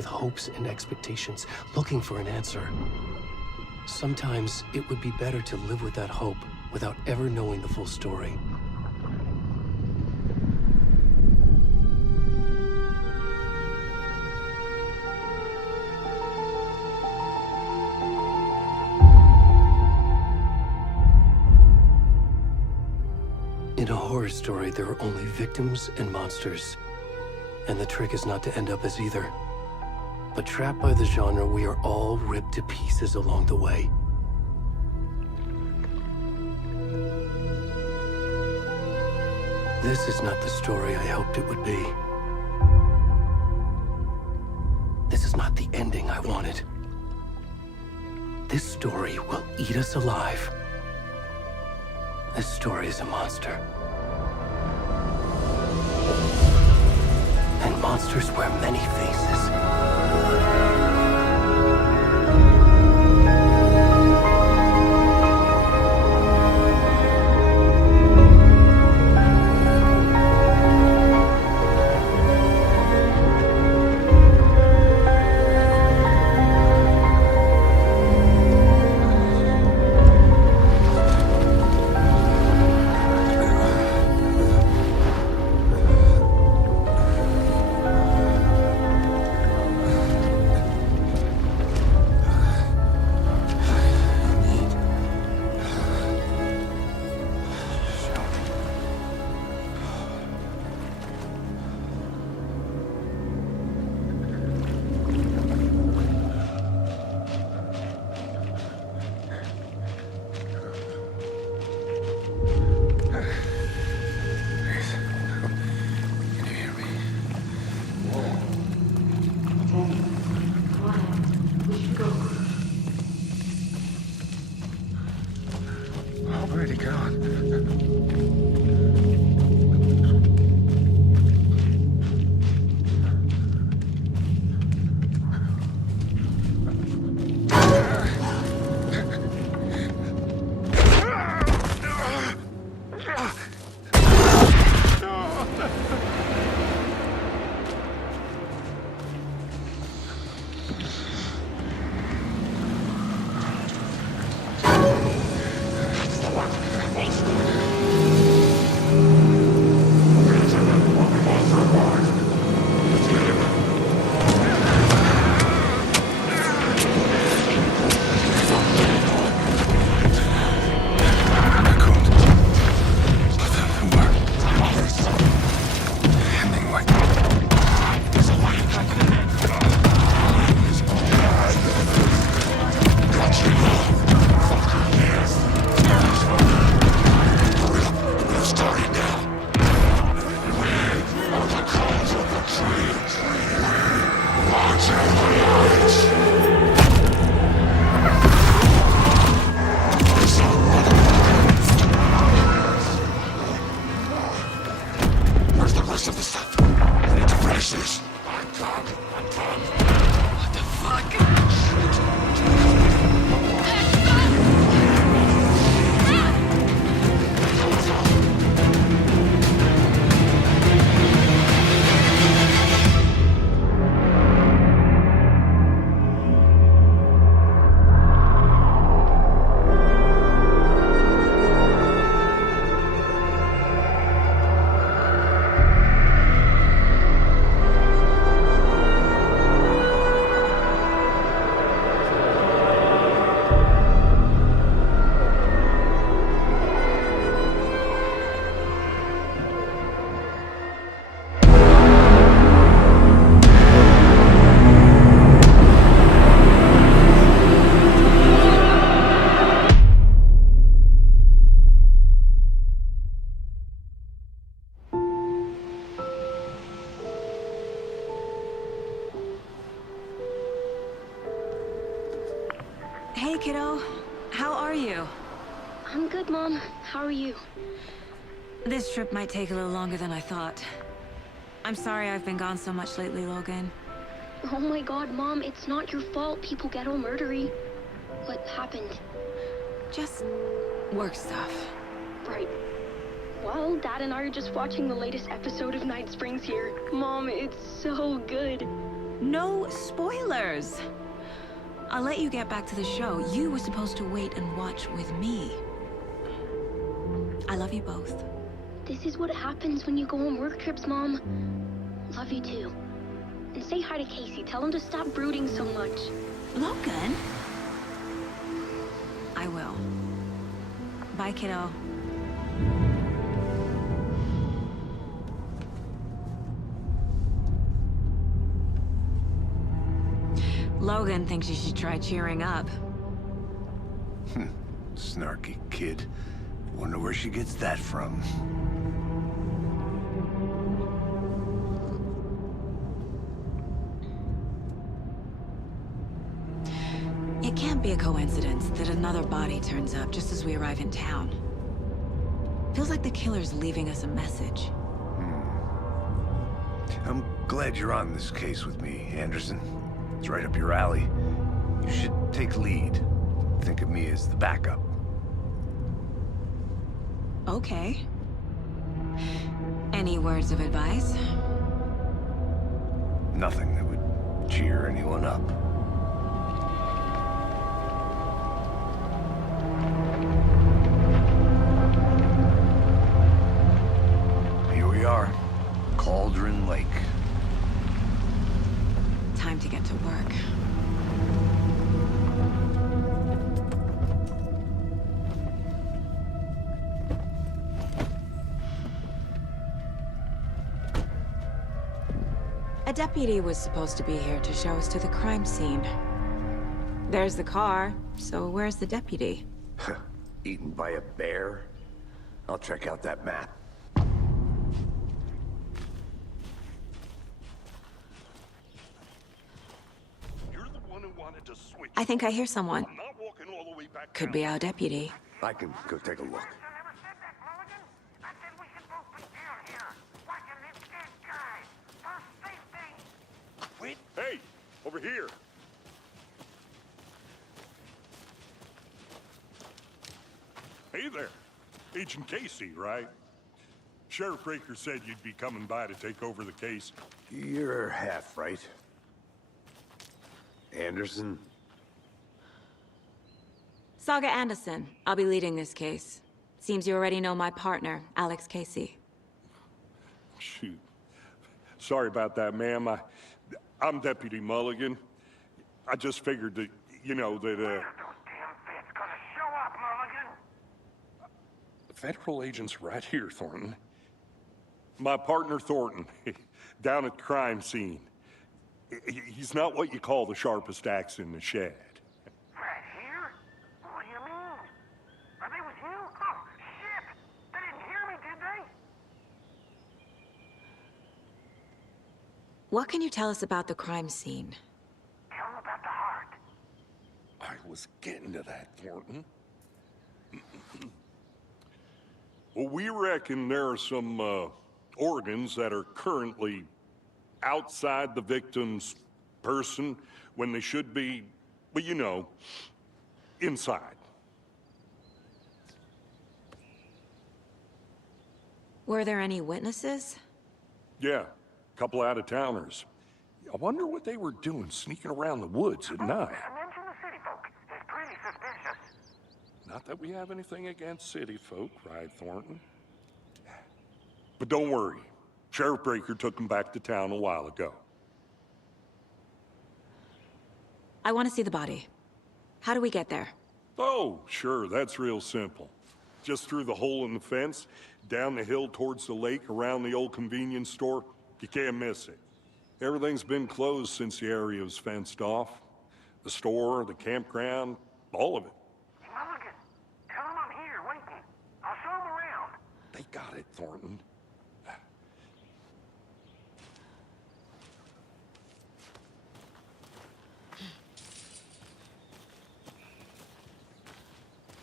with hopes and expectations, looking for an answer. Sometimes it would be better to live with that hope without ever knowing the full story. In a horror story, there are only victims and monsters. And the trick is not to end up as either. But trapped by the genre, we are all ripped to pieces along the way. This is not the story I hoped it would be. This is not the ending I wanted. This story will eat us alive. This story is a monster. And monsters wear many faces. Where'd he gone? Where's the rest of the stuff? I need to finish this. I'm done. What the fuck? Hey, kiddo. How are you? I'm good, Mom. How are you? This trip might take a little longer than I thought. I'm sorry I've been gone so much lately, Logan. Oh my god, Mom, it's not your fault people get all murdery. What happened? Just work stuff. Right. Well, Dad and I are just watching the latest episode of Night Springs here. Mom, it's so good. No spoilers! I'll let you get back to the show. You were supposed to wait and watch with me. I love you both. This is what happens when you go on work trips, Mom. Love you too. And say hi to Casey. Tell him to stop brooding so much. Logan? I will. Bye, kiddo. Logan thinks you should try cheering up. Snarky kid. Wonder where she gets that from. It can't be a coincidence that another body turns up just as we arrive in town. Feels like the killer's leaving us a message. I'm glad you're on this case with me, Anderson. It's right up your alley. You should take lead. Think of me as the backup. Okay. Any words of advice? Nothing that would cheer anyone up. Here we are. Cauldron Lake. Time to get to work. A deputy was supposed to be here to show us to the crime scene. There's the car, so where's the deputy? Eaten by a bear? I'll check out that map. You're the one who wanted to switch. I think I hear someone. I'm not walking all the way back Could down. be our deputy. I can go take a look. Wait. Hey, over here. Hey there. Agent Casey, right? Sheriff Breaker said you'd be coming by to take over the case. You're half right. Anderson? Saga Anderson. I'll be leading this case. Seems you already know my partner, Alex Casey. Shoot. Sorry about that, ma'am. I'm Deputy Mulligan. I just figured that, you know, that, The federal agent's right here, Thornton. My partner, Thornton, down at the crime scene. He's not what you call the sharpest axe in the shed. Right here? What do you mean? Are they with you? Oh, shit! They didn't hear me, did they? What can you tell us about the crime scene? Tell them about the heart. I was getting to that, Thornton. Well, we reckon there are some organs that are currently outside the victim's person when they should be, well, you know, inside. Were there any witnesses? Yeah, a couple out-of-towners. I wonder what they were doing sneaking around the woods at night. Mention the city folk. It's pretty suspicious. Not that we have anything against city folk, right, Thornton? But don't worry. Sheriff Breaker took them back to town a while ago. I want to see the body. How do we get there? Oh, sure, that's real simple. Just through the hole in the fence, down the hill towards the lake, around the old convenience store. You can't miss it. Everything's been closed since the area was fenced off. The store, the campground, all of it. Mulligan, tell them I'm here waiting. I'll show them around. They got it, Thornton.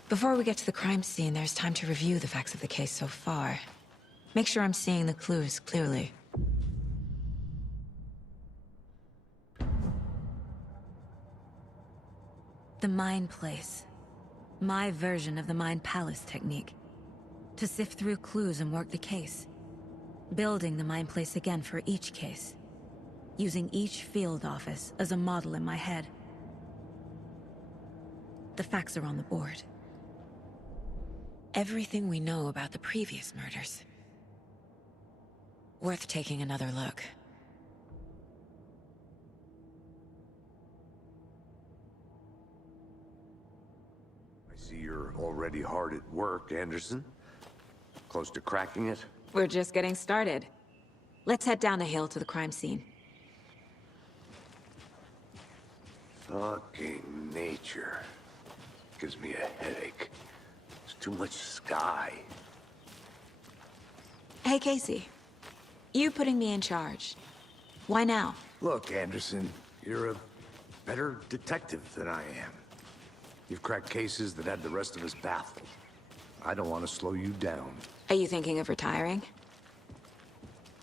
Before we get to the crime scene, there's time to review the facts of the case so far. Make sure I'm seeing the clues clearly. The Mind Place. My version of the Mind Palace technique. To sift through clues and work the case. Building the Mind Place again for each case. using each field office as a model in my head. The facts are on the board. Everything we know about the previous murders. Worth taking another look. I see you're already hard at work, Anderson. Close to cracking it? We're just getting started. Let's head down the hill to the crime scene. Fucking nature. Gives me a headache. There's too much sky. Hey, Casey. You putting me in charge. Why now? Look, Anderson, you're a better detective than I am. You've cracked cases that had the rest of us baffled. I don't want to slow you down. Are you thinking of retiring?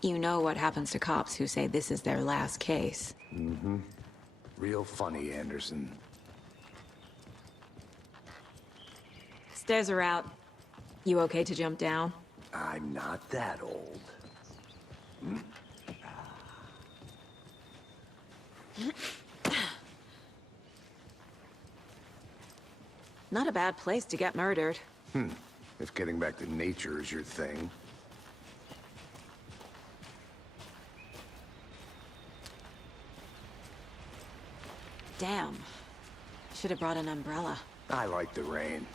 You know what happens to cops who say this is their last case. Mm-hmm. Real funny, Anderson. Stairs are out. You okay to jump down? I'm not that old. Not a bad place to get murdered. If getting back to nature is your thing. Damn. Should have brought an umbrella. I like the rain.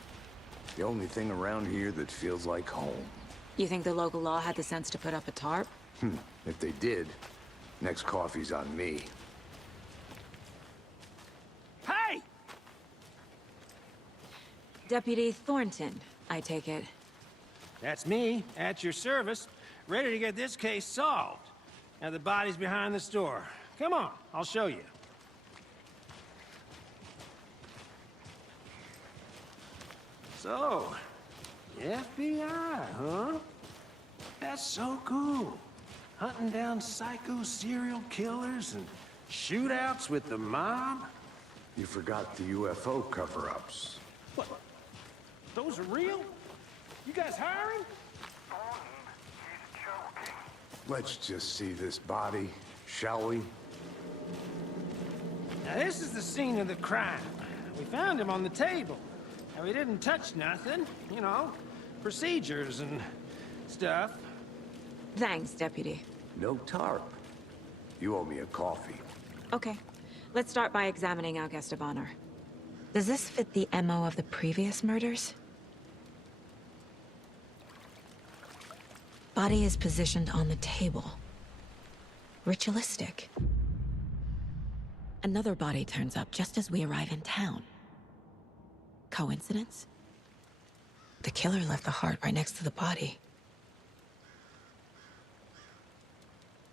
The only thing around here that feels like home. You think the local law had the sense to put up a tarp? If they did, next coffee's on me. Hey! Deputy Thornton, I take it. That's me, at your service, ready to get this case solved. Now the body's behind the store. Come on, I'll show you. So, FBI, huh? That's so cool. Hunting down psycho serial killers and shootouts with the mob. You forgot the UFO cover-ups. What? Those are real? You guys hiring? Let's just see this body, shall we? Now this is the scene of the crime. We found him on the table. And we didn't touch nothing, you know, procedures and stuff. Thanks, Deputy. No tarp. You owe me a coffee. Okay. Let's start by examining our guest of honor. Does this fit the MO of the previous murders? Body is positioned on the table. Ritualistic. Another body turns up just as we arrive in town. Coincidence? The killer left the heart right next to the body.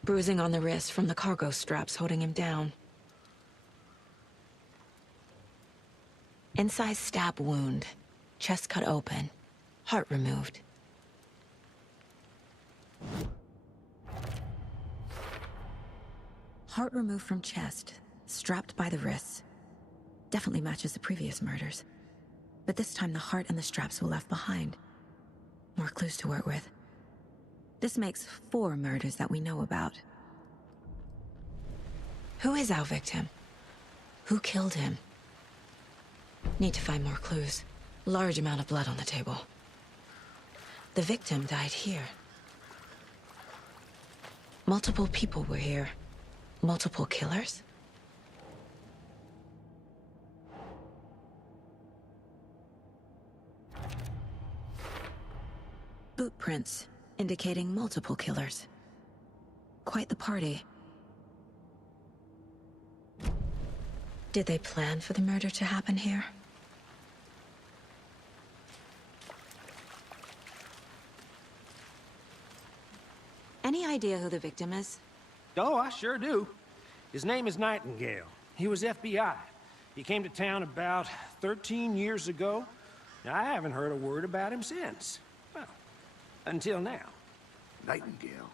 Bruising on the wrist from the cargo straps holding him down. Incised stab wound. Chest cut open. Heart removed. Heart removed from chest. Strapped by the wrists. Definitely matches the previous murders. But this time the heart and the straps were left behind. More clues to work with. This makes 4 murders that we know about. Who is our victim? Who killed him? Need to find more clues. Large amount of blood on the table. The victim died here. Multiple people were here. Multiple killers? Boot prints, indicating multiple killers. Quite the party. Did they plan for the murder to happen here? Any idea who the victim is? Oh, I sure do. His name is Nightingale. He was FBI. He came to town about 13 years ago. Now, I haven't heard a word about him since. Well, until now. Nightingale?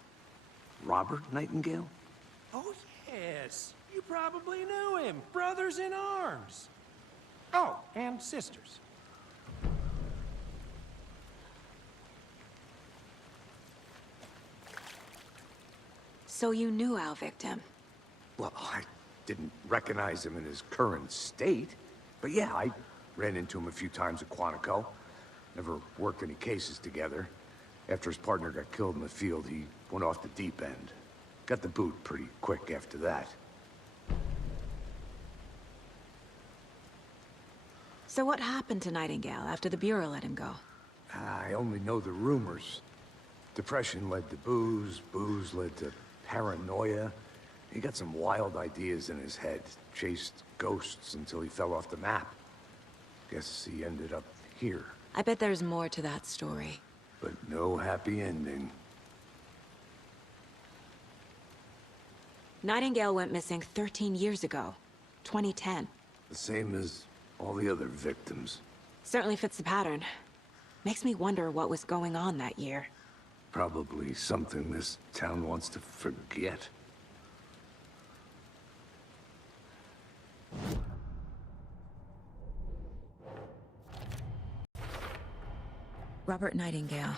Robert Nightingale? Oh, yes. You probably knew him. Brothers in arms. Oh, and sisters. So you knew our victim. Well, I didn't recognize him in his current state. But yeah, I ran into him a few times at Quantico. Never worked any cases together. After his partner got killed in the field, he went off the deep end. Got the boot pretty quick after that. So what happened to Nightingale after the Bureau let him go? I only know the rumors. Depression led to booze, booze led to paranoia. He got some wild ideas in his head, chased ghosts until he fell off the map. Guess he ended up here, I bet there's more to that story. but no happy ending. Nightingale went missing 13 years ago, 2010. The same as all the other victims. Certainly fits the pattern. Makes me wonder what was going on that year. Probably something this town wants to forget. Robert Nightingale,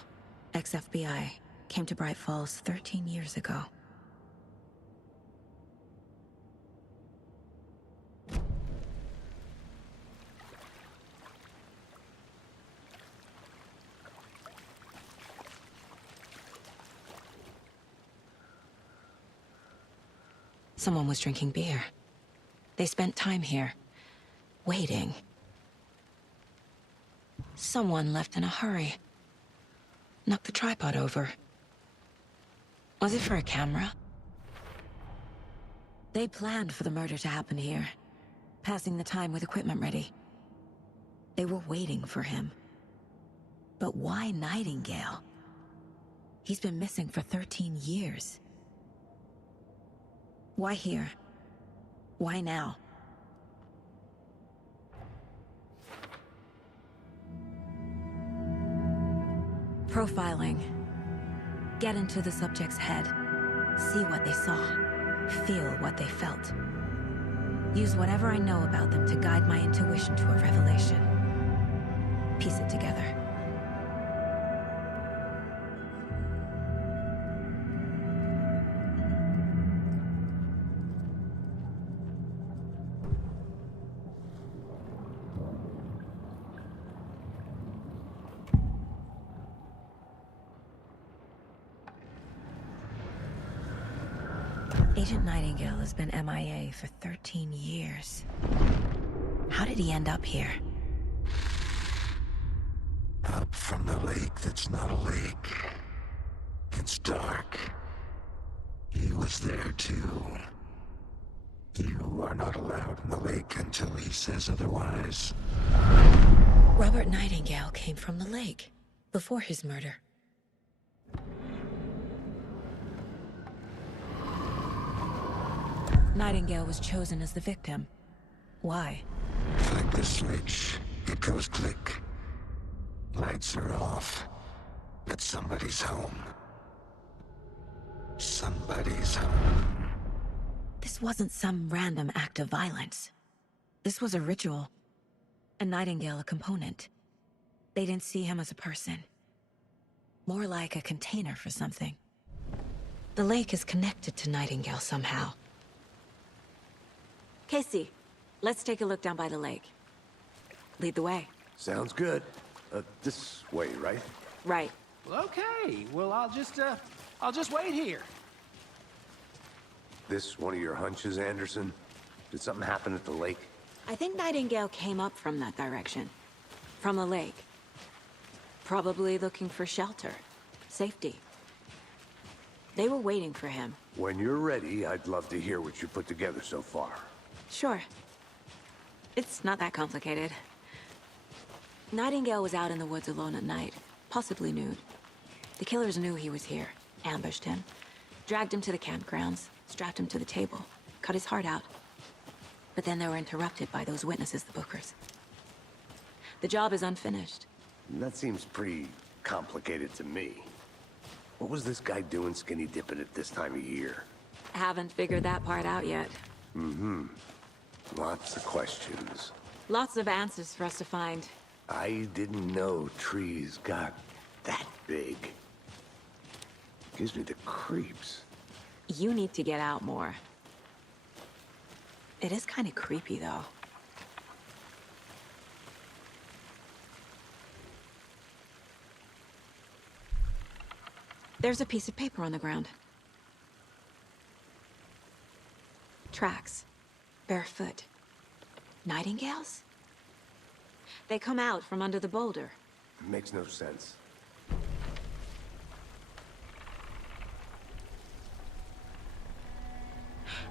ex-FBI, came to Bright Falls 13 years ago. Someone was drinking beer. They spent time here, waiting. Someone left in a hurry. Knocked the tripod over. Was it for a camera? They planned for the murder to happen here, passing the time with equipment ready. They were waiting for him. But why Nightingale? He's been missing for 13 years. Why here? Why now? Profiling. Get into the subject's head. See what they saw. Feel what they felt. Use whatever I know about them to guide my intuition to a revelation. Piece it together. Agent Nightingale has been MIA for 13 years. How did he end up here? Up from the lake that's not a lake. It's dark. He was there too. You are not allowed in the lake until he says otherwise. Robert Nightingale came from the lake, before his murder. Nightingale was chosen as the victim. Why? Flick the switch. It goes click. Lights are off. But somebody's home. Somebody's home. This wasn't some random act of violence. This was a ritual. And Nightingale a component. They didn't see him as a person. More like a container for something. The lake is connected to Nightingale somehow. Casey, let's take a look down by the lake. Lead the way. Sounds good. This way, right? Right. Well, okay. Well, I'll just wait here. This one of your hunches, Anderson? Did something happen at the lake? I think Nightingale came up from that direction. From the lake. Probably looking for shelter. Safety. They were waiting for him. When you're ready, I'd love to hear what you put together so far. Sure. It's not that complicated. Nightingale was out in the woods alone at night, possibly nude. The killers knew he was here, ambushed him, dragged him to the campgrounds, strapped him to the table, cut his heart out. But then they were interrupted by those witnesses, the Bookers. The job is unfinished. That seems pretty complicated to me. What was this guy doing skinny dipping at this time of year? Haven't figured that part out yet. Lots of questions. Lots of answers for us to find. I didn't know trees got that big. Gives me the creeps. You need to get out more. It is kind of creepy, though. There's a piece of paper on the ground. Tracks. Barefoot. Nightingales? They come out from under the boulder. Makes no sense.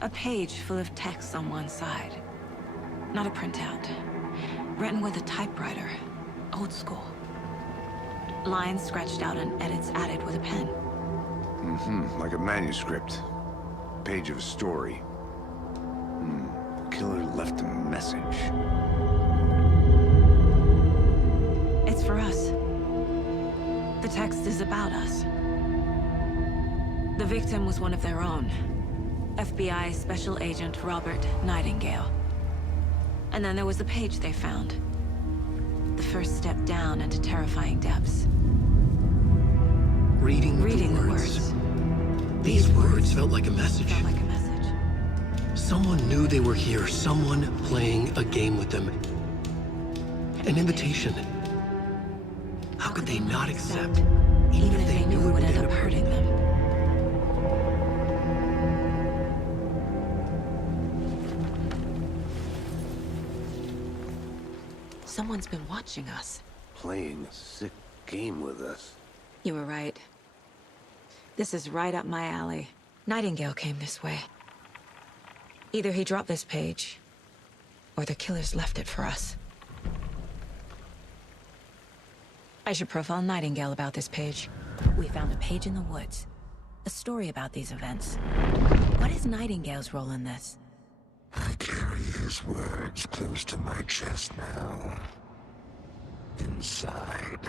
A page full of text on one side. Not a printout. Written with a typewriter. Old school. Lines scratched out and edits added with a pen. Like a manuscript. Page of a story. Killer left a message. It's for us. The text is about us. The victim was one of their own. FBI Special Agent Robert Nightingale. And then there was the page they found. The first step down into terrifying depths. Reading the words. These words felt like a message. Felt like a message. Someone knew they were here. Someone playing a game with them. An invitation. How could they not accept? Even if they knew it would end up hurting them. Someone's been watching us. Playing a sick game with us. You were right. This is right up my alley. Nightingale came this way. Either he dropped this page, or the killers left it for us. I should profile Nightingale about this page. We found a page in the woods. A story about these events. What is Nightingale's role in this? I carry his words close to my chest now. Inside,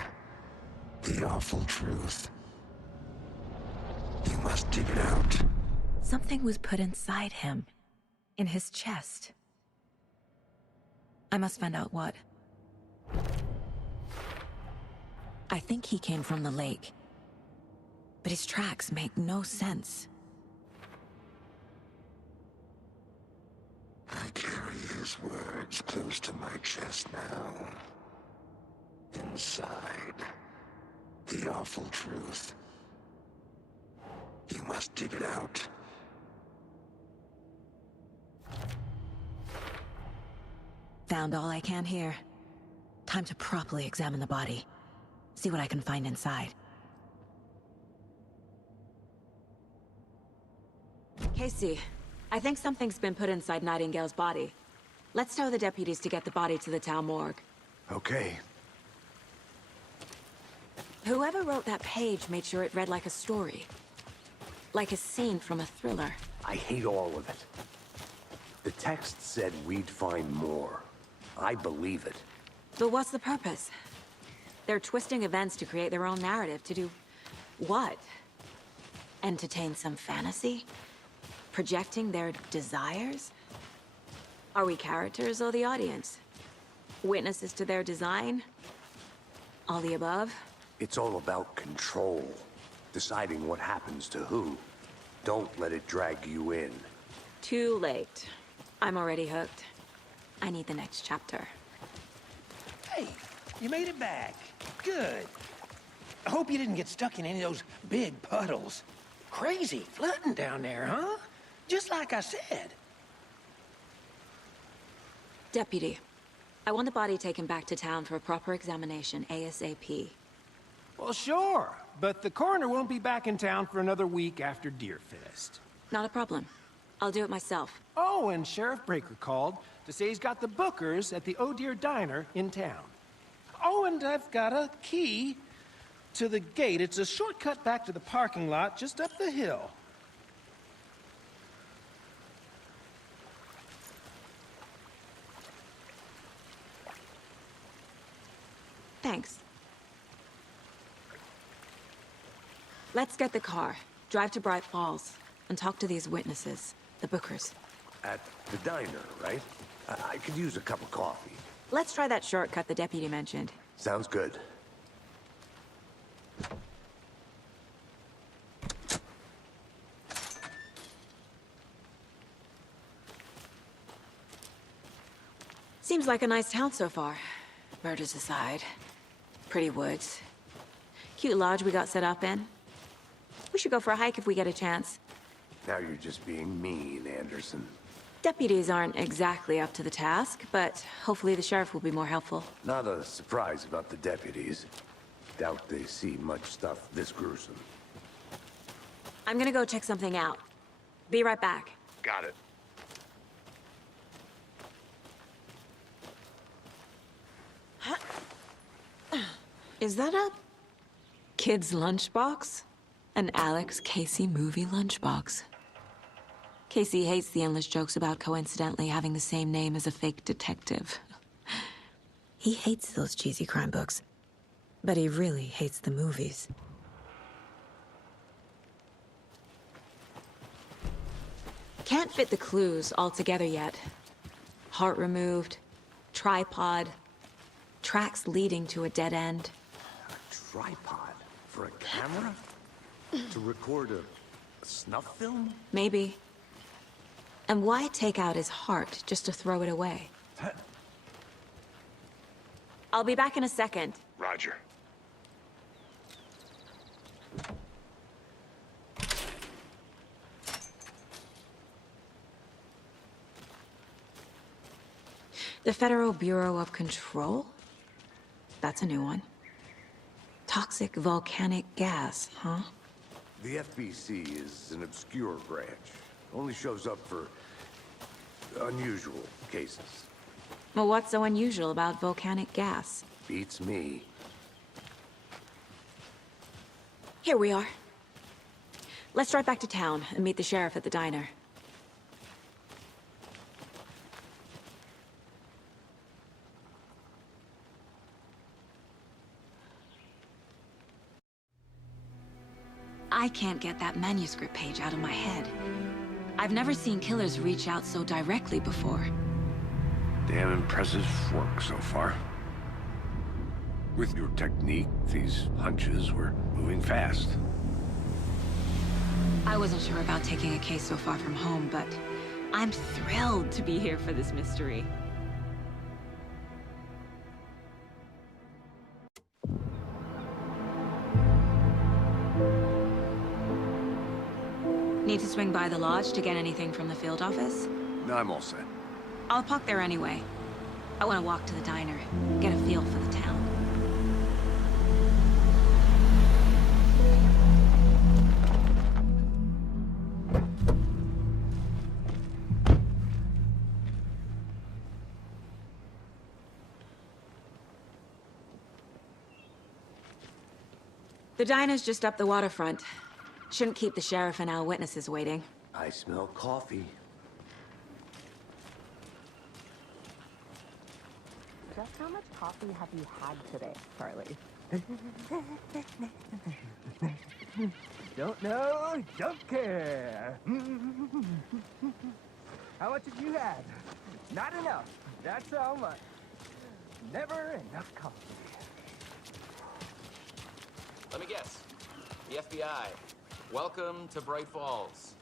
the awful truth. You must dig it out. Something was put inside him. In his chest. I must find out what. I think he came from the lake. But his tracks make no sense. I carry his words close to my chest now. Inside, the awful truth. You must dig it out. Found all I can here. Time to properly examine the body. See what I can find inside. Casey, I think something's been put inside Nightingale's body. Let's tell the deputies to get the body to the town morgue. Okay. Whoever wrote that page made sure it read like a story. Like a scene from a thriller. I hate all of it. The text said we'd find more. I believe it. But what's the purpose? They're twisting events to create their own narrative. To do what? Entertain some fantasy? Projecting their desires? Are we characters or the audience? Witnesses to their design? All the above? It's all about control. Deciding what happens to who. Don't let it drag you in. Too late. I'm already hooked. I need the next chapter. Hey, you made it back. Good. I hope you didn't get stuck in any of those big puddles. Crazy flooding down there, huh? Just like I said. Deputy, I want the body taken back to town for a proper examination, ASAP. Well, sure. But the coroner won't be back in town for another week after Deerfest. Not a problem. I'll do it myself. Oh, and Sheriff Breaker called to say he's got the Bookers at the Oh Dear Diner in town. Oh, and I've got a key to the gate. It's a shortcut back to the parking lot just up the hill. Thanks. Let's get the car, drive to Bright Falls, and talk to these witnesses, the Bookers. At the diner, right? I could use a cup of coffee. Let's try that shortcut the deputy mentioned. Sounds good. Seems like a nice town so far. Murders aside. Pretty woods. Cute lodge we got set up in. We should go for a hike if we get a chance. Now you're just being mean, Anderson. Deputies aren't exactly up to the task, but hopefully the sheriff will be more helpful. Not a surprise about the deputies. Doubt they see much stuff this gruesome. I'm gonna go check something out. Be right back. Got it. Is that a kid's lunchbox? An Alex Casey movie lunchbox. Casey hates the endless jokes about coincidentally having the same name as a fake detective. He hates those cheesy crime books, but he really hates the movies. Can't fit the clues all together yet. Heart removed, tripod, tracks leading to a dead end. A tripod? For a camera? To record a snuff film? Maybe. And why take out his heart just to throw it away? I'll be back in a second. Roger. The Federal Bureau of Control? That's a new one. Toxic volcanic gas, huh? The FBC is an obscure branch. Only shows up for unusual cases. Well, what's so unusual about volcanic gas? Beats me. Here we are. Let's drive back to town and meet the sheriff at the diner. I can't get that manuscript page out of my head. I've never seen killers reach out so directly before. Damn impressive work so far. With your technique, these hunches were moving fast. I wasn't sure about taking a case so far from home, but I'm thrilled to be here for this mystery. Need to swing by the lodge to get anything from the field office? No, I'm all set. I'll park there anyway. I want to walk to the diner, get a feel for the town. The diner's just up the waterfront. Shouldn't keep the sheriff and our witnesses waiting. I smell coffee. Just how much coffee have you had today, Charlie? Don't know, don't care. How much have you had? Not enough. That's how much. Never enough coffee. Let me guess. The FBI. Welcome to Bright Falls.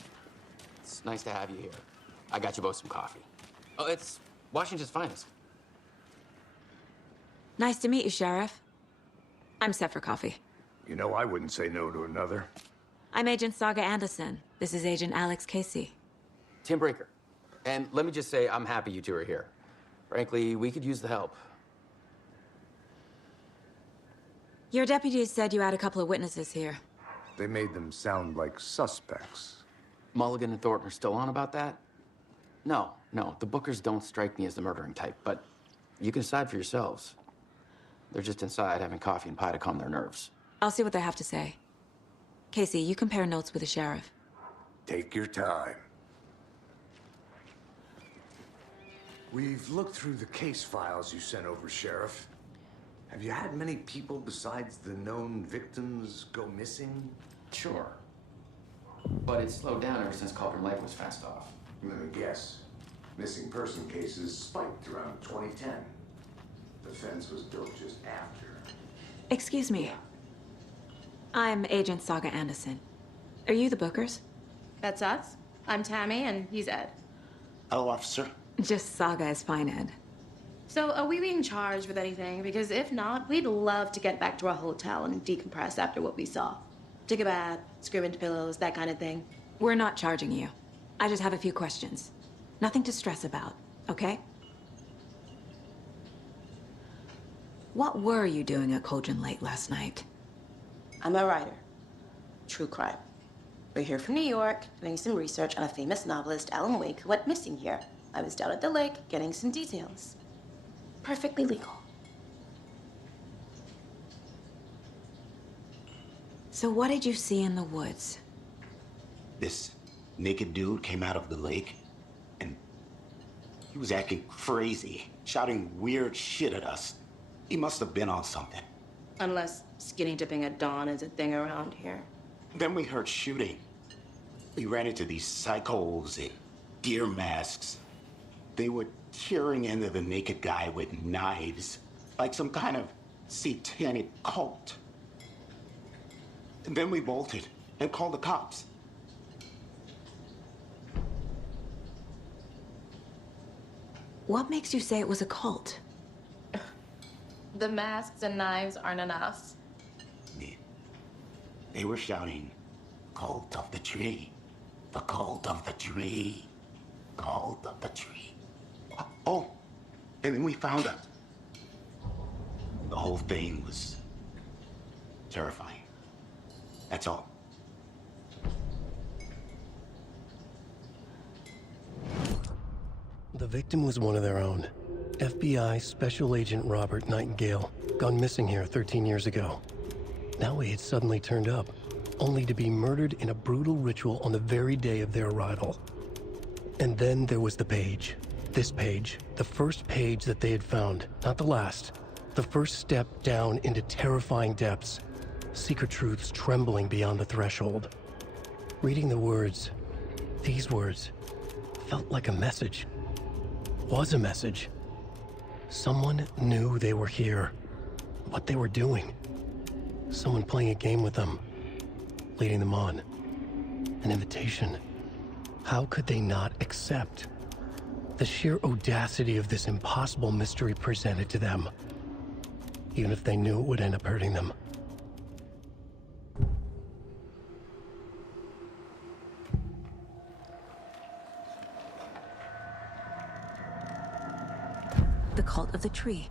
It's nice to have you here. I got you both some coffee. Oh, it's Washington's finest. Nice to meet you, Sheriff. I'm set for coffee. You know, I wouldn't say no to another. I'm Agent Saga Anderson. This is Agent Alex Casey. Tim Breaker. And let me just say, I'm happy you two are here. Frankly, we could use the help. Your deputies said you had a couple of witnesses here. They made them sound like suspects. Mulligan and Thornton are still on about that? No, the Bookers don't strike me as the murdering type, but you can decide for yourselves. They're just inside having coffee and pie to calm their nerves. I'll see what they have to say. Casey, you compare notes with the sheriff. Take your time. We've looked through the case files you sent over, Sheriff. Have you had many people besides the known victims go missing? Sure. But it's slowed down ever since Cauldron Lake was fenced off. Let me guess. Missing person cases spiked around 2010. The fence was built just after. Excuse me. I'm Agent Saga Anderson. Are you the Bookers? That's us. I'm Tammy, and he's Ed. Hello, officer. Just Saga is fine, Ed. So, are we being charged with anything? Because if not, we'd love to get back to our hotel and decompress after what we saw. Take a bath, scream into pillows, that kind of thing. We're not charging you. I just have a few questions. Nothing to stress about, okay? What were you doing at Cauldron Lake last night? I'm a writer. True crime. We're here from New York, doing some research on a famous novelist, Alan Wake, who went missing here. I was down at the lake, getting some details. Perfectly legal. So what did you see in the woods? This naked dude came out of the lake, and he was acting crazy, shouting weird shit at us. He must have been on something. Unless skinny dipping at dawn is a thing around here. Then we heard shooting. We ran into these psychos in deer masks. They were tearing into the naked guy with knives, like some kind of satanic cult. And then we bolted and called the cops. What makes you say it was a cult? The masks and knives aren't enough. They were shouting, "Cult of the tree, the cult of the tree, cult of the tree." Oh, and then we found out. The whole thing was terrifying. That's all. The victim was one of their own. FBI Special Agent Robert Nightingale, gone missing here 13 years ago. Now he had suddenly turned up, only to be murdered in a brutal ritual on the very day of their arrival. And then there was the page. This page, the first page that they had found, not the last. The first step down into terrifying depths, secret truths trembling beyond the threshold. Reading the words, these words, felt like a message. Was a message. Someone knew they were here, what they were doing. Someone playing a game with them, leading them on. An invitation. How could they not accept? The sheer audacity of this impossible mystery presented to them, even if they knew it would end up hurting them. The cult of the tree.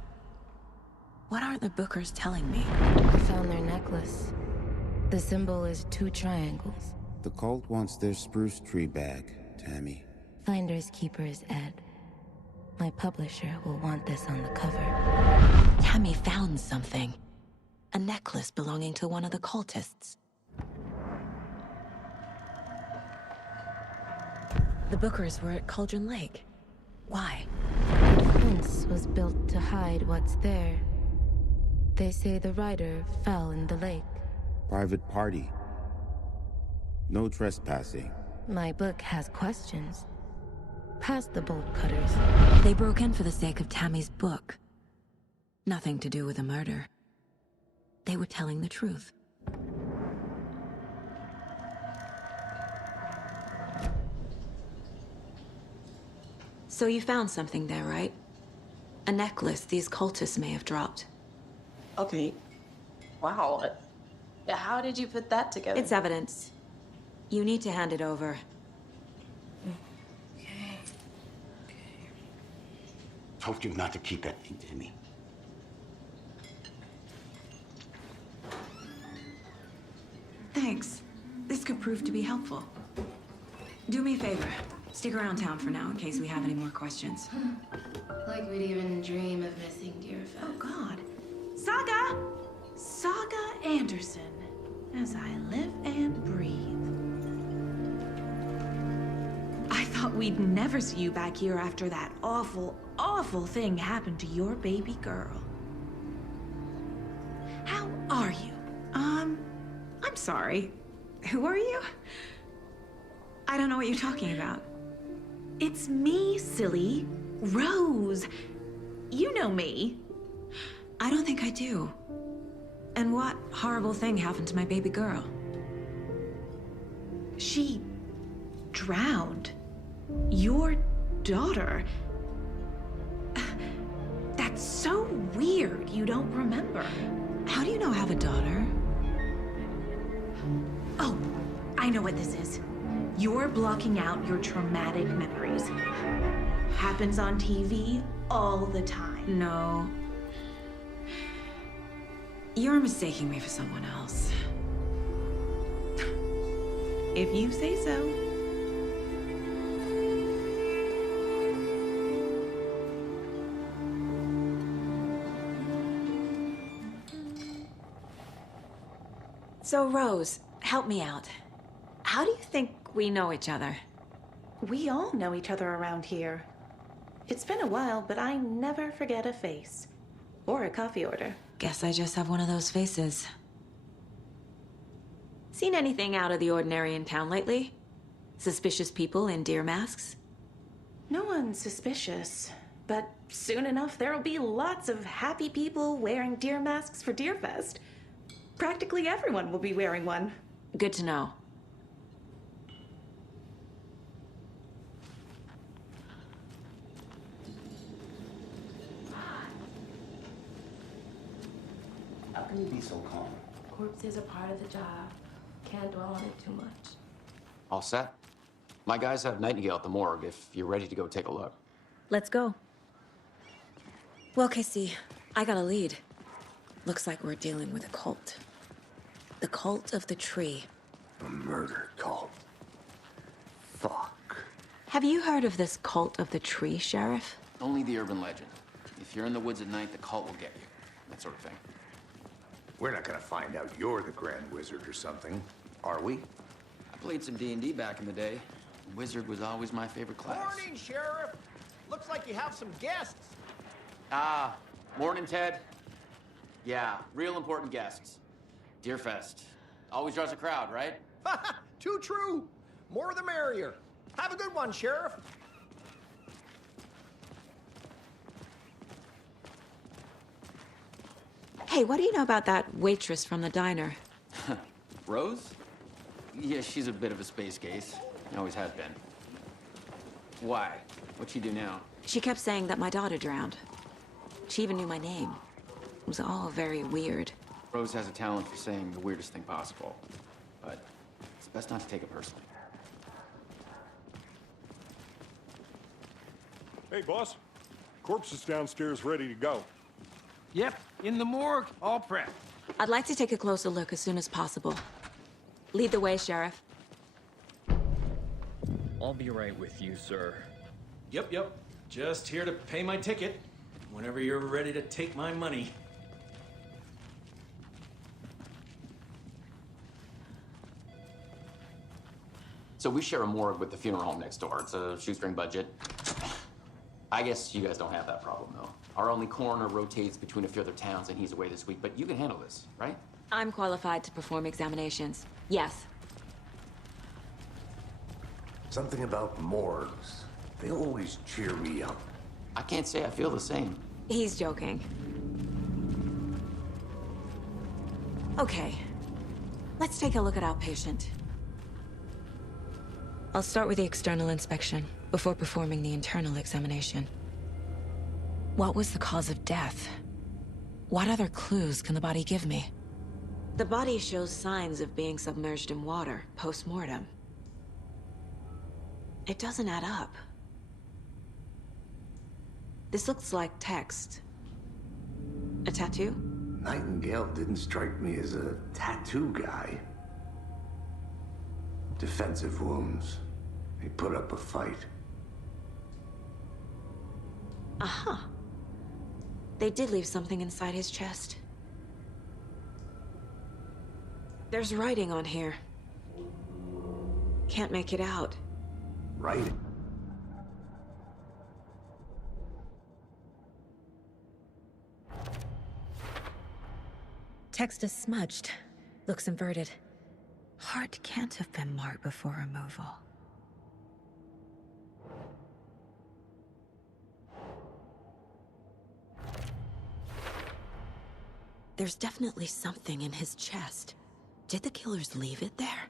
What aren't the Bookers telling me? I found their necklace. The symbol is 2 triangles. The cult wants their spruce tree back, Tammy. Finders keepers, Ed. My publisher will want this on the cover. Tammy found something. A necklace belonging to one of the cultists. The Bookers were at Cauldron Lake. Why? The fence was built to hide what's there. They say the rider fell in the lake. Private party. No trespassing. My book has questions. Past the bolt cutters. They broke in for the sake of Tammy's book. Nothing to do with the murder. They were telling the truth. So you found something there, right? A necklace these cultists may have dropped. Okay. Wow. How did you put that together? It's evidence. You need to hand it over. Told you not to keep that thing to me. Thanks. This could prove to be helpful. Do me a favor. Stick around town for now in case we have any more questions. Like we'd even dream of missing Deerfest. Oh, God. Saga! Saga Anderson. As I live and breathe. I thought we'd never see you back here after that awful, awful thing happened to your baby girl. How are you? I'm sorry. Who are you? I don't know what you're talking about. It's me, silly. Rose. You know me. I don't think I do. And what horrible thing happened to my baby girl? She drowned. Your daughter. That's so weird you don't remember. How do you know I have a daughter? Oh, I know what this is. You're blocking out your traumatic memories. Happens on TV all the time. No. You're mistaking me for someone else. If you say so. So, Rose, help me out. How do you think we know each other? We all know each other around here. It's been a while, but I never forget a face. Or a coffee order. Guess I just have one of those faces. Seen anything out of the ordinary in town lately? Suspicious people in deer masks? No one's suspicious. But soon enough, there'll be lots of happy people wearing deer masks for Deerfest. Practically everyone will be wearing one. Good to know. How can you be so calm? Corpses are part of the job. Can't dwell on it too much. All set? My guys have Nightingale at the morgue if you're ready to go take a look. Let's go. Well, Casey, I got a lead. Looks like we're dealing with a cult. The cult of the tree. A murder cult. Fuck. Have you heard of this cult of the tree, Sheriff? Only the urban legend. If you're in the woods at night, the cult will get you. That sort of thing. We're not gonna find out you're the Grand Wizard or something, are we? I played some D&D back in the day. Wizard was always my favorite class. Morning, Sheriff. Looks like you have some guests. Ah, morning, Ted. Yeah, real important guests. Deerfest. Always draws a crowd, right? Too true. More the merrier. Have a good one, Sheriff. Hey, what do you know about that waitress from the diner? Rose? Yeah, she's a bit of a space case. Always has been. Why? What'd she do now? She kept saying that my daughter drowned. She even knew my name. It was all very weird. Rose has a talent for saying the weirdest thing possible. But it's best not to take it personally. Hey, boss. Corpse is downstairs ready to go. Yep, in the morgue, all prepped. I'd like to take a closer look as soon as possible. Lead the way, Sheriff. I'll be right with you, sir. Yep. Just here to pay my ticket. Whenever you're ready to take my money. So we share a morgue with the funeral home next door. It's a shoestring budget. I guess you guys don't have that problem, though. Our only coroner rotates between a few other towns, and he's away this week. But you can handle this, right? I'm qualified to perform examinations. Yes. Something about morgues. They always cheer me up. I can't say I feel the same. He's joking. Okay. Let's take a look at our patient. I'll start with the external inspection before performing the internal examination. What was the cause of death? What other clues can the body give me? The body shows signs of being submerged in water post-mortem. It doesn't add up. This looks like text. A tattoo? Nightingale didn't strike me as a tattoo guy. Defensive wounds. He put up a fight. Uh-huh. They did leave something inside his chest. There's writing on here. Can't make it out. Right? Text is smudged. Looks inverted. Heart can't have been marked before removal. There's definitely something in his chest. Did the killers leave it there?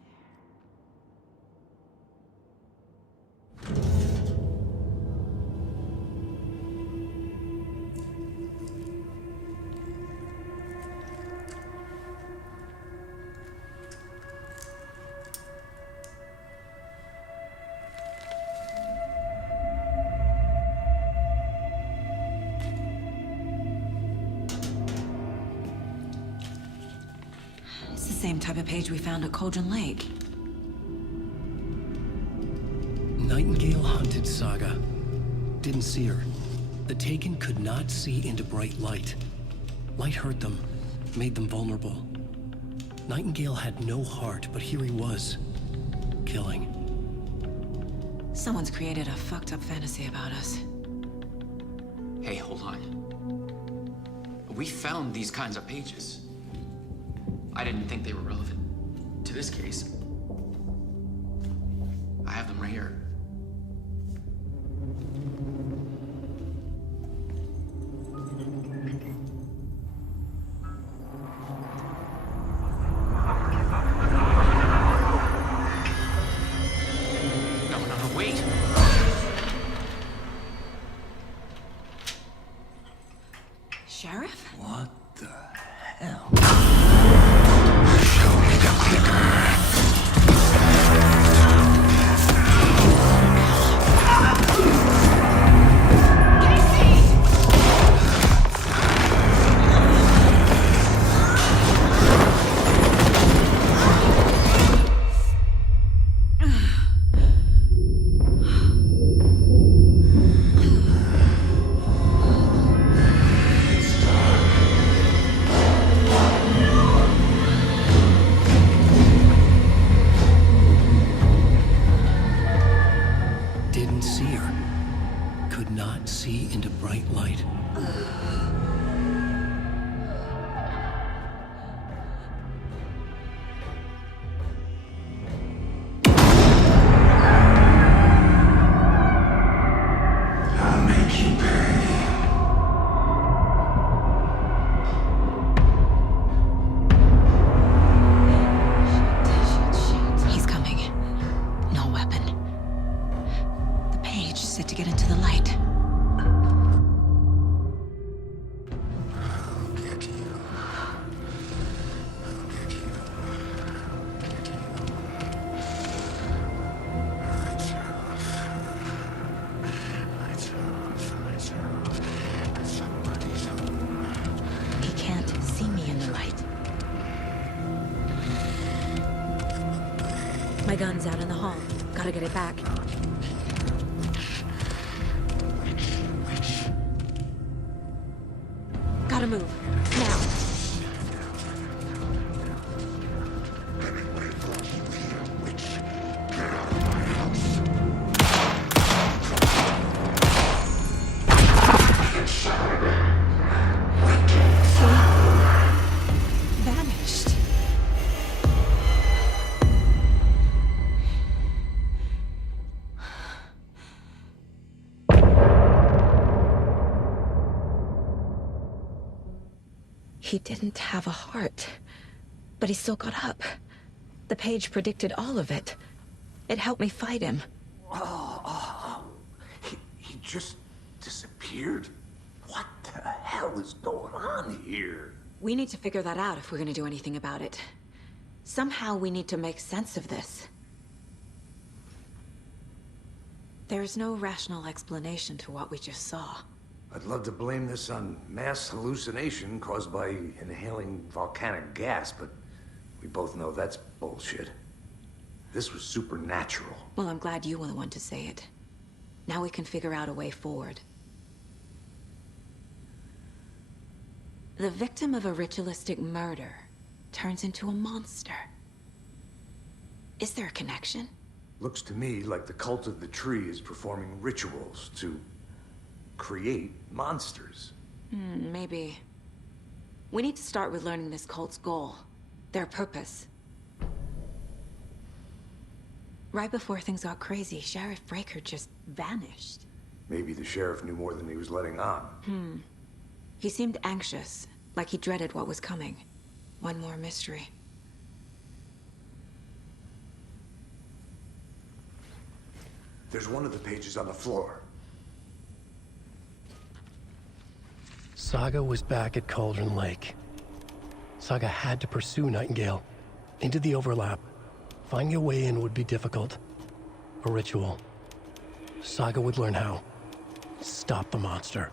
same type of page we found at Cauldron Lake. Nightingale hunted Saga. Didn't see her. The Taken could not see into bright light. Light hurt them, made them vulnerable. Nightingale had no heart, but here he was, killing. Someone's created a fucked up fantasy about us. Hey, hold on. We found these kinds of pages. I didn't think they were relevant to this case. I have them right here. No, wait! Sheriff? What the hell? Show me the clicker. Didn't see her. Could not see into bright light. I'll make you pay. He's coming. No weapon. The page set to get into the light. I'll get you. I'll get you. Get you. Lights off. Lights off. Somebody's home. He can't see me in the light. My gun's out in the hall. Gotta get it back. Gotta move. Now. Vanished. He didn't have a heart, but he still got up. The page predicted all of it. It helped me fight him. He just disappeared? What the hell is going on here? We need to figure that out if we're gonna do anything about it. Somehow we need to make sense of this. There's no rational explanation to what we just saw. I'd love to blame this on mass hallucination caused by inhaling volcanic gas, but we both know that's bullshit. This was supernatural. Well, I'm glad you were the one to say it. Now we can figure out a way forward. The victim of a ritualistic murder turns into a monster. Is there a connection? Looks to me like the cult of the tree is performing rituals to create monsters. Maybe. We need to start with learning this cult's goal. Their purpose. Right before things got crazy, Sheriff Breaker just vanished. Maybe the sheriff knew more than he was letting on. He seemed anxious, like he dreaded what was coming. One more mystery. There's one of the pages on the floor. Saga was back at Cauldron Lake. Saga had to pursue Nightingale. Into the overlap. Finding a way in would be difficult. A ritual. Saga would learn how. Stop the monster.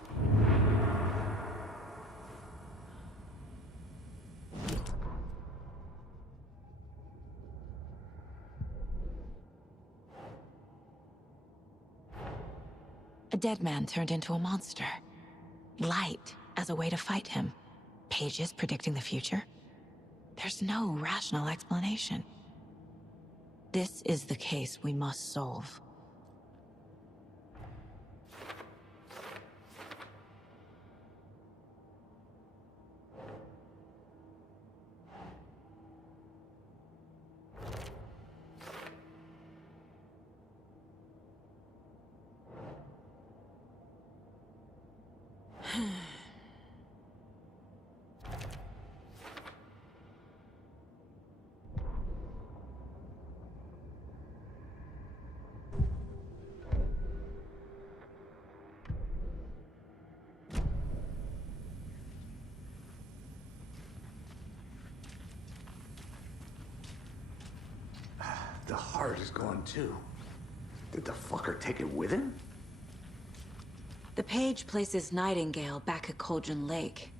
dead man turned into a monster. Light as a way to fight him. Pages predicting the future. There's no rational explanation. This is the case we must solve. The heart is gone too. Did the fucker take it with him? The page places Nightingale back at Cauldron Lake.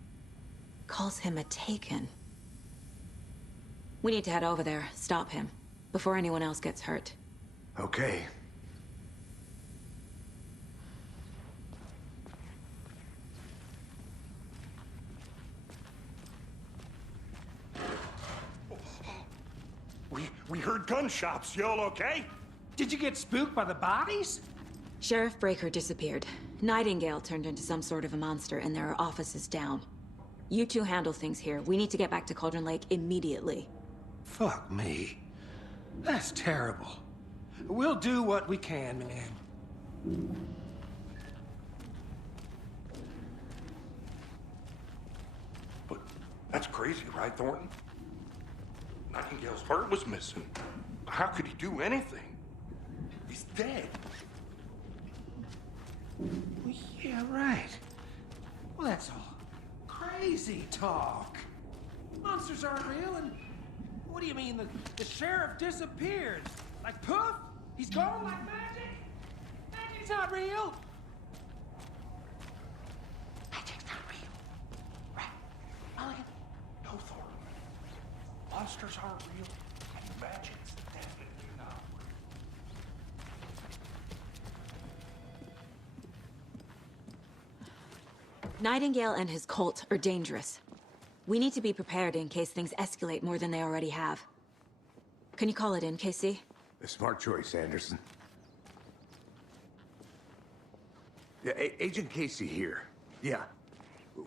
Calls him a Taken. We need to head over there, stop him, before anyone else gets hurt. Okay. We heard gunshots. Y'all okay? Did you get spooked by the bodies? Sheriff Breaker disappeared. Nightingale turned into some sort of a monster, and there are offices down. You two handle things here. We need to get back to Cauldron Lake immediately. Fuck me. That's terrible. We'll do what we can, man. But that's crazy, right, Thornton? Nightingale's heart was missing. How could he do anything? He's dead. Well, yeah, right. Well, that's all crazy talk. Monsters aren't real, and what do you mean the sheriff disappeared? Like poof? He's gone like magic? Magic's not real. Magic's not real. Right? Mulligan? No, Thornton. Monsters aren't real, and magic's definitely not real. Nightingale and his cult are dangerous. We need to be prepared in case things escalate more than they already have. Can you call it in, KC? A smart choice, Anderson. Yeah, Agent Casey here. Yeah.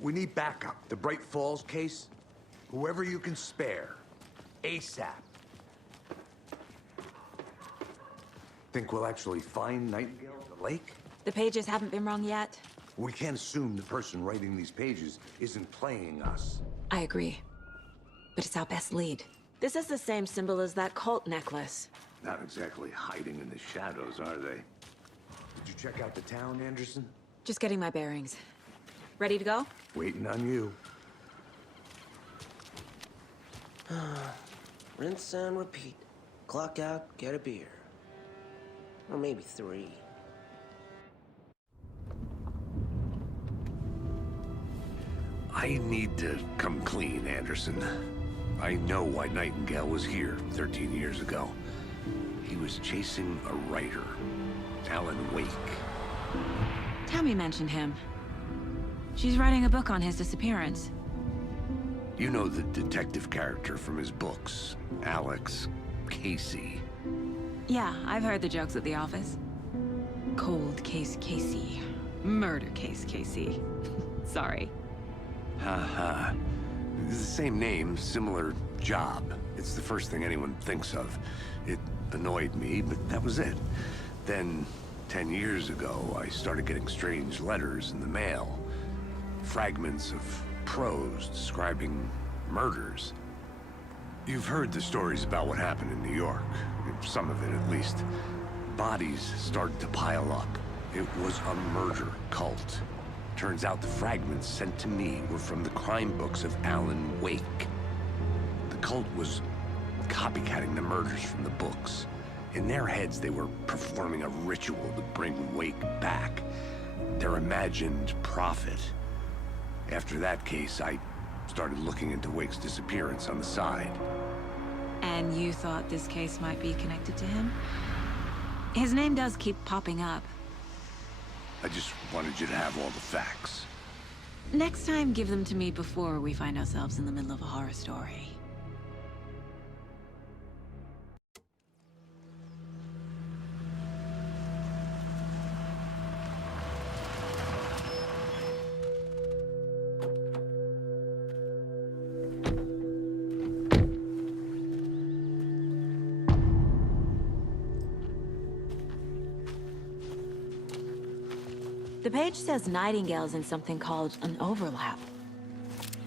We need backup. The Bright Falls case. Whoever you can spare. ASAP. Think we'll actually find Nightingale at the lake? The pages haven't been wrong yet. We can't assume the person writing these pages isn't playing us. I agree. But it's our best lead. This is the same symbol as that cult necklace. Not exactly hiding in the shadows, are they? Did you check out the town, Anderson? Just getting my bearings. Ready to go? Waiting on you. Rinse and repeat. Clock out, get a beer. Or maybe 3. I need to come clean, Anderson. I know why Nightingale was here 13 years ago. He was chasing a writer, Alan Wake. Tammy mentioned him. She's writing a book on his disappearance. You know the detective character from his books, Alex Casey. Yeah, I've heard the jokes at the office. Cold case Casey. Murder case Casey. Sorry. Ha. It's the same name, similar job. It's the first thing anyone thinks of. It annoyed me, but that was it. Then, 10 years ago, I started getting strange letters in the mail. Fragments of prose describing murders. You've heard the stories about what happened in New York. Some of it, at least. Bodies started to pile up. It was a murder cult. Turns out the fragments sent to me were from the crime books of Alan Wake. The cult was copycatting the murders from the books. In their heads, they were performing a ritual to bring Wake back. Their imagined prophet. After that case, I started looking into Wake's disappearance on the side. And you thought this case might be connected to him? His name does keep popping up. I just wanted you to have all the facts. Next time, give them to me before we find ourselves in the middle of a horror story. The page says Nightingale's in something called an overlap.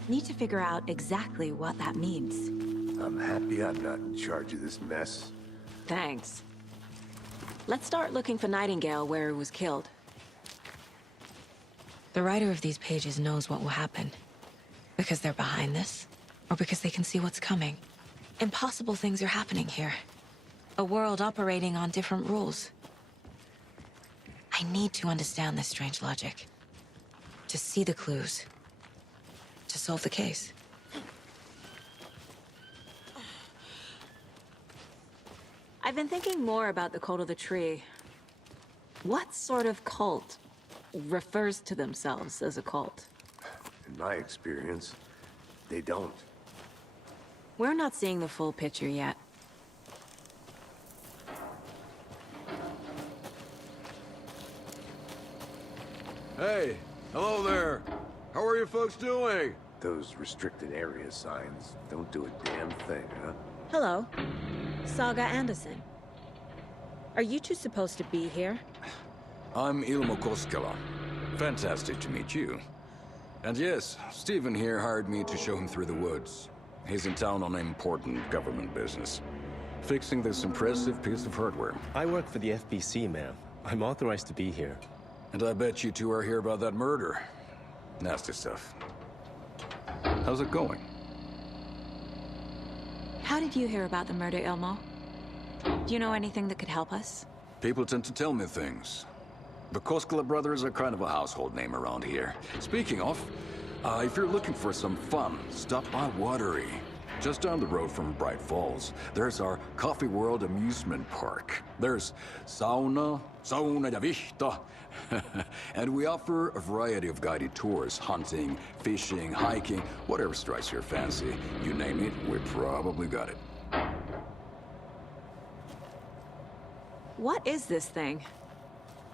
Need to figure out exactly what that means. I'm happy I'm not in charge of this mess. Thanks. Let's start looking for Nightingale where he was killed. The writer of these pages knows what will happen. Because they're behind this, or because they can see what's coming. Impossible things are happening here. A world operating on different rules. I need to understand this strange logic. To see the clues. To solve the case. I've been thinking more about the cult of the tree. What sort of cult refers to themselves as a cult? In my experience, they don't. We're not seeing the full picture yet. Hey, hello there. How are you folks doing? Those restricted area signs don't do a damn thing, huh? Hello. Saga Anderson. Are you two supposed to be here? I'm Ilmo Koskela. Fantastic to meet you. And yes, Stephen here hired me to show him through the woods. He's in town on important government business. Fixing this impressive piece of hardware. I work for the FBC, ma'am. I'm authorized to be here. And I bet you two are here about that murder. Nasty stuff. How's it going? How did you hear about the murder, Ilmo? Do you know anything that could help us? People tend to tell me things. The Koskela brothers are kind of a household name around here. Speaking of, if you're looking for some fun, stop by Watery. Just down the road from Bright Falls, there's our Coffee World amusement park. There's sauna ja vihta, and we offer a variety of guided tours, hunting, fishing, hiking, whatever strikes your fancy. You name it, we probably got it. What is this thing?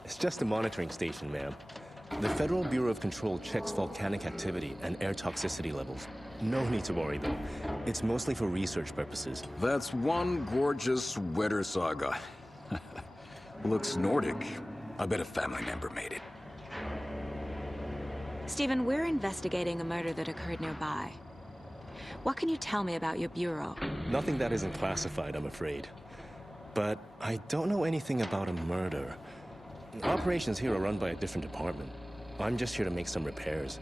It's just a monitoring station, ma'am. The Federal Bureau of Control checks volcanic activity and air toxicity levels. No need to worry, though. It's mostly for research purposes. That's one gorgeous weather saga. Looks Nordic. I bet a family member made it. Stephen, we're investigating a murder that occurred nearby. What can you tell me about your bureau? Nothing that isn't classified, I'm afraid. But I don't know anything about a murder. Operations here are run by a different department. I'm just here to make some repairs.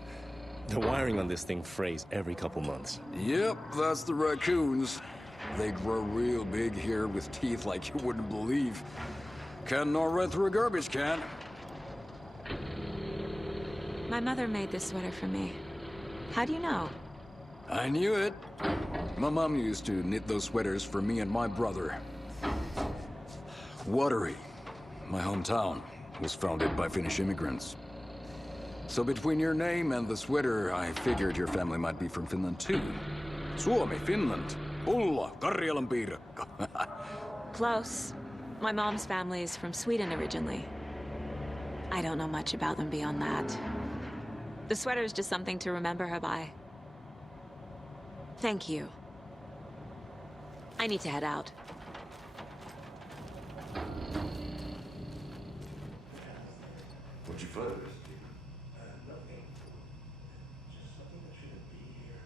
The wiring on this thing frays every couple months. Yep, that's the raccoons. They grow real big here with teeth like you wouldn't believe. Can't nor run through a garbage can. My mother made this sweater for me. How do you know? I knew it. My mom used to knit those sweaters for me and my brother. Watery, my hometown, was founded by Finnish immigrants. So between your name and the sweater, I figured your family might be from Finland too. Suomi, Finland. Ulla, Karjalan piirakka. Close. My mom's family is from Sweden originally. I don't know much about them beyond that. The sweater is just something to remember her by. Thank you. I need to head out. What'd you find? Nothing. Just something that shouldn't be here.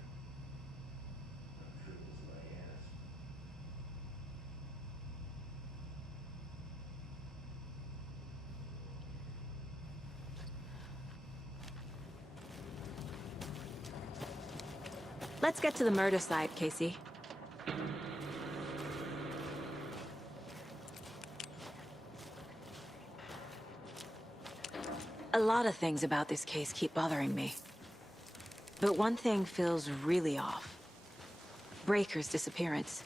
The truth is my ass. Let's get to the murder site, Casey. A lot of things about this case keep bothering me. But one thing feels really off. Breaker's disappearance.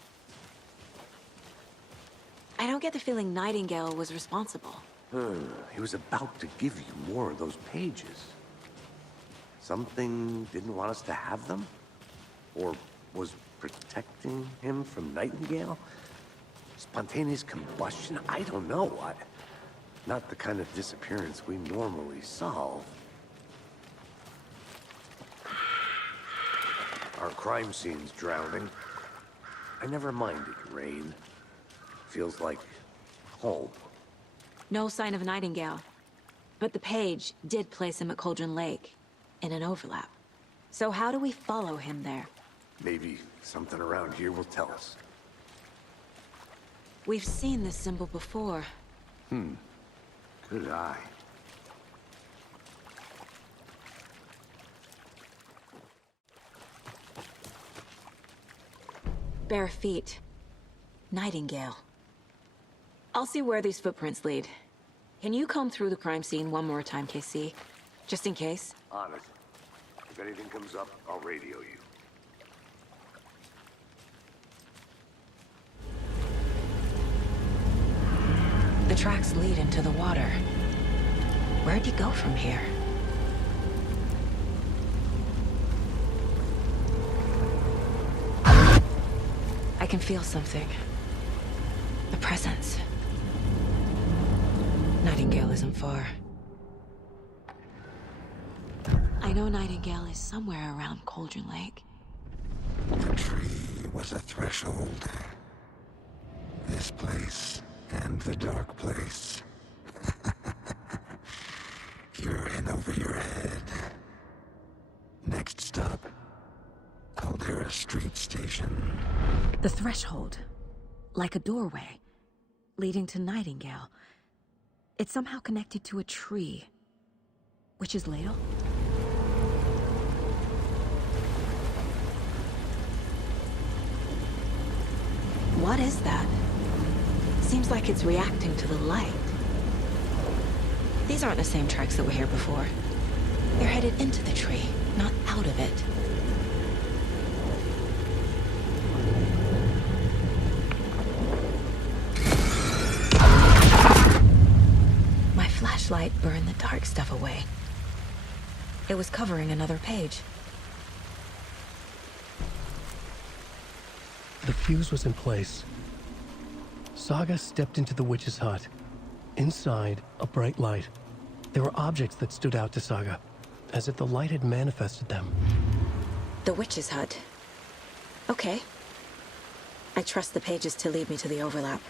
I don't get the feeling Nightingale was responsible. He was about to give you more of those pages. Something didn't want us to have them? Or was protecting him from Nightingale? Spontaneous combustion? I don't know. Not the kind of disappearance we normally solve. Our crime scene's drowning. I never minded rain. Feels like home. No sign of Nightingale. But the page did place him at Cauldron Lake, in an overlap. So how do we follow him there? Maybe something around here will tell us. We've seen this symbol before. Good eye. Bare feet. Nightingale. I'll see where these footprints lead. Can you comb through the crime scene one more time, KC? Just in case? On it. If anything comes up, I'll radio you. The tracks lead into the water. Where'd you go from here? I can feel something. The presence. Nightingale isn't far. I know Nightingale is somewhere around Cauldron Lake. The tree was a threshold. This place and the dark place. You're in over your head. Next stop, Caldera Street Station. The threshold. Like a doorway. Leading to Nightingale. It's somehow connected to a tree. Witch's Ladle? What is that? Seems like it's reacting to the light. These aren't the same tracks that were here before. They're headed into the tree, not out of it. My flashlight burned the dark stuff away. It was covering another page. The fuse was in place. Saga stepped into the witch's hut. Inside, a bright light. There were objects that stood out to Saga, as if the light had manifested them. The witch's hut. Okay. I trust the pages to lead me to the overlap.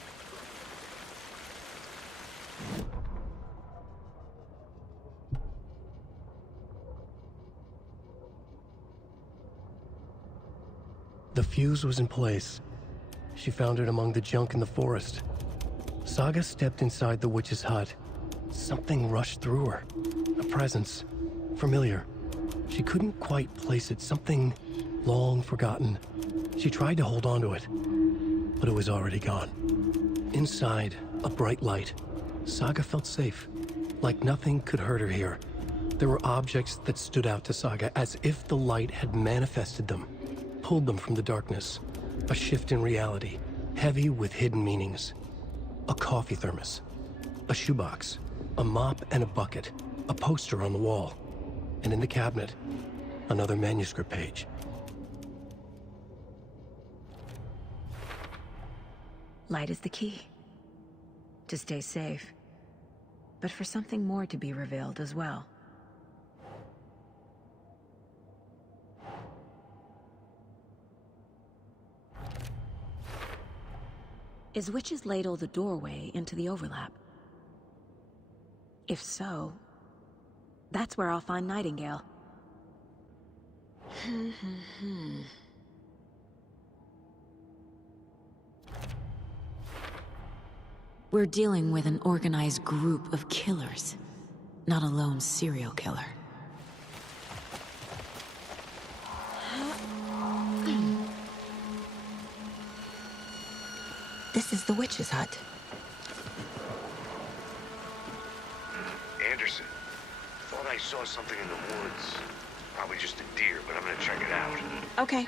The fuse was in place. She found it among the junk in the forest. Saga stepped inside the witch's hut. Something rushed through her. A presence. Familiar. She couldn't quite place it. Something long forgotten. She tried to hold on to it, but it was already gone. Inside, a bright light. Saga felt safe. Like nothing could hurt her here. There were objects that stood out to Saga as if the light had manifested them. Pulled them from the darkness. A shift in reality, heavy with hidden meanings. A coffee thermos, a shoebox, a mop and a bucket, a poster on the wall, and in the cabinet, another manuscript page. Light is the key. To stay safe. But for something more to be revealed as well. Is Witch's Ladle the doorway into the overlap? If so, that's where I'll find Nightingale. We're dealing with an organized group of killers, not a lone serial killer. This is the witch's hut. Anderson, thought I saw something in the woods. Probably just a deer, but I'm gonna check it out. Okay.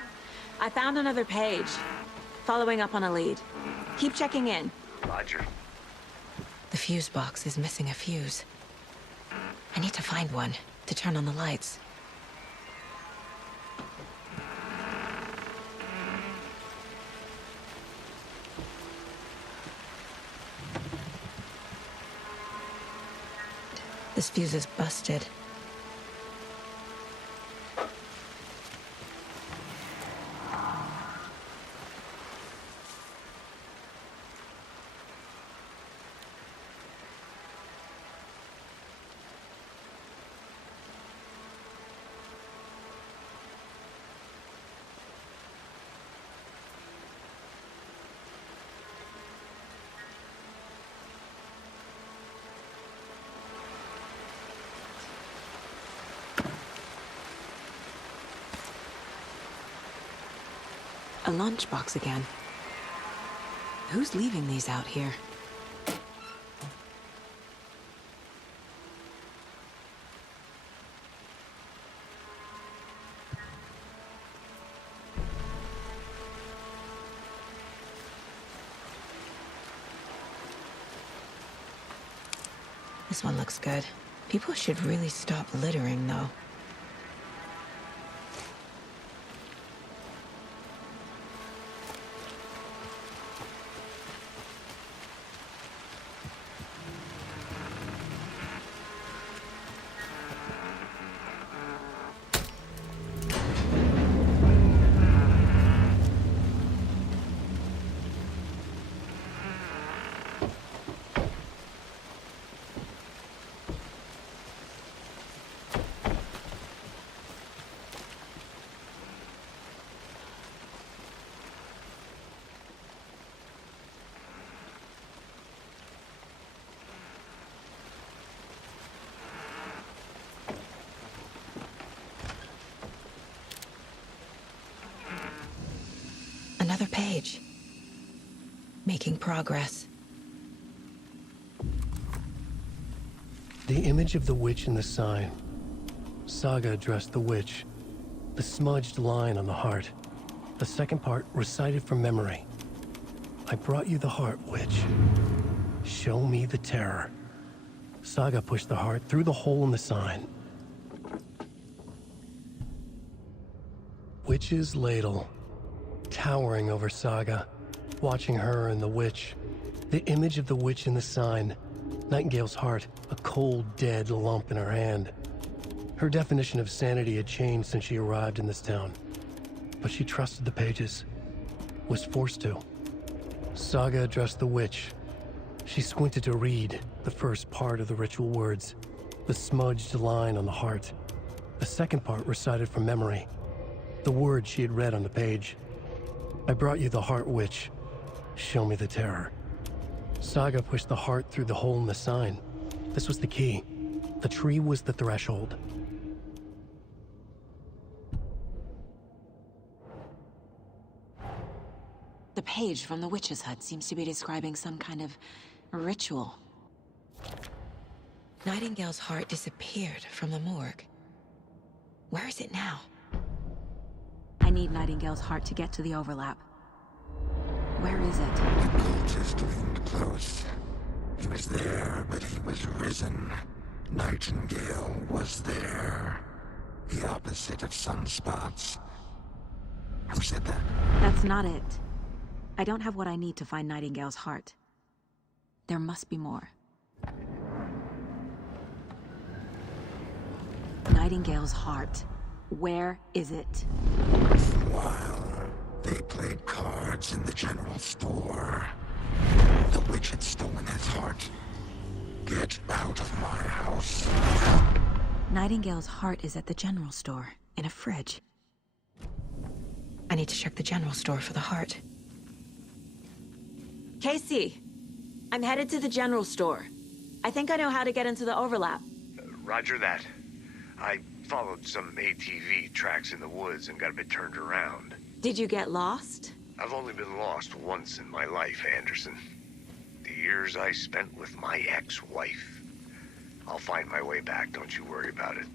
I found another page. Following up on a lead. Keep checking in. Roger. The fuse box is missing a fuse. I need to find one to turn on the lights. This fuse is busted. A lunchbox again. Who's leaving these out here? This one looks good. People should really stop littering, though. Another page. Making progress. The image of the witch in the sign. Saga addressed the witch. The smudged line on the heart. The second part recited from memory. I brought you the heart, witch. Show me the terror. Saga pushed the heart through the hole in the sign. Witch's ladle. Towering over Saga, watching her and the witch. The image of the witch in the sign. Nightingale's heart, a cold, dead lump in her hand. Her definition of sanity had changed since she arrived in this town. But she trusted the pages. Was forced to. Saga addressed the witch. She squinted to read the first part of the ritual words. The smudged line on the heart. The second part recited from memory. The words she had read on the page. I brought you the heart, witch. Show me the terror. Saga pushed the heart through the hole in the sign. This was the key. The tree was the threshold. The page from the witch's hut seems to be describing some kind of ritual. Nightingale's heart disappeared from the morgue. Where is it now? I need Nightingale's heart to get to the overlap. Where is it? The cultist leaned close. He was there, but he was risen. Nightingale was there. The opposite of sunspots. Who said that? That's not it. I don't have what I need to find Nightingale's heart. There must be more. Nightingale's heart. Where is it? While they played cards in the general store, the witch had stolen his heart. Get out of my house. Nightingale's heart is at the general store, in a fridge. I need to check the general store for the heart. Casey, I'm headed to the general store. I think I know how to get into the overlap. Roger that. I followed some ATV tracks in the woods and got a bit turned around. Did you get lost? I've only been lost once in my life, Anderson. The years I spent with my ex-wife. I'll find my way back, don't you worry about it.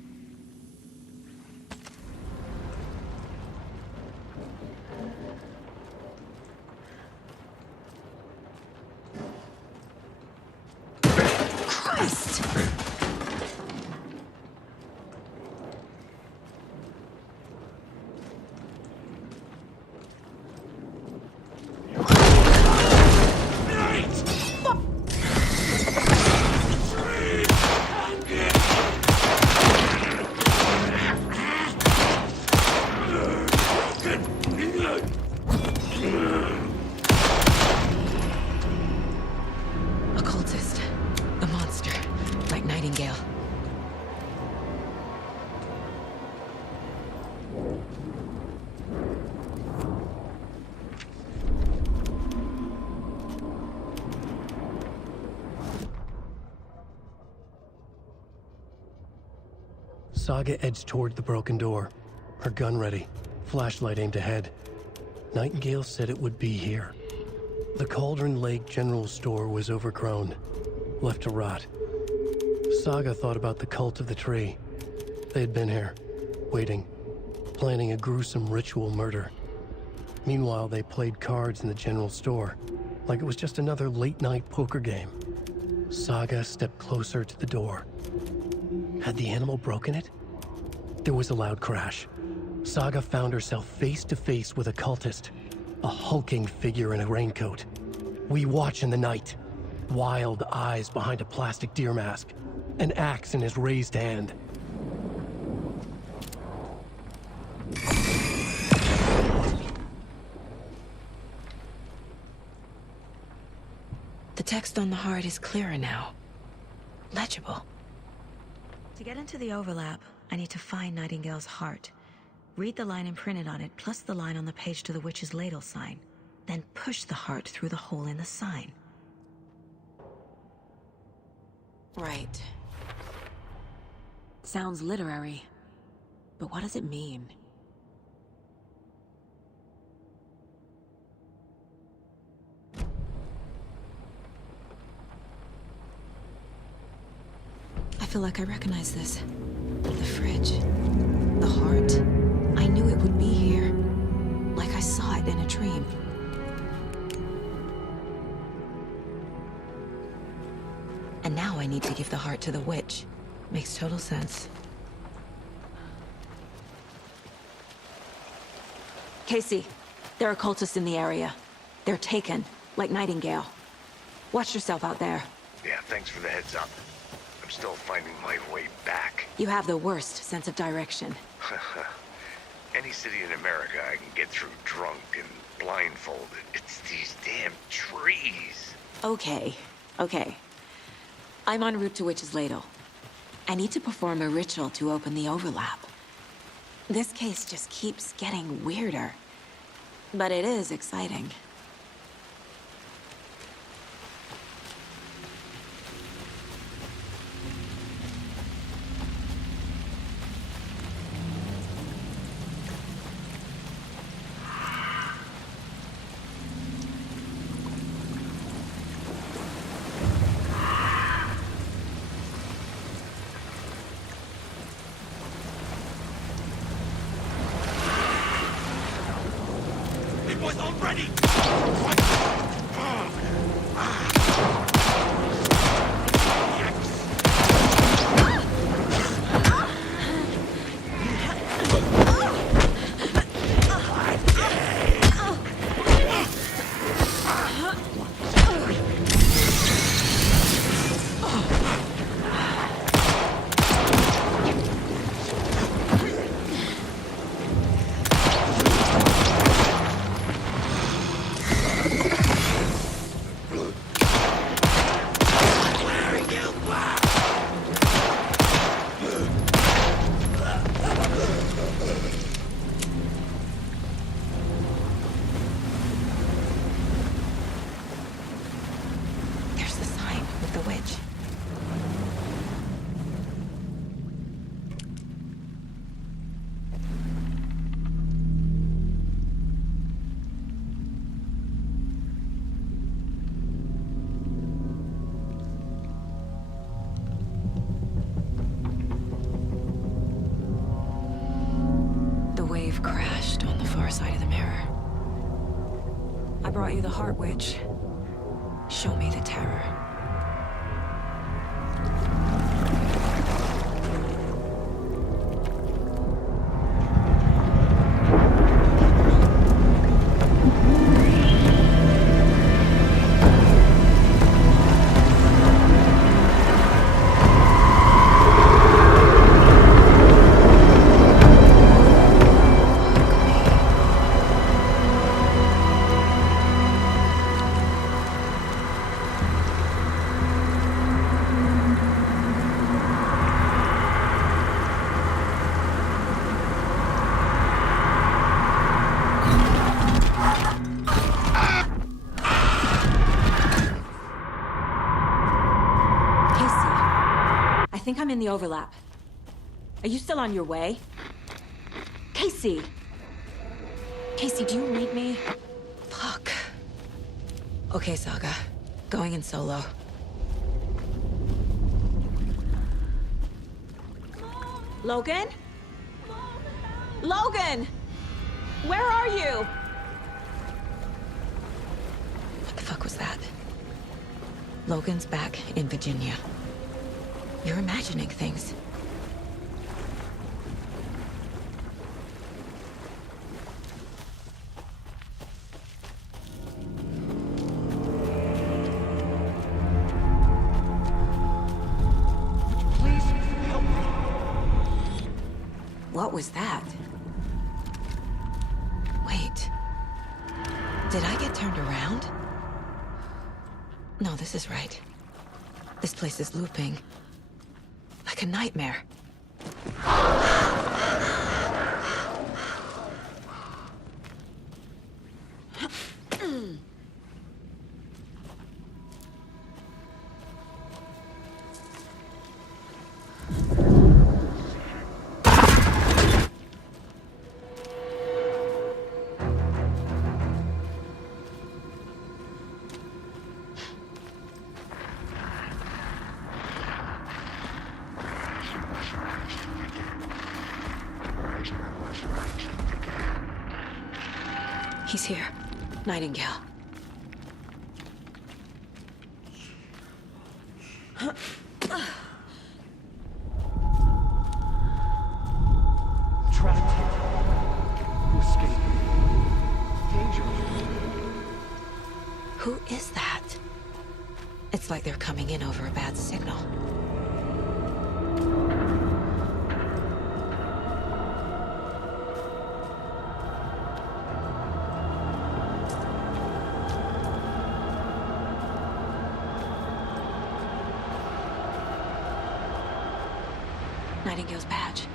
Saga edged toward the broken door, her gun ready, flashlight aimed ahead. Nightingale said it would be here. The Cauldron Lake General Store was overgrown, left to rot. Saga thought about the cult of the tree. They had been here, waiting, planning a gruesome ritual murder. Meanwhile, they played cards in the general store, like it was just another late-night poker game. Saga stepped closer to the door. Had the animal broken it? There was a loud crash. Saga found herself face to face with a cultist, a hulking figure in a raincoat. We watch in the night. Wild eyes behind a plastic deer mask, an axe in his raised hand. The text on the heart is clearer now. Legible. To get into the overlap, I need to find Nightingale's heart. Read the line imprinted on it, plus the line on the page to the witch's ladle sign. Then push the heart through the hole in the sign. Right. Sounds literary. But what does it mean? I feel like I recognize this. The fridge. The heart. I knew it would be here. Like I saw it in a dream. And now I need to give the heart to the witch. Makes total sense. Casey, there are cultists in the area. They're taken, like Nightingale. Watch yourself out there. Yeah, thanks for the heads up. I'm still finding my way back. You have the worst sense of direction. Any city in America I can get through drunk and blindfolded. It's these damn trees. Okay. I'm en route to Witch's Ladle. I need to perform a ritual to open the overlap. This case just keeps getting weirder. But it is exciting. Crashed on the far side of the mirror. I brought you the Heart Witch. Show me the terror. I think I'm in the overlap. Are you still on your way? Casey! Casey, do you read me? Fuck. Okay, Saga. Going in solo. Logan? Logan! Where are you? What the fuck was that? Logan's back in Virginia. You're imagining things. What was that? Wait. Did I get turned around? No, this is right. This place is looping. Like a nightmare. He's here. Nightingale. Trapped here. You escaped. Danger. Who is that? It's like they're coming in over a bad signal. Nightingale's badge.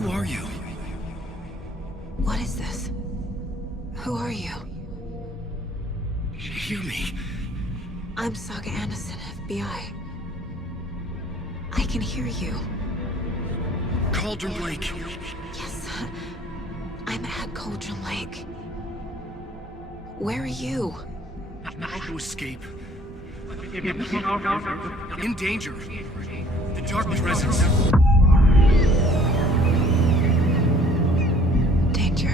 Who are you? What is this? Who are you? Hear me. I'm Saga Anderson, FBI. I can hear you. Cauldron Lake. Yes, I'm at Cauldron Lake. Where are you? Not to escape. In danger. The dark presence. Danger.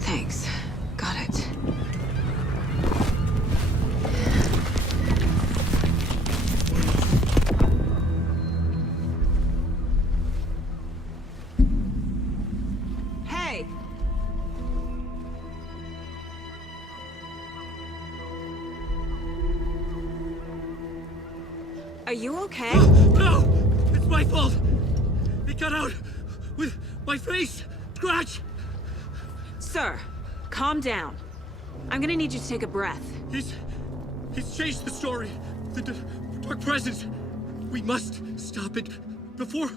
Thanks. Got it. Hey! Are you okay? No! It's my fault! They got out with my face! Scratch! Sir, calm down. I'm gonna need you to take a breath. He's changed the story. The dark presence. We must stop it before...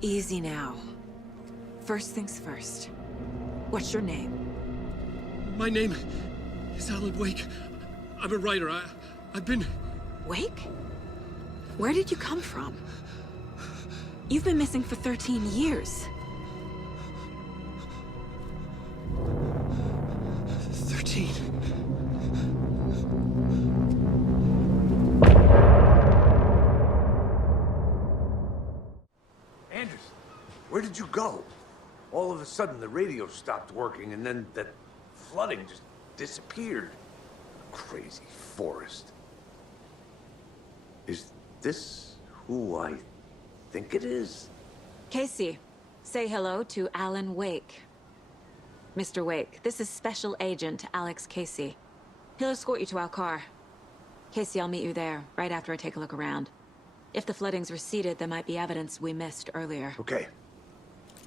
Easy now. First things first. What's your name? My name is Alan Wake. I'm a writer. I've been... Wake? Where did you come from? You've been missing for 13 years. 13. Anderson, where did you go? All of a sudden, the radio stopped working, and then that flooding just disappeared. Crazy forest. Is this who I think it is? Casey, say hello to Alan Wake. Mr. Wake, this is Special Agent Alex Casey. He'll escort you to our car. Casey, I'll meet you there, right after I take a look around. If the flooding's receded, there might be evidence we missed earlier. Okay.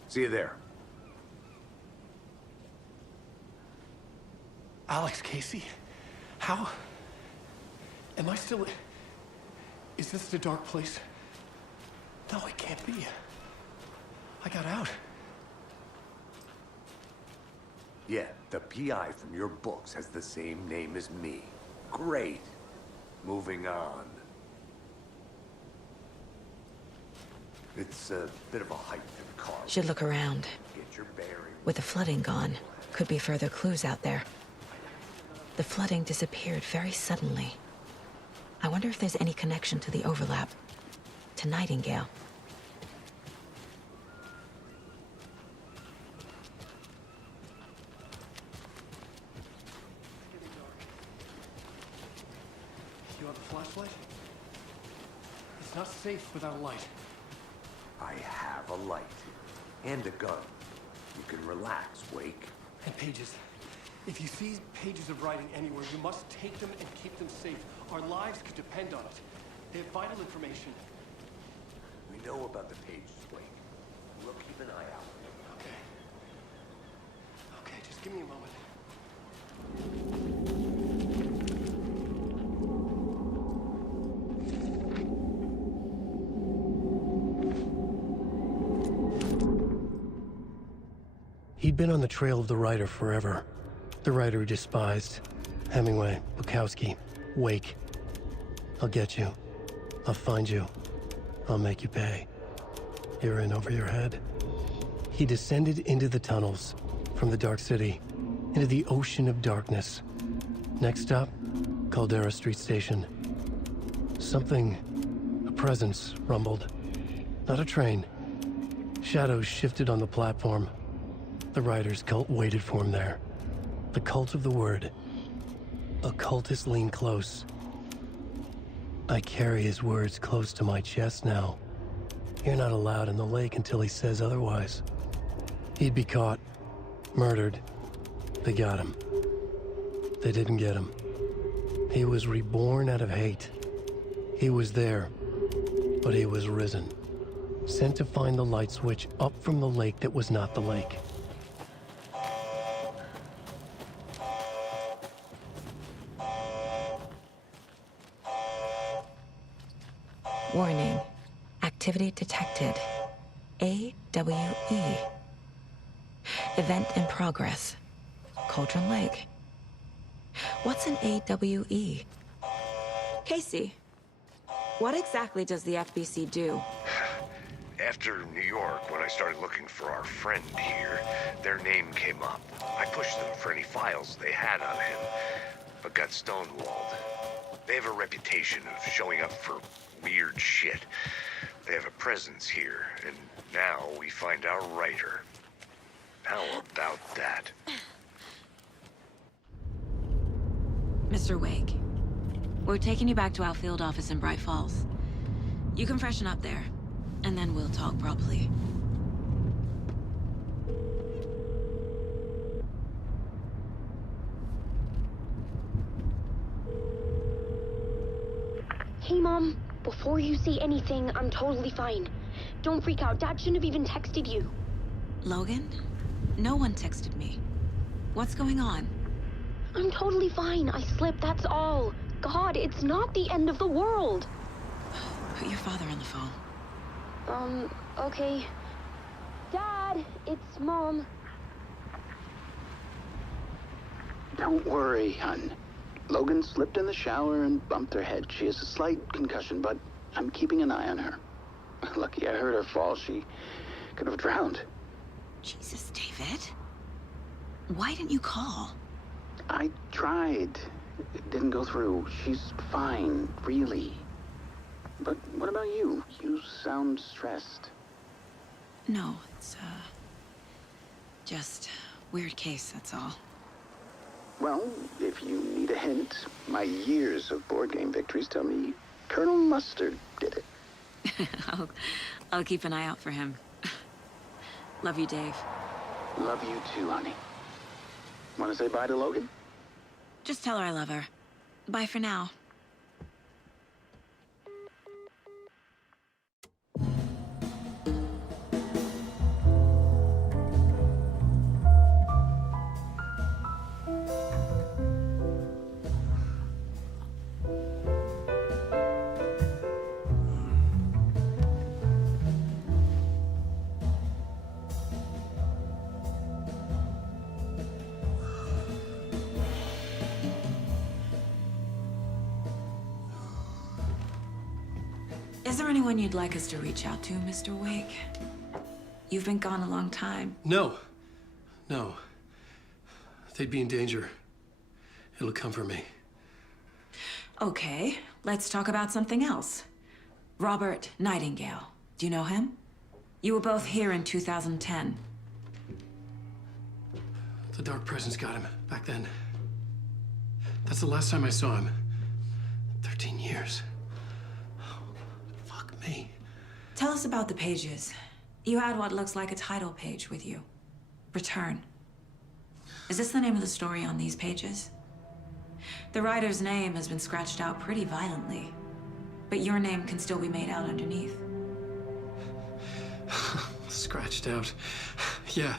See you there. Alex Casey? How? Am I still... Is this the dark place? No, it can't be. I got out. Yeah, the PI from your books has the same name as me. Great. Moving on. It's a bit of a hike to the car. Should look around. Get your bearings. With the flooding gone, could be further clues out there. The flooding disappeared very suddenly. I wonder if there's any connection to the overlap. To Nightingale. You have a flashlight? It's not safe without a light. I have a light. And a gun. You can relax, Wake. And pages. If you see pages of writing anywhere, you must take them and keep them safe. Our lives could depend on it. They have vital information. We know about the pages, Wake. We'll keep an eye out. Okay. Okay, just give me a moment. He'd been on the trail of the writer forever. The writer he despised. Hemingway, Bukowski, Wake. I'll get you. I'll find you. I'll make you pay. You're in over your head. He descended into the tunnels, from the Dark City, into the ocean of darkness. Next stop, Caldera Street Station. Something, a presence, rumbled. Not a train. Shadows shifted on the platform. The writer's cult waited for him there. The cult of the word. Occultists lean close. I carry his words close to my chest now. You're not allowed in the lake until he says otherwise. He'd be caught, murdered. They got him. They didn't get him. He was reborn out of hate. He was there, but he was risen. Sent to find the light switch up from the lake that was not the lake. Warning. Activity detected. AWE. Event in progress. Cauldron Lake. What's an AWE? Casey, what exactly does the FBC do? After New York, when I started looking for our friend here, their name came up. I pushed them for any files they had on him, but got stonewalled. They have a reputation of showing up for weird shit. They have a presence here, and now we find our writer. How about that? Mr. Wake, we're taking you back to our field office in Bright Falls. You can freshen up there, and then we'll talk properly. Hey, Mom. Before you say anything, I'm totally fine. Don't freak out. Dad shouldn't have even texted you. Logan? No one texted me. What's going on? I'm totally fine. I slipped, that's all. God, it's not the end of the world. Put your father on the phone. Okay. Dad, it's Mom. Don't worry, hon. Logan slipped in the shower and bumped her head. She has a slight concussion, but I'm keeping an eye on her. Lucky I heard her fall. She could have drowned. Jesus, David. Why didn't you call? I tried. It didn't go through. She's fine, really. But what about you? You sound stressed. No, it's, just weird case, that's all. Well, if you need a hint, my years of board game victories tell me Colonel Mustard did it. I'll keep an eye out for him. Love you, Dave. Love you too, honey. Want to say bye to Logan? Just tell her I love her. Bye for now. Is there anyone you'd like us to reach out to, Mr. Wake? You've been gone a long time. No. No. They'd be in danger. It'll come for me. Okay, let's talk about something else. Robert Nightingale. Do you know him? You were both here in 2010. The Dark Presence got him back then. That's the last time I saw him. 13 years. Fuck me. Tell us about the pages. You had what looks like a title page with you. Return. Is this the name of the story on these pages? The writer's name has been scratched out pretty violently, but your name can still be made out underneath. Scratched out. Yeah.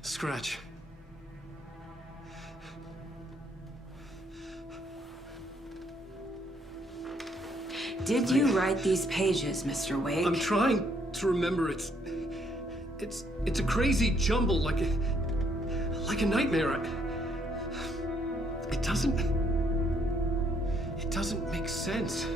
Scratch. Did you write these pages, Mr. Wake? I'm trying to remember. It's a crazy jumble, like a nightmare. It doesn't make sense.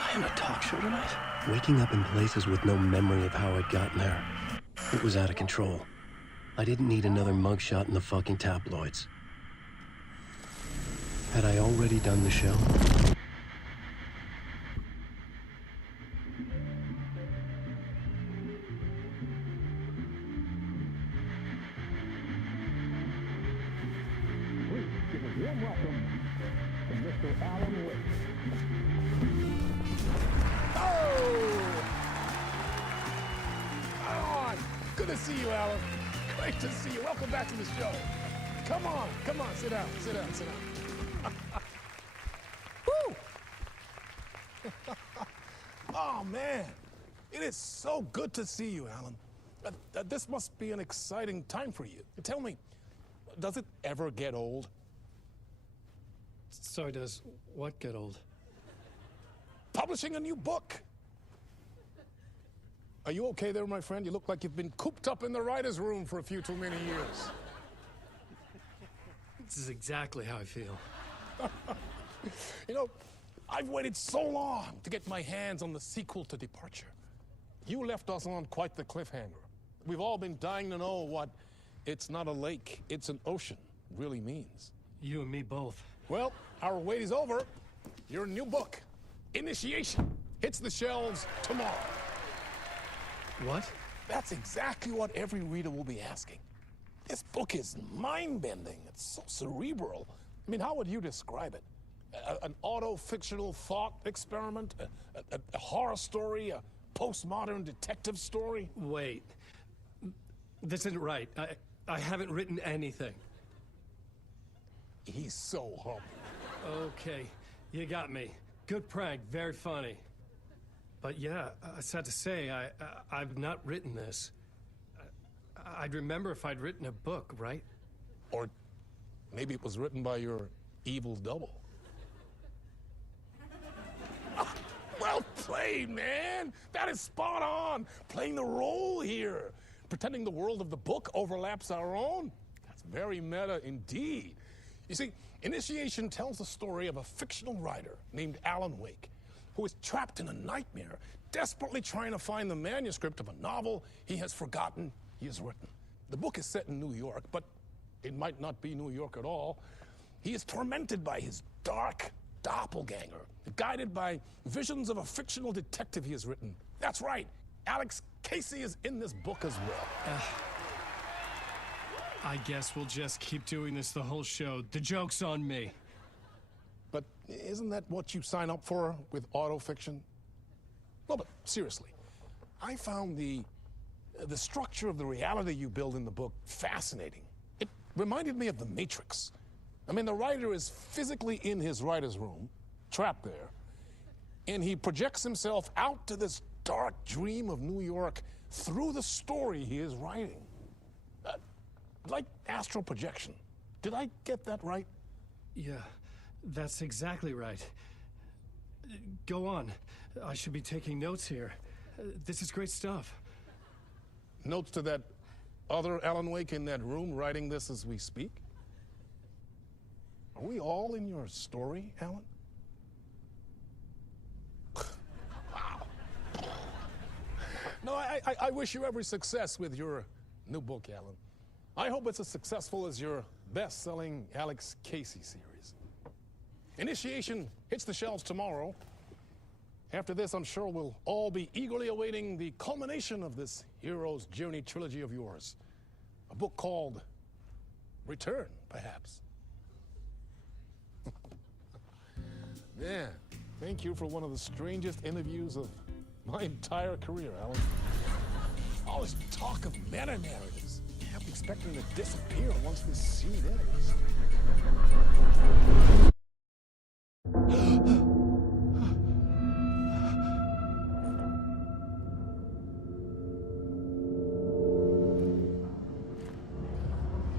I on a talk show tonight? Waking up in places with no memory of how I'd gotten there. It was out of control. I didn't need another mugshot in the fucking tabloids. Had I already done the show? Please give a warm welcome to Mr. Alan Wake. Oh! Alan! Good to see you, Alan. Great to see you. Welcome back to the show. Come on, sit down, sit down, sit down. Woo! Oh, man. It is so good to see you, Alan. This must be an exciting time for you. Tell me, does it ever get old? Sorry, does what get old? Publishing a new book. Are you okay there, my friend? You look like you've been cooped up in the writer's room for a few too many years. This is exactly how I feel. You know, I've waited so long to get my hands on the sequel to Departure. You left us on quite the cliffhanger. We've all been dying to know what "it's not a lake, it's an ocean" really means. You and me both. Well, our wait is over. Your new book, Initiation, hits the shelves tomorrow. What? That's exactly what every reader will be asking. This book is mind-bending. It's so cerebral. I mean, how would you describe it? An auto-fictional thought experiment? A horror story? A postmodern detective story? Wait. This isn't right. I haven't written anything. He's so humble. Okay, you got me. Good prank, very funny. But yeah, sad to say, I've not written this. I'd remember if I'd written a book, right? Or maybe it was written by your evil double. Well played, man! That is spot on! Playing the role here. Pretending the world of the book overlaps our own. That's very meta indeed. You see, Initiation tells the story of a fictional writer named Alan Wake, who is trapped in a nightmare, desperately trying to find the manuscript of a novel he has forgotten he has written. The book is set in New York, but it might not be New York at all. He is tormented by his dark doppelganger, guided by visions of a fictional detective he has written. That's right, Alex Casey is in this book as well. I guess we'll just keep doing this the whole show. The joke's on me. But isn't that what you sign up for with autofiction? No, but seriously, I found the structure of the reality you build in the book fascinating. It reminded me of The Matrix. I mean, the writer is physically in his writer's room, trapped there, and he projects himself out to this dark dream of New York through the story he is writing. Like astral projection. Did I get that right? Yeah, that's exactly right. Go on. I should be taking notes here. This is great stuff. Notes to that other Alan Wake in that room writing this as we speak? Are we all in your story, Alan? Wow. No, I wish you every success with your new book, Alan. I hope it's as successful as your best-selling Alex Casey series. Initiation hits the shelves tomorrow. After this, I'm sure we'll all be eagerly awaiting the culmination of this hero's journey trilogy of yours. A book called Return, perhaps. Yeah, thank you for one of the strangest interviews of my entire career, Alan. All this talk of meta-narratives. I kept expecting to disappear once this scene ends.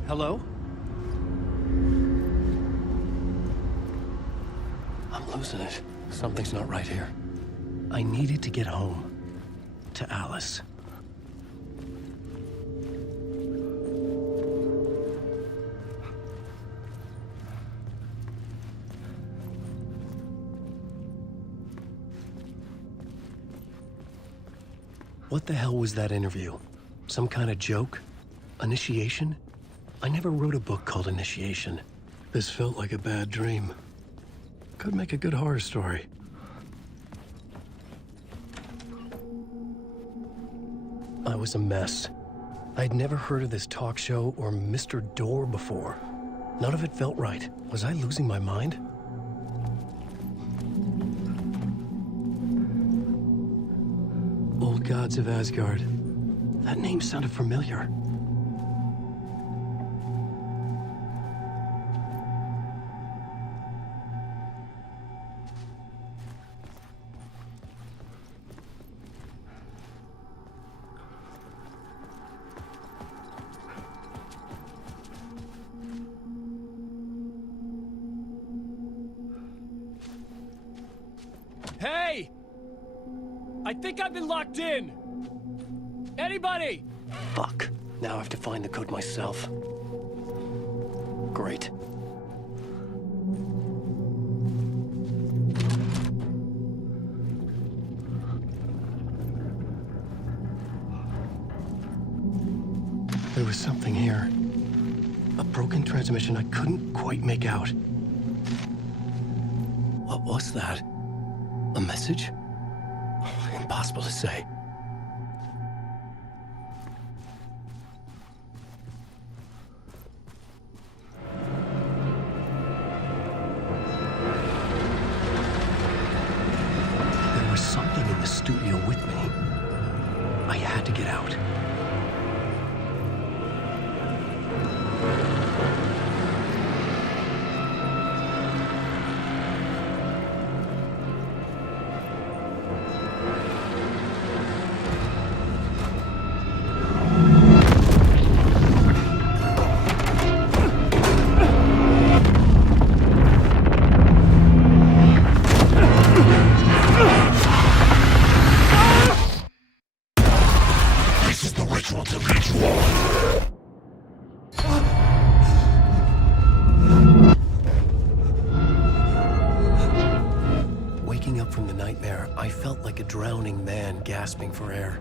Hello? I'm losing it. Something's not right here. I needed to get home. To Alice. What the hell was that interview? Some kind of joke? Initiation? I never wrote a book called Initiation. This felt like a bad dream. Could make a good horror story. I was a mess. I'd never heard of this talk show or Mr. Door before. None of it felt right. Was I losing my mind? Old Gods of Asgard. That name sounded familiar. Hey! I think I've been locked in! Anybody? Fuck. Now I have to find the code myself. Great. There was something here. A broken transmission I couldn't quite make out. What was that? A message? Impossible to say. There was something in the studio with me. I had to get out. Waking up from the nightmare, I felt like a drowning man gasping for air.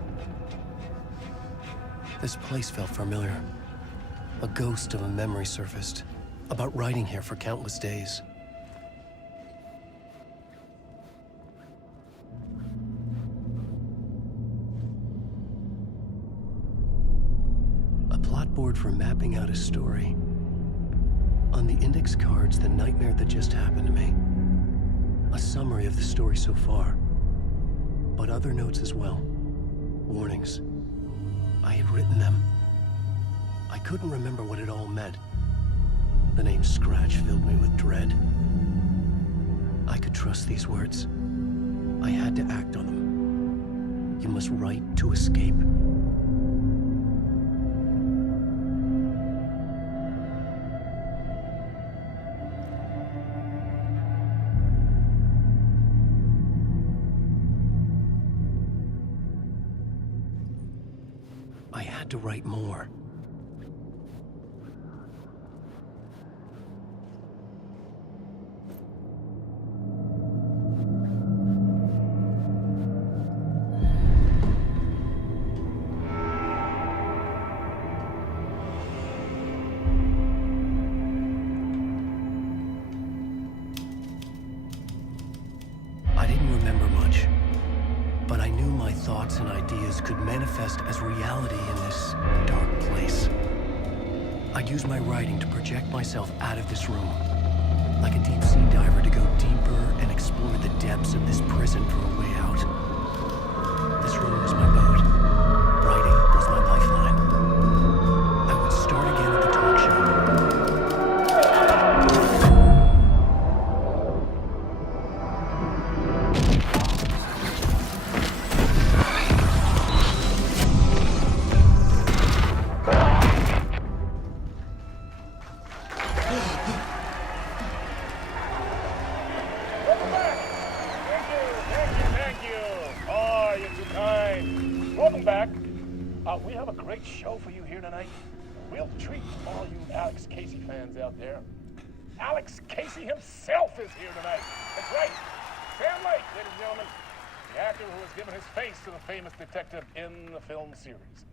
This place felt familiar. A ghost of a memory surfaced, about riding here for countless days. A plot board for mapping out a story. On the index cards, the nightmare that just happened to me. A summary of the story so far, but other notes as well. Warnings. I had written them. I couldn't remember what it all meant. The name Scratch filled me with dread. I could trust these words. I had to act on them. You must write to escape. I had to write more. I didn't remember much, but I knew my thoughts and ideas could manifest as reality in this dark place. I'd use my writing to project myself out of this room, like a deep-sea diver to go deeper and explore the depths of this prison for a way out. This room was my boat. Writing was my lifeline. I would start again at the talk show. Welcome back. We have a great show for you here tonight. Real treat for all you Alex Casey fans out there. Alex Casey himself is here tonight. That's right. Sam Lake, ladies and gentlemen. The actor actor who has given his face to the famous detective in the film series.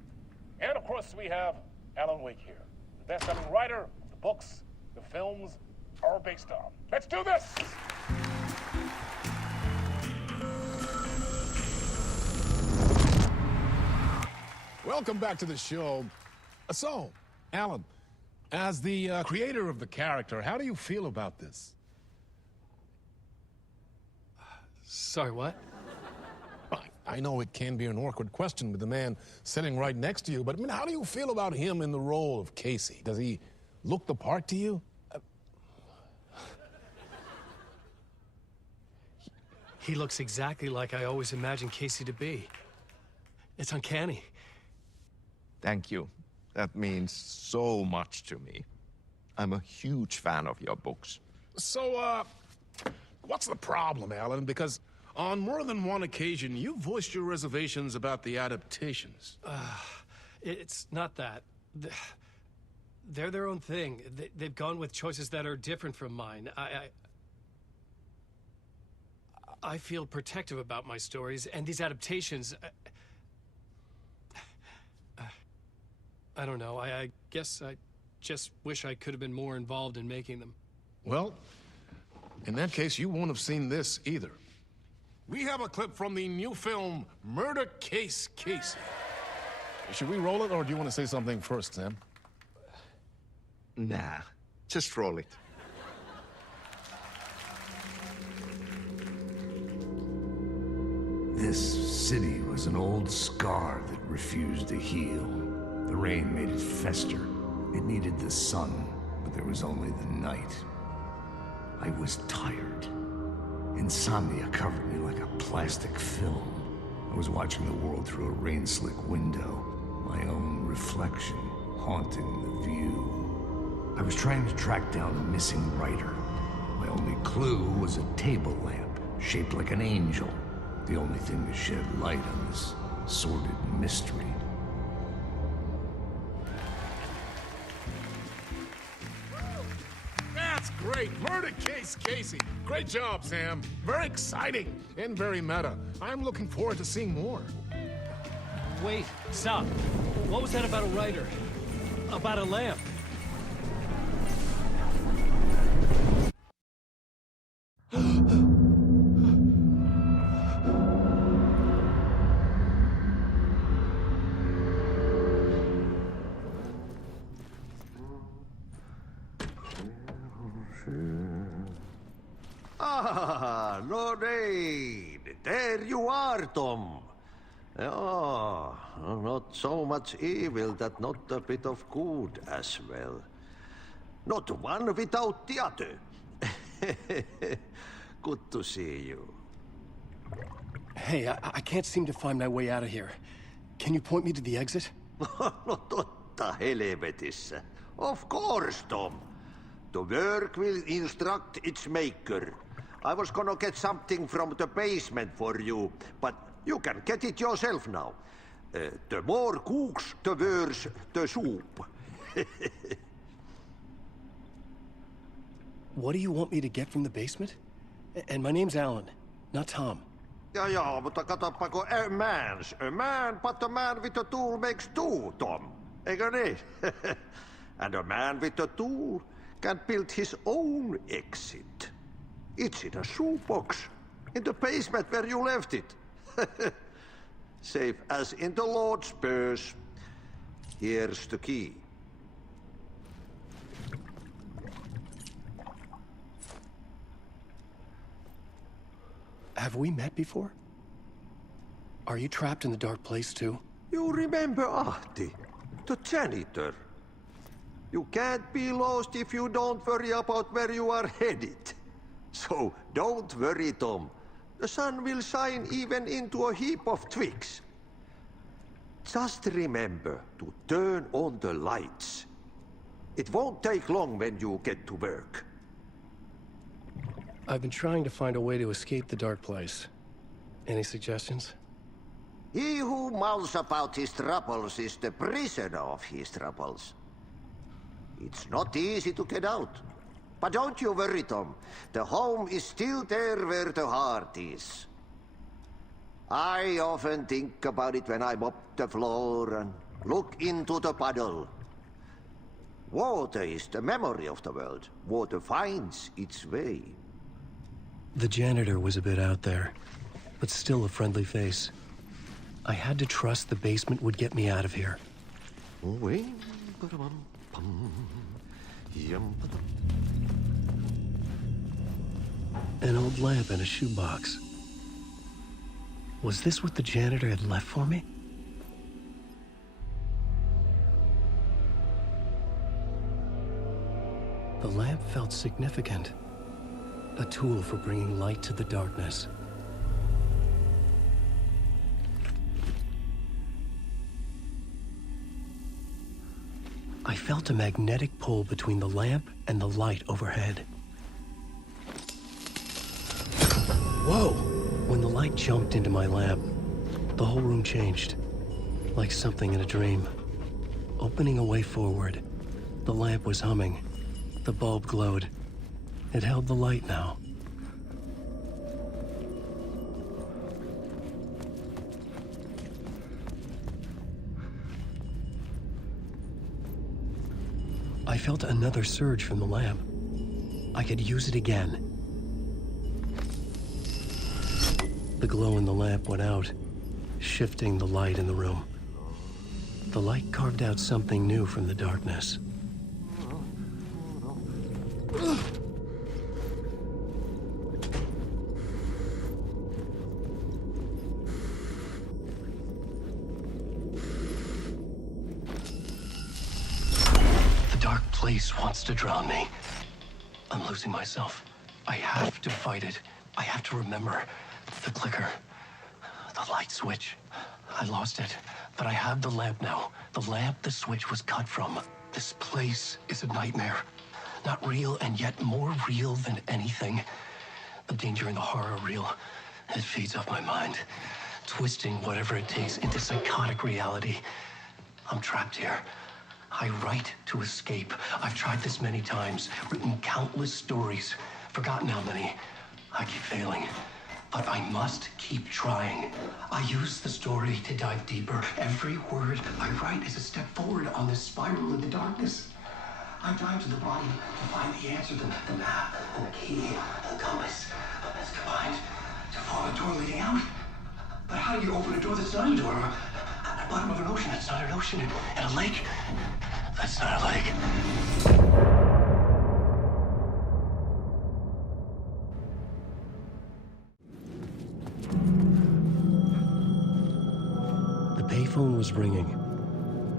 And of course, we have Alan Wake here, the best-selling writer the books the films are based on. Let's do this! Welcome back to the show. So, Alan, as the creator of the character, how do you feel about this? Sorry, what? I know it can be an awkward question with the man sitting right next to you, but I mean, how do you feel about him in the role of Casey? Does he look the part to you? He looks exactly like I always imagined Casey to be. It's uncanny. Thank you. That means so much to me. I'm a huge fan of your books. So, what's the problem, Alan? Because on more than one occasion, you voiced your reservations about the adaptations. It's not that. They're their own thing. They've gone with choices that are different from mine. I feel protective about my stories, and these adaptations... I don't know. I guess I just wish I could have been more involved in making them. Well, in that case, you won't have seen this either. We have a clip from the new film, Murder Case Casey. Should we roll it, or do you want to say something first, Sam? Nah, just roll it. This city was an old scar that refused to heal. The rain made it fester. It needed the sun, but there was only the night. I was tired. Insomnia covered me like a plastic film. I was watching the world through a rain-slick window, my own reflection haunting the view. I was trying to track down a missing writer. My only clue was a table lamp, shaped like an angel. The only thing to shed light on this sordid mystery. That's great! Murder Case Casey! Great job, Sam. Very exciting and very meta. I'm looking forward to seeing more. Wait, stop. What was that about a writer? About a lamp? Ah, Lord Aid, there you are, Tom. Oh, not so much evil that not a bit of good as well. Not one without the other. Good to see you. Hey, I can't seem to find my way out of here. Can you point me to the exit? No totta helvetissä. Of course, Tom. The work will instruct its maker. I was gonna get something from the basement for you, but you can get it yourself now. The more cooks, the worse the soup. What do you want me to get from the basement? And my name's Alan, not Tom. Ja, mutta katsoppa, a man, but a man with a tool makes two, Tom. Eikö niin? And a man with a tool can build his own exit. It's in a shoebox, in the basement where you left it. Safe as in the Lord's purse. Here's the key. Have we met before? Are you trapped in the dark place too? You remember Ahti, the janitor. You can't be lost if you don't worry about where you are headed. So don't worry, Tom. The sun will shine even into a heap of twigs. Just remember to turn on the lights. It won't take long when you get to work. I've been trying to find a way to escape the dark place. Any suggestions? He who mouths about his troubles is the prisoner of his troubles. It's not easy to get out. But don't you worry, Tom. The home is still there where the heart is. I often think about it when I mop the floor and look into the puddle. Water is the memory of the world. Water finds its way. The janitor was a bit out there, but still a friendly face. I had to trust the basement would get me out of here. An old lamp in a shoebox. Was this what the janitor had left for me? The lamp felt significant. A tool for bringing light to the darkness. I felt a magnetic pull between the lamp and the light overhead. Whoa! When the light jumped into my lamp, the whole room changed, like something in a dream. Opening a way forward, the lamp was humming. The bulb glowed. It held the light now. I felt another surge from the lamp. I could use it again. The glow in the lamp went out, shifting the light in the room. The light carved out something new from the darkness. The dark place wants to drown me. I'm losing myself. I have to fight it. I have to remember. The clicker. The light switch. I lost it, but I have the lamp now. The lamp the switch was cut from. This place is a nightmare. Not real, and yet more real than anything. The danger and the horror are real. It feeds off my mind, twisting whatever it takes into psychotic reality. I'm trapped here. I write to escape. I've tried this many times, written countless stories, forgotten how many. I keep failing. But I must keep trying. I use the story to dive deeper. Every word I write is a step forward on this spiral in the darkness. I dive to the bottom to find the answer, the map, and the key, and the compass. It's combined to form a door leading out. But how do you open a door that's not a door? At the bottom of an ocean, that's not an ocean. And a lake, that's not a lake. The payphone was ringing.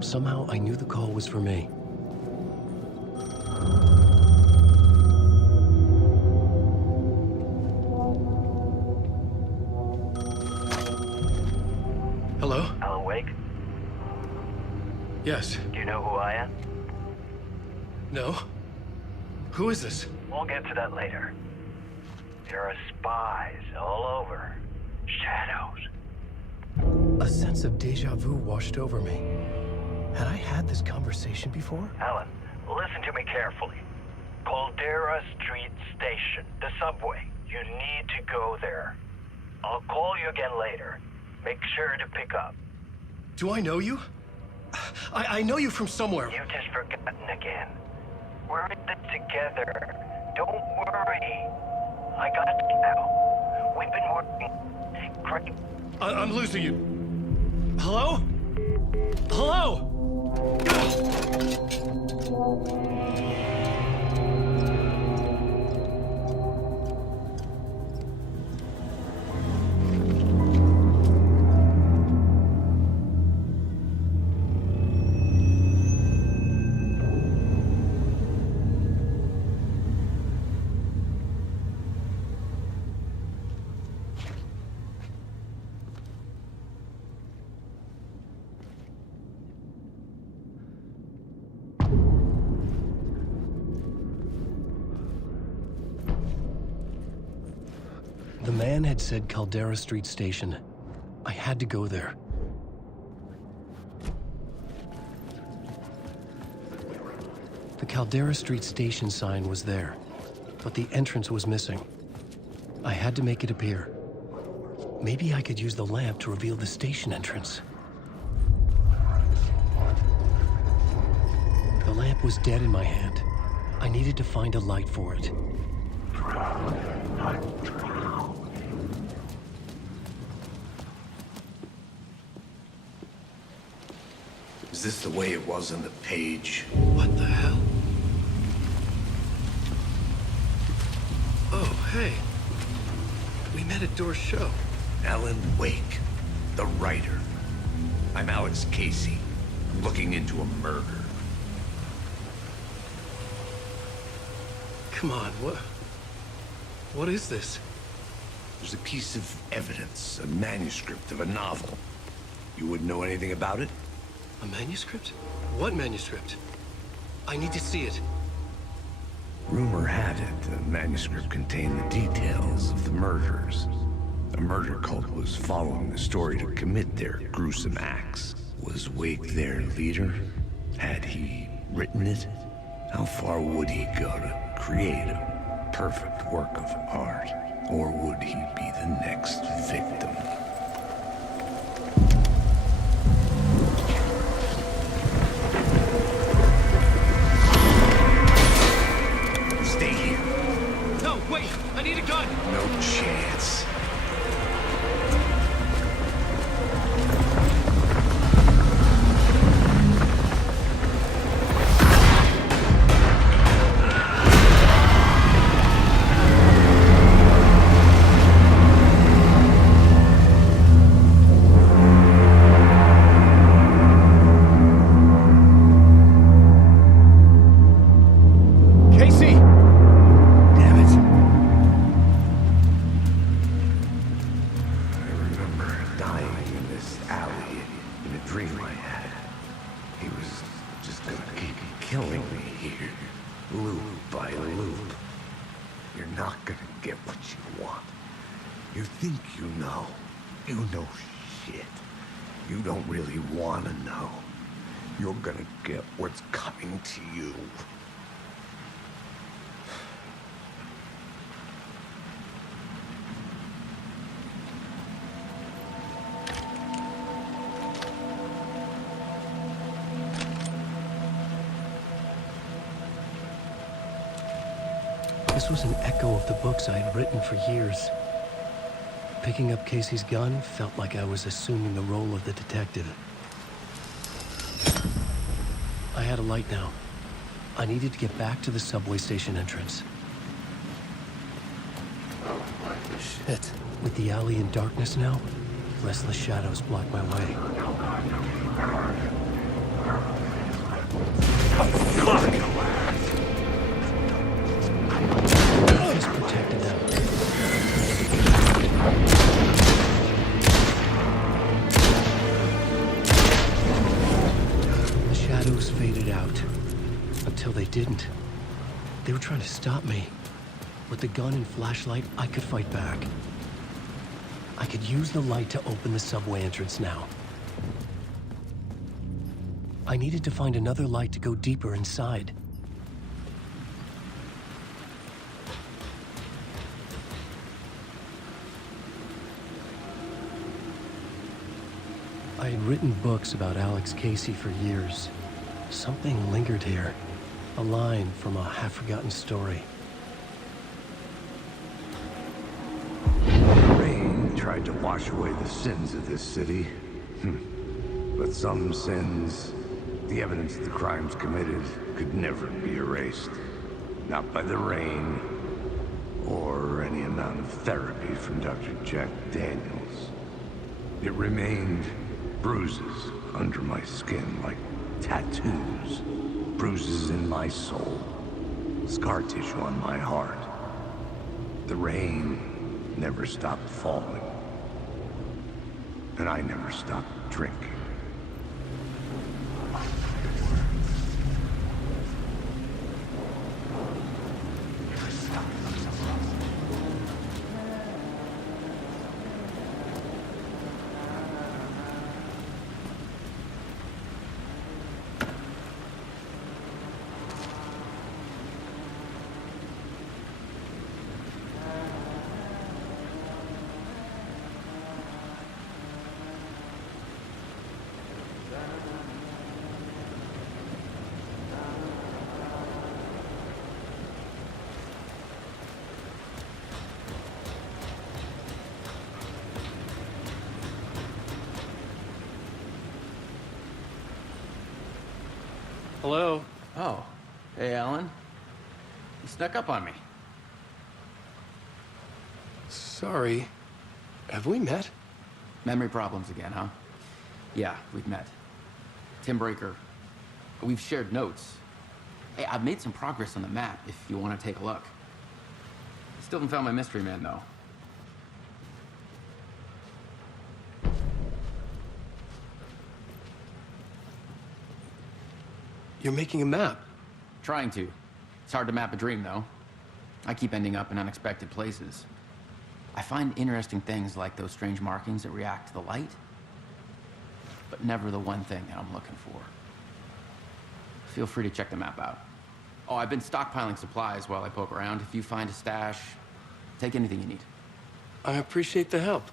Somehow I knew the call was for me. Hello? Alan Wake? Yes. Do you know who I am? No? Who is this? We'll get to that later. There are spies all over. Shadows. A sense of deja vu washed over me. Had I had this conversation before? Alan, listen to me carefully. Caldera Street Station, the subway. You need to go there. I'll call you again later. Make sure to pick up. Do I know you? I know you from somewhere. You've just forgotten again. We're in this together. Don't worry. I got you now. We've been working great. I'm losing you. Hello? Hello? The man had said Caldera Street Station. I had to go there. The Caldera Street Station sign was there, but the entrance was missing. I had to make it appear. Maybe I could use the lamp to reveal the station entrance. The lamp was dead in my hand. I needed to find a light for it. Is this the way it was on the page? What the hell? Oh, hey. We met at Door's show. Alan Wake, the writer. I'm Alex Casey, looking into a murder. Come on, what is this? There's a piece of evidence, a manuscript of a novel. You wouldn't know anything about it? A manuscript? What manuscript? I need to see it. Rumor had it the manuscript contained the details of the murders. A murder cult was following the story to commit their gruesome acts. Was Wake their leader? Had he written it? How far would he go to create a perfect work of art? Or would he be the next victim? Stay here. No, wait! I need a gun! No chance. Casey! Damn it. I remember dying in this alley in a dream I had. He was just gonna keep killing me here, loop by loop. You're not gonna get what you want. You think you know. You know shit. You don't really want to know. You're gonna get what's coming to you. This was an echo of the books I had written for years. Picking up Casey's gun felt like I was assuming the role of the detective. I had a light now. I needed to get back to the subway station entrance. Shit. With the alley in darkness now, restless shadows block my way. Fuck! Just protected them. The shadows faded out. Until they didn't. They were trying to stop me. With the gun and flashlight, I could fight back. I could use the light to open the subway entrance now. I needed to find another light to go deeper inside. I had written books about Alex Casey for years. Something lingered here. A line from a half-forgotten story. Rain tried to wash away the sins of this city. But some sins, the evidence of the crimes committed, could never be erased. Not by the rain, or any amount of therapy from Dr. Jack Daniels. It remained bruises under my skin, like tattoos. Bruises in my soul. Scar tissue on my heart. The rain never stopped falling. And I never stopped drinking. Hello? Oh. Hey, Alan. You snuck up on me. Sorry. Have we met? Memory problems again, huh? Yeah, we've met. Tim Breaker. We've shared notes. Hey, I've made some progress on the map if you want to take a look. Still haven't found my mystery man, though. You're making a map? Trying to. It's hard to map a dream, though. I keep ending up in unexpected places. I find interesting things like those strange markings that react to the light, but never the one thing that I'm looking for. Feel free to check the map out. Oh, I've been stockpiling supplies while I poke around. If you find a stash, take anything you need. I appreciate the help.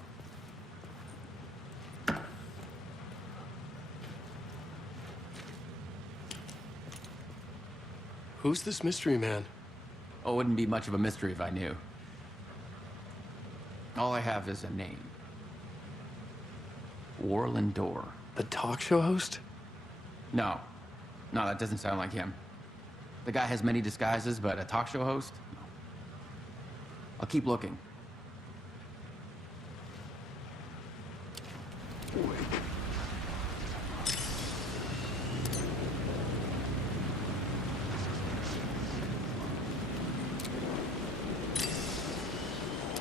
Who's this mystery man? Oh, it wouldn't be much of a mystery if I knew. All I have is a name. Warlin Door. The talk show host? No. No, that doesn't sound like him. The guy has many disguises, but a talk show host? No. I'll keep looking.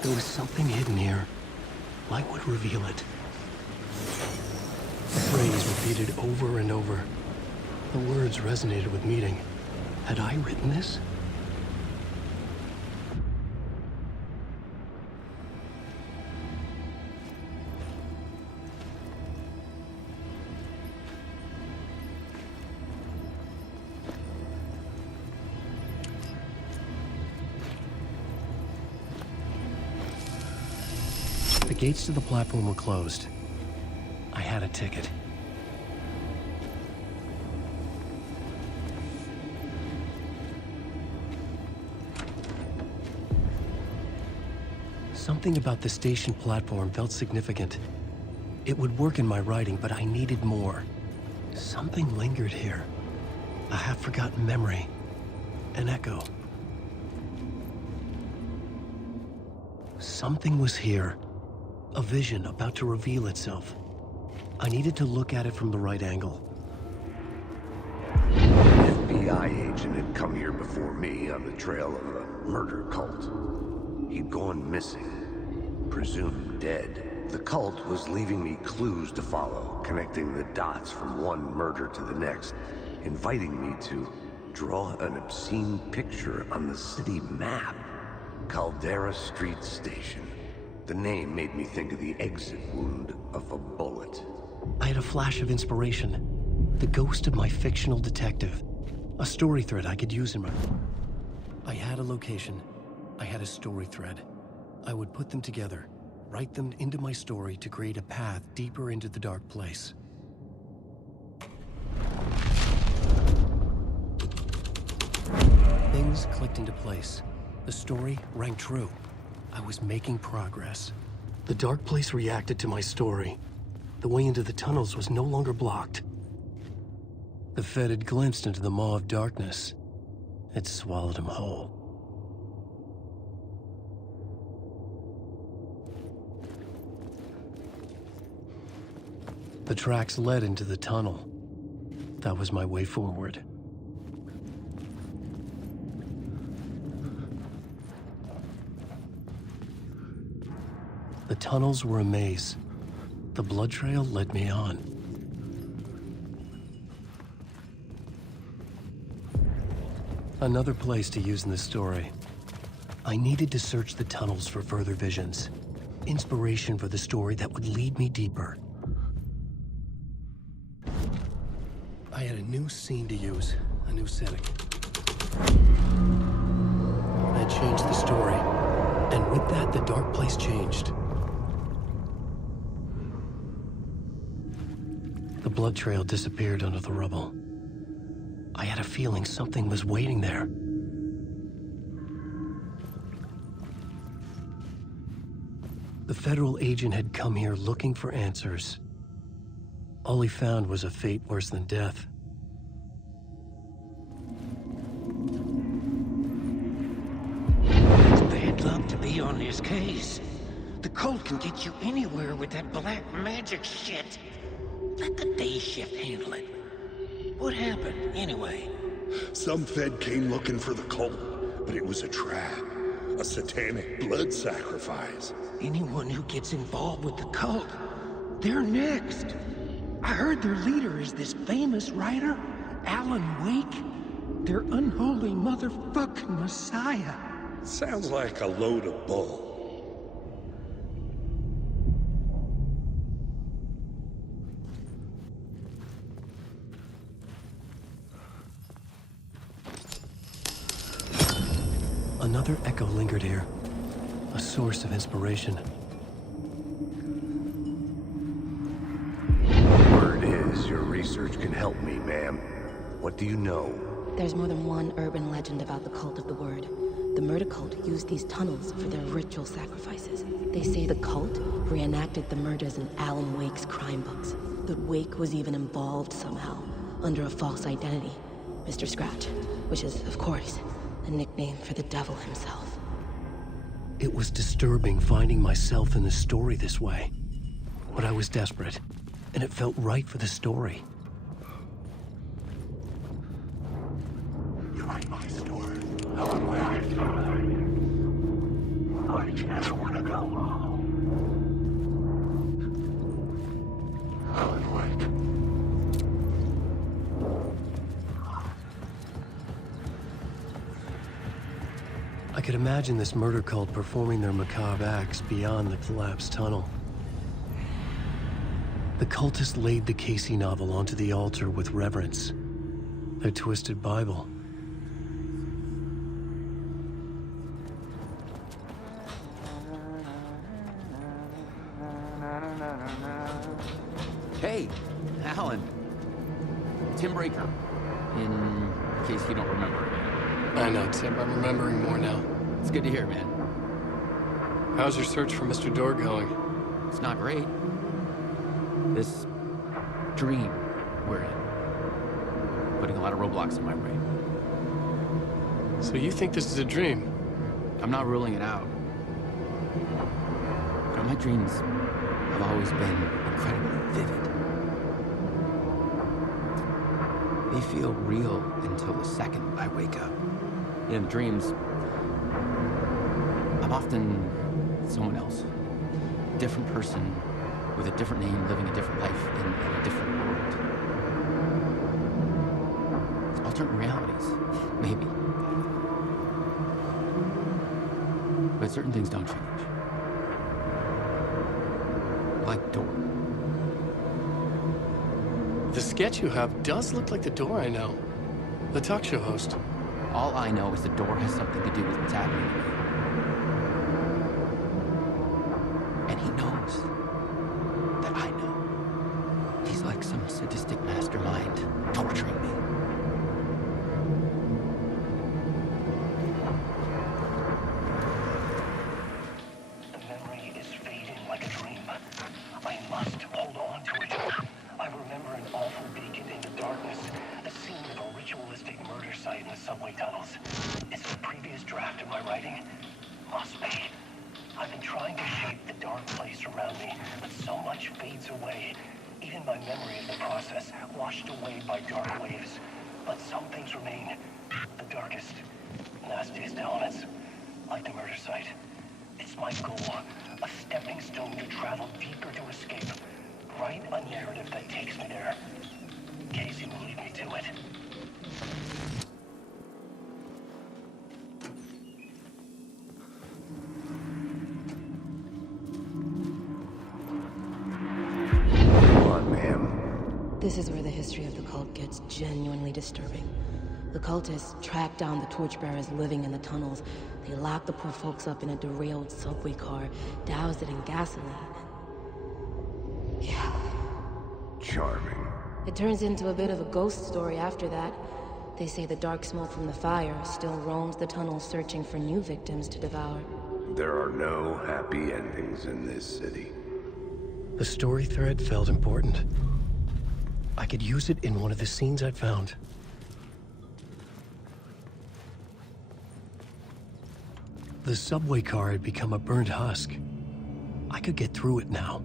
There was something hidden here. Light would reveal it. The phrase repeated over and over. The words resonated with meaning. Had I written this? The gates to the platform were closed. I had a ticket. Something about the station platform felt significant. It would work in my writing, but I needed more. Something lingered here. A half-forgotten memory. An echo. Something was here. A vision about to reveal itself. I needed to look at it from the right angle. An FBI agent had come here before me on the trail of a murder cult. He'd gone missing, presumed dead. The cult was leaving me clues to follow, connecting the dots from one murder to the next, inviting me to draw an obscene picture on the city map. Caldera Street Station. The name made me think of the exit wound of a bullet. I had a flash of inspiration. The ghost of my fictional detective. A story thread I could use in my... I had a location. I had a story thread. I would put them together, write them into my story to create a path deeper into the dark place. Things clicked into place. The story rang true. I was making progress. The dark place reacted to my story. The way into the tunnels was no longer blocked. The Fed had glimpsed into the maw of darkness. It swallowed him whole. The tracks led into the tunnel. That was my way forward. The tunnels were a maze. The blood trail led me on. Another place to use in the story. I needed to search the tunnels for further visions. Inspiration for the story that would lead me deeper. I had a new scene to use, a new setting. I changed the story, and with that, the dark place changed. The blood trail disappeared under the rubble. I had a feeling something was waiting there. The federal agent had come here looking for answers. All he found was a fate worse than death. to be on this case. The cult can get you anywhere with that black magic shit. Let the day shift handle it. What happened, anyway? Some Fed came looking for the cult, but it was a trap. A satanic blood sacrifice. Anyone who gets involved with the cult, they're next. I heard their leader is this famous writer, Alan Wake. Their unholy motherfucking messiah. Sounds like a load of bull. Another echo lingered here. A source of inspiration. Word is your research can help me, ma'am. What do you know? There's more than one urban legend about the Cult of the Word. The murder cult used these tunnels for their ritual sacrifices. They say the cult reenacted the murders in Alan Wake's crime books. That Wake was even involved somehow, under a false identity. Mr. Scratch, which is, of course, a nickname for the devil himself. It was disturbing finding myself in the story this way. But I was desperate, and it felt right for the story. You like my story? Alan Wake. How did you guys want to go? Alan Wake. I could imagine this murder cult performing their macabre acts beyond the collapsed tunnel. The cultists laid the Casey novel onto the altar with reverence. Their twisted Bible. Hey, Alan. Tim Breaker. In case you don't remember. I know, Tim. I'm remembering more now. It's good to hear, man. How's your search for Mr. Door going? It's not great. This dream we're in. Putting a lot of roadblocks in my way. So you think this is a dream? I'm not ruling it out. But my dreams have always been incredibly vivid. They feel real until the second I wake up. In dreams, I'm often someone else. A different person with a different name, living a different life in a different world. Alternate realities, maybe. But certain things don't change. Like Door. The sketch you have does look like the Door I know. The talk show host. All I know is the Door has something to do with what's happening to me. And he knows that I know. He's like some sadistic mastermind torturing me. The memory is fading like a dream. I must hold on to it. I remember an awful beacon in the darkness, the scene of a ritualistic murder site in the subway tunnels. Is it a previous draft of my writing? Must be. I've been trying to shape the dark place around me, but so much fades away. Even my memory of the process, washed away by dark waves. But some things remain. The darkest, nastiest elements, like the murder site. It's my goal, a stepping stone to travel deeper to escape. Write a narrative that takes me there. Casey will lead me to it. Come on, ma'am. This is where the history of the cult gets genuinely disturbing. The cultists tracked down the torchbearers living in the tunnels. They locked the poor folks up in a derailed subway car, doused it in gasoline. Yeah. Charming. It turns into a bit of a ghost story after that. They say the dark smoke from the fire still roams the tunnels searching for new victims to devour. There are no happy endings in this city. The story thread felt important. I could use it in one of the scenes I'd found. The subway car had become a burnt husk. I could get through it now.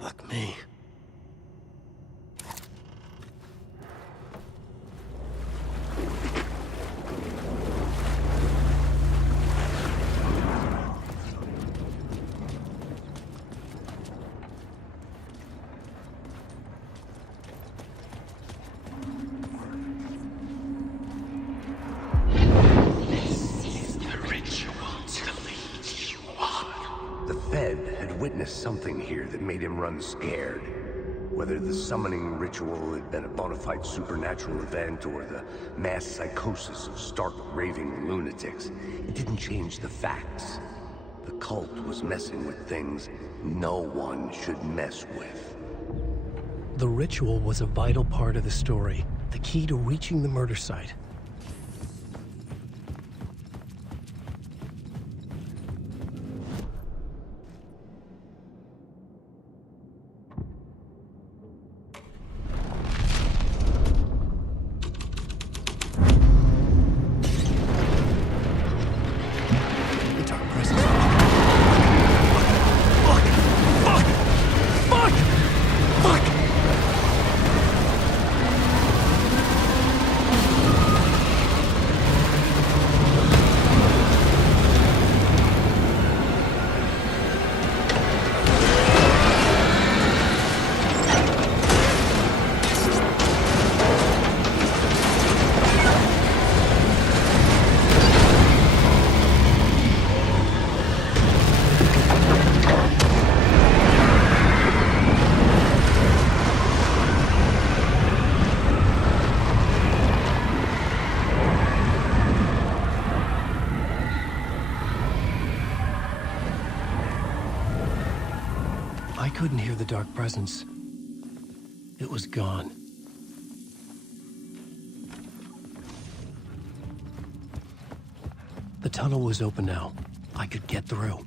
Fuck me. The Fed had witnessed something here that made him run scared. Whether the summoning ritual had been a bona fide supernatural event or the mass psychosis of stark raving lunatics, it didn't change the facts. The cult was messing with things no one should mess with. The ritual was a vital part of the story, the key to reaching the murder site. I couldn't hear the dark presence. It was gone. The tunnel was open now. I could get through.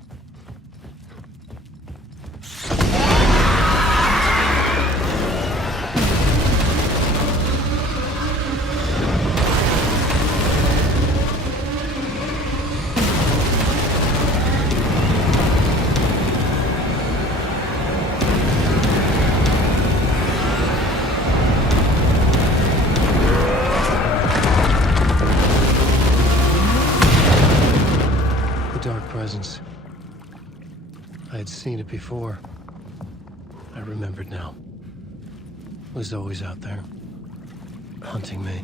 Presence. I had seen it before. I remembered now. It was always out there, hunting me.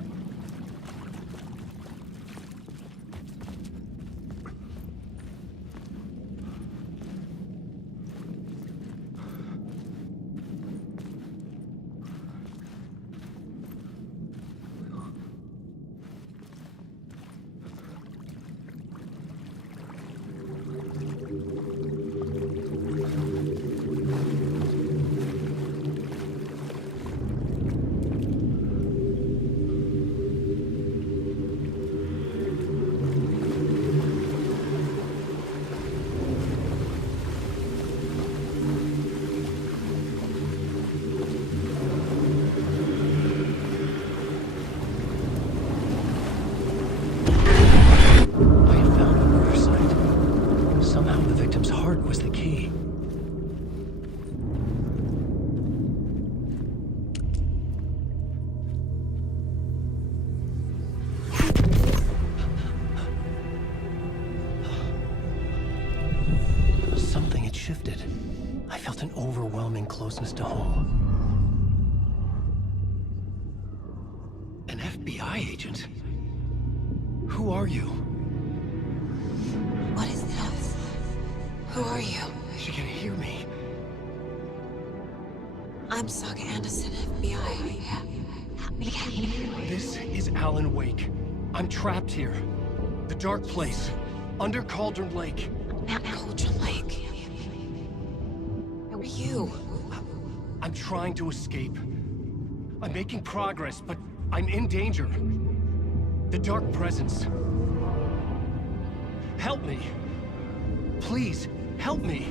Was the key. Something had shifted. I felt an overwhelming closeness to home. An FBI FBI agent? Who are you? What is this? Who are you? She can hear me. I'm Saga Anderson, FBI. This is Alan Wake. I'm trapped here. The dark place. Under Cauldron Lake. Cauldron Lake. Who are you? I'm trying to escape. I'm making progress, but I'm in danger. The Dark Presence. Help me. Please, help me.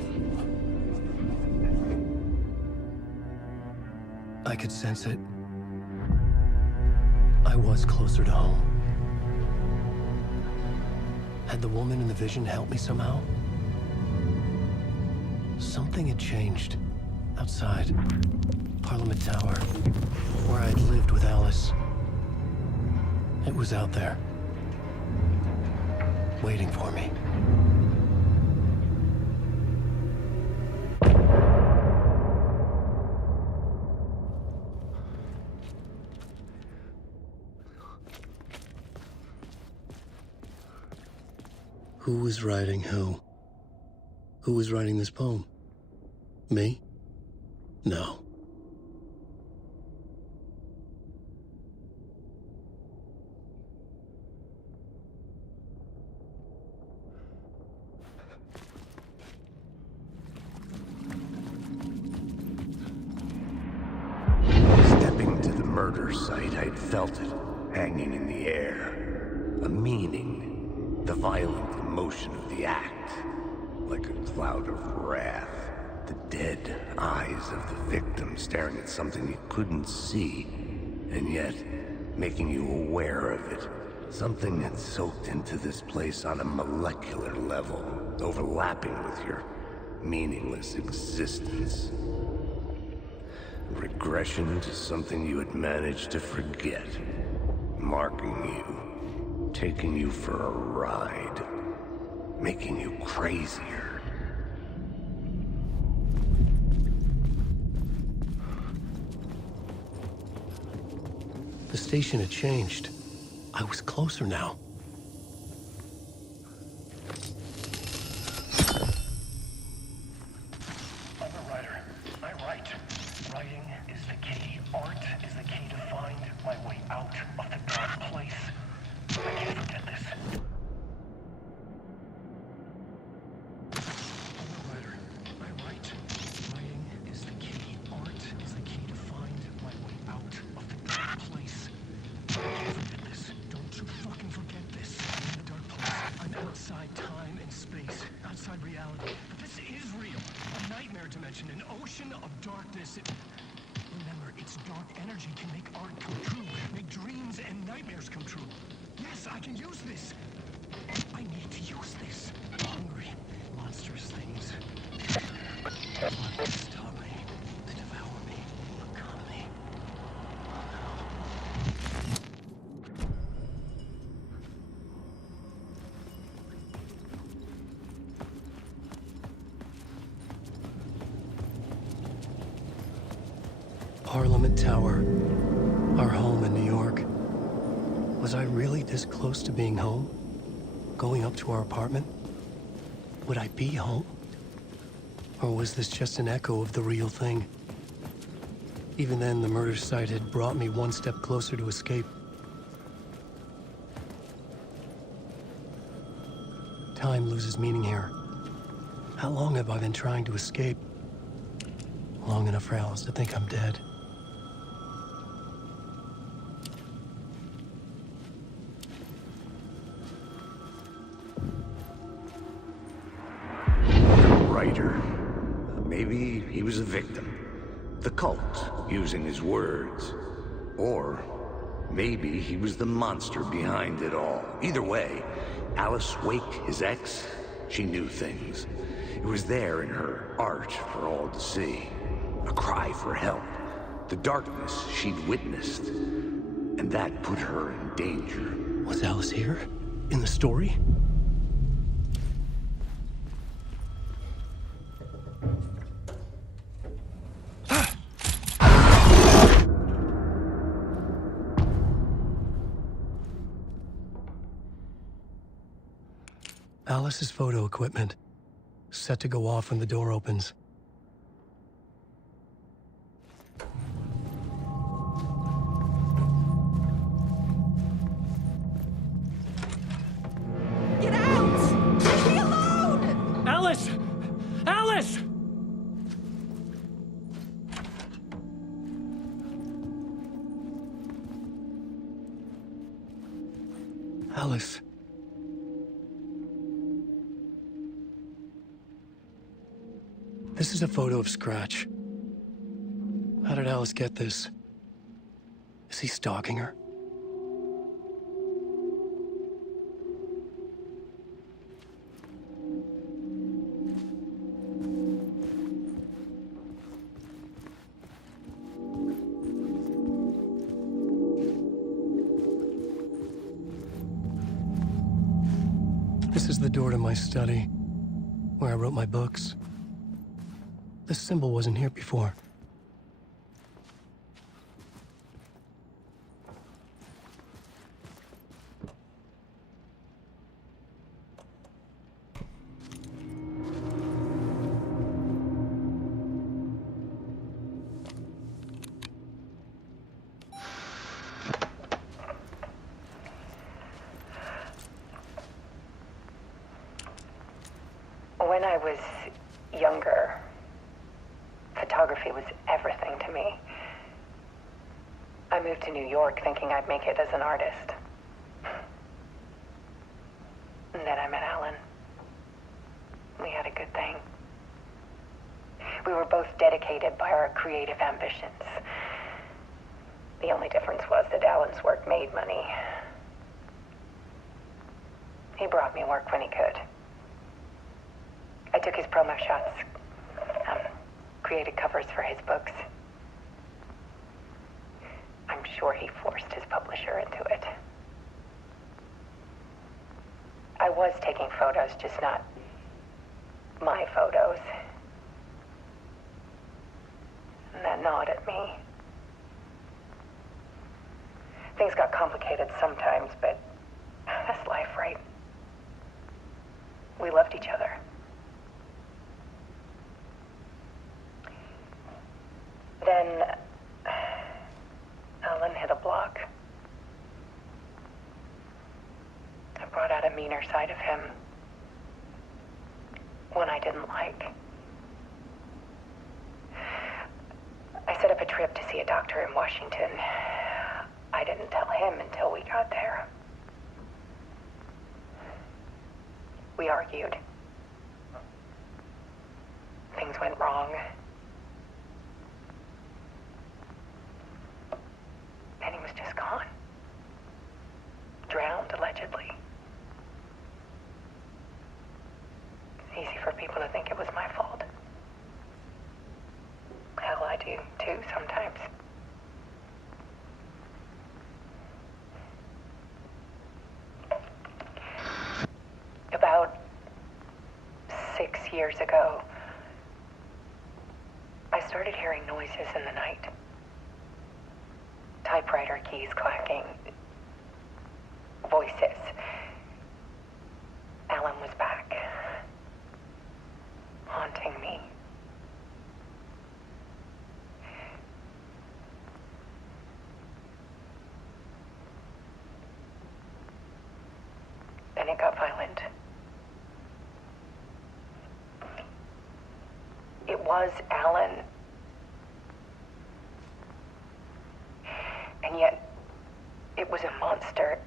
I could sense it. I was closer to home. Had the woman in the vision helped me somehow? Something had changed. Outside. Parliament Tower. Where I'd lived with Alice. It was out there. Waiting for me. Who was writing who? Who was writing this poem? Me? No. Stepping to the murder site, I'd felt it, hanging in the air. A meaning, the violent emotion of the act, like a cloud of wrath. The dead eyes of the victim staring at something you couldn't see, and yet making you aware of it. Something had soaked into this place on a molecular level, overlapping with your meaningless existence. Regression to something you had managed to forget, marking you, taking you for a ride, making you crazier. The station had changed. I was closer now. I'm a writer. I write. Writing is the key. Art is the key to find my way out of the dark place. I can't forget this. I'm a writer. I write. Writing is the key. Art is the key to find my way out of the dark place. I can't forget this. Don't you fucking forget this. I'm in the dark place. I'm outside time and space. Outside reality. But this is real. A nightmare dimension. An ocean of darkness. Remember, its dark energy can make art come true. Make dreams and nightmares come true. Yes, I can use this. I need to use this. Hungry, monstrous things. To stop me. To devour me. Become me. Parliament Tower. Our home in New York. Was I really this close to being home? Going up to our apartment? Would I be home? Or was this just an echo of the real thing? Even then, the murder site had brought me one step closer to escape. Time loses meaning here. How long have I been trying to escape? Long enough for Alice to think I'm dead. Writer. Maybe he was a victim. The cult, using his words. Or maybe he was the monster behind it all. Either way, Alice Wake, his ex, she knew things. It was there in her art for all to see. A cry for help. The darkness she'd witnessed. And that put her in danger. Was Alice here? In the story? Alice's photo equipment, set to go off when the door opens. Get out! Leave me alone! Alice! Alice! Alice. This is a photo of Scratch. How did Alice get this? Is he stalking her? This is the door to my study, where I wrote my books. This symbol wasn't here before. When I was younger, photography was everything to me. I moved to New York thinking I'd make it as an artist. And then I met Alan. We had a good thing. We were both dedicated by our creative ambitions. The only difference was that Alan's work made money. He brought me work when he could. I took his promo shots, created covers for his books. I'm sure he forced his publisher into it. I was taking photos, just not my photos. And that gnawed at me. Things got complicated sometimes, but that's life, right? We loved each other. Then Alan hit a block. I brought out a meaner side of him. One I didn't like. I set up a trip to see a doctor in Washington. I didn't tell him until we got there. We argued. Things went wrong. And he was just gone. Drowned, allegedly. It's easy for people to think it was my fault. Hell, I do too sometimes. About 6 years ago, I started hearing noises in the night. Typewriter keys clacking. Voices. Alan was back. Haunting me. Then it got violent. It was Alan. And yet, it was a monster.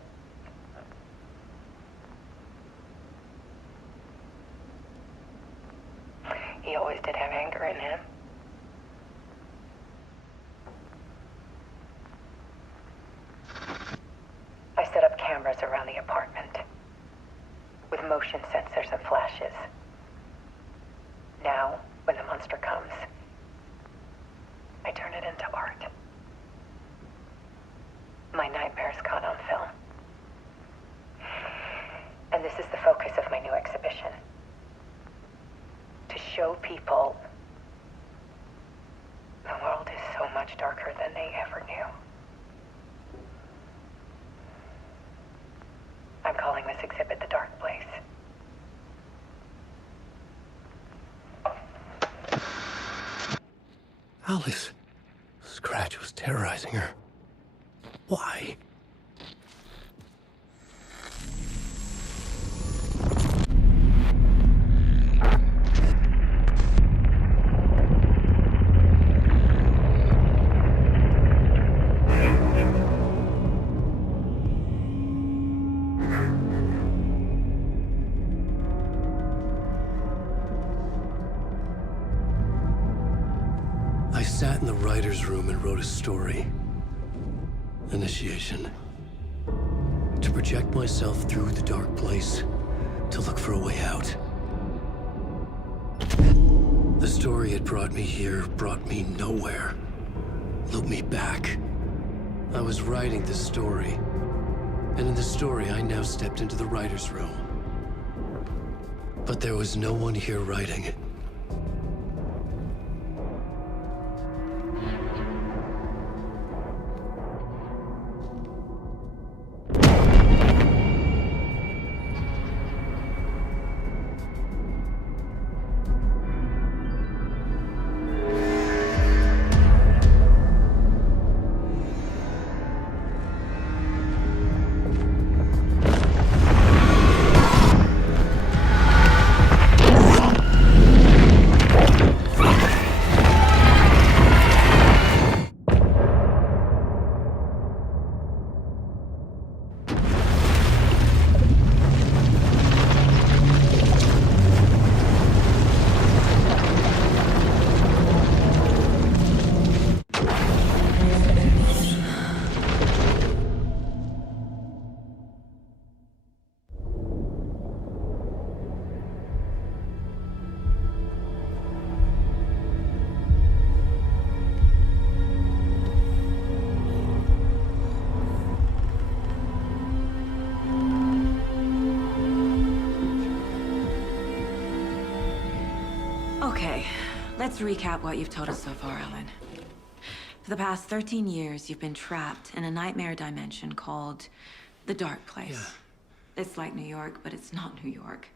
He always did have anger in him. I set up cameras around the apartment with motion sensors and flashes. Now, when the monster comes, I turn it into art. My nightmares caught on film. And this is the focus of my new exhibition. To show people the world is so much darker than they ever knew. I'm calling this exhibit The Dark Place. Alice. Scratch was terrorizing her. Why? I sat in the writer's room and wrote a story. Initiation. To project myself through the dark place, to look for a way out. The story had brought me here, brought me nowhere. Looped me back. I was writing the story. And in the story, I now stepped into the writer's room. But there was no one here writing. Okay, let's recap what you've told us so far, Alan. For the past 13 years, you've been trapped in a nightmare dimension called the Dark Place. Yeah. It's like New York, but it's not New York.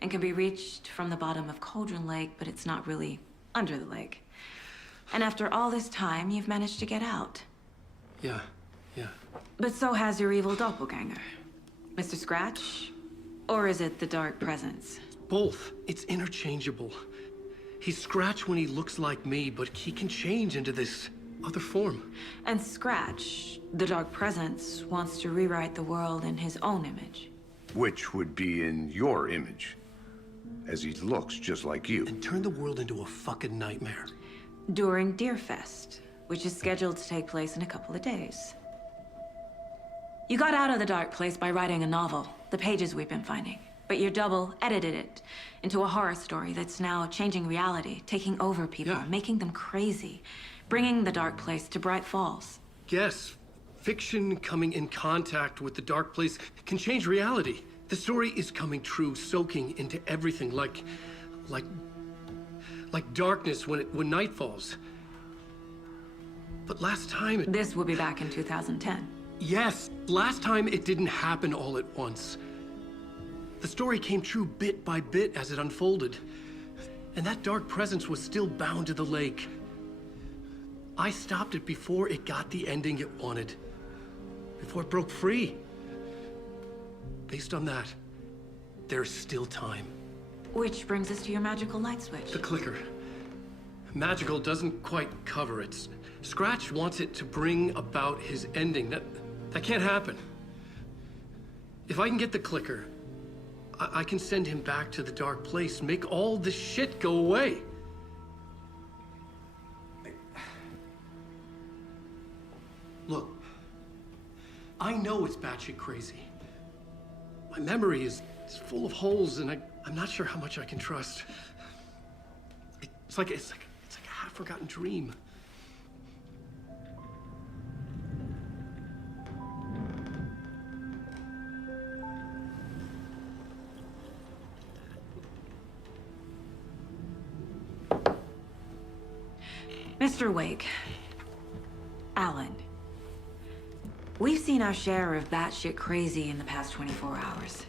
And can be reached from the bottom of Cauldron Lake, but it's not really under the lake. And after all this time, you've managed to get out. Yeah. But so has your evil doppelganger. Mr. Scratch? Or is it the Dark Presence? Both. It's interchangeable. He's Scratch when he looks like me, but he can change into this other form. And Scratch, the Dark Presence, wants to rewrite the world in his own image. Which would be in your image, as he looks just like you. And turn the world into a fucking nightmare. During Deerfest, which is scheduled to take place in a couple of days. You got out of the Dark Place by writing a novel, the pages we've been finding. But your double edited it into a horror story that's now changing reality, taking over people, making them crazy, bringing the Dark Place to Bright Falls. Yes, fiction coming in contact with the Dark Place can change reality. The story is coming true, soaking into everything like darkness when night falls. But last time This will be back in 2010. Yes, last time it didn't happen all at once. The story came true bit by bit as it unfolded. And that dark presence was still bound to the lake. I stopped it before it got the ending it wanted. Before it broke free. Based on that, there's still time. Which brings us to your magical light switch. The clicker. Magical doesn't quite cover it. Scratch wants it to bring about his ending. That can't happen. If I can get the clicker, I can send him back to the Dark Place, make all this shit go away. Look, I know it's batshit crazy. My memory is full of holes, and I'm not sure how much I can trust. It's like a half-forgotten dream. Mr. Wake, Alan, we've seen our share of batshit crazy in the past 24 hours.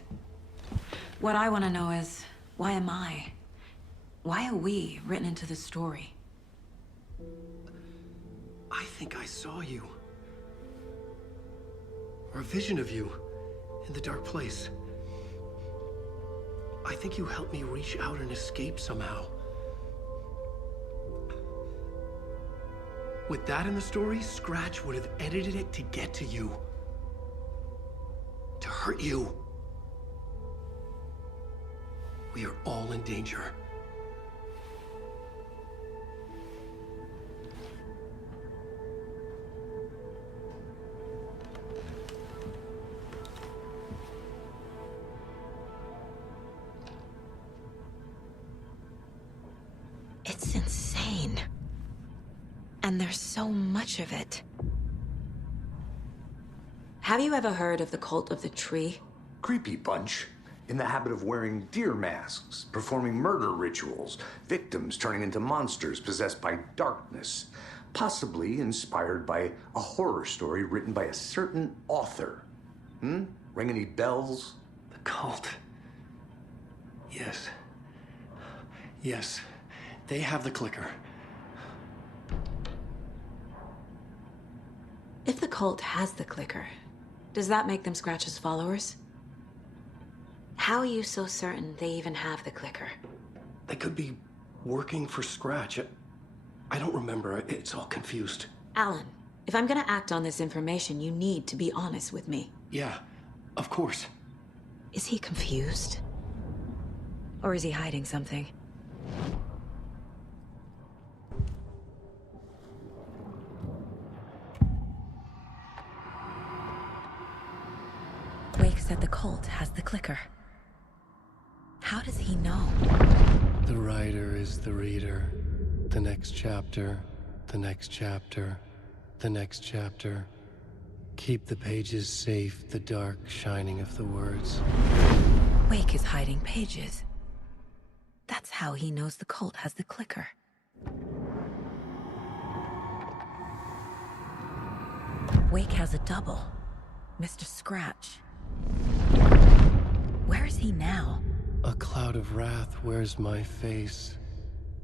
What I want to know is, why am I? Why are we written into the story? I think I saw you. Or a vision of you in the dark place. I think you helped me reach out and escape somehow. With that in the story, Scratch would have edited it to get to you. To hurt you. We are all in danger. It's insane. And there's so much of it. Have you ever heard of the Cult of the Tree? Creepy bunch. In the habit of wearing deer masks, performing murder rituals, victims turning into monsters possessed by darkness, possibly inspired by a horror story written by a certain author. Ring any bells? The cult. Yes. Yes. They have the clicker. If the cult has the clicker, does that make them Scratch's followers? How are you so certain they even have the clicker? They could be working for Scratch. I don't remember. It's all confused. Alan, if I'm gonna act on this information, you need to be honest with me. Yeah, of course. Is he confused? Or is he hiding something? Wake said the cult has the clicker. How does he know? The writer is the reader. The next chapter, the next chapter, the next chapter. Keep the pages safe, the dark shining of the words. Wake is hiding pages. That's how he knows the cult has the clicker. Wake has a double. Mr. Scratch. Where is he now? A cloud of wrath wears my face.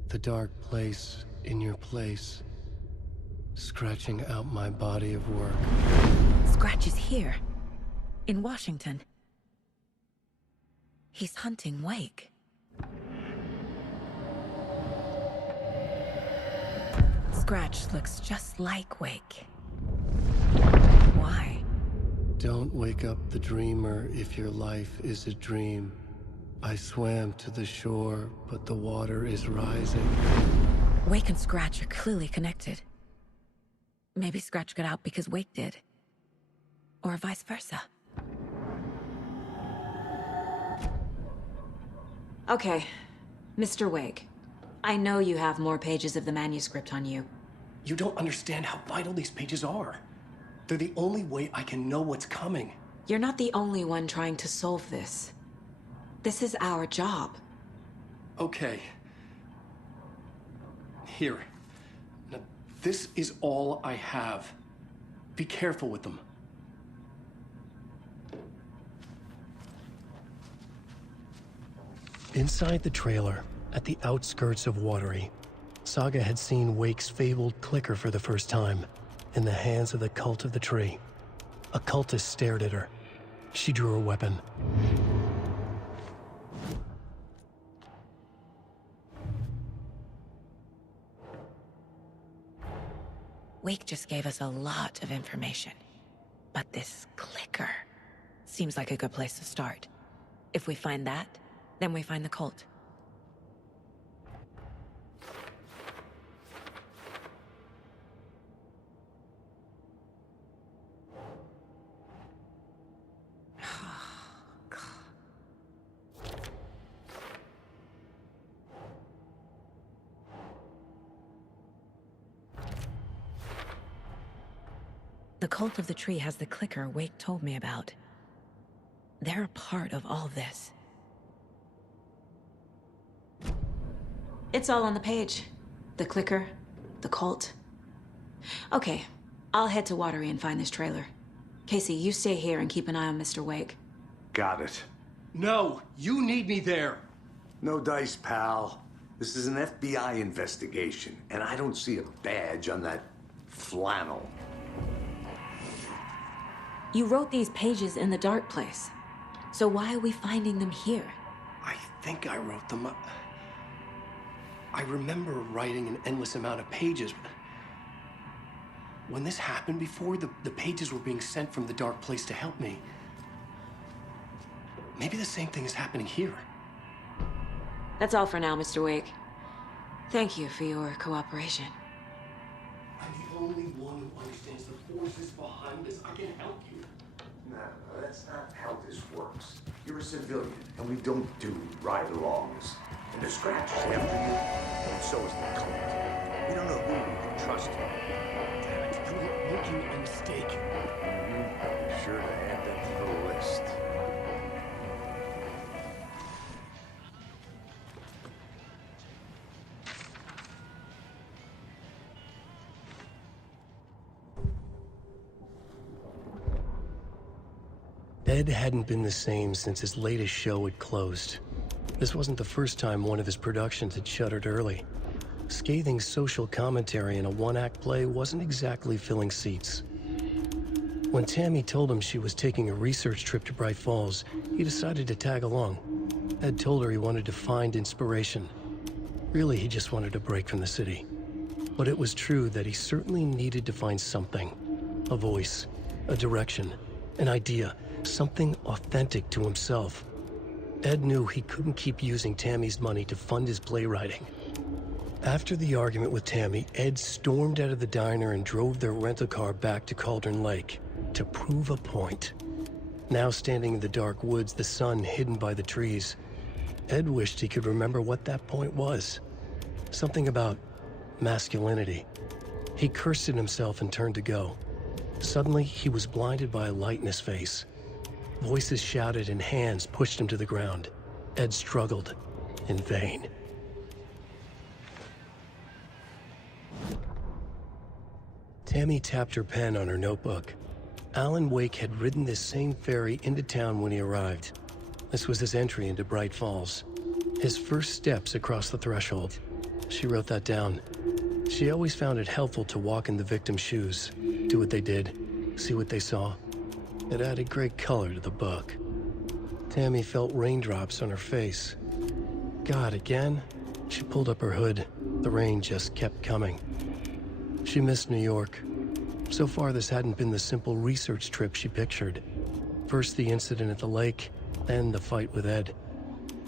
The dark place in your place. Scratching out my body of work. Scratch is here. In Washington. He's hunting Wake. Scratch looks just like Wake. Why? Don't wake up the dreamer if your life is a dream. I swam to the shore, but the water is rising. Wake and Scratch are clearly connected. Maybe Scratch got out because Wake did. Or vice versa. Okay, Mr. Wake. I know you have more pages of the manuscript on you. You don't understand how vital these pages are. They're the only way I can know what's coming. You're not the only one trying to solve this. This is our job. Okay. Here. Now, this is all I have. Be careful with them. Inside the trailer, at the outskirts of Watery, Saga had seen Wake's fabled clicker for the first time, in the hands of the Cult of the Tree. A cultist stared at her. She drew her weapon. Wake just gave us a lot of information. But this clicker seems like a good place to start. If we find that, then we find the cult. The Cult of the Tree has the clicker Wake told me about. They're a part of all this. It's all on the page. The clicker, the cult. Okay, I'll head to Watery and find this trailer. Casey, you stay here and keep an eye on Mr. Wake. Got it. No, you need me there. No dice, pal. This is an FBI investigation, and I don't see a badge on that flannel. You wrote these pages in the dark place. So why are we finding them here? I think I wrote them up. I remember writing an endless amount of pages. When this happened before, the pages were being sent from the dark place to help me. Maybe the same thing is happening here. That's all for now, Mr. Wake. Thank you for your cooperation. I'm the only one who understands the forces behind this. I can help you. No, that's not how this works. You're a civilian, and we don't do ride-alongs. And the Scratch is after you, and so is the cult. We don't know who we can trust. Damn it, you're making a mistake. Be sure to add that to the list. Ed hadn't been the same since his latest show had closed. This wasn't the first time one of his productions had shuttered early. Scathing social commentary in a one-act play wasn't exactly filling seats. When Tammy told him she was taking a research trip to Bright Falls, he decided to tag along. Ed told her he wanted to find inspiration. Really, he just wanted a break from the city. But it was true that he certainly needed to find something. A voice, a direction, an idea, something authentic to himself. Ed knew he couldn't keep using Tammy's money to fund his playwriting. After the argument with Tammy, Ed stormed out of the diner and drove their rental car back to Cauldron Lake to prove a point. Now standing in the dark woods, the sun hidden by the trees, Ed wished he could remember what that point was. Something about masculinity. He cursed at himself and turned to go. Suddenly, he was blinded by a light in his face. Voices shouted and hands pushed him to the ground. Ed struggled, in vain. Tammy tapped her pen on her notebook. Alan Wake had ridden this same ferry into town when he arrived. This was his entry into Bright Falls. His first steps across the threshold. She wrote that down. She always found it helpful to walk in the victim's shoes, do what they did, see what they saw. It added great color to the book. Tammy felt raindrops on her face. God, again? She pulled up her hood. The rain just kept coming. She missed New York. So far, this hadn't been the simple research trip she pictured. First the incident at the lake, then the fight with Ed.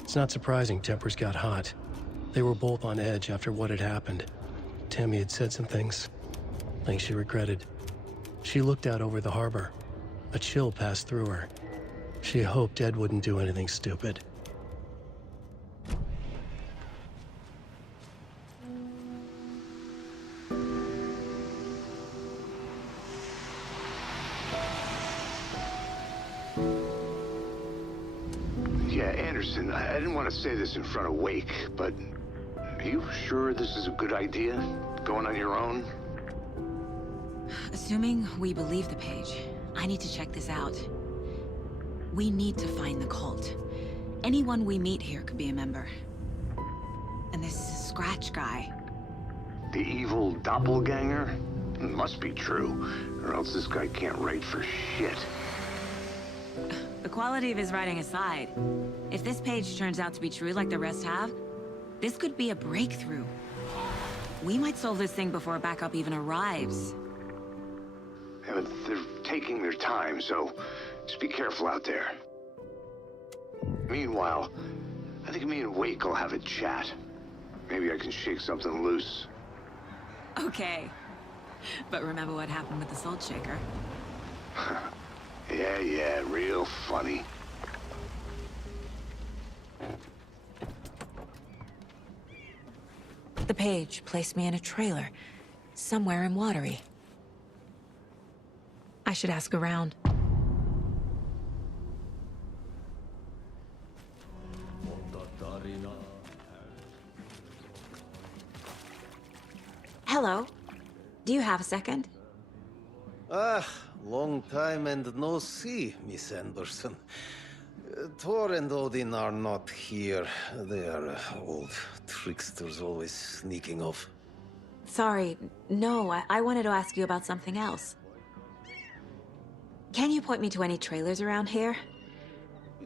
It's not surprising tempers got hot. They were both on edge after what had happened. Tammy had said some things she regretted. She looked out over the harbor. A chill passed through her. She hoped Ed wouldn't do anything stupid. Yeah, Anderson, I didn't want to say this in front of Wake, but are you sure this is a good idea? Going on your own? Assuming we believe the page, I need to check this out. We need to find the cult. Anyone we meet here could be a member. And this Scratch guy. The evil doppelganger? It must be true, or else this guy can't write for shit. The quality of his writing aside, if this page turns out to be true like the rest have, this could be a breakthrough. We might solve this thing before backup even arrives. Yeah, but they're taking their time, so just be careful out there. Meanwhile, I think me and Wake will have a chat. Maybe I can shake something loose. Okay. But remember what happened with the Salt Shaker? Yeah, real funny. The page placed me in a trailer, somewhere in Watery. I should ask around. Hello. Do you have a second? Long time and no see, Miss Anderson. Thor and Odin are not here. They are old tricksters always sneaking off. Sorry, no, I wanted to ask you about something else. Can you point me to any trailers around here?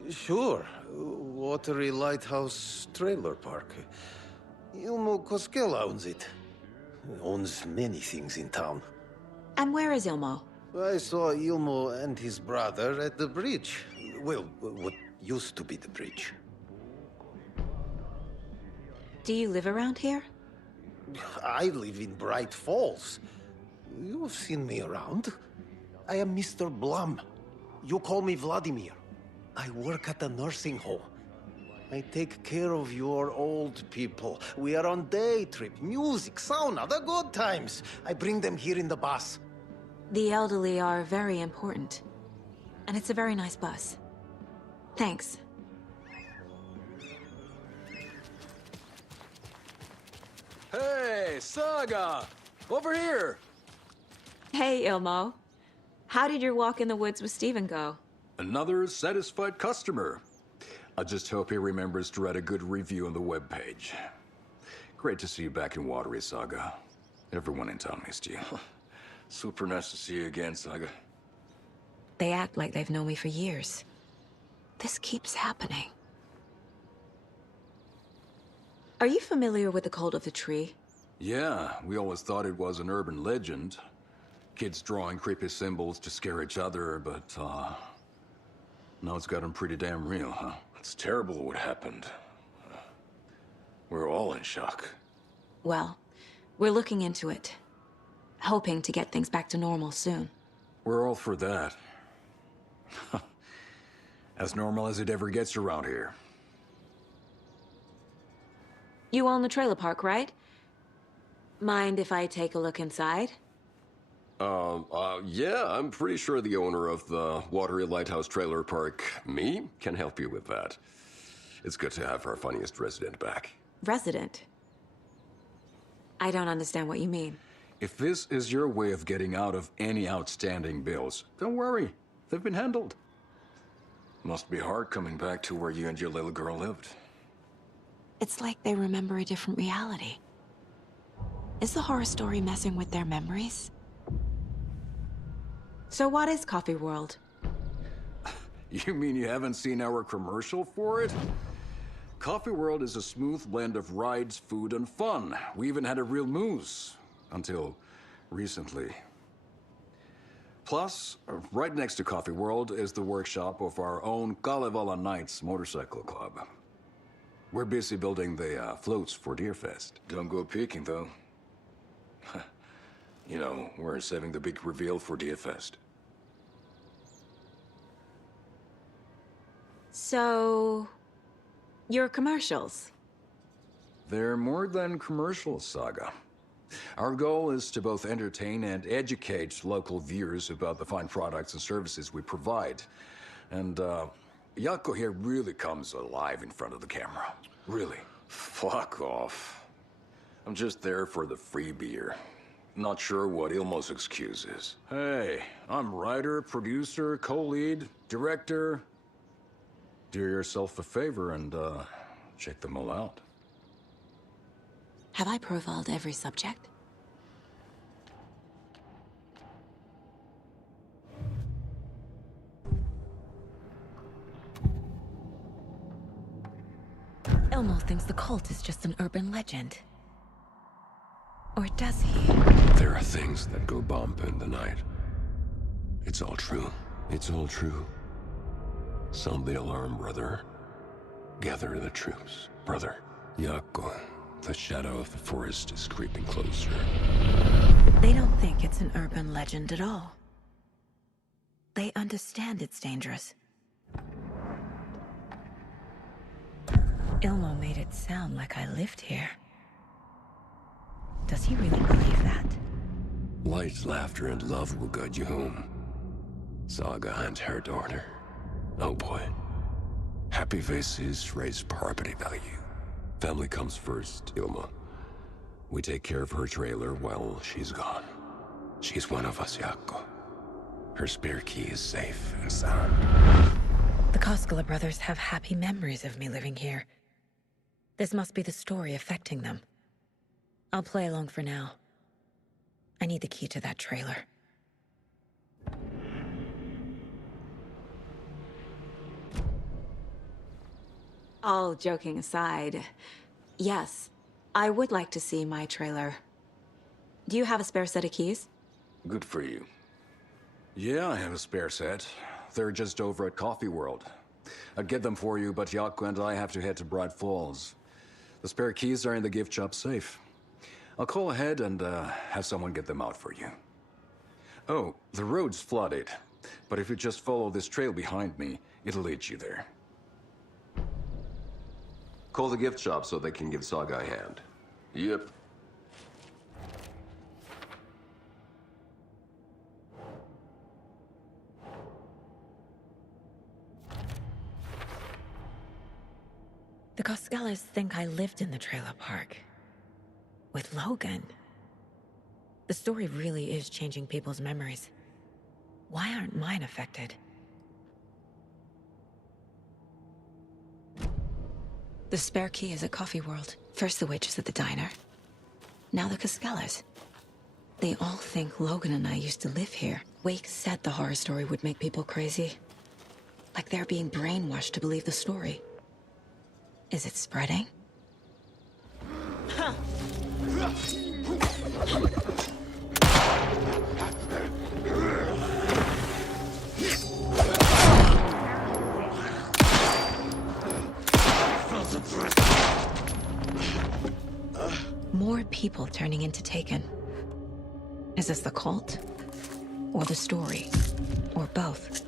Sure. Watery Lighthouse Trailer Park. Ilmo Koskela owns it. Owns many things in town. And where is Ilmo? I saw Ilmo and his brother at the bridge. Well, what used to be the bridge. Do you live around here? I live in Bright Falls. You've seen me around. I am Mr. Blum. You call me Vladimir. I work at a nursing home. I take care of your old people. We are on day trip, music, sauna, the good times. I bring them here in the bus. The elderly are very important. And it's a very nice bus. Thanks. Hey, Saga! Over here! Hey, Ilmo. How did your walk in the woods with Steven go? Another satisfied customer. I just hope he remembers to write a good review on the webpage. Great to see you back in Watery, Saga. Everyone in town missed you. Super nice to see you again, Saga. They act like they've known me for years. This keeps happening. Are you familiar with the Cult of the Tree? Yeah, we always thought it was an urban legend. Kids drawing creepy symbols to scare each other, but, now it's gotten pretty damn real, huh? It's terrible what happened. We're all in shock. Well, we're looking into it. Hoping to get things back to normal soon. We're all for that. As normal as it ever gets around here. You own the trailer park, right? Mind if I take a look inside? Yeah, I'm pretty sure the owner of the Watery Lighthouse Trailer Park, me, can help you with that. It's good to have our funniest resident back. Resident? I don't understand what you mean. If this is your way of getting out of any outstanding bills, don't worry. They've been handled. Must be hard coming back to where you and your little girl lived. It's like they remember a different reality. Is the horror story messing with their memories? So what is Coffee World? You mean you haven't seen our commercial for it? Coffee World is a smooth blend of rides, food, and fun. We even had a real moose. Until recently. Plus, right next to Coffee World is the workshop of our own Kalevala Knights Motorcycle Club. We're busy building the floats for Deerfest. Don't go peeking, though. You know, we're saving the big reveal for Deerfest. So... your commercials? They're more than commercials, Saga. Our goal is to both entertain and educate local viewers about the fine products and services we provide. And, Jaakko here really comes alive in front of the camera. Really. Fuck off. I'm just there for the free beer. Not sure what Ilmo's excuse is. Hey, I'm writer, producer, co-lead, director. Do yourself a favor and, check them all out. Have I profiled every subject? Ilmo thinks the cult is just an urban legend. Or does he? There are things that go bump in the night. It's all true. It's all true. Sound the alarm, brother. Gather the troops, brother. Jaakko, the shadow of the forest is creeping closer. They don't think it's an urban legend at all. They understand it's dangerous. Ilmo made it sound like I lived here. Does he really believe that? Light, laughter, and love will guide you home. Saga and her daughter. Oh boy. Happy faces raise property value. Family comes first, Ilmo. We take care of her trailer while she's gone. She's one of us, Jaakko. Her spare key is safe and sound. The Koskela brothers have happy memories of me living here. This must be the story affecting them. I'll play along for now. I need the key to that trailer. All joking aside, yes, I would like to see my trailer. Do you have a spare set of keys? Good for you. Yeah, I have a spare set. They're just over at Coffee World. I'd get them for you, but Yaku and I have to head to Bright Falls. The spare keys are in the gift shop safe. I'll call ahead and have someone get them out for you. Oh, the road's flooded, but if you just follow this trail behind me, it'll lead you there. Call the gift shop so they can give Saga a hand. Yep. The Koskelas think I lived in the trailer park. With Logan. The story really is changing people's memories. Why aren't mine affected? The spare key is at Coffee World. First the witches at the diner. Now the Koskelas. They all think Logan and I used to live here. Wake said the horror story would make people crazy. Like they're being brainwashed to believe the story. Is it spreading? More people turning into Taken. Is this the cult? Or the story? Or both?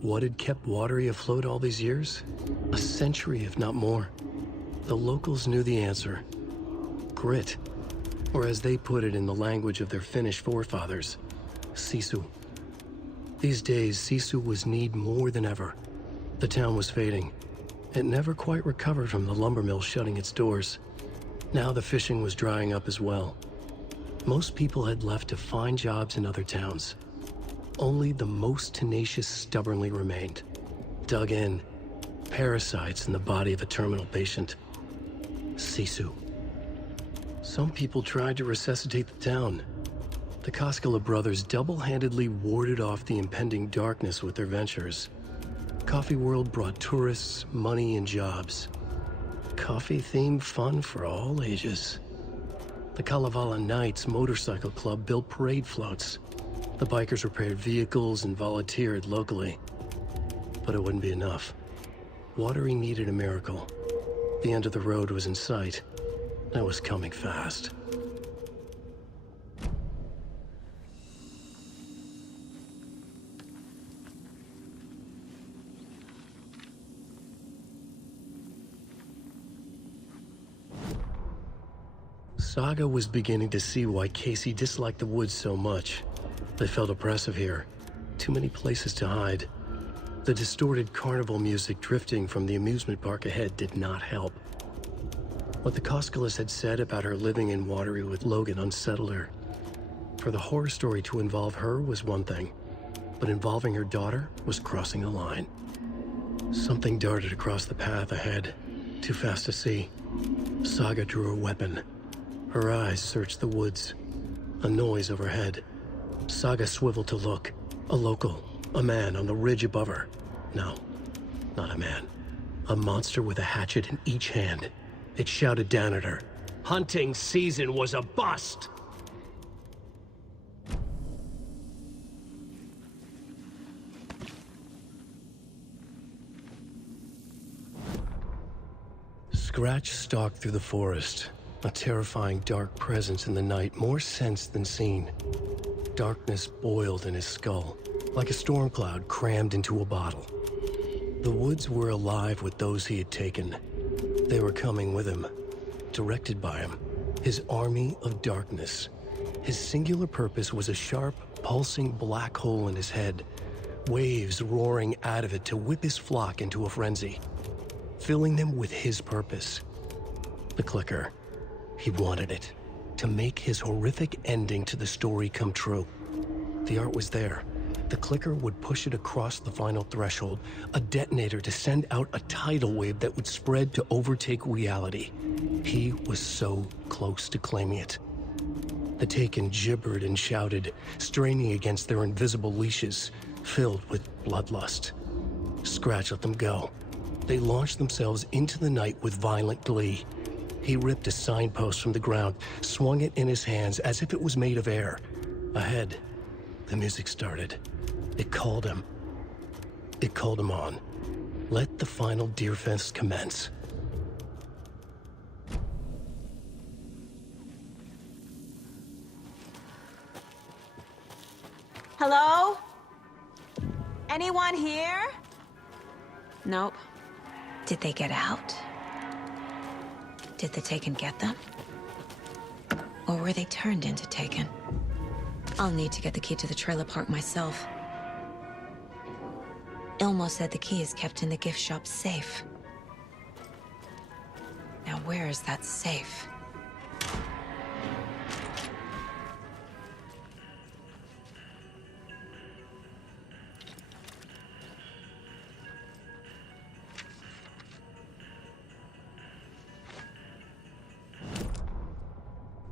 What had kept Watery afloat all these years? A century, if not more. The locals knew the answer. Grit. Or as they put it in the language of their Finnish forefathers, sisu. These days, sisu was needed more than ever. The town was fading. It never quite recovered from the lumber mill shutting its doors. Now the fishing was drying up as well. Most people had left to find jobs in other towns. Only the most tenacious stubbornly remained. Dug in. Parasites in the body of a terminal patient. Sisu. Some people tried to resuscitate the town. The Koskela brothers double-handedly warded off the impending darkness with their ventures. Coffee World brought tourists, money, and jobs. Coffee-themed fun for all ages. The Kalevala Knights motorcycle club built parade floats. The bikers repaired vehicles and volunteered locally. But it wouldn't be enough. Watery needed a miracle. The end of the road was in sight. And it was coming fast. Saga was beginning to see why Casey disliked the woods so much. They felt oppressive here. Too many places to hide. The distorted carnival music drifting from the amusement park ahead did not help. What the Koskelas had said about her living in Watery with Logan unsettled her. For the horror story to involve her was one thing, but involving her daughter was crossing a line. Something darted across the path ahead, too fast to see. Saga drew her weapon. Her eyes searched the woods. A noise overhead. Saga swiveled to look. A local. A man on the ridge above her. No, not a man. A monster with a hatchet in each hand. It shouted down at her. Hunting season was a bust! Scratch stalked through the forest. A terrifying dark presence in the night, more sensed than seen. Darkness boiled in his skull, like a storm cloud crammed into a bottle. The woods were alive with those he had taken. They were coming with him, directed by him. His army of darkness. His singular purpose was a sharp, pulsing black hole in his head, waves roaring out of it to whip his flock into a frenzy, filling them with his purpose. The clicker. He wanted it, to make his horrific ending to the story come true. The art was there. The clicker would push it across the final threshold, a detonator to send out a tidal wave that would spread to overtake reality. He was so close to claiming it. The Taken gibbered and shouted, straining against their invisible leashes, filled with bloodlust. Scratch let them go. They launched themselves into the night with violent glee. He ripped a signpost from the ground, swung it in his hands as if it was made of air. Ahead, the music started. It called him. It called him on. Let the final deer fest commence. Hello? Anyone here? Nope. Did they get out? Did the Taken get them? Or were they turned into Taken? I'll need to get the key to the trailer park myself. Ilmo said the key is kept in the gift shop safe. Now where is that safe?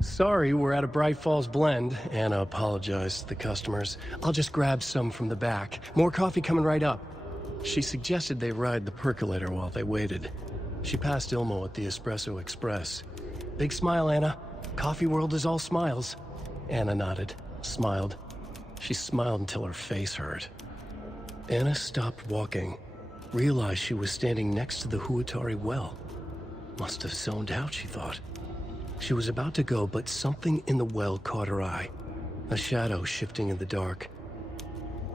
Sorry, we're at a Bright Falls blend. Anna apologized to the customers. I'll just grab some from the back. More coffee coming right up. She suggested they ride the percolator while they waited. She passed Ilmo at the Espresso Express. Big smile, Anna. Coffee world is all smiles. Anna nodded, smiled. She smiled until her face hurt. Anna stopped walking, realized she was standing next to the Huatari well. Must have zoned out, she thought. She was about to go, but something in the well caught her eye. A shadow shifting in the dark.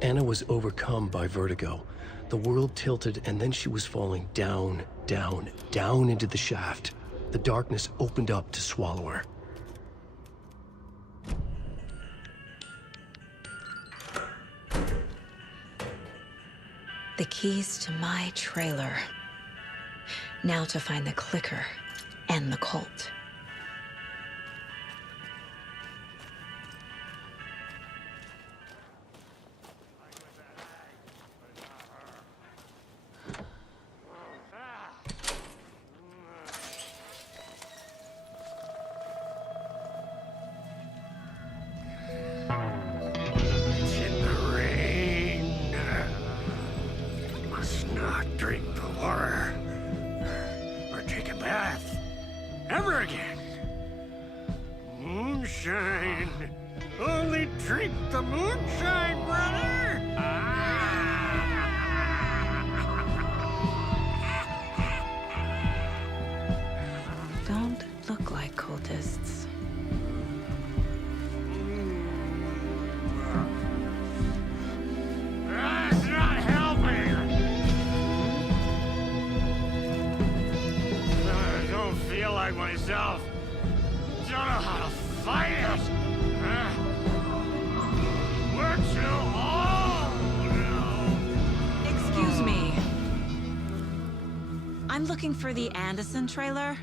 Anna was overcome by vertigo. The world tilted, and then she was falling down, down, down into the shaft. The darkness opened up to swallow her. The keys to my trailer. Now to find the clicker and the Colt. Don't look like cultists. That's not helping! I don't feel like myself. Don't know how to fight it. We're too old now. Excuse me. I'm looking for the Anderson trailer.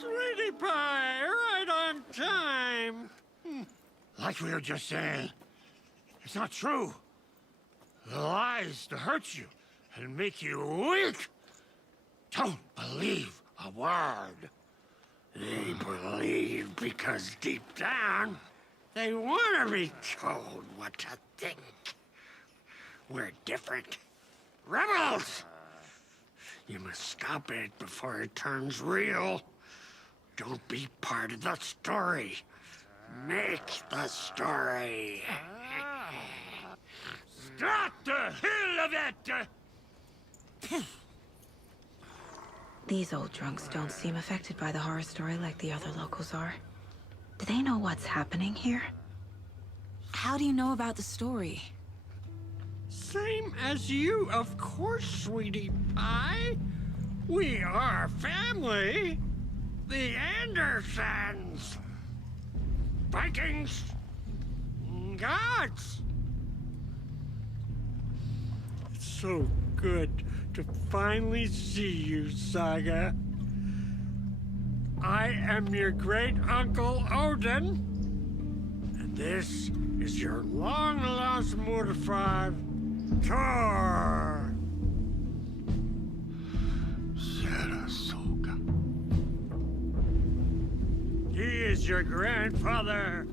Sweetie pie, right on time. Like we were just saying, it's not true. The lies to hurt you and make you weak. Don't believe a word. They believe because deep down, they want to be told what to think. We're different. Rebels! You must stop it before it turns real. Don't be part of the story. Make the story. Stop the hell of it! These old drunks don't seem affected by the horror story like the other locals are. Do they know what's happening here? How do you know about the story? Same as you, of course, sweetie pie. We are family. The Andersons. Vikings. Gods. It's so good to finally see you, Saga. I am your great uncle Odin, and this is your long lost Mordefrag, Tor. Saratoga. He is your grandfather,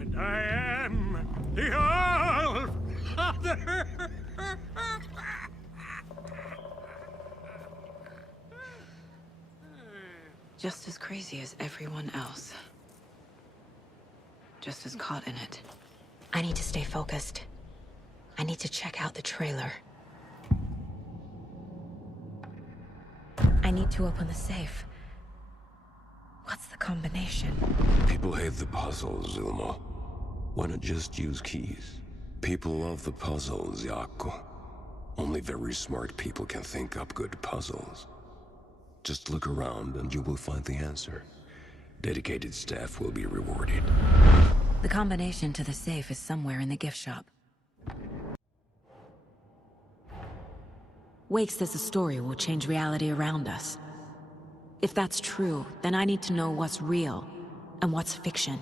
and I am the All-Father. Just as crazy as everyone else. Just as caught in it. I need to stay focused. I need to check out the trailer. I need to open the safe. What's the combination? People hate the puzzles, Zulma. Why not just use keys? People love the puzzles, Jaakko. Only very smart people can think up good puzzles. Just look around and you will find the answer. Dedicated staff will be rewarded. The combination to the safe is somewhere in the gift shop. Wake says the story will change reality around us. If that's true, then I need to know what's real and what's fiction.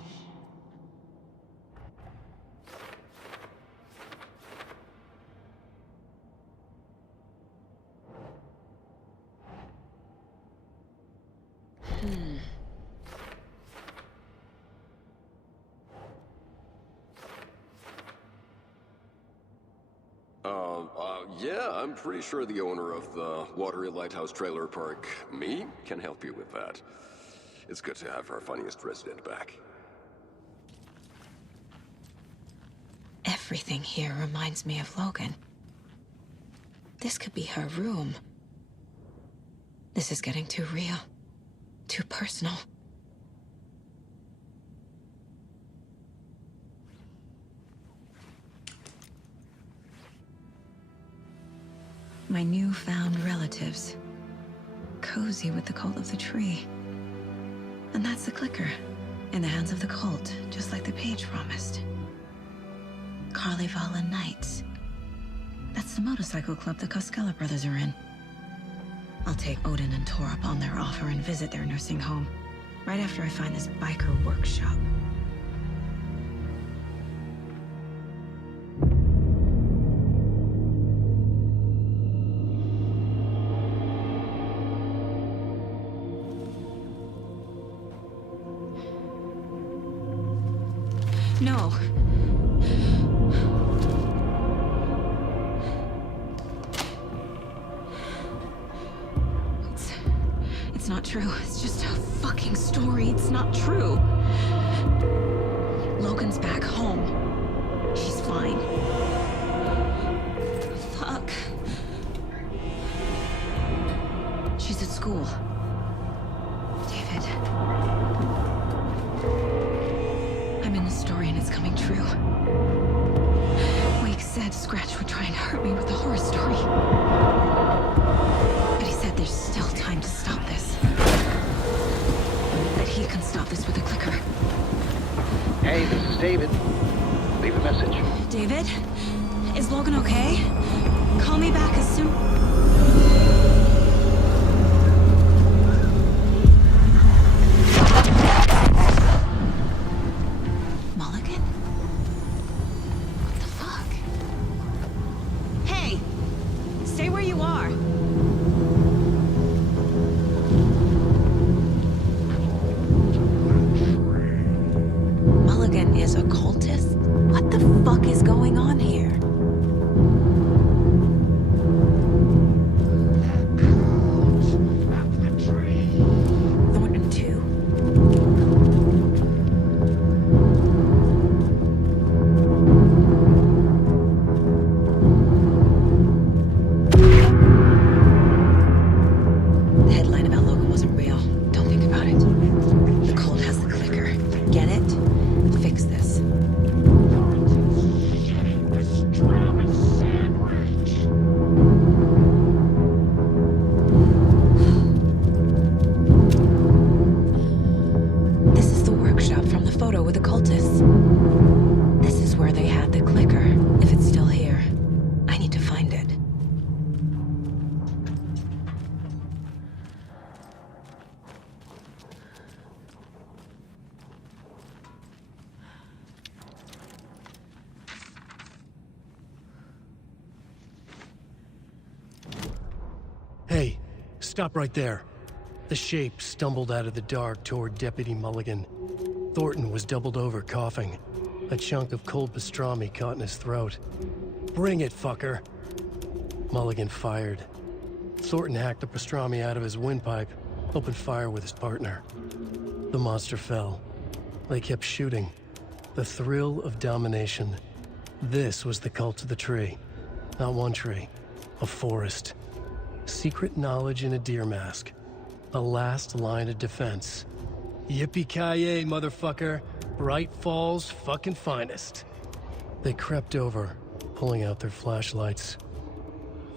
Yeah, I'm pretty sure the owner of the Watery Lighthouse Trailer Park, me, can help you with that. It's good to have our funniest resident back. Everything here reminds me of Logan. This could be her room. This is getting too real. Too personal. My newfound relatives. Cozy with the cult of the tree. And that's the clicker. In the hands of the cult, just like the page promised. Carlivala Knights. That's the motorcycle club the Koskela brothers are in. I'll take Odin and Tor up on their offer and visit their nursing home. Right after I find this biker workshop. No. It's not true. It's just a fucking story. It's not true. Logan's back home. She's fine. Fuck. She's at school. David. I'm in the story and it's coming true. Wake said Scratch would try and hurt me with the horror story. But he said there's still time to stop this. That he can stop this with a clicker. Hey, this is David. Leave a message. David? Is Logan okay? Call me back as soon... Stop right there. The shape stumbled out of the dark toward Deputy Mulligan. Thornton was doubled over, coughing. A chunk of cold pastrami caught in his throat. Bring it, fucker! Mulligan fired. Thornton hacked the pastrami out of his windpipe, opened fire with his partner. The monster fell. They kept shooting. The thrill of domination. This was the cult of the tree. Not one tree. A forest. Secret knowledge in a deer mask. The last line of defense. Yippee-ki-yay, motherfucker. Bright Falls' fucking finest. They crept over, pulling out their flashlights.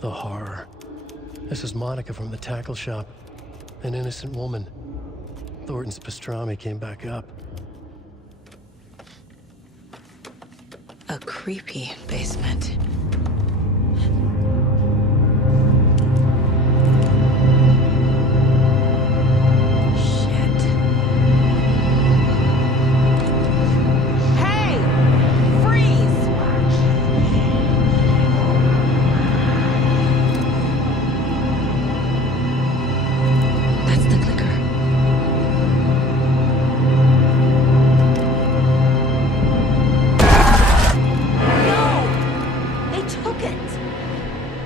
The horror. This is Monica from the tackle shop. An innocent woman. Thornton's pastrami came back up. A creepy basement.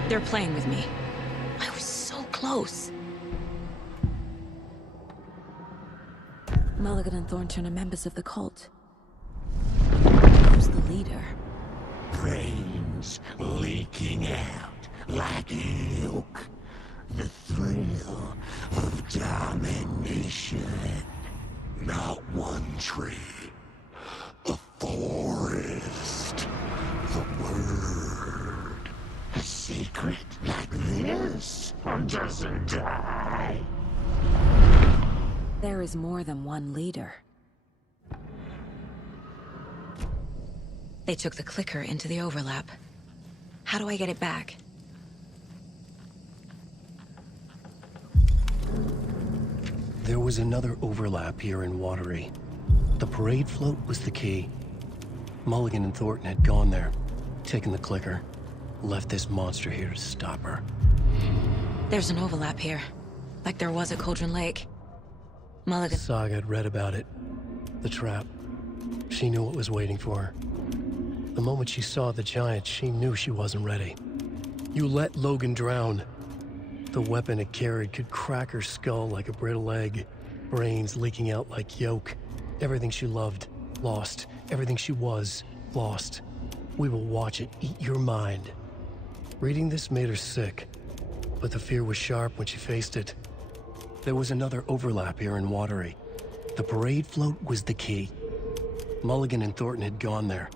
They're playing with me. I was so close. Mulligan and Thornton are members of the cult. Who's the leader? Brains leaking out like milk. The thrill of domination. Not one tree. A forest. The word. A secret like this doesn't die. There is more than one leader. They took the clicker into the overlap. How do I get it back? There was another overlap here in Watery. The parade float was the key. Mulligan and Thornton had gone there, taken the clicker, left this monster here to stop her. There's an overlap here, like there was at Cauldron Lake. Mulligan... Saga had read about it. The trap. She knew what was waiting for her. The moment she saw the giant, she knew she wasn't ready. You let Logan drown. The weapon it carried could crack her skull like a brittle egg, brains leaking out like yolk. Everything she loved, lost. Everything she was, lost. We will watch it eat your mind. Reading this made her sick, but the fear was sharp when she faced it. There was another overlap here in Watery. The parade float was the key. Mulligan and Thornton had gone there,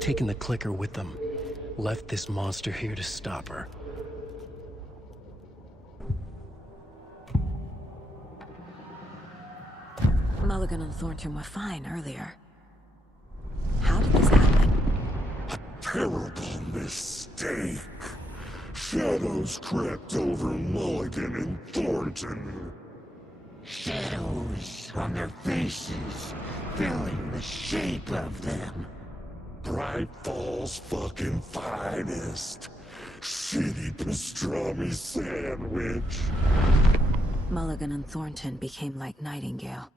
taken the clicker with them, left this monster here to stop her. Mulligan and Thornton were fine earlier. How did this happen? Terrible mistake. Shadows crept over Mulligan and Thornton. Shadows on their faces, filling the shape of them. Bright Falls' fucking finest. Shitty pastrami sandwich. Mulligan and Thornton became like Nightingale.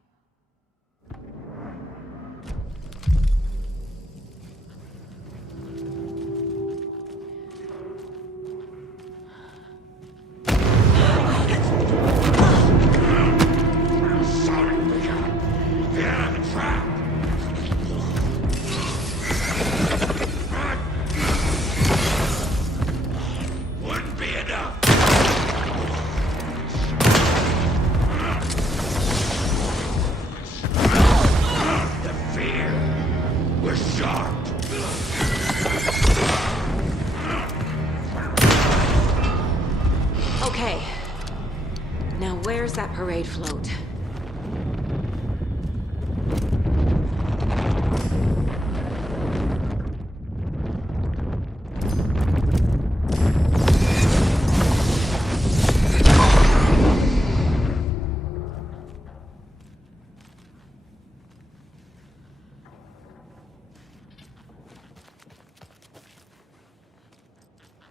Okay. Now where's that parade float?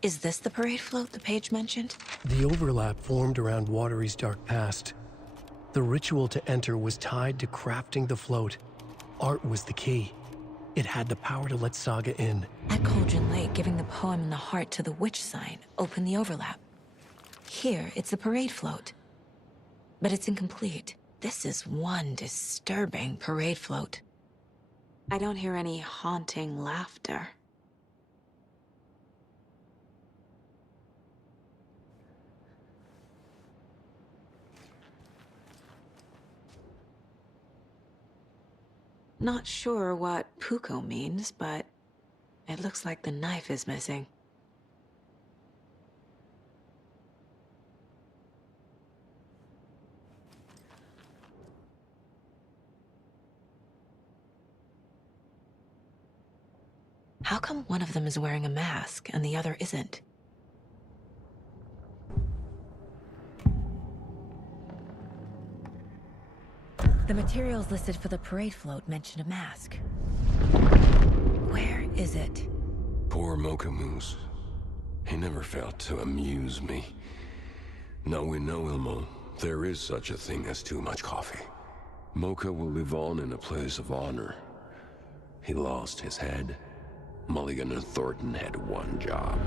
Is this the parade float the page mentioned? The overlap formed around Watery's dark past. The ritual to enter was tied to crafting the float. Art was the key. It had the power to let Saga in. At Cauldron Lake, giving the poem and the heart to the witch sign opened the overlap. Here, it's the parade float. But it's incomplete. This is one disturbing parade float. I don't hear any haunting laughter. Not sure what Puko means, but it looks like the knife is missing. How come one of them is wearing a mask and the other isn't? The materials listed for the parade float mention a mask. Where is it? Poor Mocha Moose. He never failed to amuse me. Now we know, Ilmo, there is such a thing as too much coffee. Mocha will live on in a place of honor. He lost his head. Mulligan and Thornton had one job.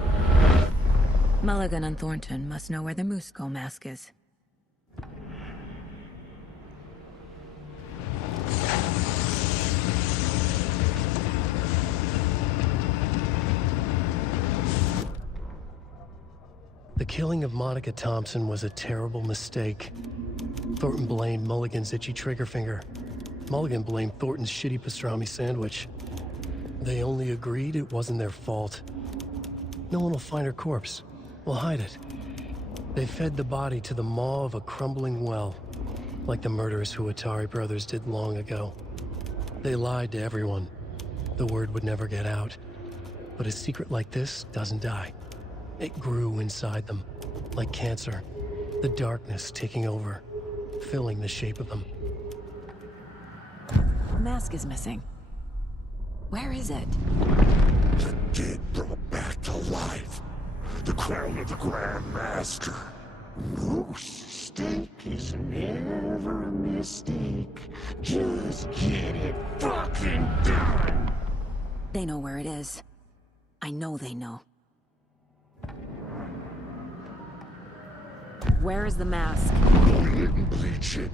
Mulligan and Thornton must know where the Moose Skull mask is. The killing of Monica Thompson was a terrible mistake. Thornton blamed Mulligan's itchy trigger finger. Mulligan blamed Thornton's shitty pastrami sandwich. They only agreed it wasn't their fault. No one will find her corpse. We'll hide it. They fed the body to the maw of a crumbling well, like the murderous Huatari brothers did long ago. They lied to everyone. The word would never get out. But a secret like this doesn't die. It grew inside them, like cancer. The darkness taking over, filling the shape of them. The mask is missing. Where is it? The dead brought back to life. The crown of the Grand Master. Moose steak is never a mistake. Just get it fucking done. They know where it is. I know they know. Where is the mask? Didn't bleach it.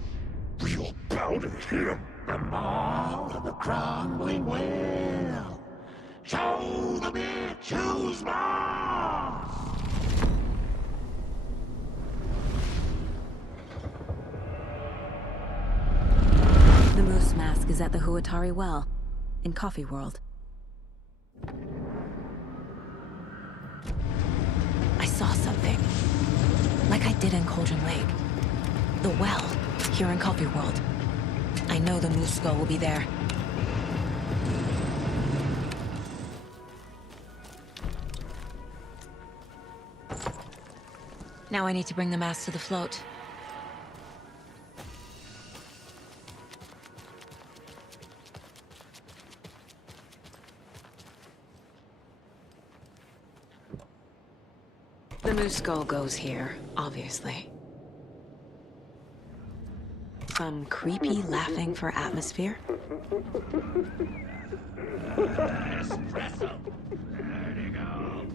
Real powder him. The maw of the crumbling well. Show the bitch who's boss. The moose mask is at the Huatari Well, in Coffee World. I saw something. Like I did in Cauldron Lake. The well, here in Coffee World. I know the Moose Skull will be there. Now I need to bring the mask to the float. The Moose Skull goes here, obviously. Some creepy laughing for atmosphere? Espresso. There you go.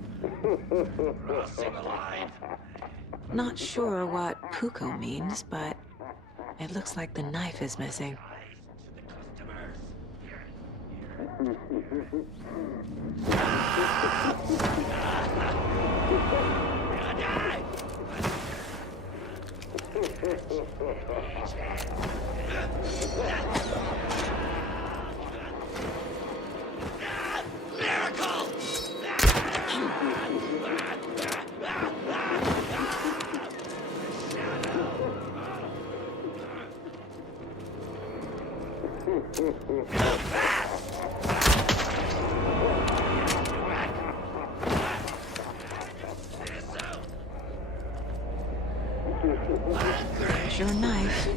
Crossing the line. Not sure what Puko means, but it looks like the knife is missing. Miracle! There's your knife.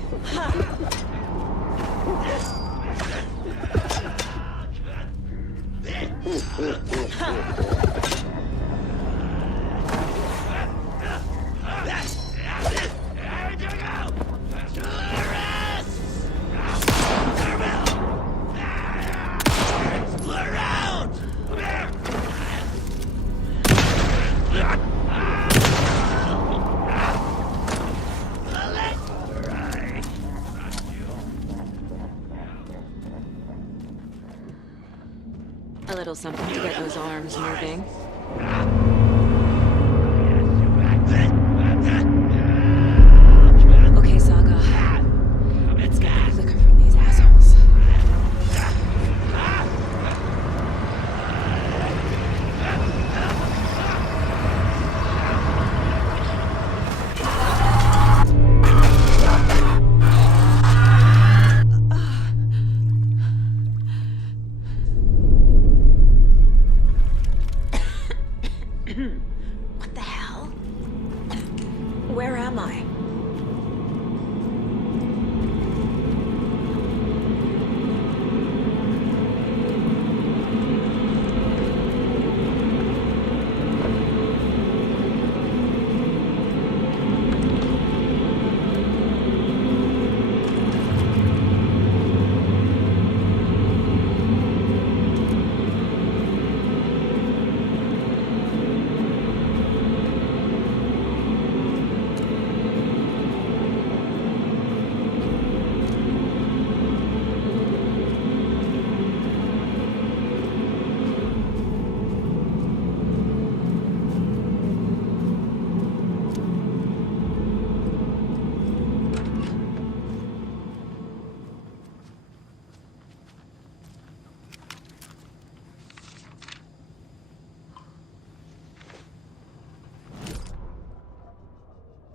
A little something to get those arms moving. Okay, Saga. Let's get the liquor from these assholes. What the hell? Where am I?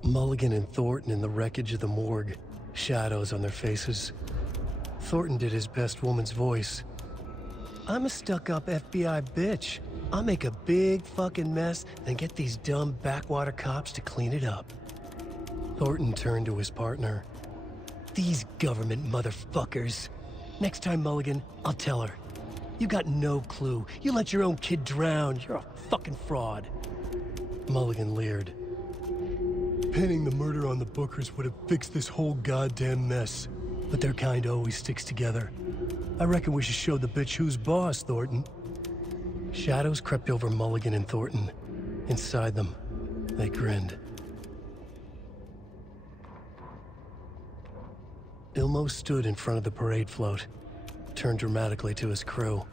Mulligan and Thornton in the wreckage of the morgue, shadows on their faces. Thornton did his best woman's voice. I'm a stuck-up FBI bitch. I'll make a big fucking mess, then get these dumb backwater cops to clean it up. Thornton turned to his partner. These government motherfuckers. Next time, Mulligan, I'll tell her. You got no clue. You let your own kid drown. You're a fucking fraud. Mulligan leered. Pinning the murder on the Bookers would have fixed this whole goddamn mess. But their kind always sticks together. I reckon we should show the bitch who's boss, Thornton. Shadows crept over Mulligan and Thornton. Inside them, they grinned. Ilmo stood in front of the parade float, turned dramatically to his crew.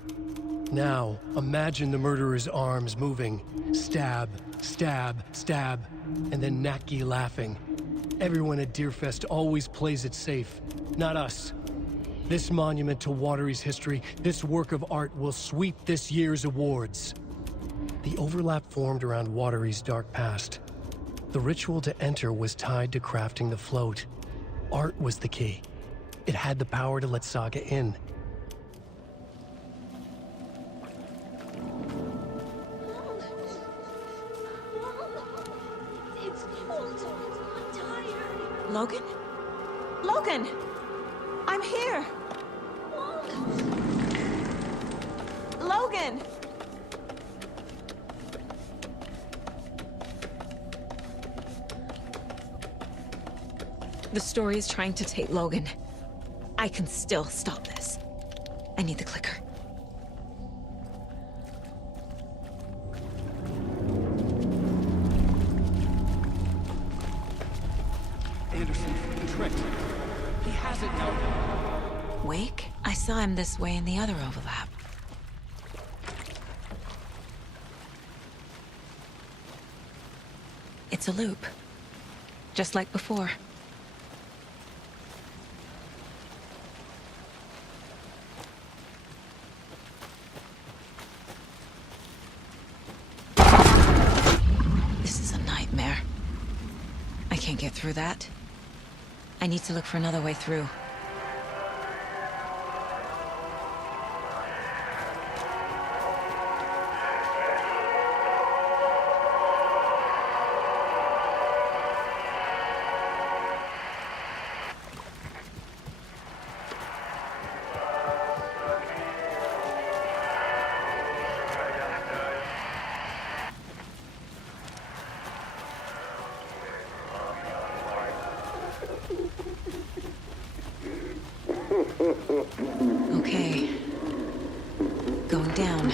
Now, imagine the murderer's arms moving. Stab, stab, stab, and then Naki laughing. Everyone at Deerfest always plays it safe, not us. This monument to Watery's history, this work of art will sweep this year's awards. The overlap formed around Watery's dark past. The ritual to enter was tied to crafting the float. Art was the key. It had the power to let Saga in. Logan? Logan! I'm here! Logan! The story is trying to take Logan. I can still stop this. I need the clicker. Anderson, tricked. He has it now. Wake? I saw him this way in the other overlap. It's a loop. Just like before. This is a nightmare. I can't get through that. I need to look for another way through. Okay. Going down.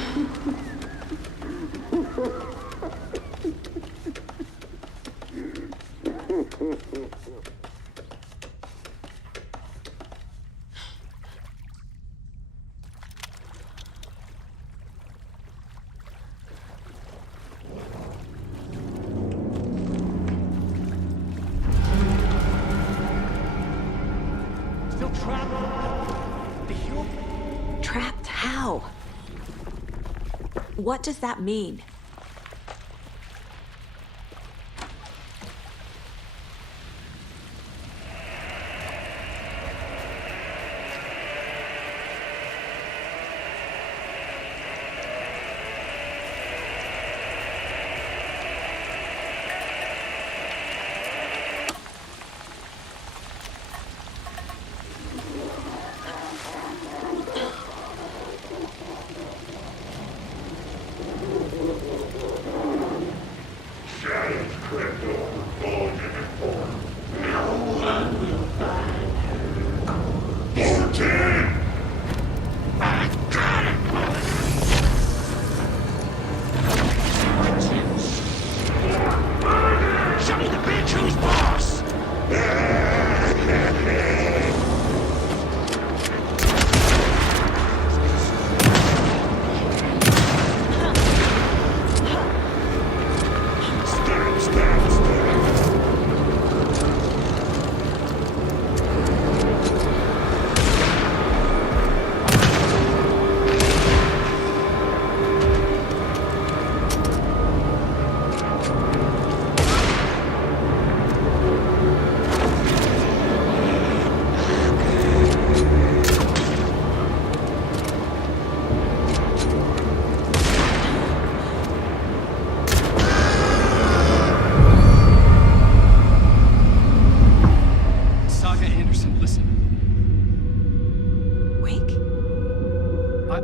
trapped the hero? Trapped how? What does that mean?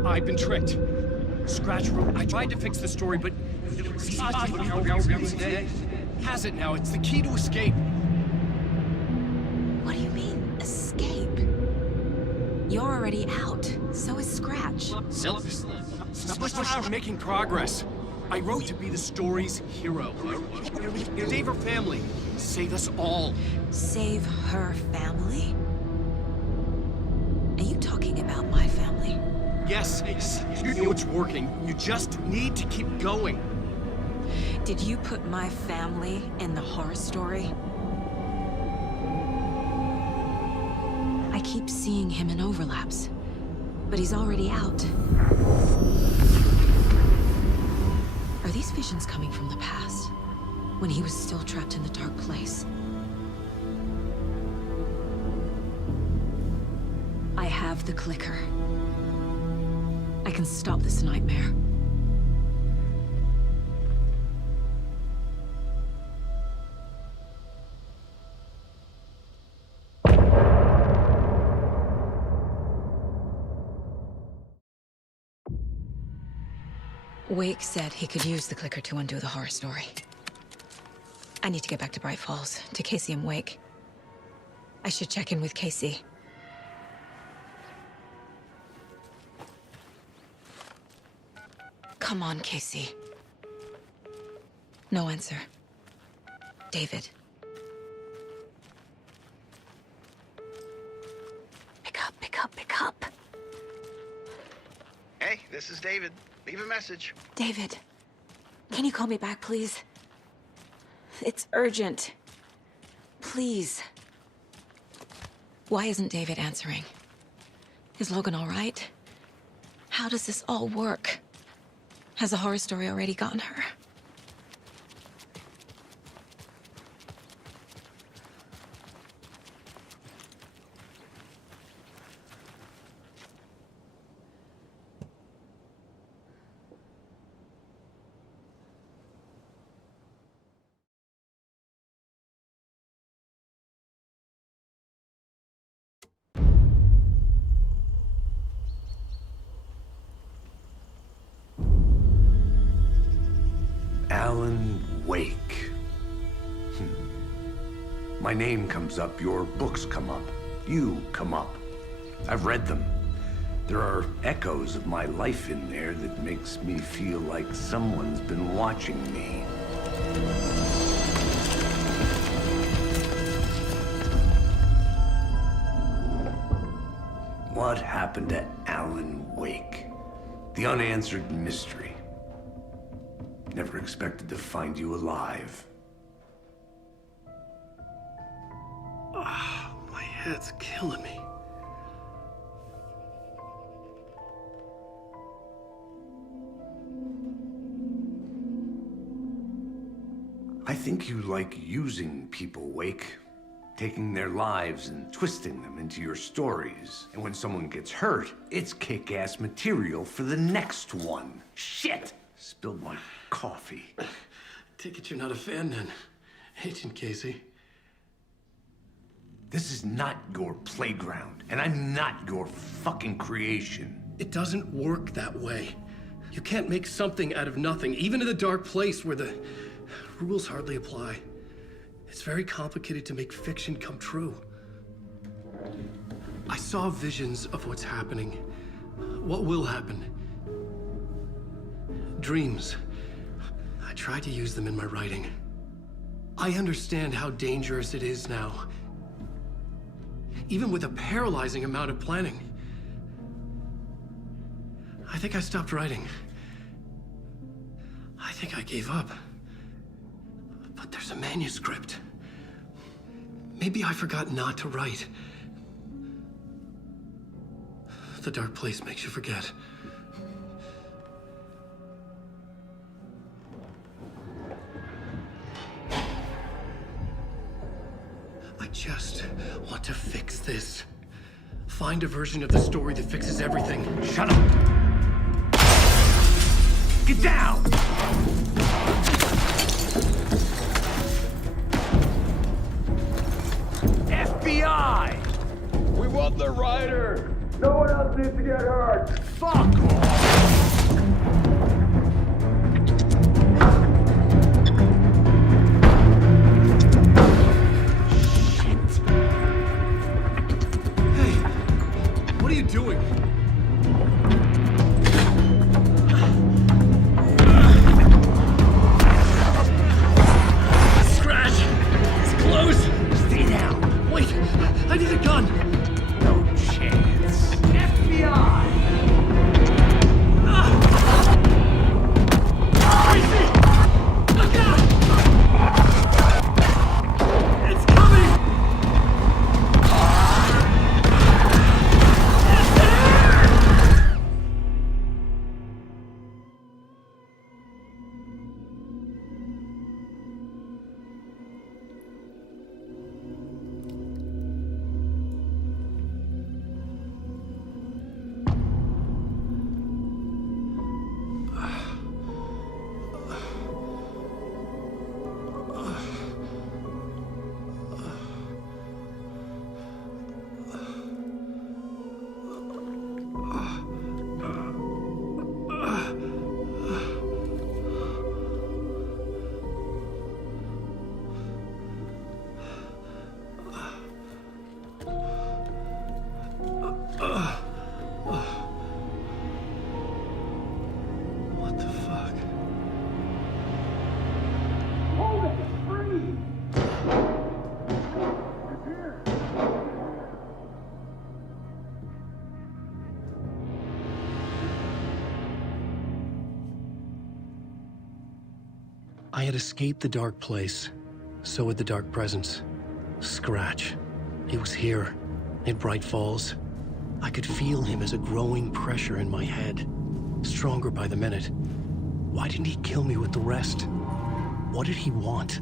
I've been tricked. Scratch wrote, I tried to fix the story, but has it now. It's the key to escape. What do you mean, escape? You're already out. So is Scratch. We're making progress. I wrote to be the story's hero. Save her family. Save us all. Save her family? Are you talking about my family? Yes, you know it's working. You just need to keep going. Did you put my family in the horror story? I keep seeing him in overlaps, but he's already out. Are these visions coming from the past, when he was still trapped in the dark place? I have the clicker. I can stop this nightmare. Wake said he could use the clicker to undo the horror story. I need to get back to Bright Falls, to Casey and Wake. I should check in with Casey. Come on, Casey. No answer. David. Pick up, pick up, pick up. Hey, this is David. Leave a message. David, can you call me back, please? It's urgent. Please. Why isn't David answering? Is Logan all right? How does this all work? Has the horror story already gotten her? Alan Wake. My name comes up, your books come up, you come up. I've read them. There are echoes of my life in there that makes me feel like someone's been watching me. What happened to Alan Wake? The unanswered mystery. Never expected to find you alive. My head's killing me. I think you like using people, Wake. Taking their lives and twisting them into your stories. And when someone gets hurt, it's kick-ass material for the next one. Shit! Spilled my coffee. Take it you're not a fan then, Agent Casey. This is not your playground, and I'm not your fucking creation. It doesn't work that way. You can't make something out of nothing, even in the dark place where the rules hardly apply. It's very complicated to make fiction come true. I saw visions of what's happening, what will happen. Dreams. I tried to use them in my writing. I understand how dangerous it is now. Even with a paralyzing amount of planning. I think I stopped writing. I think I gave up. But there's a manuscript. Maybe I forgot not to write. The dark place makes you forget. I just want to fix this. Find a version of the story that fixes everything. Shut up! Get down! FBI! We want the rider! No one else needs to get hurt! Fuck off! Shit! Hey, what are you doing? Scratch! It's close! Stay down! Wait, I need a gun! No chance. FBI! Crazy! Look out! It's coming! It's there! What the fuck? Hold it! Freeze! I had escaped the dark place. So had the dark presence. Scratch. He was here, in Bright Falls. I could feel him as a growing pressure in my head. Stronger by the minute. Why didn't he kill me with the rest? What did he want?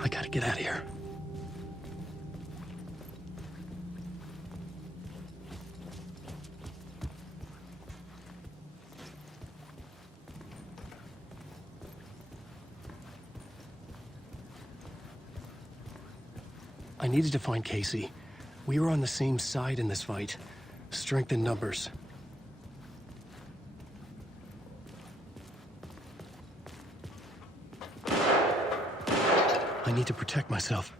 I gotta get out of here. I needed to find Casey. We were on the same side in this fight. Strength in numbers. I need to protect myself.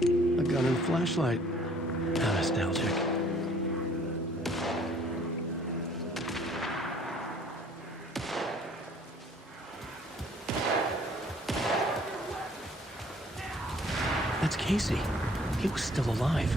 A gun and a flashlight. How nostalgic. That's Casey. He was still alive.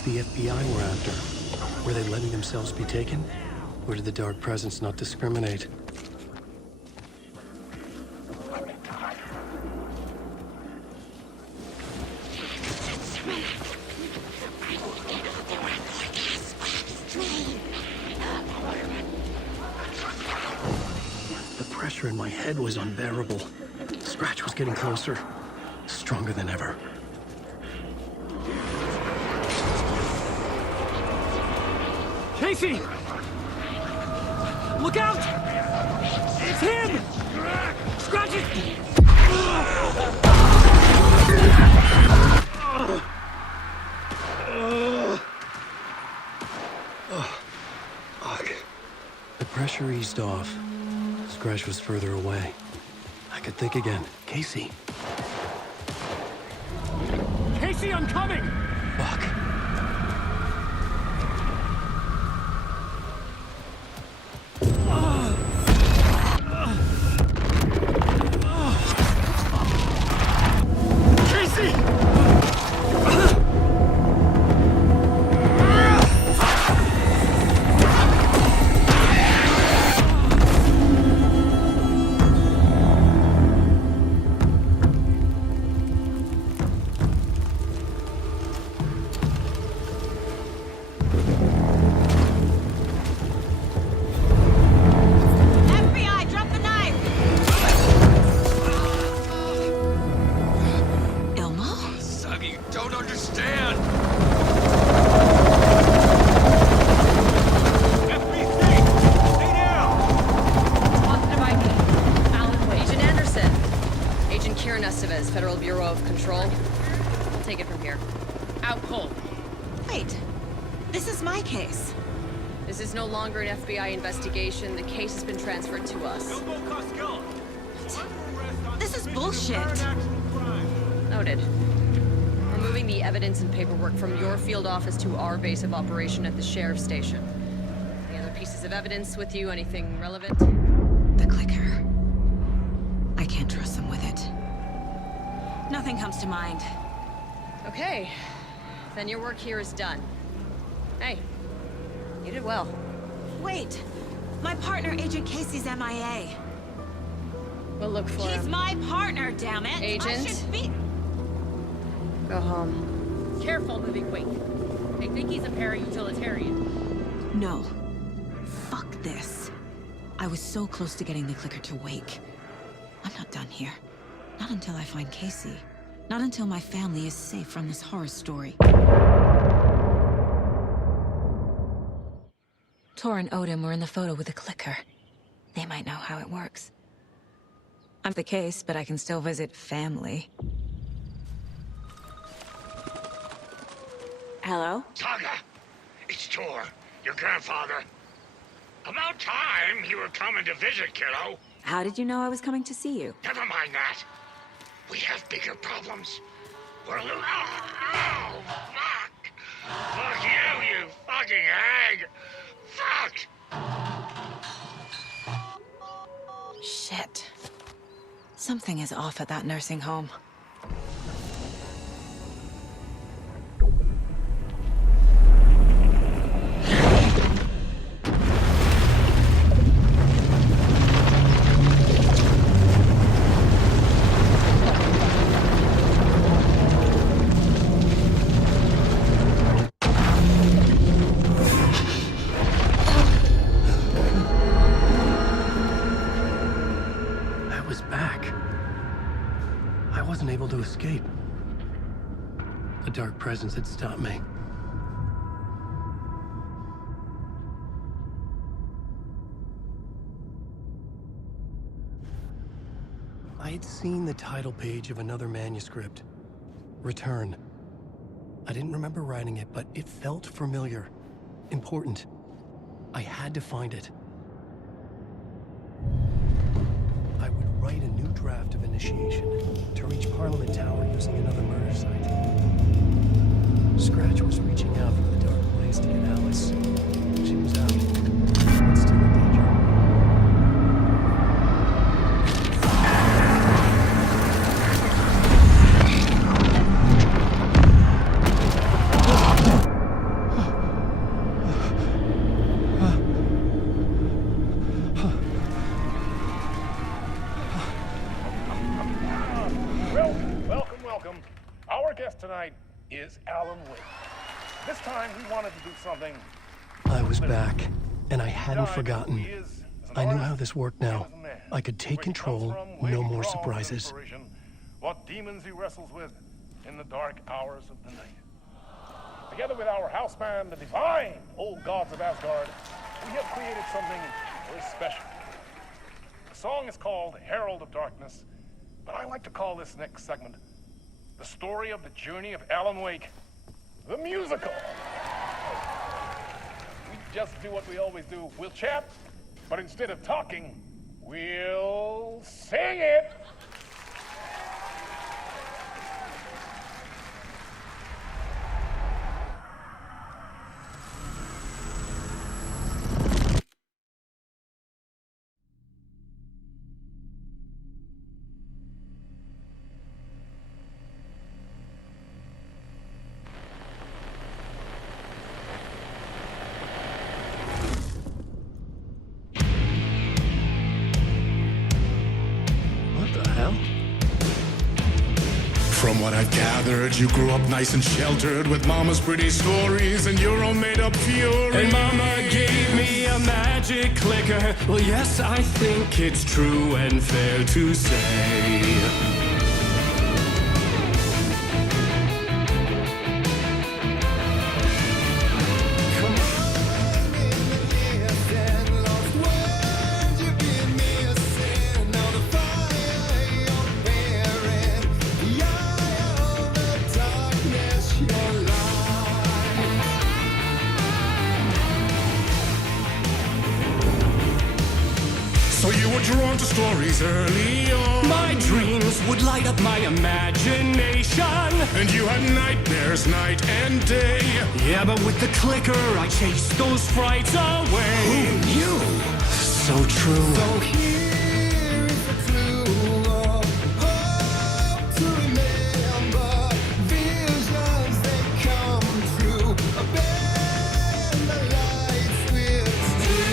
this the FBI were after? Were they letting themselves be taken? Or did the Dark Presence not discriminate? The pressure in my head was unbearable. Scratch was getting closer, stronger than ever. Casey! Look out! It's him! Scratch it! The pressure eased off. Scratch was further away. I could think again. Casey. Casey, I'm coming! Fuck. Federal Bureau of Control. I'll take it from here. Out cold. Wait. This is my case. This is no longer an FBI investigation. The case has been transferred to us. This is bullshit. Noted. We're moving the evidence and paperwork from your field office to our base of operation at the sheriff's station. Any other pieces of evidence with you? Anything relevant? The clicker. I can't trust them with it. Nothing comes to mind. Okay. Then your work here is done. Hey, you did well. Wait. My partner, Agent Casey's MIA. We'll look for him. He's my partner, damn it! Agent? I should be... Go home. Careful, moving wing. They think he's a para-utilitarian. No. Fuck this. I was so close to getting the clicker to Wake. I'm not done here. Not until I find Casey. Not until my family is safe from this horror story. Tor and Odin were in the photo with the clicker. They might know how it works. I'm the case, but I can still visit family. Hello? Saga, it's Tor, your grandfather. About time you were coming to visit, kiddo. How did you know I was coming to see you? Never mind that. We have bigger problems. We're a little... Oh, fuck! Fuck you, you fucking hag! Fuck! Shit. Something is off at that nursing home. To escape. The Dark Presence had stopped me. I had seen the title page of another manuscript. Return. I didn't remember writing it, but it felt familiar. Important. I had to find it. I would write a new draft of initiation to reach Parliament Tower using another murder site. Scratch was reaching out from the dark place to get Alice. She was out, but still in danger. tonight is Alan Wake. This time we wanted to do something. I was back, and I hadn't forgotten. I knew how this worked now. I could take control, no more surprises. What demons he wrestles with in the dark hours of the night. Together with our house band, the divine old gods of Asgard, we have created something very special. The song is called Herald of Darkness, but I like to call this next segment the story of the journey of Alan Wake, the musical. We just do what we always do. We'll chat, but instead of talking, we'll sing it. From what I've gathered, you grew up nice and sheltered with mama's pretty stories and your own made-up fury. And mama gave me a magic clicker. Well, yes, I think it's true and fair to say. So you were drawn to stories early on. My dreams would light up my imagination. And you had nightmares night and day. Yeah, but with the clicker, I chased those frights away. Who knew? So true. So here is the clue of hope to remember. Visions that come true. Bend the lights with steel.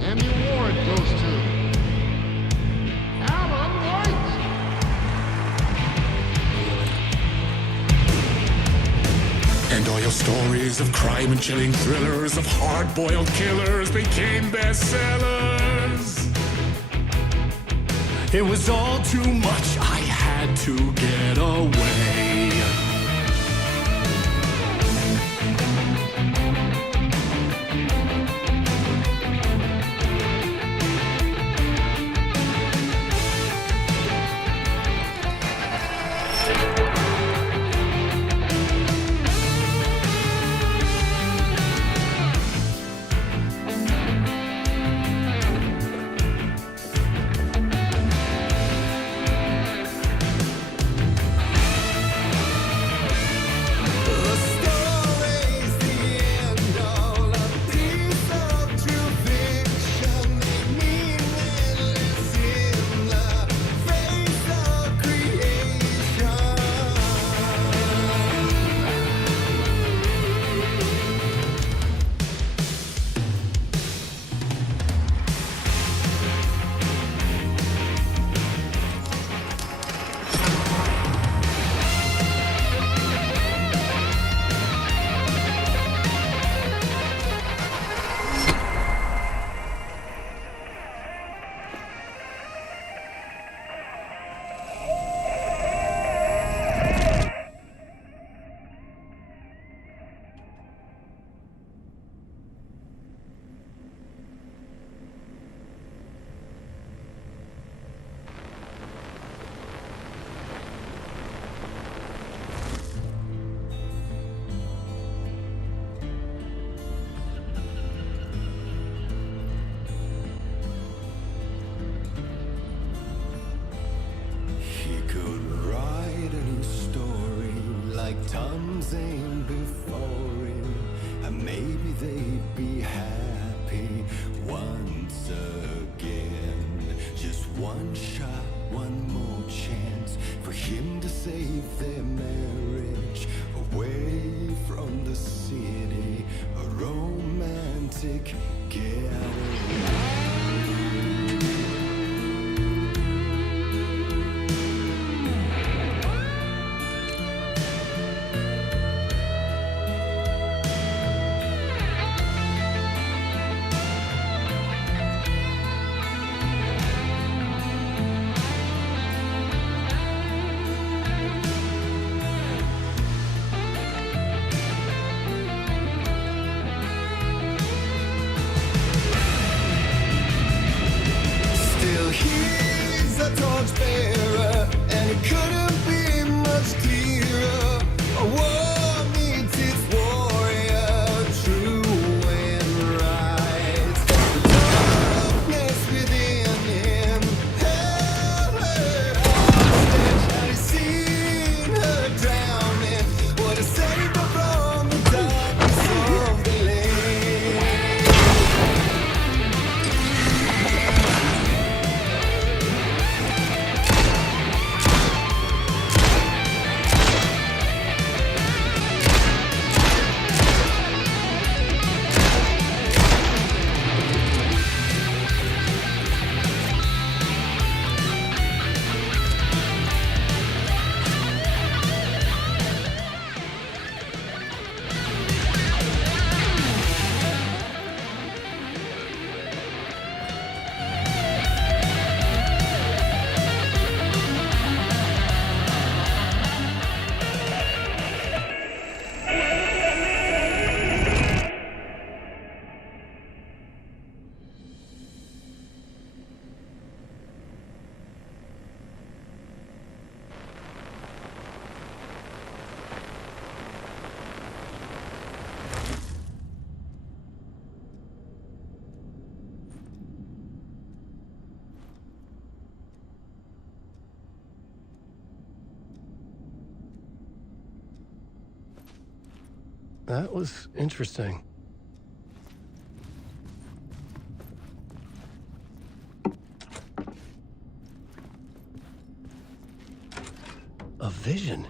And the award goes to Alan Wake. And all your stories of crime and chilling thrillers of hard-boiled killers became bestsellers. It was all too much. I had to get away. quick, get out of here. Still he's a torchbearer, and it couldn't be much clearer. A war meets its warrior, true and right. The darkness within him held her hostage, and he's seen her drowning. What a saved her from the darkness of the lake. That was interesting. A vision.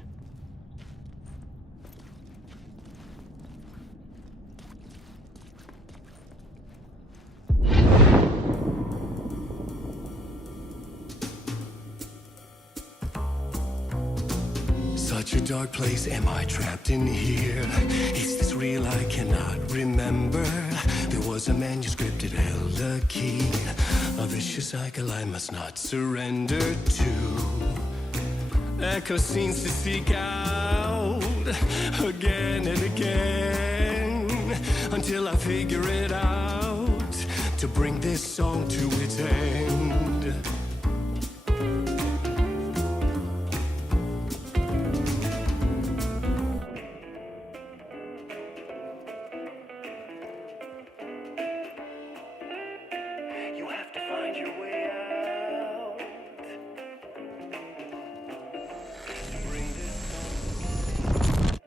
Such a dark place, am I trapped in here? Is this real? I cannot remember. There was a manuscript, it held a key. A vicious cycle I must not surrender to. Echo scenes to seek out again and again until I figure it out to bring this song to its end. You have to find your way out. Bring this song.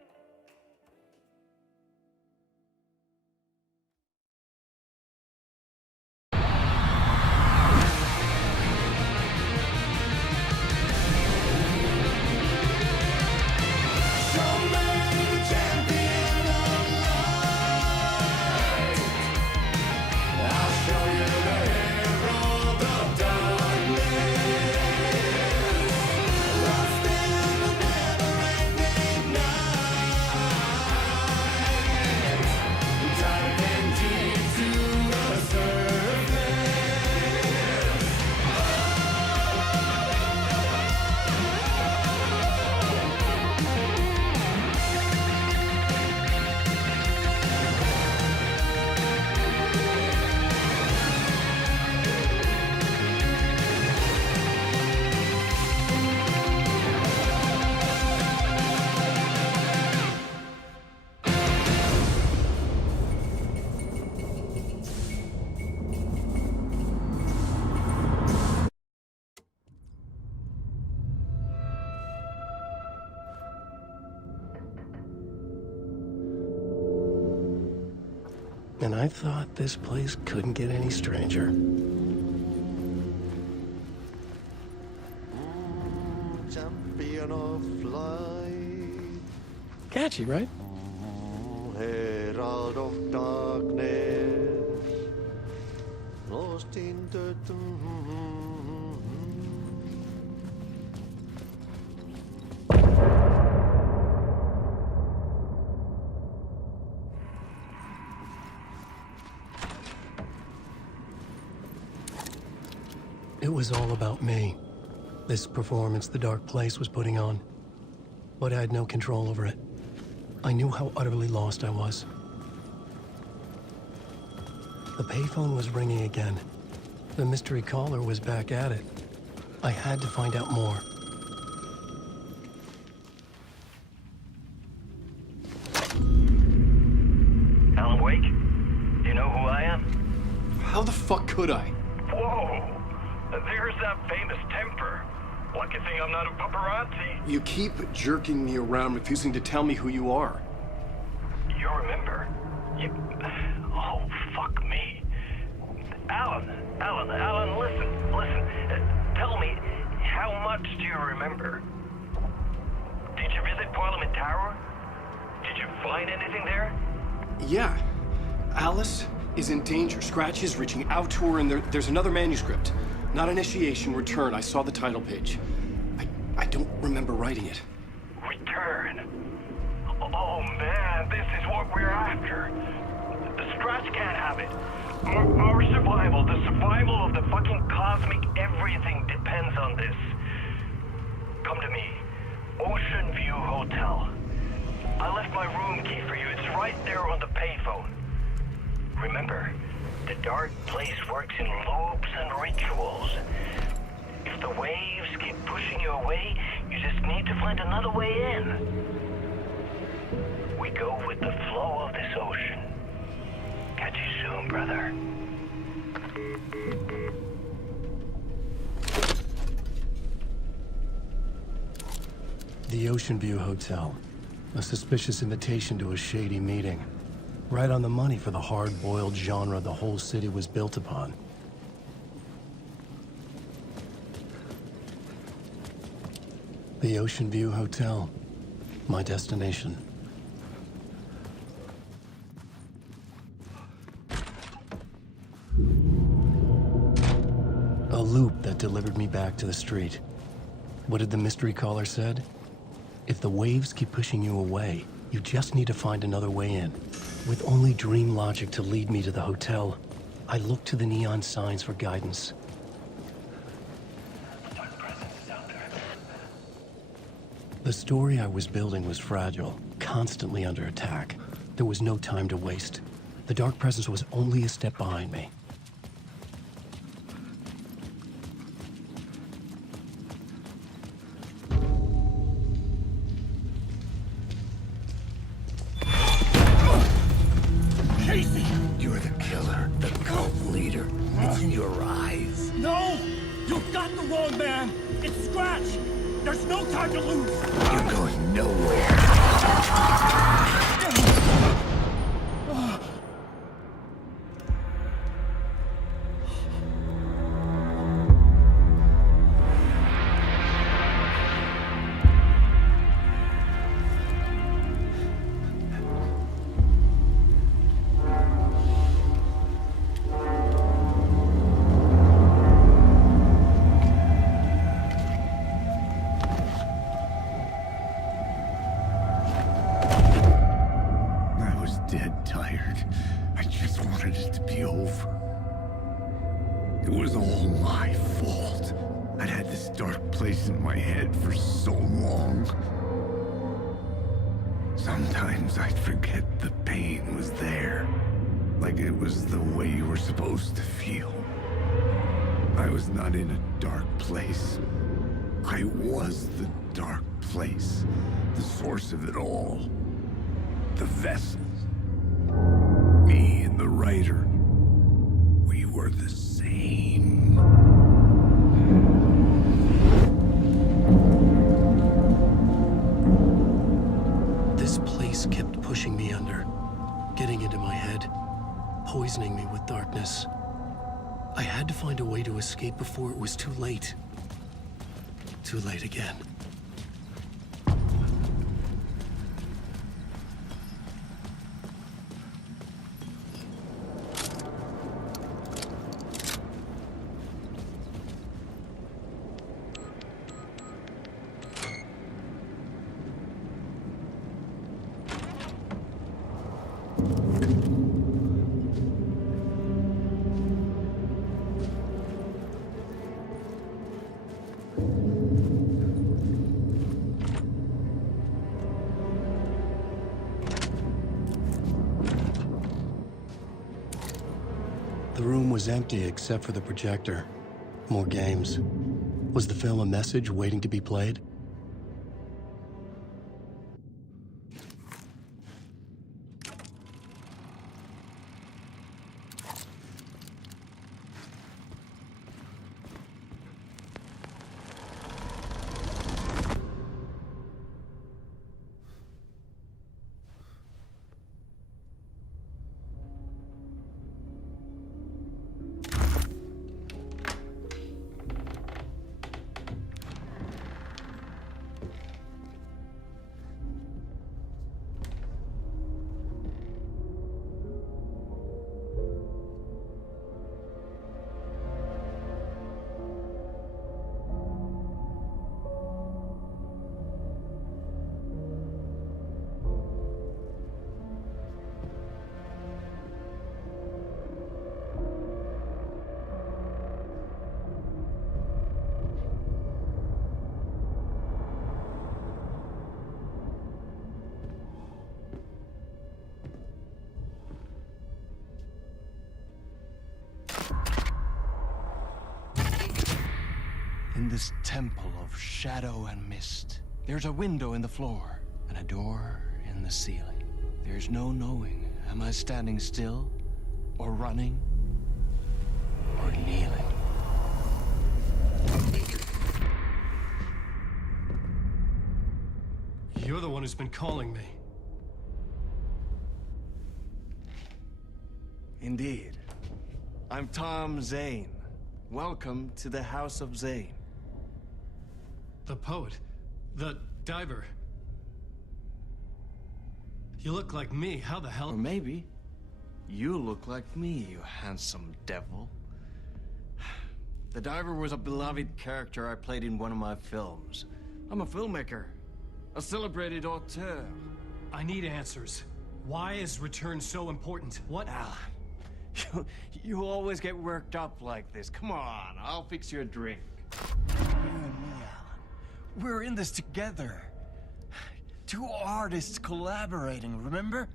And I thought this place couldn't get any stranger. Champion of light. Catchy, right? Herald of darkness. It was all about me. This performance the Dark Place was putting on. But I had no control over it. I knew how utterly lost I was. The payphone was ringing again. The mystery caller was back at it. I had to find out more. Alan Wake? Do you know who I am? How the fuck could I? Whoa! There's that famous temper. Lucky thing I'm not a paparazzi. You keep jerking me around, refusing to tell me who you are. You remember? Oh, fuck me. Alan, listen. Tell me, how much do you remember? Did you visit Parliament Tower? Did you find anything there? Yeah. Alice is in danger. Scratch is reaching out to her, and there's another manuscript. Not initiation, return. I saw the title page. I don't remember writing it. Return? Oh man, this is what we're after. The Scratch can't have it. Our survival, the survival of the fucking cosmic everything depends on this. Come to me. Ocean View Hotel. I left my room key for you. It's right there on the payphone. Remember, the Dark Place works in loops and rituals. If the waves keep pushing you away, you just need to find another way in. We go with the flow of this ocean. Catch you soon, brother. The Ocean View Hotel. A suspicious invitation to a shady meeting. Right on the money for the hard-boiled genre the whole city was built upon. The Ocean View Hotel. My destination. A loop that delivered me back to the street. What did the mystery caller said? If the waves keep pushing you away, you just need to find another way in. With only dream logic to lead me to the hotel, I looked to the neon signs for guidance. The story I was building was fragile, constantly under attack. There was no time to waste. The Dark Presence was only a step behind me. Casey! You're the killer, the cult leader. It's in your eyes. No! You've got the wrong man! It's Scratch! There's no time to lose! You're going nowhere. Sometimes I'd forget the pain was there. Like it was the way you were supposed to feel. I was not in a dark place. I was the dark place. The source of it all. The vessel. Me and the writer. We were the same. This place kept pushing me under, getting into my head, poisoning me with darkness. I had to find a way to escape before it was too late. Too late again. The room was empty except for the projector. More games. Was the film a message waiting to be played? In this temple of shadow and mist, there's a window in the floor and a door in the ceiling. There's no knowing, am I standing still, or running, or kneeling? You're the one who's been calling me. Indeed. I'm Tom Zane. Welcome to the House of Zane. The poet. The diver. You look like me. How the hell? Or maybe you look like me, you handsome devil. The diver was a beloved character I played in one of my films. I'm a filmmaker, a celebrated auteur. I need answers. Why is Return so important? What? Alan, you always get worked up like this. Come on, I'll fix you a drink. You and me, Alan. We're in this together. Two artists collaborating, remember?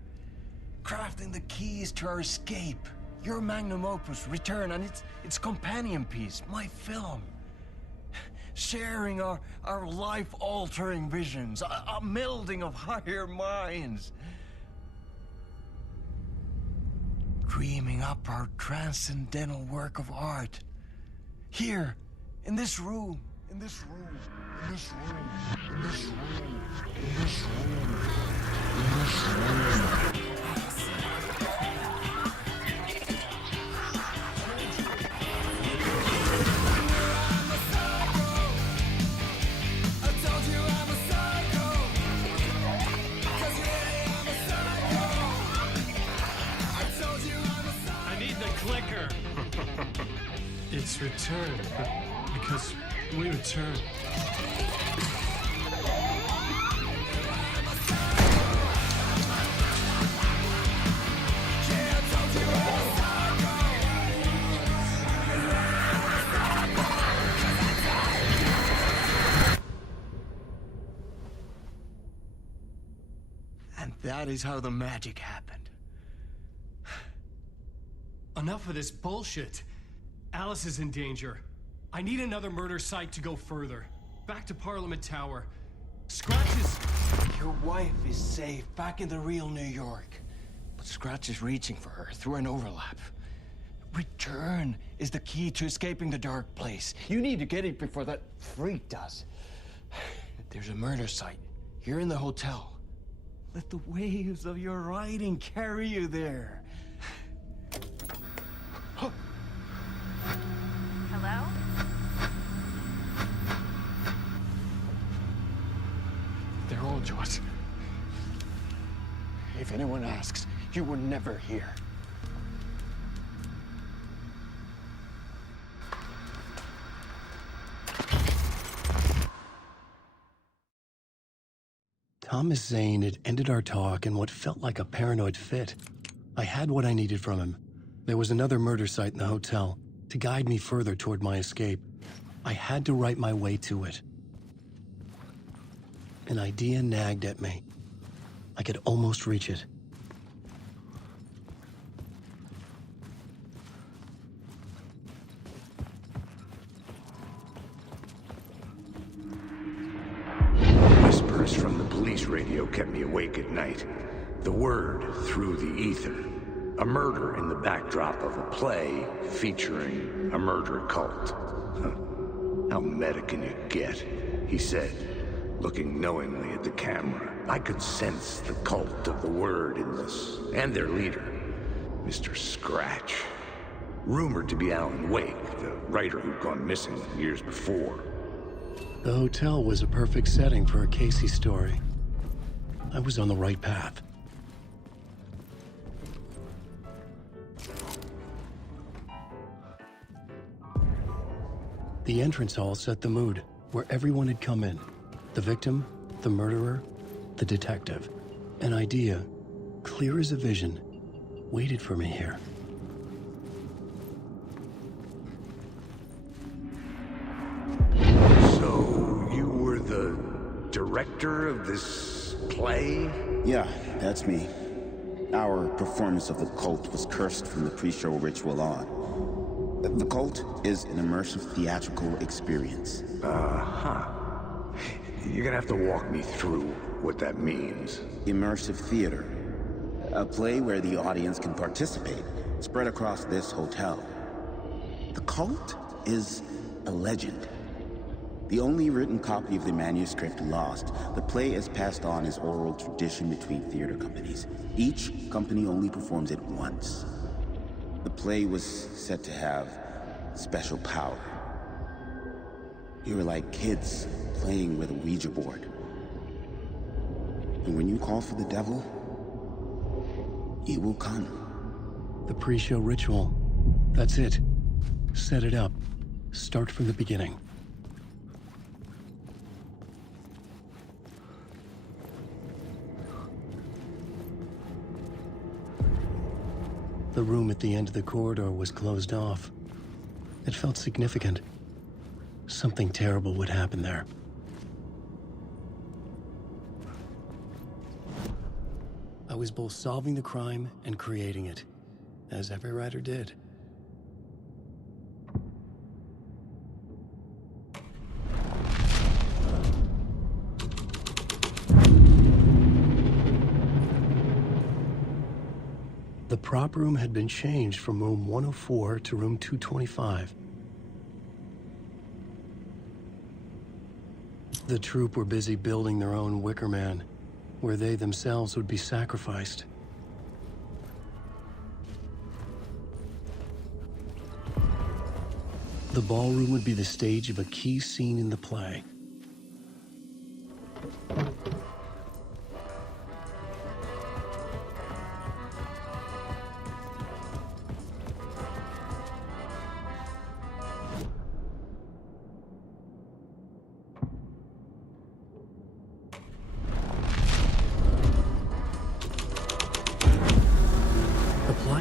Crafting the keys to our escape. Your magnum opus, Return, and its companion piece, my film. Sharing our life-altering visions, a melding of higher minds. Dreaming up our transcendental work of art. Here, in this room, in this room, in this room, in this room, in this room, in this room. Clicker. It's Return, because we return. And that is how the magic happened. Enough of this bullshit. Alice is in danger. I need another murder site to go further. Back to Parliament Tower. Scratch is... Your wife is safe, back in the real New York. But Scratch is reaching for her through an overlap. Return is the key to escaping the dark place. You need to get it before that freak does. There's a murder site here in the hotel. Let the waves of your writing carry you there. Hello? They're all yours. If anyone asks, you were never here. Thomas Zane had ended our talk in what felt like a paranoid fit. I had what I needed from him. There was another murder site in the hotel to guide me further toward my escape. I had to write my way to it. An idea nagged at me. I could almost reach it. radio kept me awake at night. The word through the ether. A murder in the backdrop of a play featuring a murder cult. How meta can you get? He said, looking knowingly at the camera. I could sense the cult of the word in this, and their leader, Mr. Scratch. Rumored to be Alan Wake, the writer who'd gone missing years before. The hotel was a perfect setting for a Casey story. I was on the right path. The entrance hall set the mood, where everyone had come in. The victim, the murderer, the detective. An idea, clear as a vision, waited for me here. So, you were the director of this play? Yeah, that's me. Our performance of the cult was cursed from the pre-show ritual on. The cult is an immersive theatrical experience. Uh-huh. You're gonna have to walk me through what that means. Immersive theater. A play where the audience can participate, spread across this hotel. The cult is a legend. The only written copy of the manuscript lost, the play is passed on as oral tradition between theater companies. Each company only performs it once. The play was said to have special power. We were like kids playing with a Ouija board. And when you call for the devil, he will come. The pre-show ritual. That's it. Set it up. Start from the beginning. The room at the end of the corridor was closed off. It felt significant. Something terrible would happen there. I was both solving the crime and creating it, as every writer did. The prop room had been changed from room 104 to room 225. The troupe were busy building their own Wicker Man, where they themselves would be sacrificed. The ballroom would be the stage of a key scene in the play.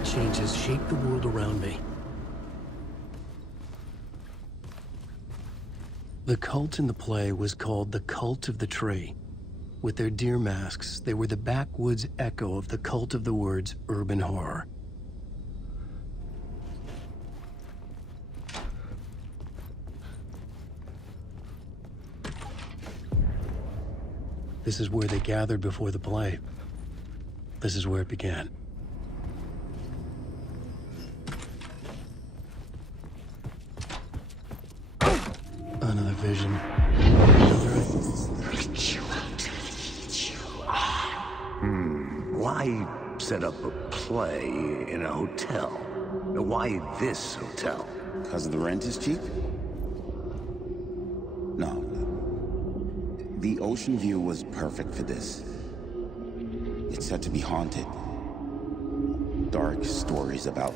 Changes shaped the world around me. The cult in the play was called the Cult of the Tree. With their deer masks, they were the backwoods echo of the cult of the word's urban horror. This is where they gathered before the play. This is where it began. Another vision. Ritual to lead you on. Why set up a play in a hotel? Why this hotel? Because the rent is cheap? No. The ocean view was perfect for this. It's said to be haunted. Dark stories about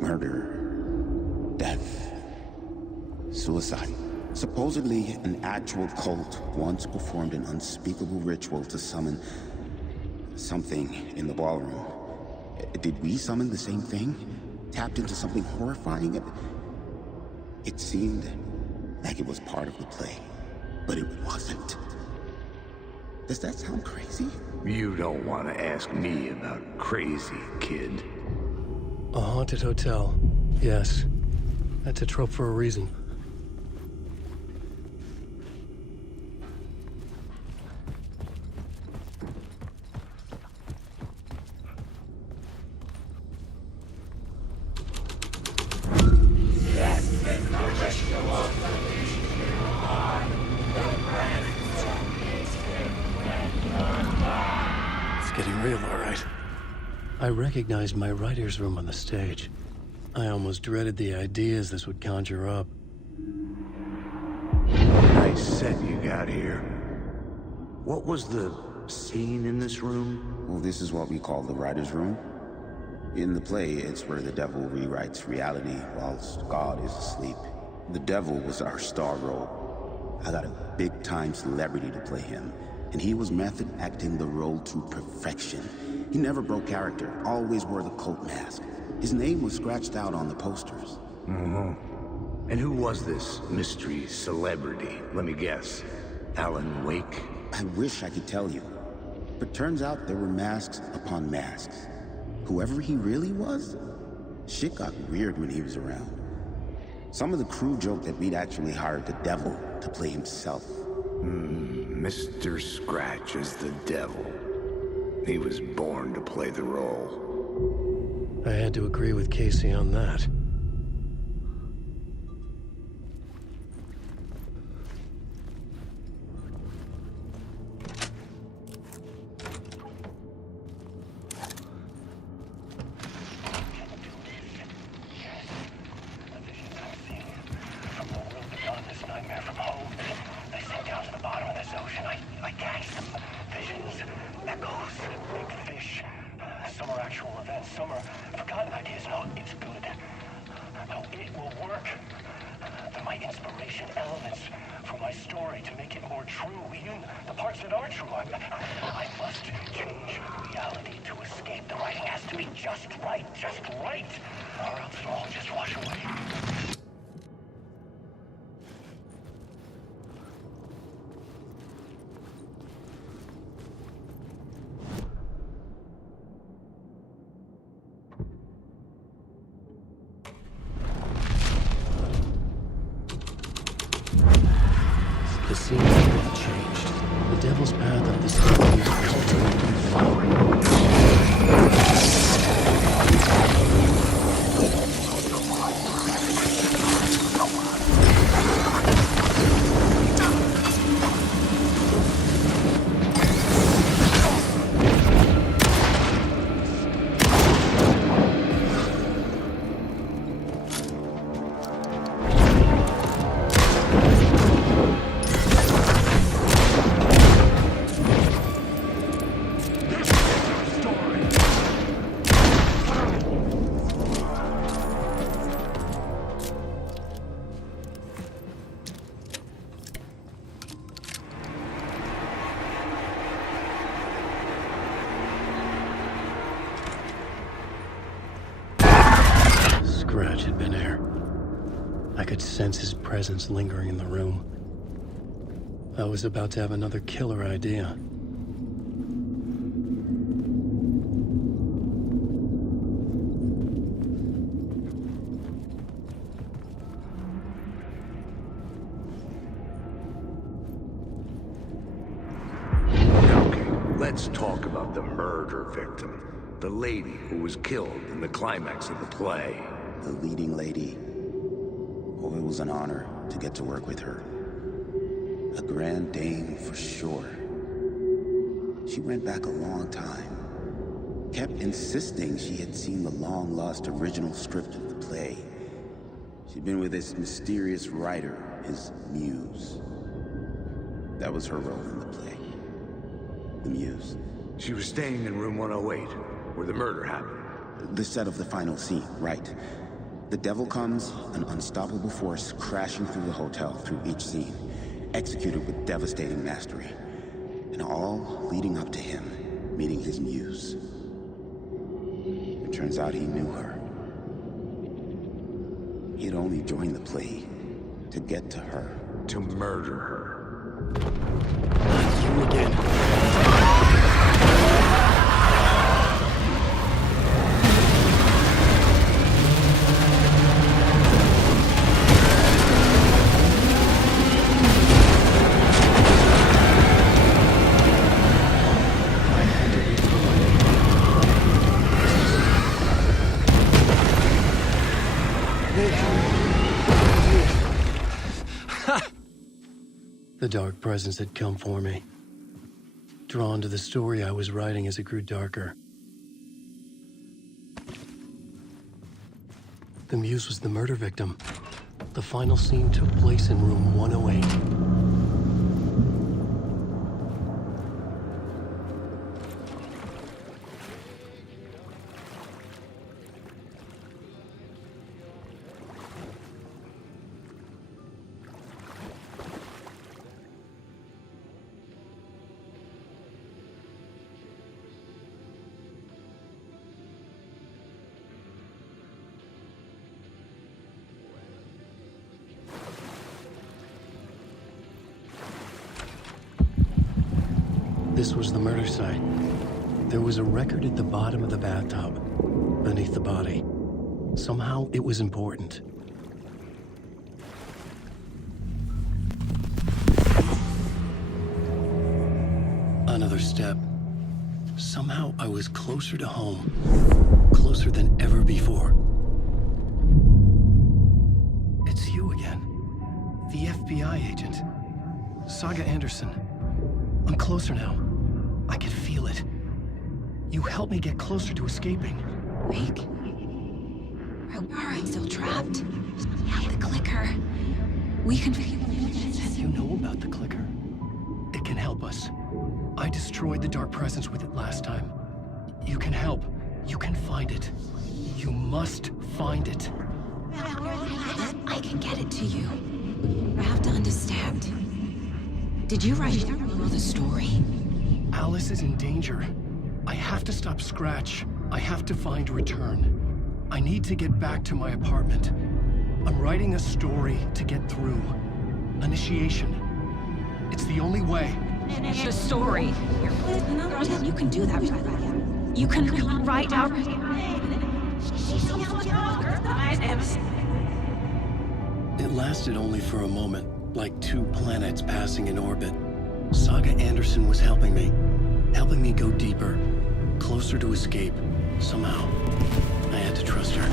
murder, death, suicide. Supposedly, an actual cult once performed an unspeakable ritual to summon something in the ballroom. Did we summon the same thing? Tapped into something horrifying? It seemed like it was part of the play, but it wasn't. Does that sound crazy? You don't want to ask me about crazy, kid. A haunted hotel. Yes. That's a trope for a reason. I recognized my writer's room on the stage. I almost dreaded the ideas this would conjure up. Nice set you got here. What was the scene in this room? Well, this is what we call the writer's room. In the play, it's where the devil rewrites reality whilst God is asleep. The devil was our star role. I got a big-time celebrity to play him, and he was method acting the role to perfection. He never broke character, always wore the cult mask. His name was scratched out on the posters. Mm-hmm. And who was this mystery celebrity? Let me guess. Alan Wake? I wish I could tell you, but turns out there were masks upon masks. Whoever he really was, shit got weird when he was around. Some of the crew joked that we'd actually hired the devil to play himself. Mr. Scratch is the devil. He was born to play the role. I had to agree with Casey on that. The scene had changed. The devil's path of the story was turned to Scratch had been here. I could sense his presence lingering in the room. I was about to have another killer idea. Let's talk about the murder victim. The lady who was killed in the climax of the play. The leading lady. Oh, it was an honor to get to work with her. A grand dame for sure. She went back a long time. Kept insisting she had seen the long-lost original script of the play. She'd been with this mysterious writer, his muse. That was her role in the play. The muse. She was staying in room 108, where the murder happened. The set of the final scene, right. The devil comes, an unstoppable force crashing through the hotel through each scene, executed with devastating mastery, and all leading up to him meeting his muse. It turns out he knew her. He had only joined the play to get to her. To murder her. You again. The dark presence had come for me, drawn to the story I was writing as it grew darker. The Muse was the murder victim. The final scene took place in room 108. This was the murder site. There was a record at the bottom of the bathtub, beneath the body. Somehow, it was important. Another step. Somehow, I was closer to home. Closer than ever before. It's you again. The FBI agent. Saga Anderson. I'm closer now. I can feel it. You helped me get closer to escaping. Wake? Are I still trapped? I have the clicker. We can... You know about the clicker. It can help us. I destroyed the dark presence with it last time. You can help. You can find it. You must find it. I can get it to you. I have to understand. Did you write the story? Alice is in danger. I have to stop Scratch. I have to find Return. I need to get back to my apartment. I'm writing a story to get through. Initiation. It's the only way. The story. You can do that. You can write out... It lasted only for a moment. Like two planets passing in orbit. Saga Anderson was helping me go deeper, closer to escape, somehow. I had to trust her.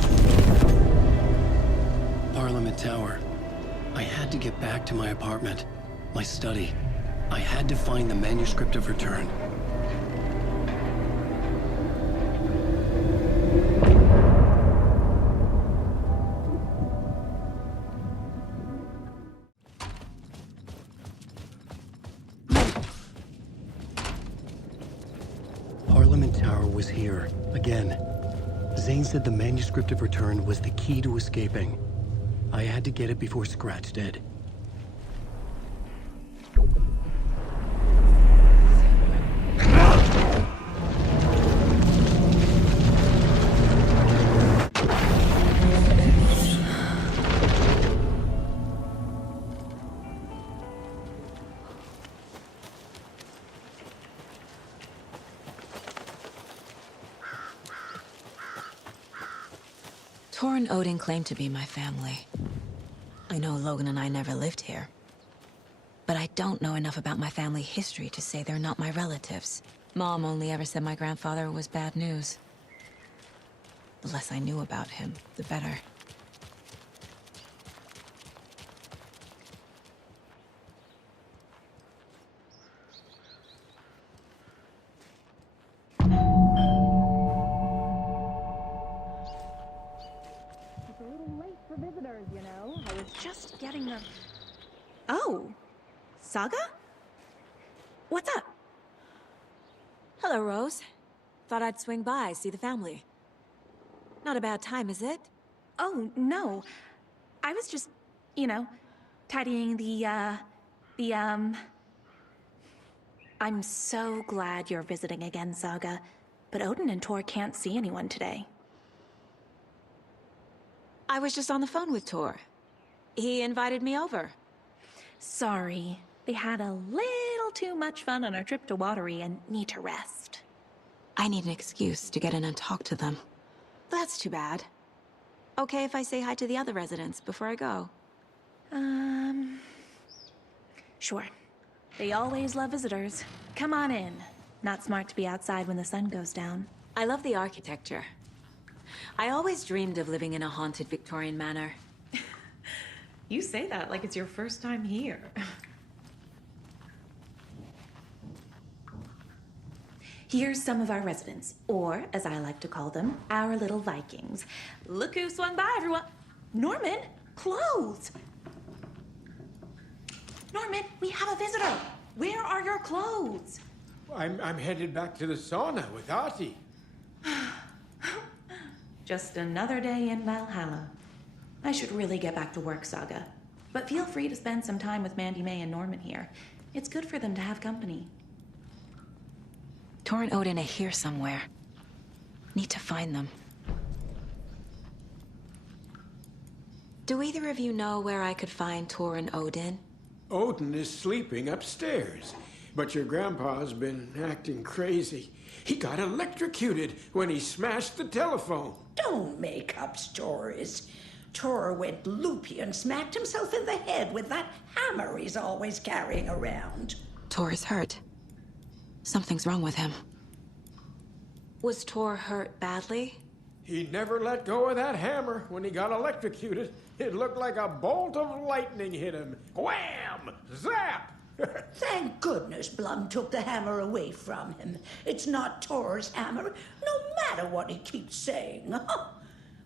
Parliament Tower. I had to get back to my apartment, my study. I had to find the manuscript of Return. Was here, again. Zane said the manuscript of Return was the key to escaping. I had to get it before Scratch did. Tor and Odin claim to be my family. I know Logan and I never lived here. But I don't know enough about my family history to say they're not my relatives. Mom only ever said my grandfather was bad news. The less I knew about him, the better. Just getting the... Oh, Saga? What's up? Hello, Rose. Thought I'd swing by, see the family. Not a bad time, is it? Oh, no. I was just, you know, tidying I'm so glad you're visiting again, Saga. But Odin and Tor can't see anyone today. I was just on the phone with Tor. He invited me over. Sorry. They had a little too much fun on our trip to Watery and need to rest. I need an excuse to get in and talk to them. That's too bad. Okay if I say hi to the other residents before I go? Sure. They always love visitors. Come on in. Not smart to be outside when the sun goes down. I love the architecture. I always dreamed of living in a haunted Victorian manor. You say that like it's your first time here. Here's some of our residents, or as I like to call them, our little Vikings. Look who swung by, everyone. Norman, clothes. Norman, we have a visitor. Where are your clothes? I'm headed back to the sauna with Artie. Just another day in Valhalla. I should really get back to work, Saga. But feel free to spend some time with Mandy May and Norman here. It's good for them to have company. Tor and Odin are here somewhere. Need to find them. Do either of you know where I could find Tor and Odin? Odin is sleeping upstairs, but your grandpa's been acting crazy. He got electrocuted when he smashed the telephone. Don't make up stories. Tor went loopy and smacked himself in the head with that hammer he's always carrying around. Tor is hurt. Something's wrong with him. Was Tor hurt badly? He never let go of that hammer when he got electrocuted. It looked like a bolt of lightning hit him. Wham! Zap! Thank goodness Blum took the hammer away from him. It's not Tor's hammer, no matter what he keeps saying.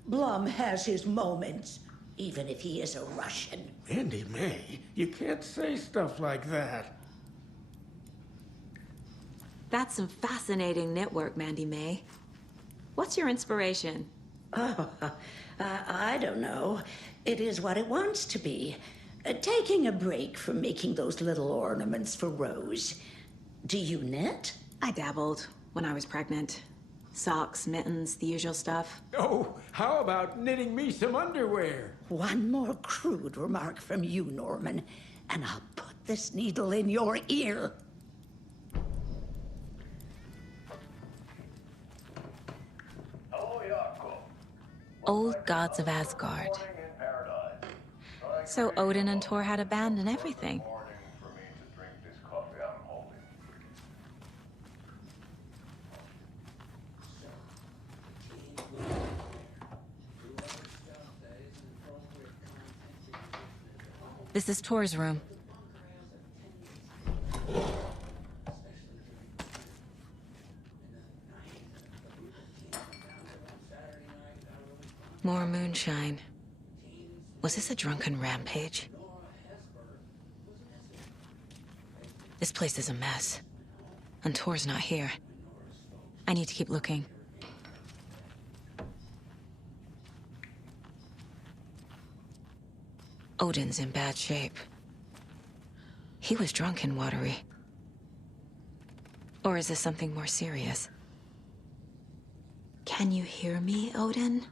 Blum has his moments, even if he is a Russian. Mandy May, you can't say stuff like that. That's some fascinating network, Mandy May. What's your inspiration? Oh, I don't know. It is what it wants to be. Taking a break from making those little ornaments for Rose. Do you knit? I dabbled when I was pregnant. Socks, mittens, the usual stuff. Oh, how about knitting me some underwear? One more crude remark from you, Norman, and I'll put this needle in your ear. Old gods of Asgard. So Odin and Tor had a band and everything. This is Tor's room. More moonshine. Was this a drunken rampage? This place is a mess. And Tor's not here. I need to keep looking. Odin's in bad shape. He was drunk and watery. Or is this something more serious? Can you hear me, Odin?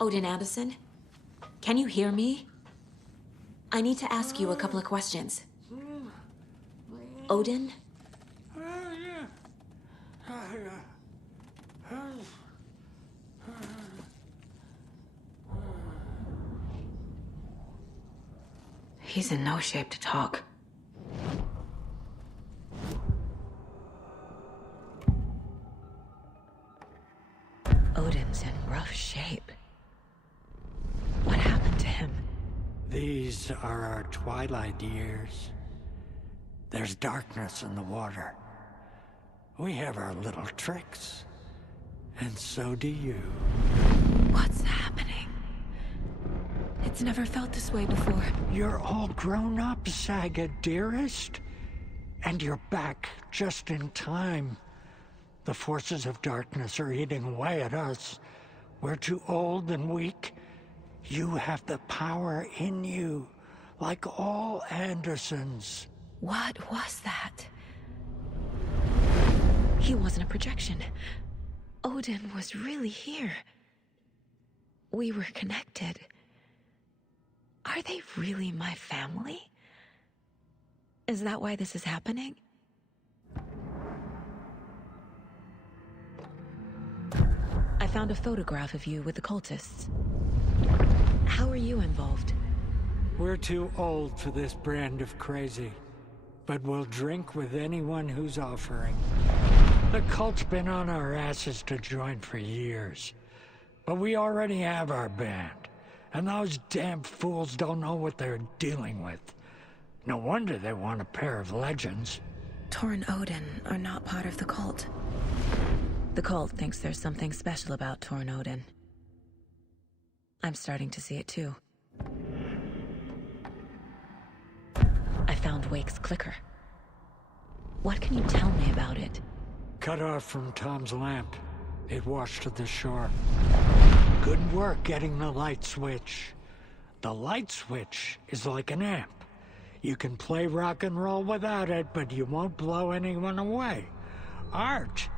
Odin Anderson? Can you hear me? I need to ask you a couple of questions. Odin? He's in no shape to talk. Odin's in rough shape. What happened to him? These are our twilight years. There's darkness in the water. We have our little tricks. And so do you. What's happening? It's never felt this way before. You're all grown up, Saga, dearest. And you're back just in time. The forces of darkness are eating away at us. We're too old and weak. You have the power in you, like all Andersons. What was that? He wasn't a projection. Odin was really here. We were connected. Are they really my family? Is that why this is happening? I found a photograph of you with the cultists. How are you involved? We're too old for this brand of crazy, but we'll drink with anyone who's offering. The cult's been on our asses to join for years. But we already have our band. And those damn fools don't know what they're dealing with. No wonder they want a pair of legends. Tor and Odin are not part of the cult. The cult thinks there's something special about Tor and Odin. I'm starting to see it too. I found Wake's clicker. What can you tell me about it? Cut off from Tom's lamp. It washed to the shore. Good work getting the light switch. The light switch is like an amp. You can play rock and roll without it, but you won't blow anyone away. Art,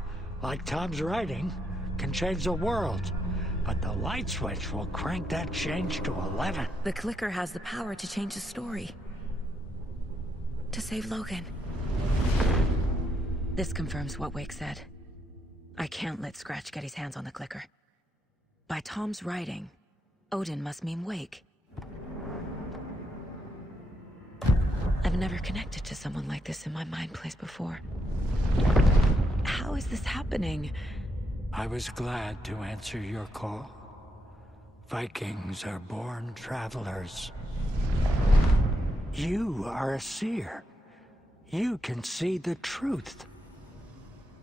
like Tom's writing, can change the world. But the light switch will crank that change to 11. The clicker has the power to change the story. To save Logan. This confirms what Wake said. I can't let Scratch get his hands on the clicker. By Tom's writing, Odin must mean Wake. I've never connected to someone like this in my mind place before. How is this happening? I was glad to answer your call. Vikings are born travelers. You are a seer. You can see the truth.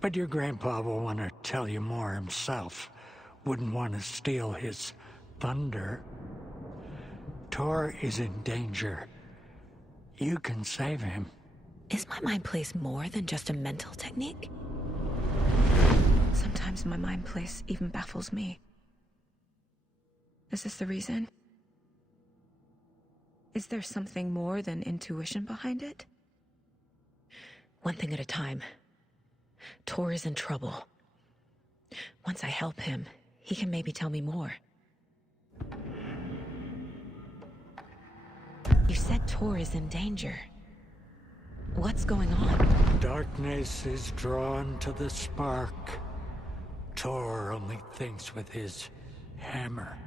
But your grandpa will want to tell you more himself. Wouldn't want to steal his thunder. Tor is in danger. You can save him. Is my mind place more than just a mental technique? Sometimes my mind place even baffles me. Is this the reason? Is there something more than intuition behind it? One thing at a time. Tor is in trouble. Once I help him, he can maybe tell me more. You said Tor is in danger. What's going on? Darkness is drawn to the spark. Tor only thinks with his hammer,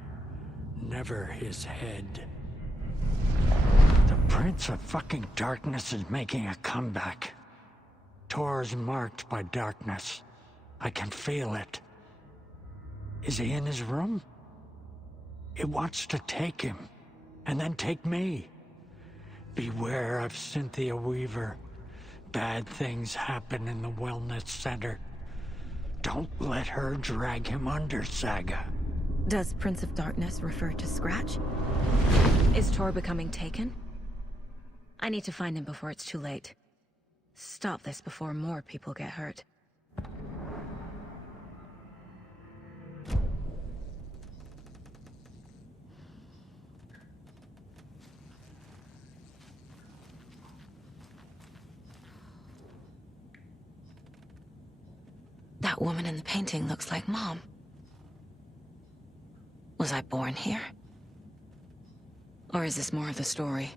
never his head. The Prince of fucking Darkness is making a comeback. Tor's marked by darkness. I can feel it. Is he in his room? It wants to take him, and then take me. Beware of Cynthia Weaver. Bad things happen in the wellness center. Don't let her drag him under, Saga. Does Prince of Darkness refer to Scratch? Is Tor becoming taken? I need to find him before it's too late. Stop this before more people get hurt. That woman in the painting looks like Mom. Was I born here? Or is this more of the story?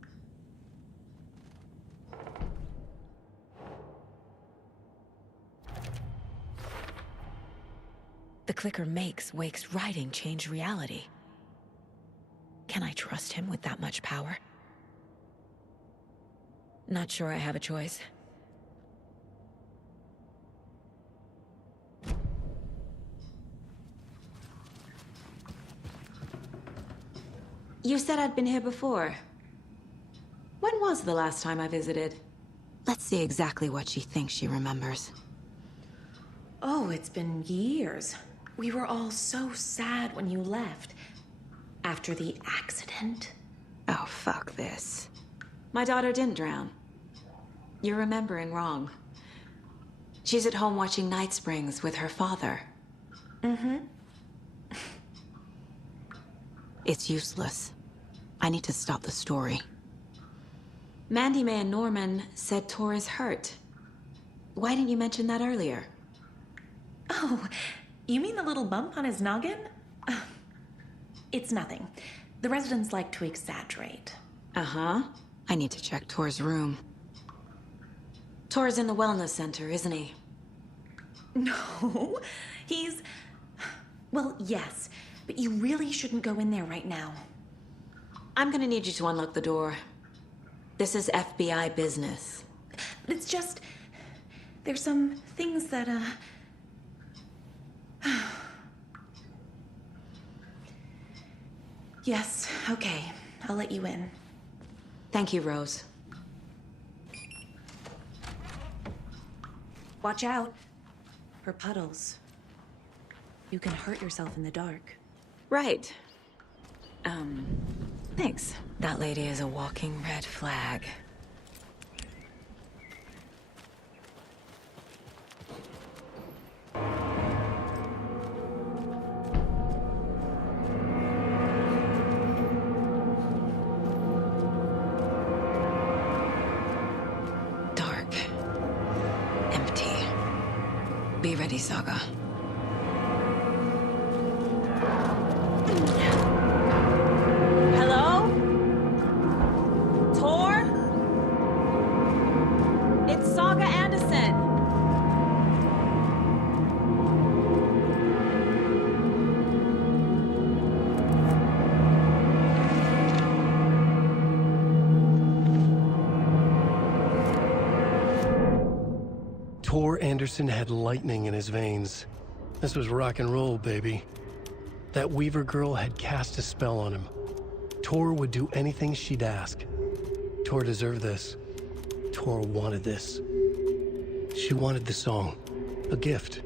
The clicker makes Wake's writing change reality. Can I trust him with that much power? Not sure I have a choice. You said I'd been here before. When was the last time I visited? Let's see exactly what she thinks she remembers. Oh, it's been years. We were all so sad when you left. After the accident. Oh, fuck this. My daughter didn't drown. You're remembering wrong. She's at home watching Night Springs with her father. Mm-hmm. It's useless. I need to stop the story. Mandy May and Norman said Tor is hurt. Why didn't you mention that earlier? Oh, you mean the little bump on his noggin? It's nothing. The residents like to exaggerate. Uh-huh. I need to check Tor's room. Tor's in the wellness center, isn't he? No, he's... Well, yes, but you really shouldn't go in there right now. I'm gonna need you to unlock the door. This is FBI business. It's just... There's some things that, Yes, okay. I'll let you in. Thank you, Rose. Watch out for puddles. You can hurt yourself in the dark. Right. Thanks. That lady is a walking red flag. Dark. Empty. Be ready, Saga. Hello? Tor? It's Saga Anderson. Tor Anderson had lightning in his veins. This was rock and roll, baby. That Weaver girl had cast a spell on him. Tor would do anything she'd ask. Tor deserved this. Tor wanted this. She wanted the song. A gift.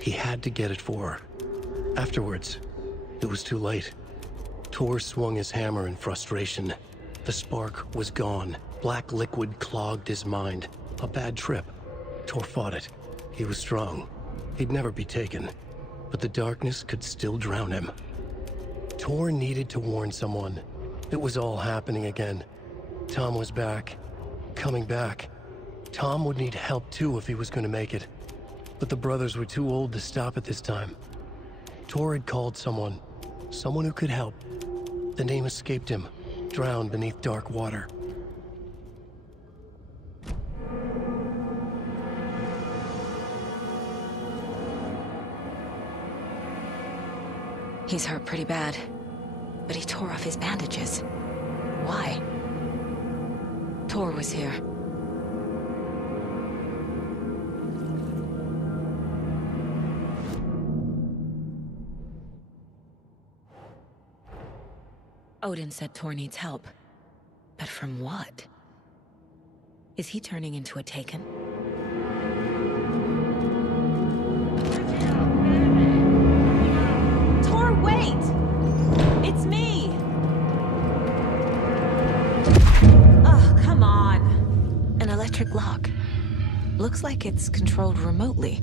He had to get it for her. Afterwards, it was too late. Tor swung his hammer in frustration. The spark was gone. Black liquid clogged his mind. A bad trip. Tor fought it. He was strong. He'd never be taken. But the darkness could still drown him. Tor needed to warn someone. It was all happening again. Tom was back. Coming back. Tom would need help too if he was going to make it. But the brothers were too old to stop it this time. Tor had called someone. Someone who could help. The name escaped him. Drowned beneath dark water. He's hurt pretty bad, but he tore off his bandages. Why? Tor was here. Odin said Tor needs help. But from what? Is he turning into a Taken? Tor, wait! It's me! Ugh, come on. An electric lock. Looks like it's controlled remotely.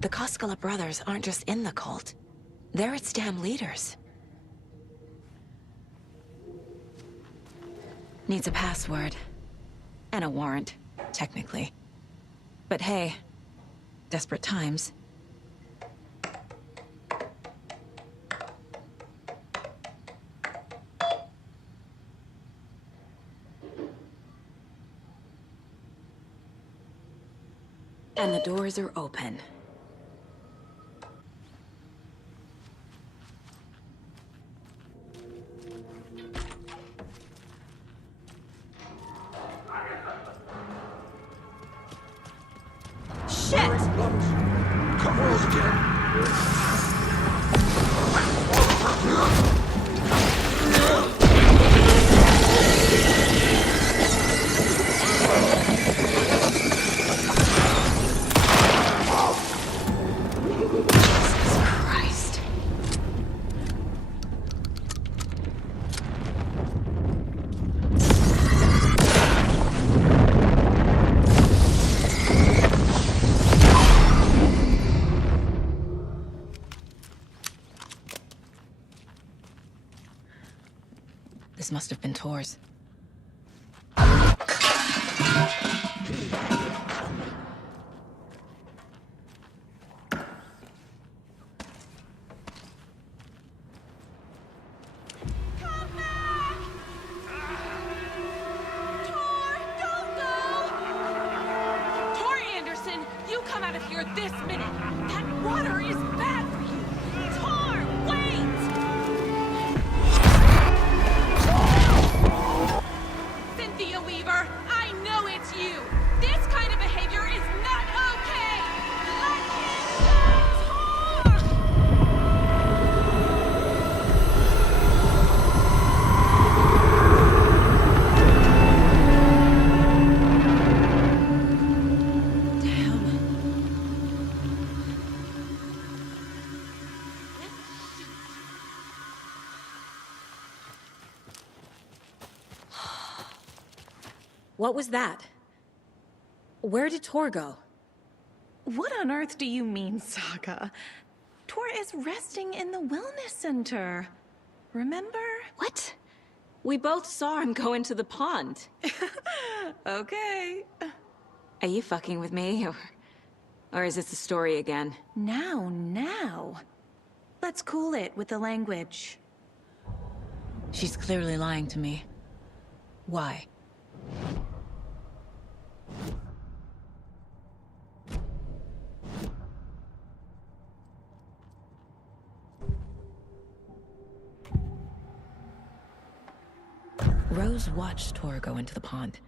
The Koskela brothers aren't just in the cult. They're its damn leaders. Needs a password. And a warrant, technically. But hey, desperate times. And the doors are open. This must have been Tor's. Tor Anderson, you come out of here this minute. That water is bad for you. Tor, wait! What was that? Where did Tor go? What on earth do you mean, Saga? Tor is resting in the wellness center. Remember? What? We both saw him go into the pond. Okay. Are you fucking with me, or is this the story again? Now. Let's cool it with the language. She's clearly lying to me. Why? Rose watched Tor go into the pond.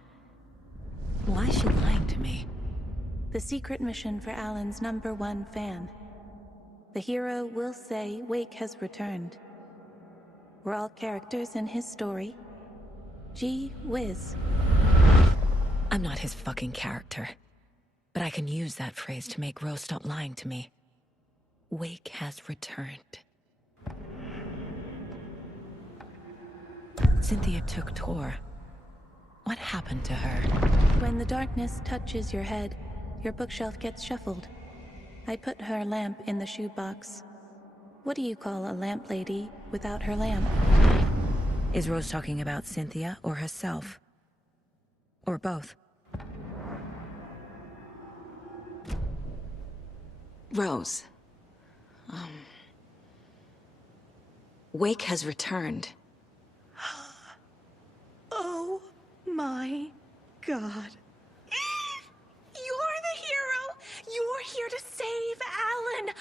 Why is she lying to me? The secret mission for Alan's #1 fan. The hero will say Wake has returned. We're all characters in his story. Gee whiz. I'm not his fucking character. But I can use that phrase to make Rose stop lying to me. Wake has returned. Cynthia took Tor. What happened to her? When the darkness touches your head, your bookshelf gets shuffled. I put her lamp in the shoebox. What do you call a lamp lady without her lamp? Is Rose talking about Cynthia or herself? Or both? Rose. Wake has returned. Oh my God. You're the hero! You're here to save Alan!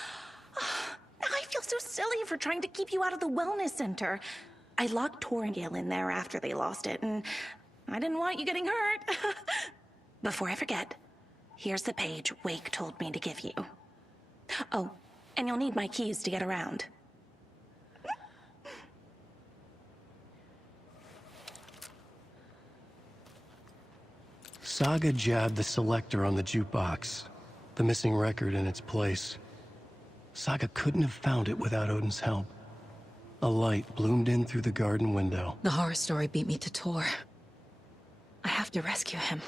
I feel so silly for trying to keep you out of the wellness center. I locked Tor and Gale in there after they lost it, and I didn't want you getting hurt. Before I forget, here's the page Wake told me to give you. Oh, and you'll need my keys to get around. Saga jabbed the selector on the jukebox, the missing record in its place. Saga couldn't have found it without Odin's help. A light bloomed in through the garden window. The horror story beat me to Tor. I have to rescue him.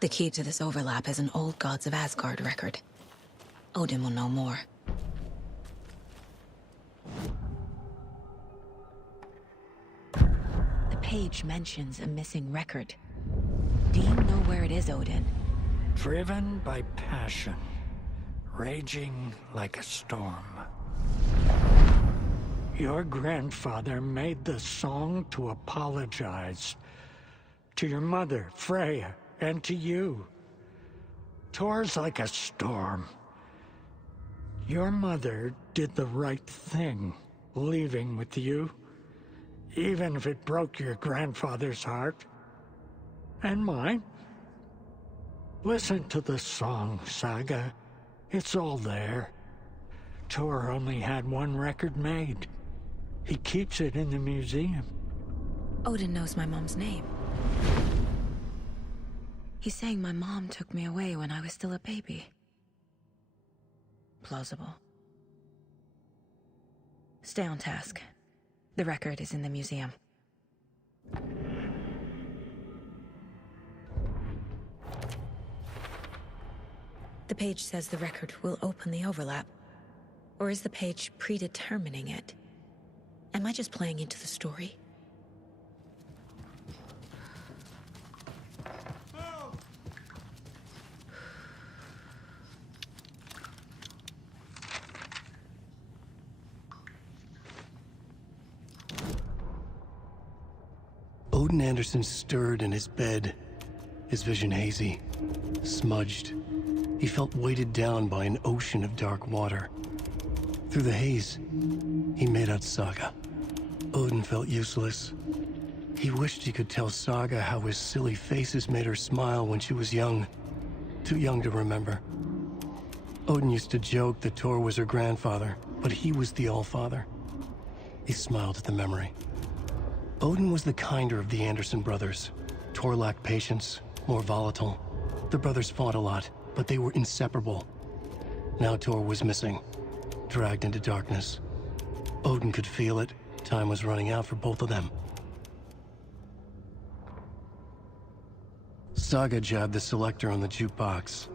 The key to this overlap is an old Gods of Asgard record. Odin will know more. The page mentions a missing record. Do you know where it is, Odin? Driven by passion, raging like a storm. Your grandfather made the song to apologize. To your mother, Freya, and to you. Tor's like a storm. Your mother did the right thing, leaving with you. Even if it broke your grandfather's heart. And mine. Listen to the song, Saga. It's all there. Tor only had one record made. He keeps it in the museum. Odin knows my mom's name. He's saying my mom took me away when I was still a baby. Plausible. Stay on task. The record is in the museum. The page says the record will open the overlap. Or is the page predetermining it? Am I just playing into the story? Odin Anderson stirred in his bed, his vision hazy, smudged. He felt weighted down by an ocean of dark water. Through the haze, he made out Saga. Odin felt useless. He wished he could tell Saga how his silly faces made her smile when she was young. Too young to remember. Odin used to joke that Tor was her grandfather, but he was the Allfather. He smiled at the memory. Odin was the kinder of the Anderson brothers. Tor lacked patience, more volatile. The brothers fought a lot, but they were inseparable. Now Tor was missing, dragged into darkness. Odin could feel it. Time was running out for both of them. Saga jabbed the selector on the jukebox.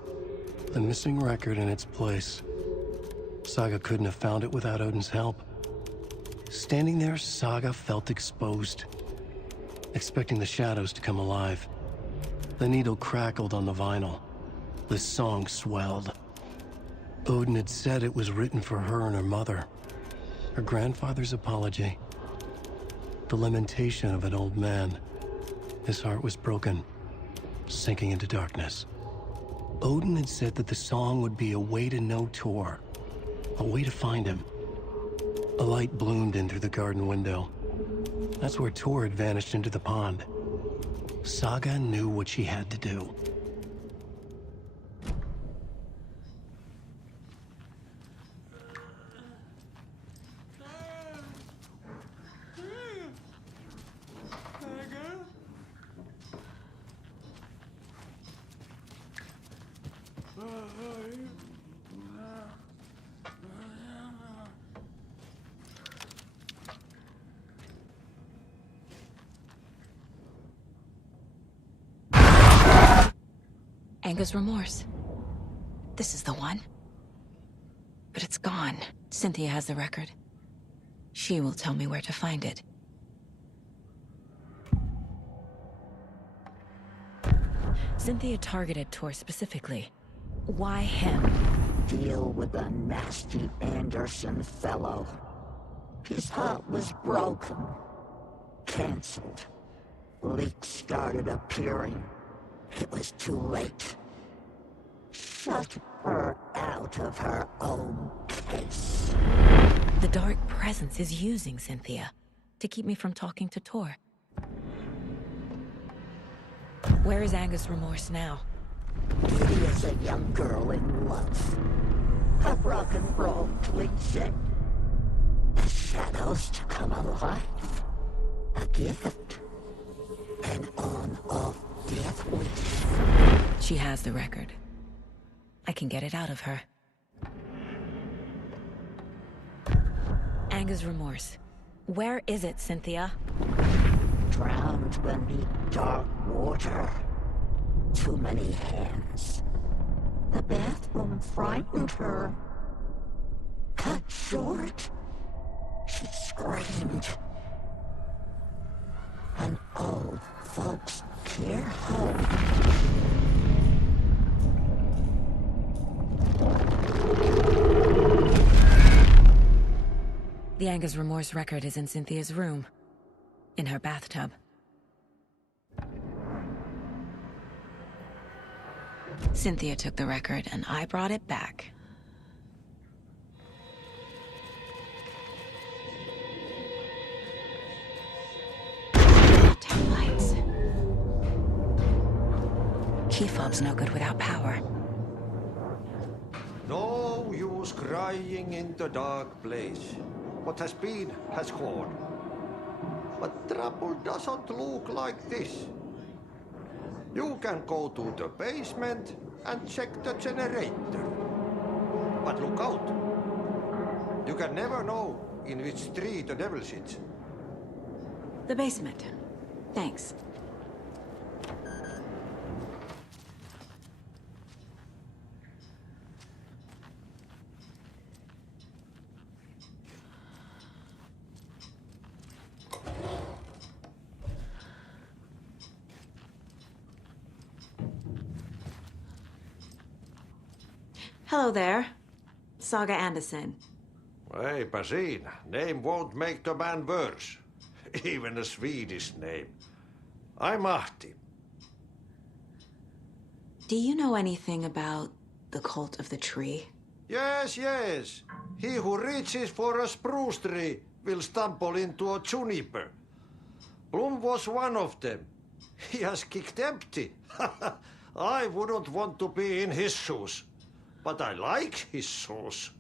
The missing record in its place. Saga couldn't have found it without Odin's help. Standing there, Saga felt exposed, expecting the shadows to come alive. The needle crackled on the vinyl. The song swelled. Odin had said it was written for her and her mother. Her grandfather's apology. The lamentation of an old man. His heart was broken, sinking into darkness. Odin had said that the song would be a way to know Tor, a way to find him. A light bloomed in through the garden window. That's where Tor had vanished into the pond. Saga knew what she had to do. Anger's remorse. This is the one. But it's gone. Cynthia has the record. She will tell me where to find it. Cynthia targeted Tor specifically. Why him? Deal with the nasty Anderson fellow. His heart was broken. Cancelled. Leaks started appearing. It was too late. Shut her out of her own case. The Dark Presence is using Cynthia to keep me from talking to Tor. Where is Anger's remorse now? Kitty is a young girl in love. A rock and roll cliche. The shadows to come alive. A gift. An on-off death wish. She has the record. I can get it out of her. Anger's remorse. Where is it, Cynthia? Drowned beneath dark water. Too many hands. The bathroom frightened her. Cut short. She screamed. An old folks care home. The Anger's remorse record is in Cynthia's room. In her bathtub. Cynthia took the record, and I brought it back. Taillights. Key fob's no good without power. No use crying in the dark place. What has been has gone. But trouble doesn't look like this. You can go to the basement and check the generator. But look out. You can never know in which tree the devil sits. The basement. Thanks. Hello there. Saga Anderson. Hey, Basin, name won't make the man worse. Even a Swedish name. I'm Ahti. Do you know anything about the Cult of the Tree? Yes, yes. He who reaches for a spruce tree will stumble into a juniper. Blum was one of them. He has kicked empty. I wouldn't want to be in his shoes. But I like his shoes.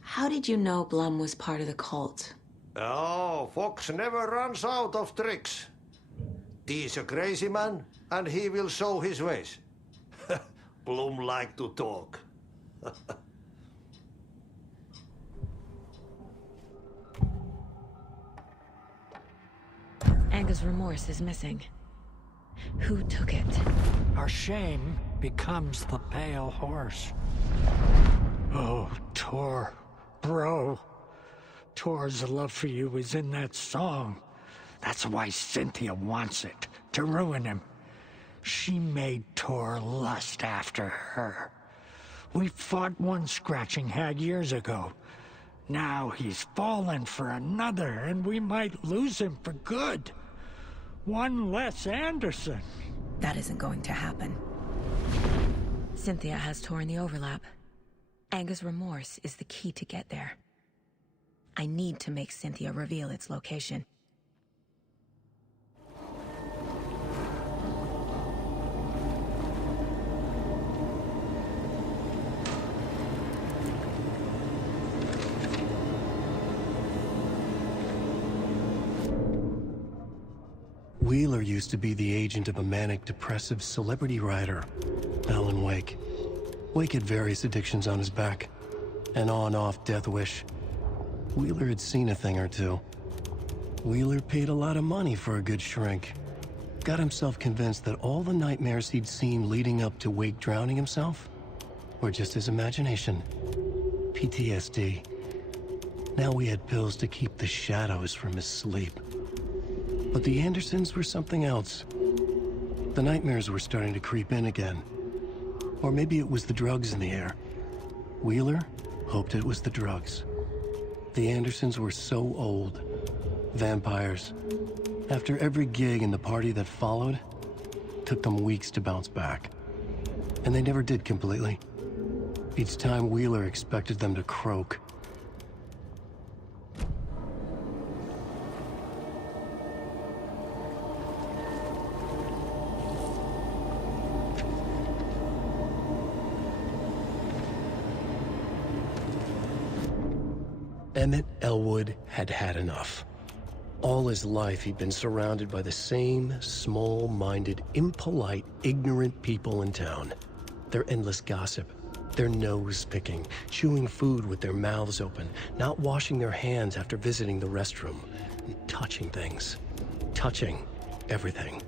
How did you know Blum was part of the cult? Oh, Fox never runs out of tricks. He's a crazy man, and he will show his ways. Blum like to talk. Anger's remorse is missing. Who took it? Our shame becomes the pale horse. Oh, Tor. Bro. Tor's love for you is in that song. That's why Cynthia wants it, to ruin him. She made Tor lust after her. We fought one scratching hag years ago. Now he's fallen for another, and we might lose him for good. One less Anderson. That isn't going to happen. Cynthia has Tor in the overlap. Anger's remorse is the key to get there. I need to make Cynthia reveal its location. Wheeler used to be the agent of a manic-depressive celebrity writer, Alan Wake. Wake had various addictions on his back, an on-off death wish. Wheeler had seen a thing or two. Wheeler paid a lot of money for a good shrink. Got himself convinced that all the nightmares he'd seen leading up to Wake drowning himself were just his imagination. PTSD. Now we had pills to keep the shadows from his sleep. But the Andersons were something else. The nightmares were starting to creep in again. Or maybe it was the drugs in the air. Wheeler hoped it was the drugs. The Andersons were so old. Vampires. After every gig and the party that followed, took them weeks to bounce back. And they never did completely. Each time Wheeler expected them to croak. Emmett Elwood had had enough. All his life, he'd been surrounded by the same small-minded, impolite, ignorant people in town. Their endless gossip, their nose-picking, chewing food with their mouths open, not washing their hands after visiting the restroom, and touching things. Touching everything.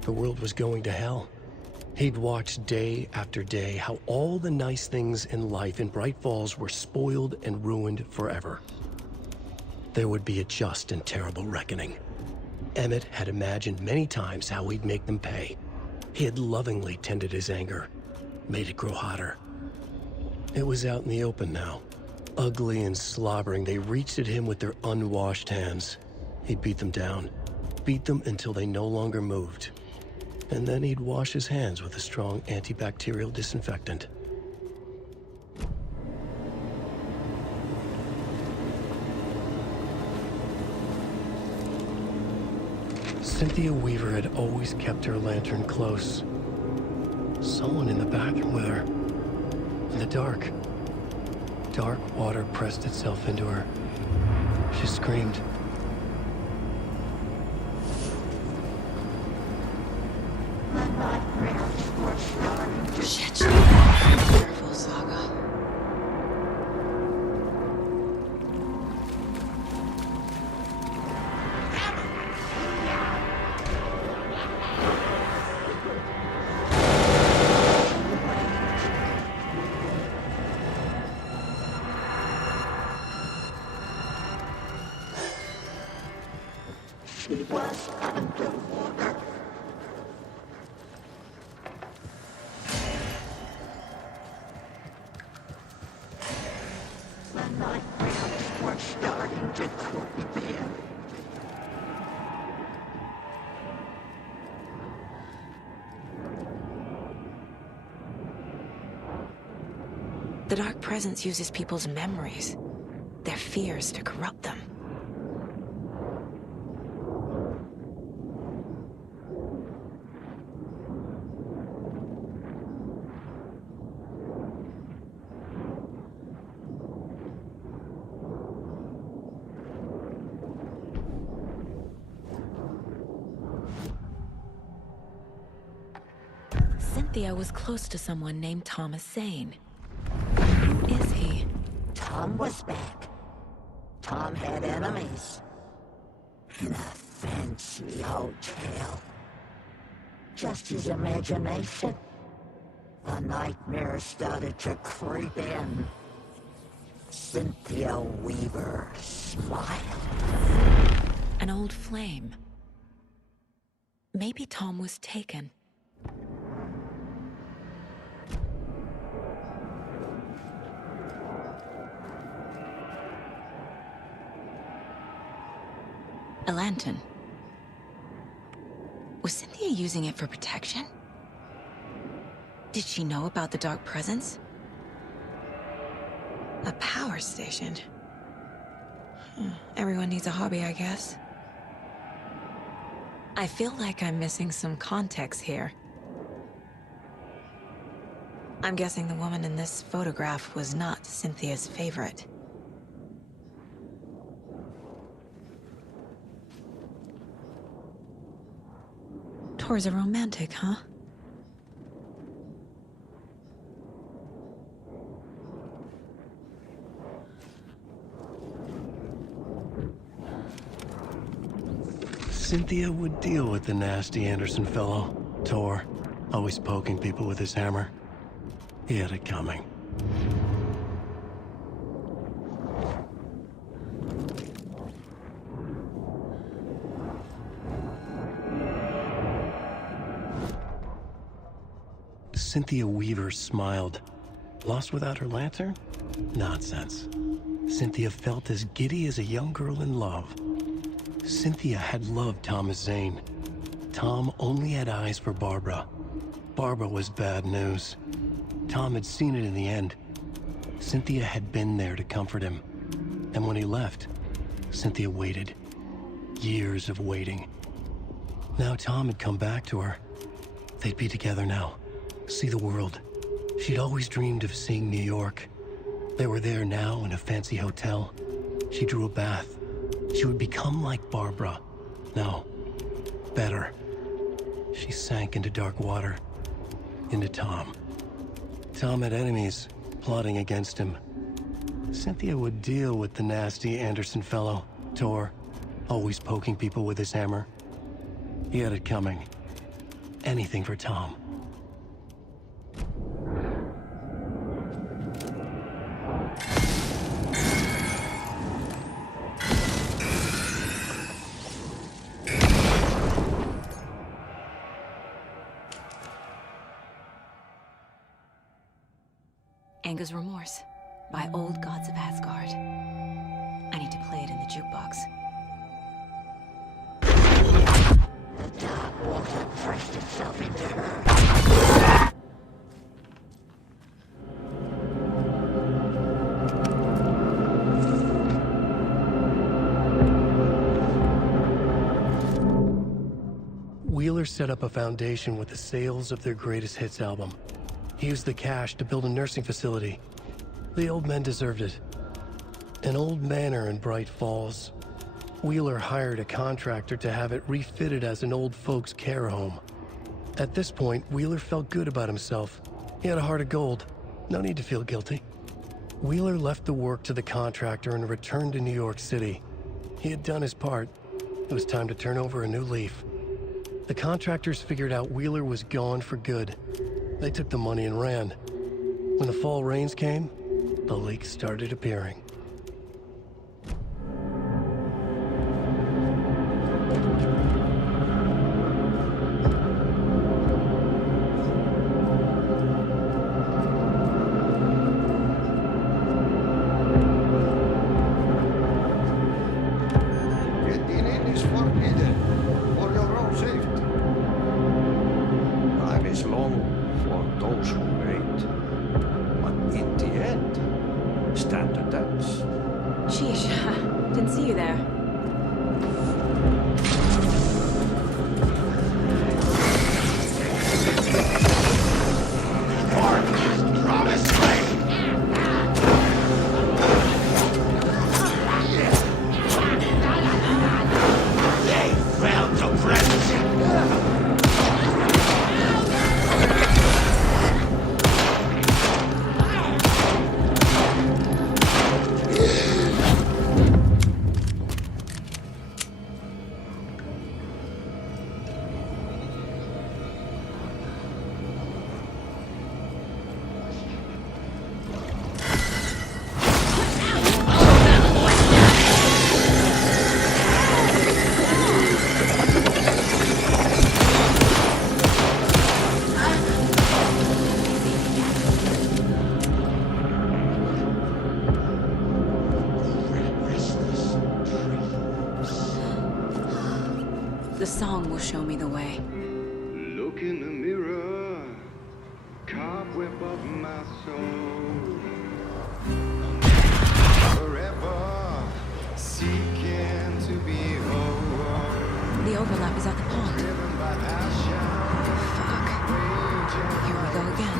The world was going to hell. He'd watched day after day how all the nice things in life in Bright Falls were spoiled and ruined forever. There would be a just and terrible reckoning. Emmett had imagined many times how he'd make them pay. He had lovingly tended his anger, made it grow hotter. It was out in the open now. Ugly and slobbering, they reached at him with their unwashed hands. He'd beat them down, beat them until they no longer moved. And then he'd wash his hands with a strong antibacterial disinfectant. Cynthia Weaver had always kept her lantern close. Someone in the bathroom with her. In the dark. Dark water pressed itself into her. She screamed. Shit. Careful, Saga. She was underwater. The nightmares were starting to creep in. The Dark Presence uses people's memories, their fears to corrupt them. Cynthia was close to someone named Thomas Zane. Who is he? Tom was back. Tom had enemies. In a fancy hotel. just his imagination. The nightmare started to creep in. Cynthia Weaver smiled. An old flame. Maybe Tom was taken. A lantern. Was Cynthia using it for protection? Did she know about the dark presence? A power station. Everyone needs a hobby, I guess. I feel like I'm missing some context here. I'm guessing the woman in this photograph was not Cynthia's favorite. Tor's a romantic, huh? Cynthia would deal with the nasty Anderson fellow, Tor, always poking people with his hammer. He had it coming. Cynthia Weaver smiled. Lost without her lantern? Nonsense. Cynthia felt as giddy as a young girl in love. Cynthia had loved Thomas Zane. Tom only had eyes for Barbara. Barbara was bad news. Tom had seen it in the end. Cynthia had been there to comfort him. And when he left, Cynthia waited. Years of waiting. Now Tom had come back to her. They'd be together now. See the world. She'd always dreamed of seeing New York. They were there now in a fancy hotel. She drew a bath. She would become like Barbara. No, better. She sank into dark water. Into Tom. Tom had enemies plotting against him. Cynthia would deal with the nasty Anderson fellow, Tor, always poking people with his hammer. He had it coming. Anything for Tom. Anger's Remorse by Old Gods of Asgard. I need to play it in the jukebox. The dark water pressed itself into her. Wheeler set up a foundation with the sales of their greatest hits album. He used the cash to build a nursing facility. The old men deserved it. An old manor in Bright Falls. Wheeler hired a contractor to have it refitted as an old folks' care home. At this point, Wheeler felt good about himself. He had a heart of gold. No need to feel guilty. Wheeler left the work to the contractor and returned to New York City. He had done his part. It was time to turn over a new leaf. The contractors figured out Wheeler was gone for good. They took the money and ran. When the fall rains came, the leaks started appearing. Getting in is forbidden for your own safety. Time is long for those who wait. But in the end, stand the test. Sheesh, didn't see you there. song will show me the way. Look in the mirror, cobweb of my soul. Forever seeking to be whole. The overlap is at the pond. Fuck. Here we go again.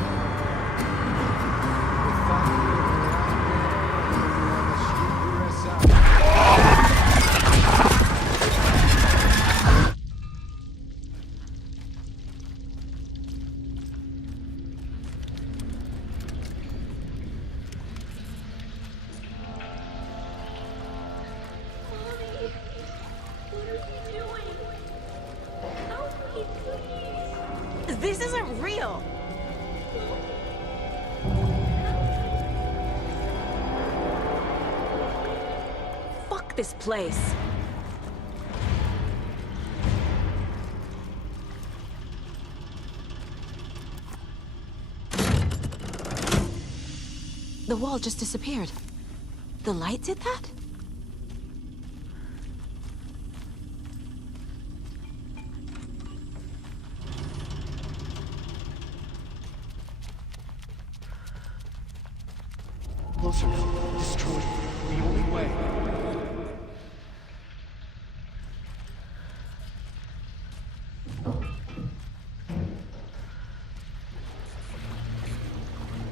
This isn't real! Fuck this place. The wall just disappeared. The light did that? Closer. Destroy it. The only way.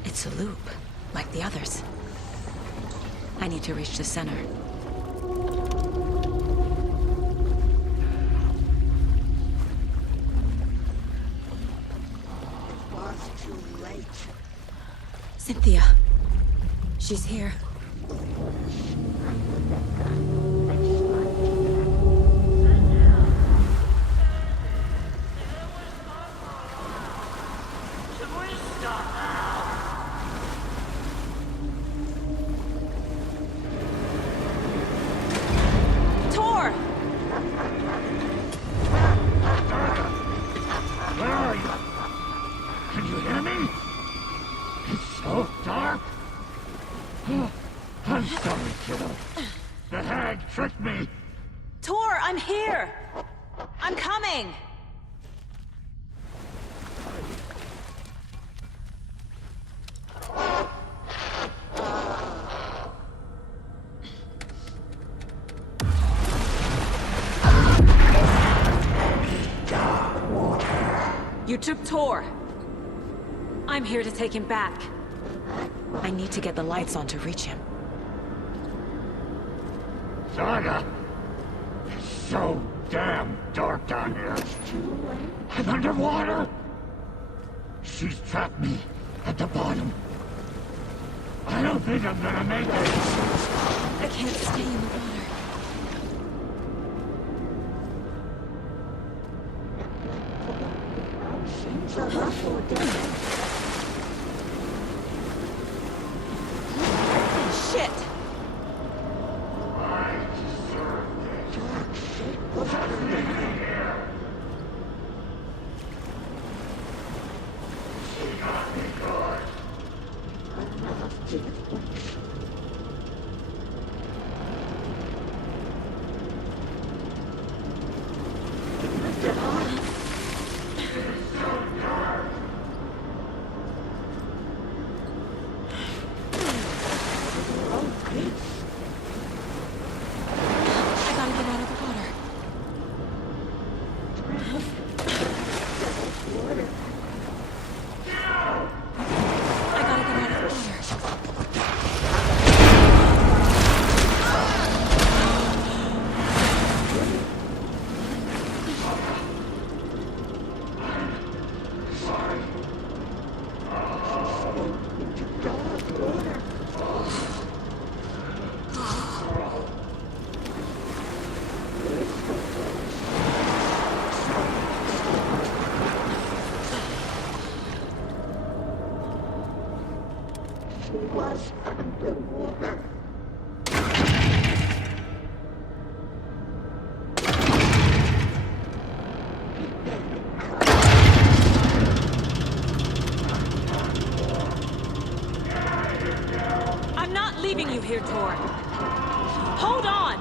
It's a loop, like the others. I need to reach the center. It was too late. Cynthia. She's here. Tor! Where are you? Can you hear me? It's so dark. I'm sorry, kiddo. The hag tricked me. Tor, I'm here! I'm coming! You took Tor. I'm here to take him back. I need to get the lights on to reach him. Saga! It's so damn dark down here. I'm underwater. She's trapped me at the bottom. I don't think I'm gonna make it. I can't stay in the water. Shit! Was underwater. I'm not leaving you here, Tor. Hold on!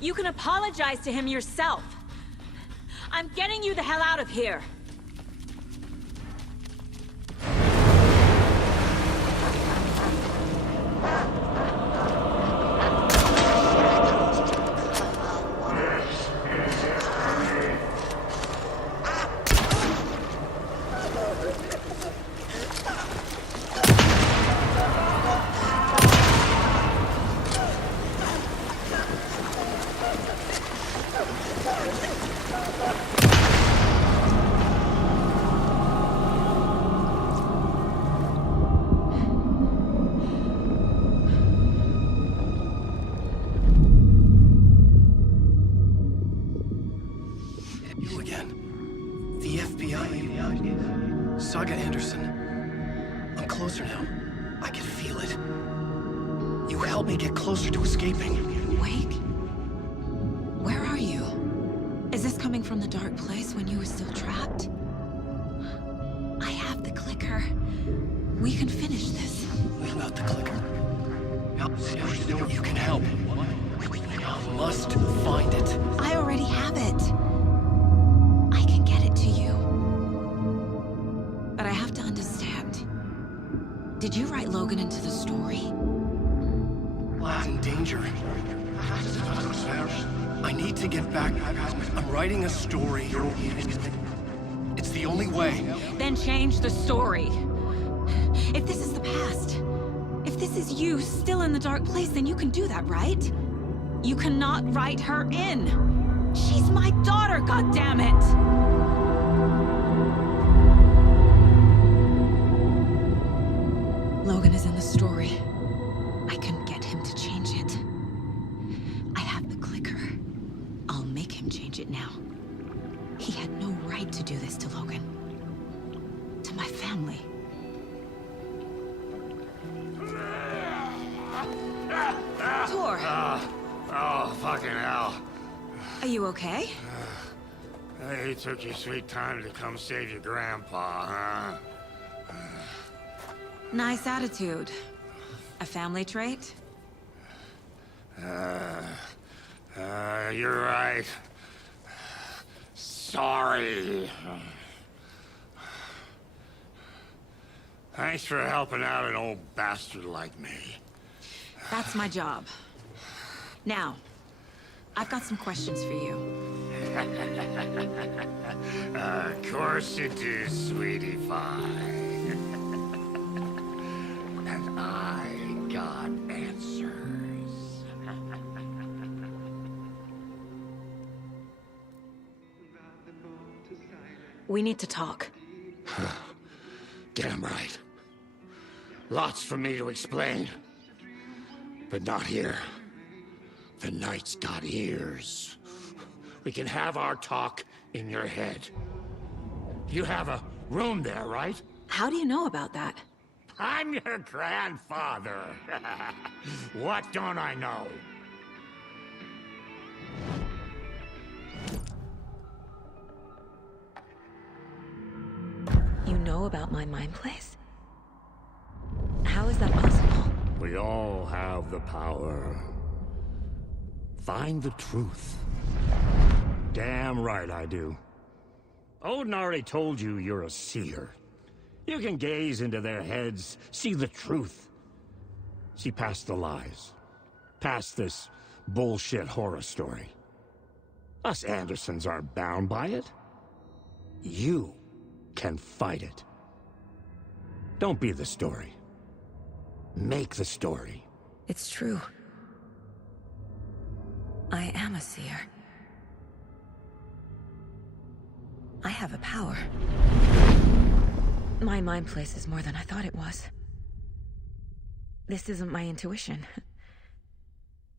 You can apologize to him yourself. I'm getting you the hell out of here. You again. The FBI. Saga Anderson. I'm closer now. I can feel it. You helped me get closer to escaping. Wake? Where are you? Is this coming from the dark place when you were still trapped? I have the clicker. We can finish this. What about the clicker? You can help. I must find it. I already have it. I can get it to you. But I have to understand. Did you write Logan into the story? Lad's in danger. I need to get back. I'm writing a story. It's the only way. Then change the story. If this is the past, if this is you still in the dark place, then you can do that, right? You cannot write her in. She's my daughter, goddammit! Logan is in the story. I can get him to change it. I have the clicker. I'll make him change it now. He had no right to do this to Logan. To my family. Tor! Oh, fucking hell. Are you okay? Hey, it took you sweet time to come save your grandpa, huh? Nice attitude. A family trait? You're right. Sorry. Thanks for helping out an old bastard like me. That's my job. Now, I've got some questions for you. Of course you do, sweetie pie. And I got answers. We need to talk. Damn right. Lots for me to explain. But not here. The night's got ears. We can have our talk in your head. You have a room there, right? How do you know about that? I'm your grandfather. What don't I know? You know about my mind place? How is that possible? We all have the power. Find the truth. Damn right I do. Odin already told you you're a seer. You can gaze into their heads, see the truth. See past the lies. Past this bullshit horror story. Us Andersons aren't bound by it. You can fight it. Don't be the story. Make the story. It's true. I am a seer. I have a power. My mind place is more than I thought it was. This isn't my intuition.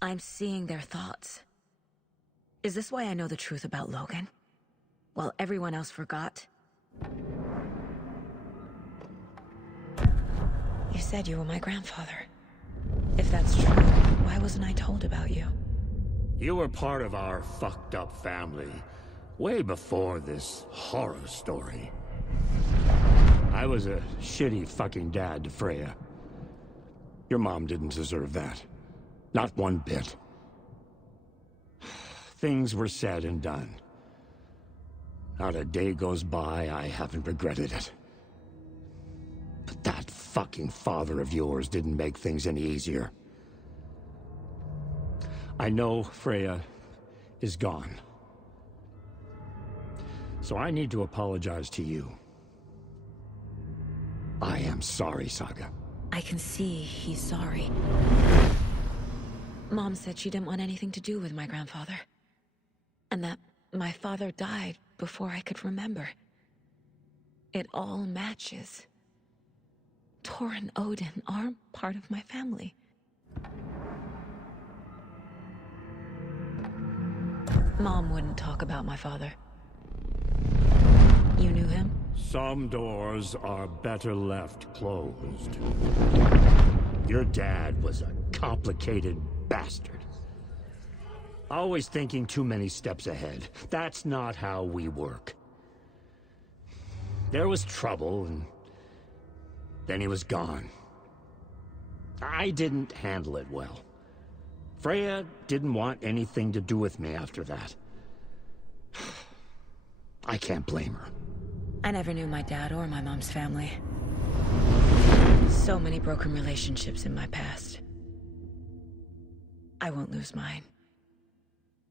I'm seeing their thoughts. Is this why I know the truth about Logan? While everyone else forgot? You said you were my grandfather. If that's true, why wasn't I told about you? You were part of our fucked up family way before this horror story. I was a shitty fucking dad to Freya. Your mom didn't deserve that. Not one bit. things were said and done. Not a day goes by I haven't regretted it. But that fucking father of yours didn't make things any easier. I know Freya is gone. So I need to apologize to you. I am sorry, Saga. I can see he's sorry. Mom said she didn't want anything to do with my grandfather. And that my father died before I could remember. It all matches. Tor and Odin are part of my family. Mom wouldn't talk about my father. You knew him? Some doors are better left closed. Your dad was a complicated bastard. Always thinking too many steps ahead. That's not how we work. There was trouble, and then he was gone. I didn't handle it well. Freya didn't want anything to do with me after that. I can't blame her. I never knew my dad or my mom's family. So many broken relationships in my past. I won't lose mine.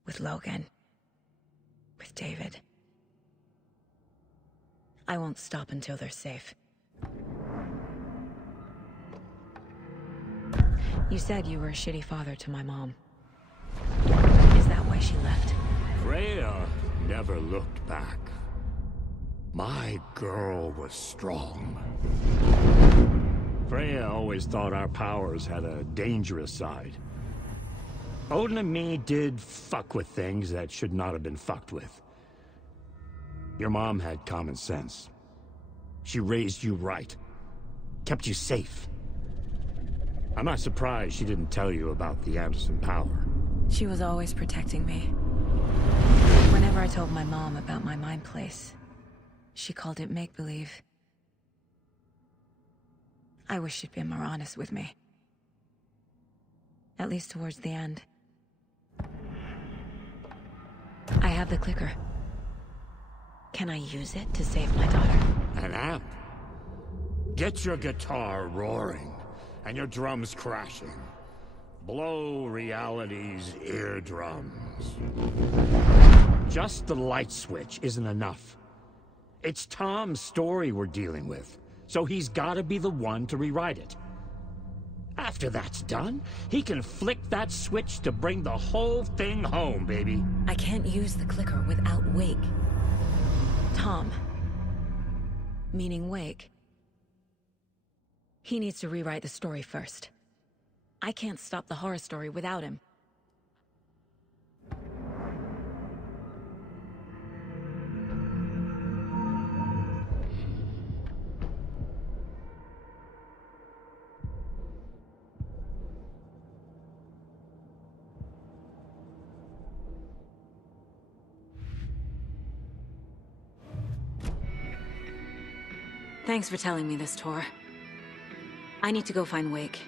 With Logan. With David. I won't stop until they're safe. You said you were a shitty father to my mom. Is that why she left? Freya never looked back. My girl was strong. Freya always thought our powers had a dangerous side. Odin and me did fuck with things that should not have been fucked with. Your mom had common sense. She raised you right. Kept you safe. I'm not surprised she didn't tell you about the Anderson power. She was always protecting me. Whenever I told my mom about my mind place, she called it make-believe. I wish she'd been more honest with me. At least towards the end. I have the clicker. Can I use it to save my daughter? An amp? Get your guitar roaring, and your drums crashing. Blow reality's eardrums. Just the light switch isn't enough. It's Tom's story we're dealing with, so he's gotta be the one to rewrite it. After that's done, he can flick that switch to bring the whole thing home, baby. I can't use the clicker without Wake. Tom. Meaning Wake. He needs to rewrite the story first. I can't stop the horror story without him. Thanks for telling me this, Tor. I need to go find Wake.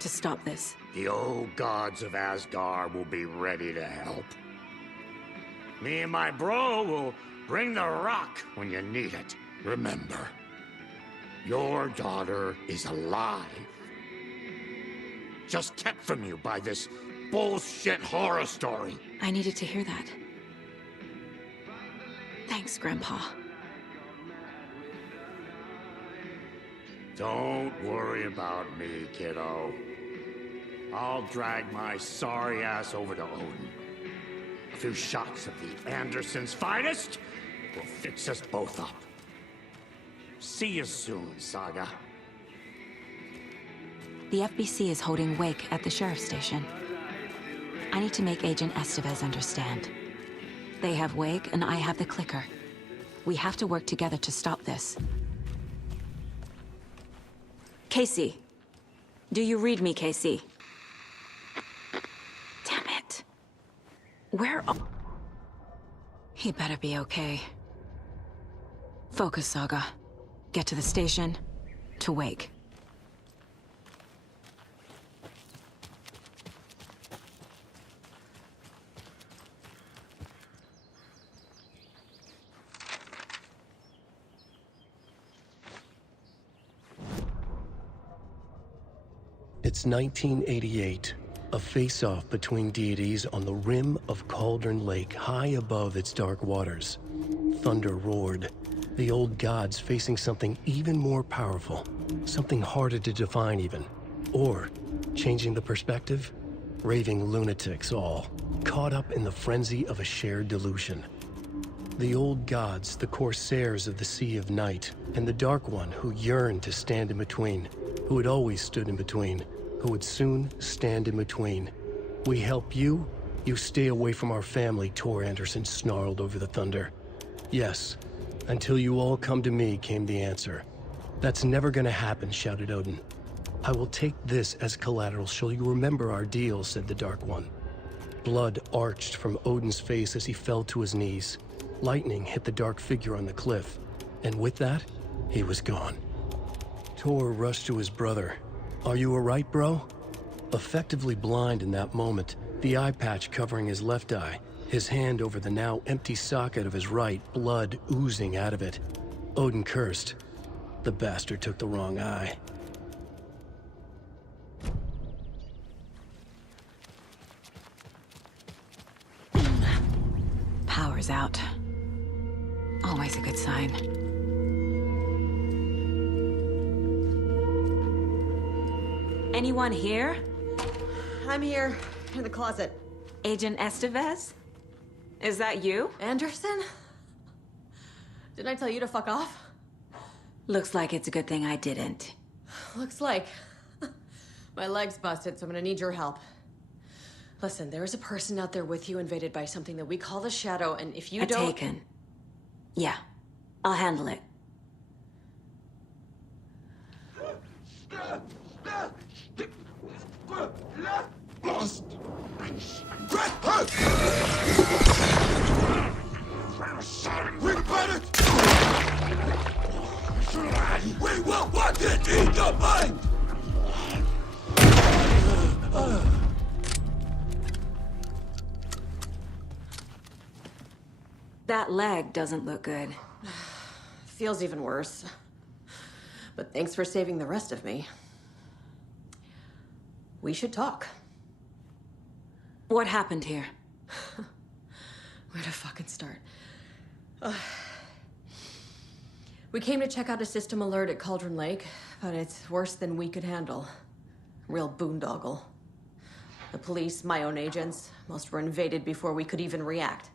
To stop this. The old gods of Asgard will be ready to help. Me and my bro will bring the rock when you need it. Remember, your daughter is alive. Just kept from you by this bullshit horror story. I needed to hear that. Thanks, Grandpa. Don't worry about me, kiddo. I'll drag my sorry ass over to Odin. A few shots of the Andersons' finest will fix us both up. See you soon, Saga. The FBC is holding Wake at the sheriff's station. I need to make Agent Estevez understand. They have Wake, and I have the clicker. We have to work together to stop this. Casey. Do you read me, Casey? Damn it. Where are... He better be okay. Focus, Saga. Get to the station, to Wake. It's 1988, a face-off between deities on the rim of Cauldron Lake, high above its dark waters. Thunder roared, the old gods facing something even more powerful, something harder to define even. Or, changing the perspective, raving lunatics all, caught up in the frenzy of a shared delusion. The old gods, the corsairs of the Sea of Night, and the Dark One who yearned to stand in between, who had always stood in between, who would soon stand in between. We help you, you stay away from our family, Tor Anderson snarled over the thunder. Yes, until you all come to me, came the answer. That's never gonna happen, shouted Odin. I will take this as collateral, shall you remember our deal, said the Dark One. Blood arched from Odin's face as he fell to his knees. Lightning hit the dark figure on the cliff, and with that, he was gone. Tor rushed to his brother. Are you alright, bro? Effectively blind in that moment, the eye patch covering his left eye, his hand over the now empty socket of his right, blood oozing out of it. Odin cursed. The bastard took the wrong eye. Power's out. Always a good sign. Anyone here? I'm here, in the closet. Agent Estevez? Is that you? Anderson? Didn't I tell you to fuck off? Looks like it's a good thing I didn't. Looks like. My leg's busted, so I'm gonna need your help. Listen, there is a person out there with you invaded by something that we call the Shadow, and if you don't... Taken. Yeah, I'll handle it. Lost. We better. We will want it in the mind. That leg doesn't look good. Feels even worse. But thanks for saving the rest of me. We should talk. What happened here? Where to fucking start? We came to check out a system alert at Cauldron Lake, but it's worse than we could handle. Real boondoggle. The police, my own agents, most were invaded before we could even react.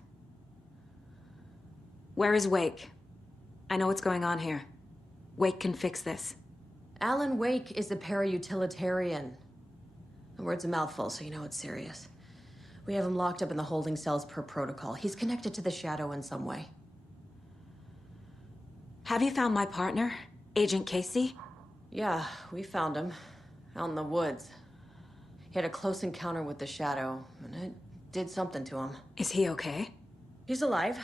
Where is Wake? I know what's going on here. Wake can fix this. Alan Wake is a para-utilitarian. The word's a mouthful, so you know it's serious. We have him locked up in the holding cells per protocol. He's connected to the Shadow in some way. Have you found my partner, Agent Casey? Yeah, we found him. Out in the woods. He had a close encounter with the Shadow, and it did something to him. Is he okay? He's alive.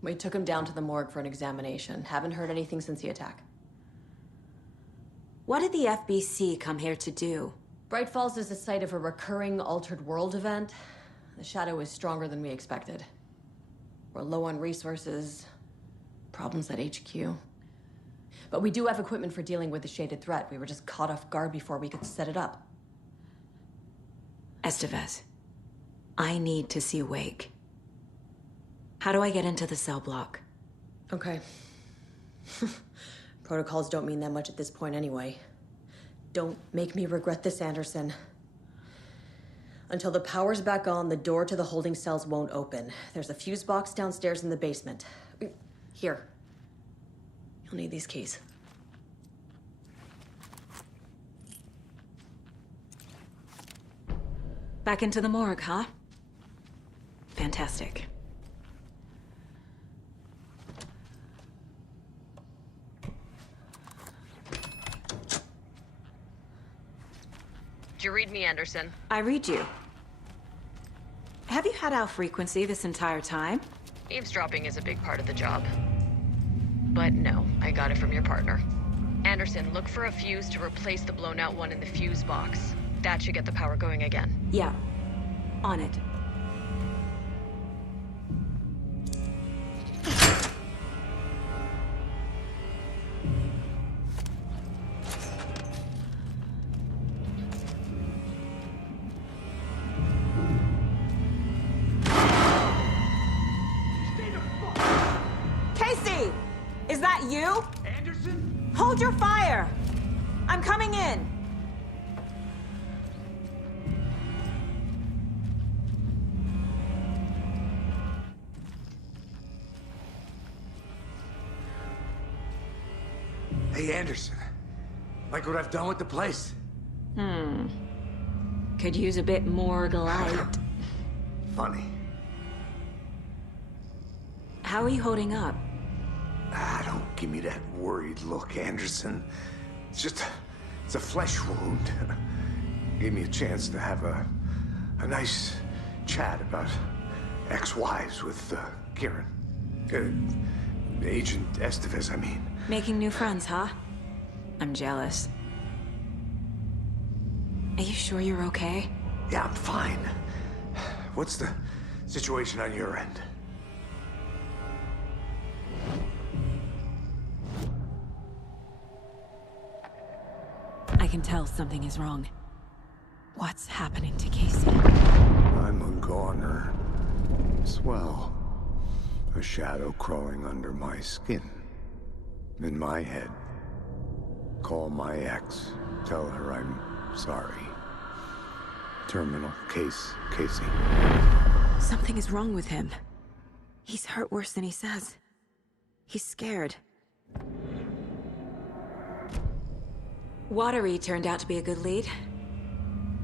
We took him down to the morgue for an examination. Haven't heard anything since the attack. What did the FBC come here to do? Bright Falls is the site of a recurring Altered World event. The Shadow is stronger than we expected. We're low on resources, problems at HQ. But we do have equipment for dealing with the shaded threat. We were just caught off guard before we could set it up. Estevez, I need to see Wake. How do I get into the cell block? Okay. Protocols don't mean that much at this point anyway. Don't make me regret this, Anderson. Until the power's back on, the door to the holding cells won't open. There's a fuse box downstairs in the basement. Here. You'll need these keys. Back into the morgue, huh? Fantastic. Did you read me, Anderson? I read you. Have you had our frequency this entire time? Eavesdropping is a big part of the job. But no, I got it from your partner. Anderson, look for a fuse to replace the blown out one in the fuse box. That should get the power going again. Yeah. On it. you? Anderson? Hold your fire! I'm coming in! Hey, Anderson. Like what I've done with the place? Could use a bit more light. Funny. How are you holding up? Don't give me that worried look, Anderson. It's a flesh wound. Gave me a chance to have a nice chat about ex-wives with Kieran. Agent Estevez, I mean. Making new friends, huh? I'm jealous. Are you sure you're okay? Yeah, I'm fine. What's the situation on your end? I can tell something is wrong. What's happening to Casey? I'm a goner. Swell. A shadow crawling under my skin. In my head. Call my ex. Tell her I'm sorry. Terminal case, Casey. Something is wrong with him. He's hurt worse than he says. He's scared. Watery turned out to be a good lead.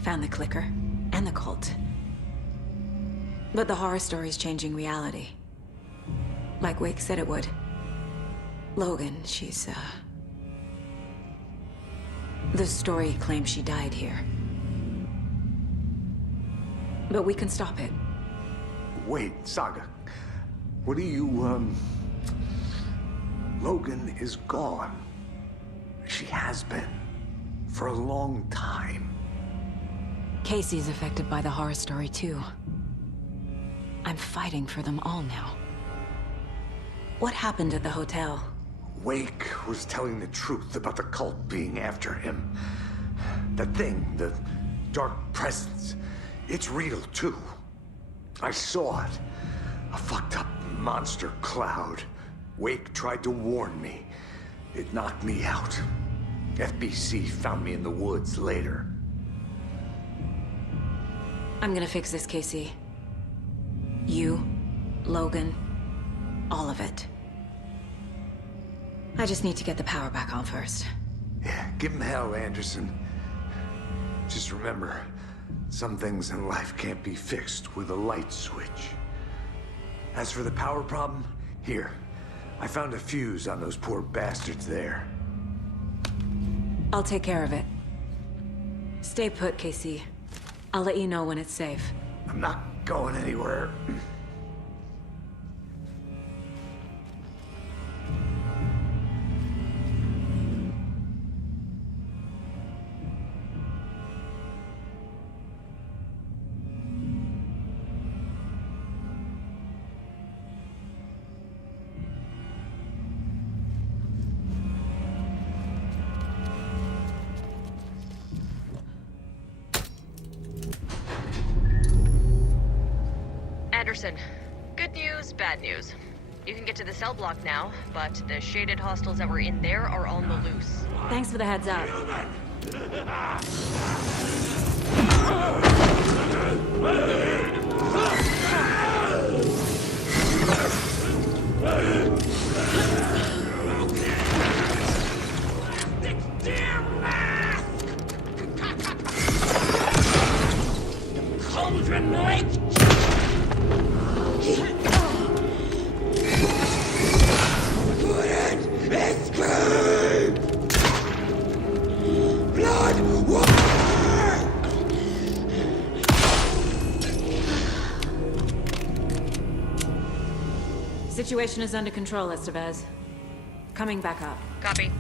Found the clicker and the cult. But the horror story's changing reality. Like Wake said it would. Logan, she's, the story claims she died here. But we can stop it. Wait, Saga. What do you, Logan is gone. She has been. For a long time. Casey's affected by the horror story, too. I'm fighting for them all now. What happened at the hotel? Wake was telling the truth about the cult being after him. That thing, the dark presence, it's real, too. I saw it. A fucked up monster cloud. Wake tried to warn me. It knocked me out. FBC found me in the woods later. I'm gonna fix this, Casey. You, Logan, all of it. I just need to get the power back on first. Yeah, give him hell, Anderson. Just remember, some things in life can't be fixed with a light switch. As for the power problem, here. I found a fuse on those poor bastards there. I'll take care of it. Stay put, Casey. I'll let you know when it's safe. I'm not going anywhere. Anderson, good news, bad news. You can get to the cell block now, but the shaded hostiles that were in there are on the loose. Thanks for the heads up. Cauldron Lake! Couldn't escape! Blood water! Situation is under control, Estevez. Coming back up. Copy.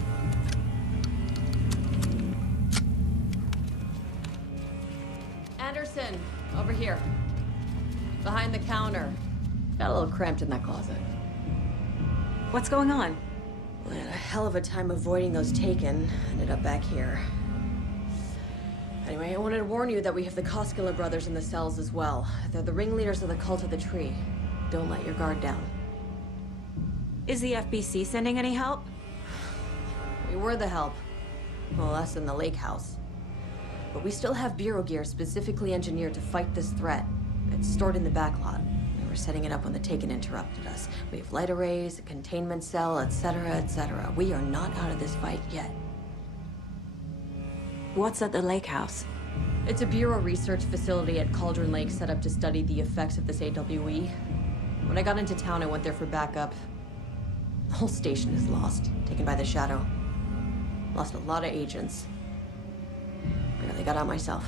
Anderson, over here. Behind the counter. Got a little cramped in that closet. What's going on? We had a hell of a time avoiding those taken. Ended up back here. Anyway, I wanted to warn you that we have the Koskela brothers in the cells as well. They're the ringleaders of the Cult of the Tree. Don't let your guard down. Is the FBC sending any help? We were the help. Well, us in the lake house. But we still have Bureau gear specifically engineered to fight this threat. It's stored in the backlot. We were setting it up when the Taken interrupted us. We have light arrays, a containment cell, etc., etc. We are not out of this fight yet. What's at the lake house? It's a Bureau research facility at Cauldron Lake set up to study the effects of this AWE. When I got into town, I went there for backup. The whole station is lost, taken by the Shadow. Lost a lot of agents. Barely got out myself.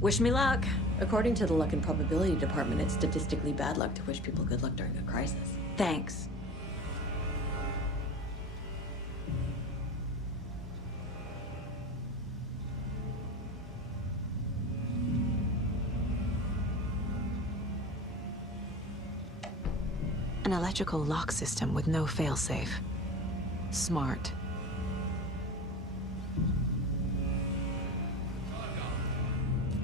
Wish me luck. According to the Luck and Probability Department, it's statistically bad luck to wish people good luck during a crisis. Thanks. An electrical lock system with no failsafe. Smart.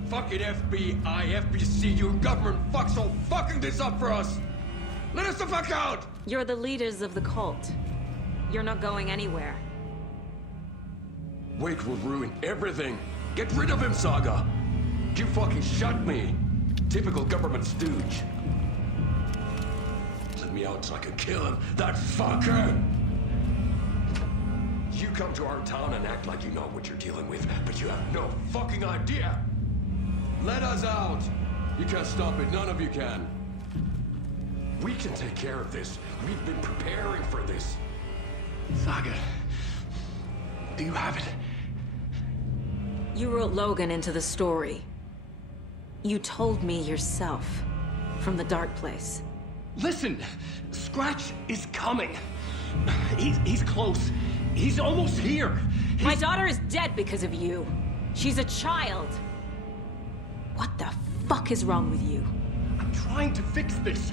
Fucking FBI, FBC, your government fucks all fucking this up for us! Let us the fuck out! You're the leaders of the cult. You're not going anywhere. Wake will ruin everything. Get rid of him, Saga. You fucking shut me. Typical government stooge. Let me out so I can kill him, that fucker! You come to our town and act like you know what you're dealing with, but you have no fucking idea! Let us out! You can't stop it, none of you can. We can take care of this. We've been preparing for this. Saga, do you have it? You wrote Logan into the story. You told me yourself. From the dark place. Listen, Scratch is coming. He's close. He's almost here. My daughter is dead because of you. She's a child. What the fuck is wrong with you? I'm trying to fix this.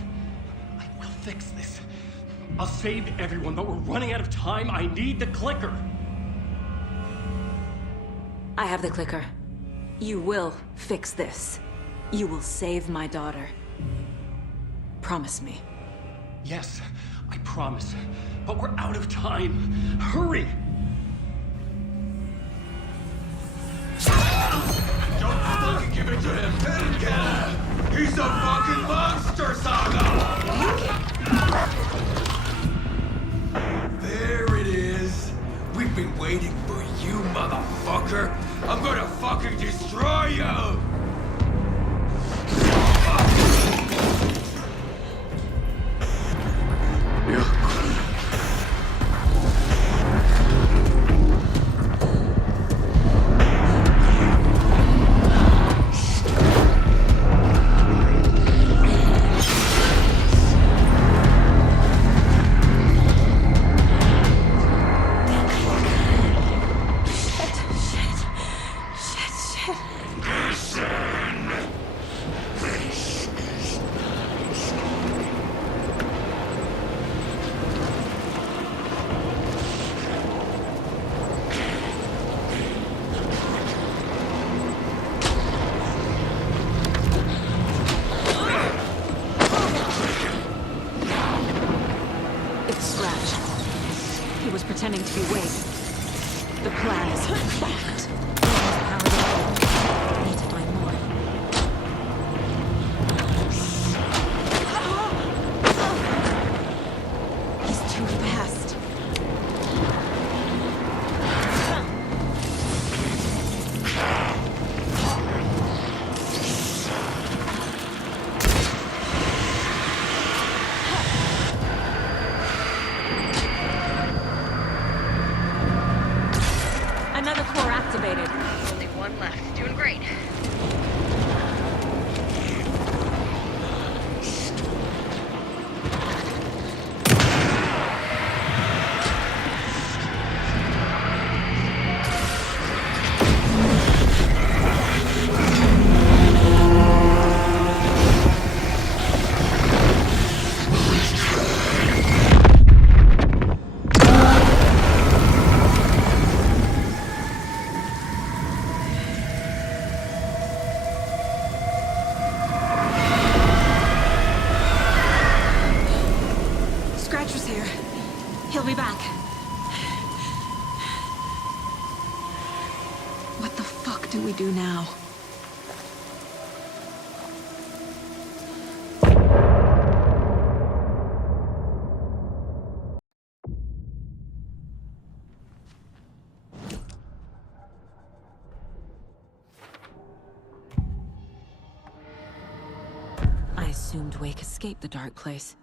I will fix this. I'll save everyone, but we're running out of time. I need the clicker. I have the clicker. You will fix this. You will save my daughter. Promise me. Yes, I promise. But we're out of time. Hurry! Don't fucking give it to him! Let him kill him! He's a fucking monster, Saga! There it is! We've been waiting for you, motherfucker! I'm gonna fucking destroy you! Pretending to be Wake. The plan is fucked. I need to find more. He's too fast. Another core activated. do we do now? I assumed Wake escaped the dark place.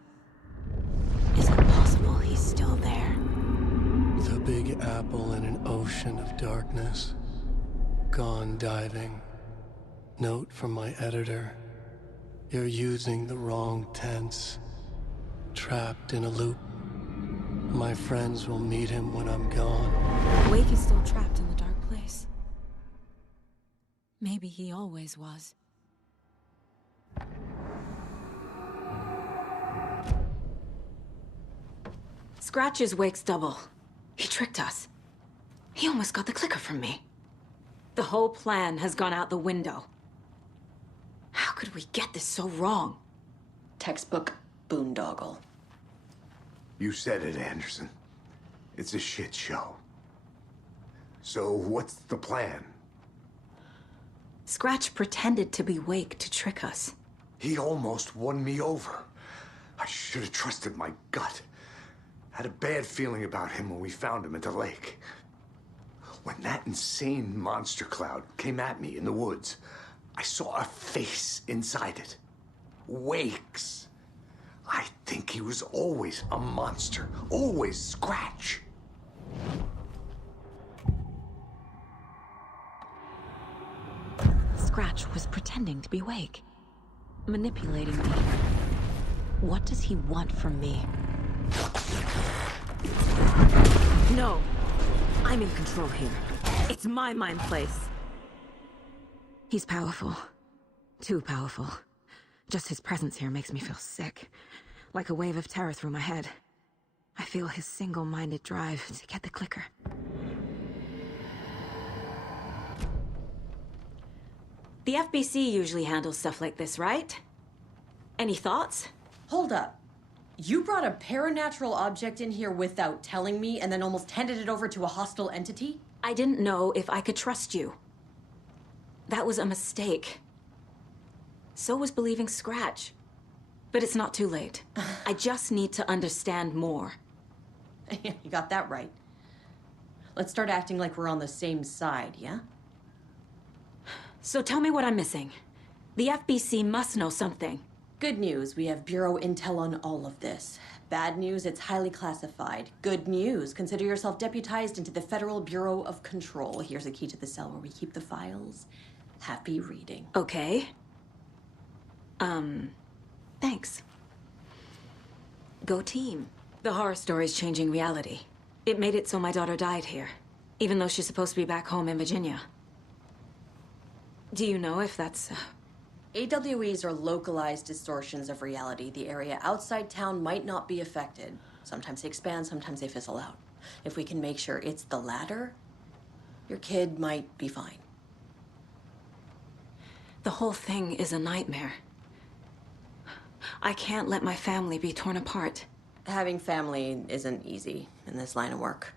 Is it possible he's still there? The Big Apple in an ocean of darkness. Gone diving. Note from my editor. You're using the wrong tense. Trapped in a loop. My friends will meet him when I'm gone. Wake is still trapped in the dark place. Maybe he always was. Scratch is Wake's double. He tricked us. He almost got the clicker from me. The whole plan has gone out the window. How could we get this so wrong? Textbook boondoggle. You said it, Anderson. It's a shit show. So what's the plan? Scratch pretended to be Wake to trick us. He almost won me over. I should have trusted my gut. Had a bad feeling about him when we found him at the lake. When that insane monster cloud came at me in the woods, I saw a face inside it. Wake's. I think he was always a monster. Always Scratch. Scratch was pretending to be Wake. Manipulating me. What does he want from me? No. I'm in control here. It's my mind place. He's powerful. Too powerful. Just his presence here makes me feel sick. Like a wave of terror through my head. I feel his single-minded drive to get the clicker. The FBC usually handles stuff like this, right? Any thoughts? Hold up. You brought a paranatural object in here without telling me and then almost handed it over to a hostile entity? I didn't know if I could trust you. That was a mistake. So was believing Scratch. But it's not too late. I just need to understand more. You got that right. Let's start acting like we're on the same side, yeah? So tell me what I'm missing. The FBC must know something. Good news, we have Bureau intel on all of this. Bad news, it's highly classified. Good news, consider yourself deputized into the Federal Bureau of Control. Here's a key to the cell where we keep the files. Happy reading. Okay. Thanks. Go team. The horror story's changing reality. It made it so my daughter died here, even though she's supposed to be back home in Virginia. Do you know if that's... AWEs are localized distortions of reality. The area outside town might not be affected. Sometimes they expand, sometimes they fizzle out. If we can make sure it's the latter, your kid might be fine. The whole thing is a nightmare. I can't let my family be torn apart. Having family isn't easy in this line of work.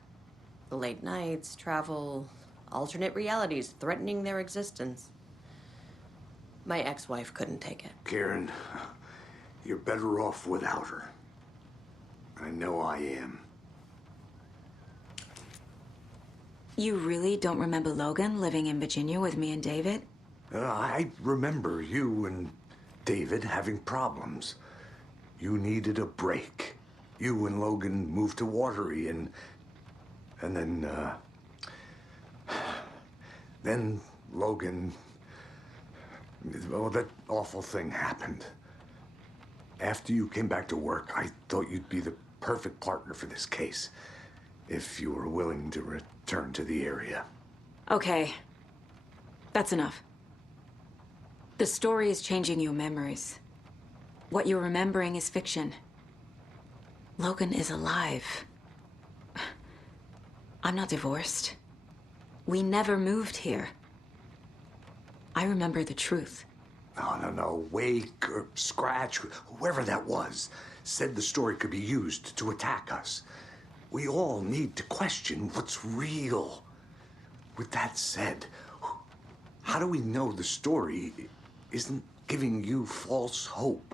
The late nights, travel, alternate realities threatening their existence. My ex-wife couldn't take it. Karen, you're better off without her. I know I am. You really don't remember Logan living in Virginia with me and David? I remember you and David having problems. You needed a break. You and Logan moved to Watery and then Logan... Well, that awful thing happened. After you came back to work, I thought you'd be the perfect partner for this case, if you were willing to return to the area. Okay. That's enough. The story is changing your memories. What you're remembering is fiction. Logan is alive. I'm not divorced. We never moved here. I remember the truth. No. Wake or Scratch, whoever that was, said the story could be used to attack us. We all need to question what's real. With that said, How do we know the story isn't giving you false hope?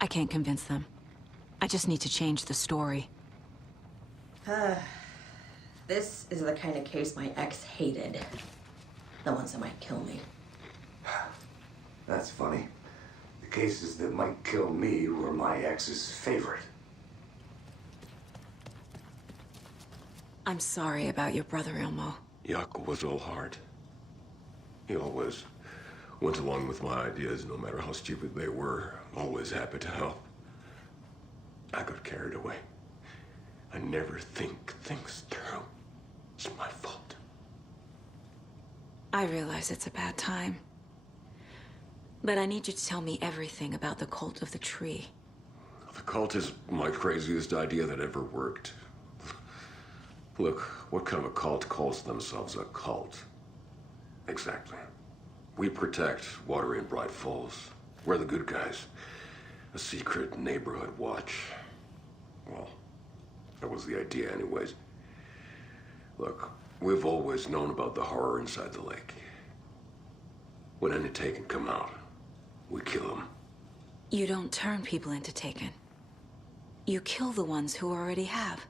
I can't convince them. I just need to change the story. This is the kind of case my ex hated. The ones that might kill me. That's funny. The cases that might kill me were my ex's favorite. I'm sorry about your brother, Ilmo. Jaakko was all heart. He always went along with my ideas, no matter how stupid they were. Always happy to help. I got carried away. I never think things through. It's my fault. I realize it's a bad time. But I need you to tell me everything about the Cult of the Tree. The cult is my craziest idea that ever worked. Look, what kind of a cult calls themselves a cult? Exactly. We protect Water in Bright Falls. We're the good guys. A secret neighborhood watch. Well, that was the idea anyways. Look, we've always known about the horror inside the lake. When any Taken come out, we kill them. You don't turn people into Taken. You kill the ones who already have.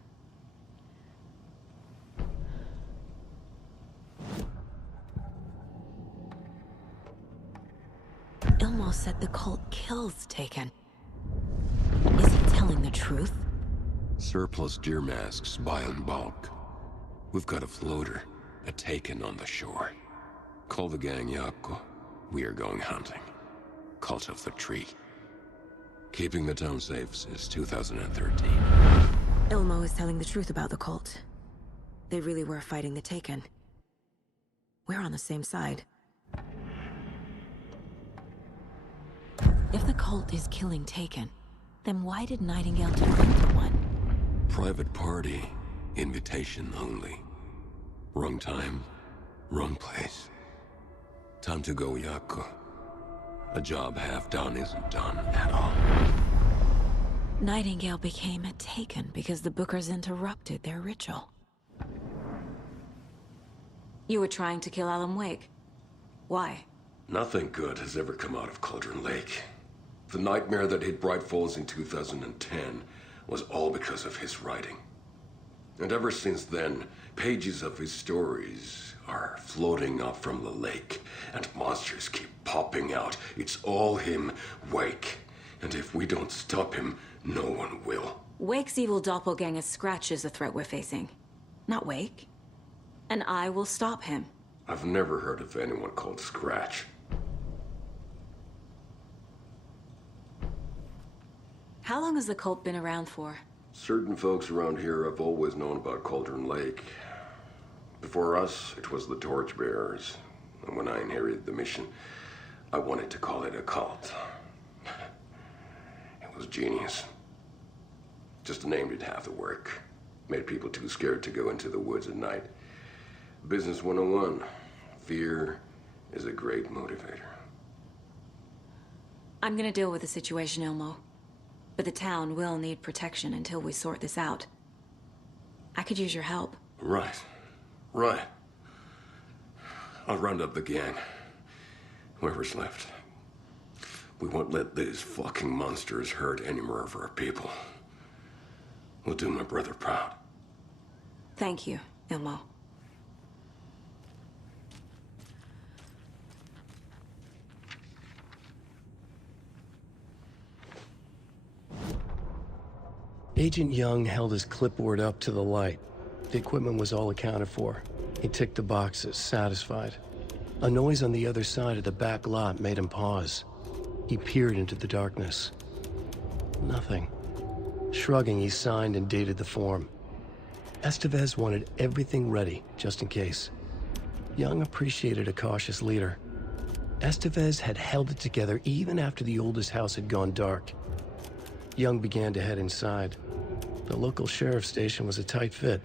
Ilmo said the cult kills Taken. Is he telling the truth? Surplus deer masks buy in bulk. We've got a floater, a Taken on the shore. Call the gang Jaakko. We are going hunting. Cult of the Tree. Keeping the town safe since 2013. Ilmo is telling the truth about the cult. They really were fighting the Taken. We're on the same side. If the cult is killing Taken, then why did Nightingale turn into one? Private party. Invitation only. Wrong time, wrong place. Time to go, Jaakko. A job half done isn't done at all. Nightingale became a Taken because the Bookers interrupted their ritual. You were trying to kill Alan Wake. Why? Nothing good has ever come out of Cauldron Lake. The nightmare that hit Bright Falls in 2010 was all because of his writing. And ever since then, pages of his stories are floating up from the lake, and monsters keep popping out. It's all him, Wake. And if we don't stop him, no one will. Wake's evil doppelganger Scratch is the threat we're facing, not Wake. And I will stop him. I've never heard of anyone called Scratch. How long has the cult been around for? Certain folks around here have always known about Cauldron Lake. Before us, it was the Torchbearers. And when I inherited the mission, I wanted to call it a cult. It was genius. Just a name did half the work. Made people too scared to go into the woods at night. Business 101. Fear is a great motivator. I'm gonna deal with the situation, Ilmo. But the town will need protection until we sort this out. I could use your help. Right. Right. I'll round up the gang. Whoever's left. We won't let these fucking monsters hurt any more of our people. We'll do my brother proud. Thank you, Ilmo. Agent Young held his clipboard up to the light. The equipment was all accounted for. He ticked the boxes, satisfied. A noise on the other side of the back lot made him pause. He peered into the darkness. Nothing. Shrugging, he signed and dated the form. Estevez wanted everything ready, just in case. Young appreciated a cautious leader. Estevez had held it together even after the oldest house had gone dark. Young began to head inside. The local sheriff's station was a tight fit,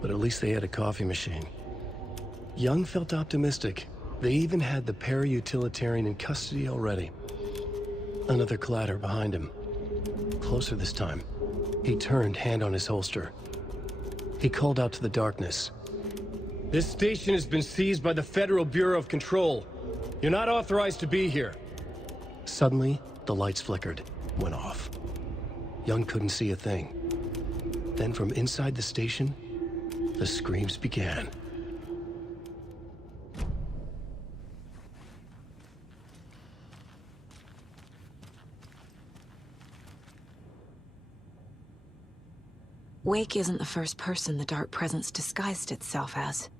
but at least they had a coffee machine. Young felt optimistic. They even had the para-utilitarian in custody already. Another clatter behind him. Closer this time. He turned, hand on his holster. He called out to the darkness. This station has been seized by the Federal Bureau of Control. You're not authorized to be here. Suddenly, the lights flickered, went off. Young couldn't see a thing. Then from inside the station, the screams began. Wake isn't the first person the Dark Presence disguised itself as.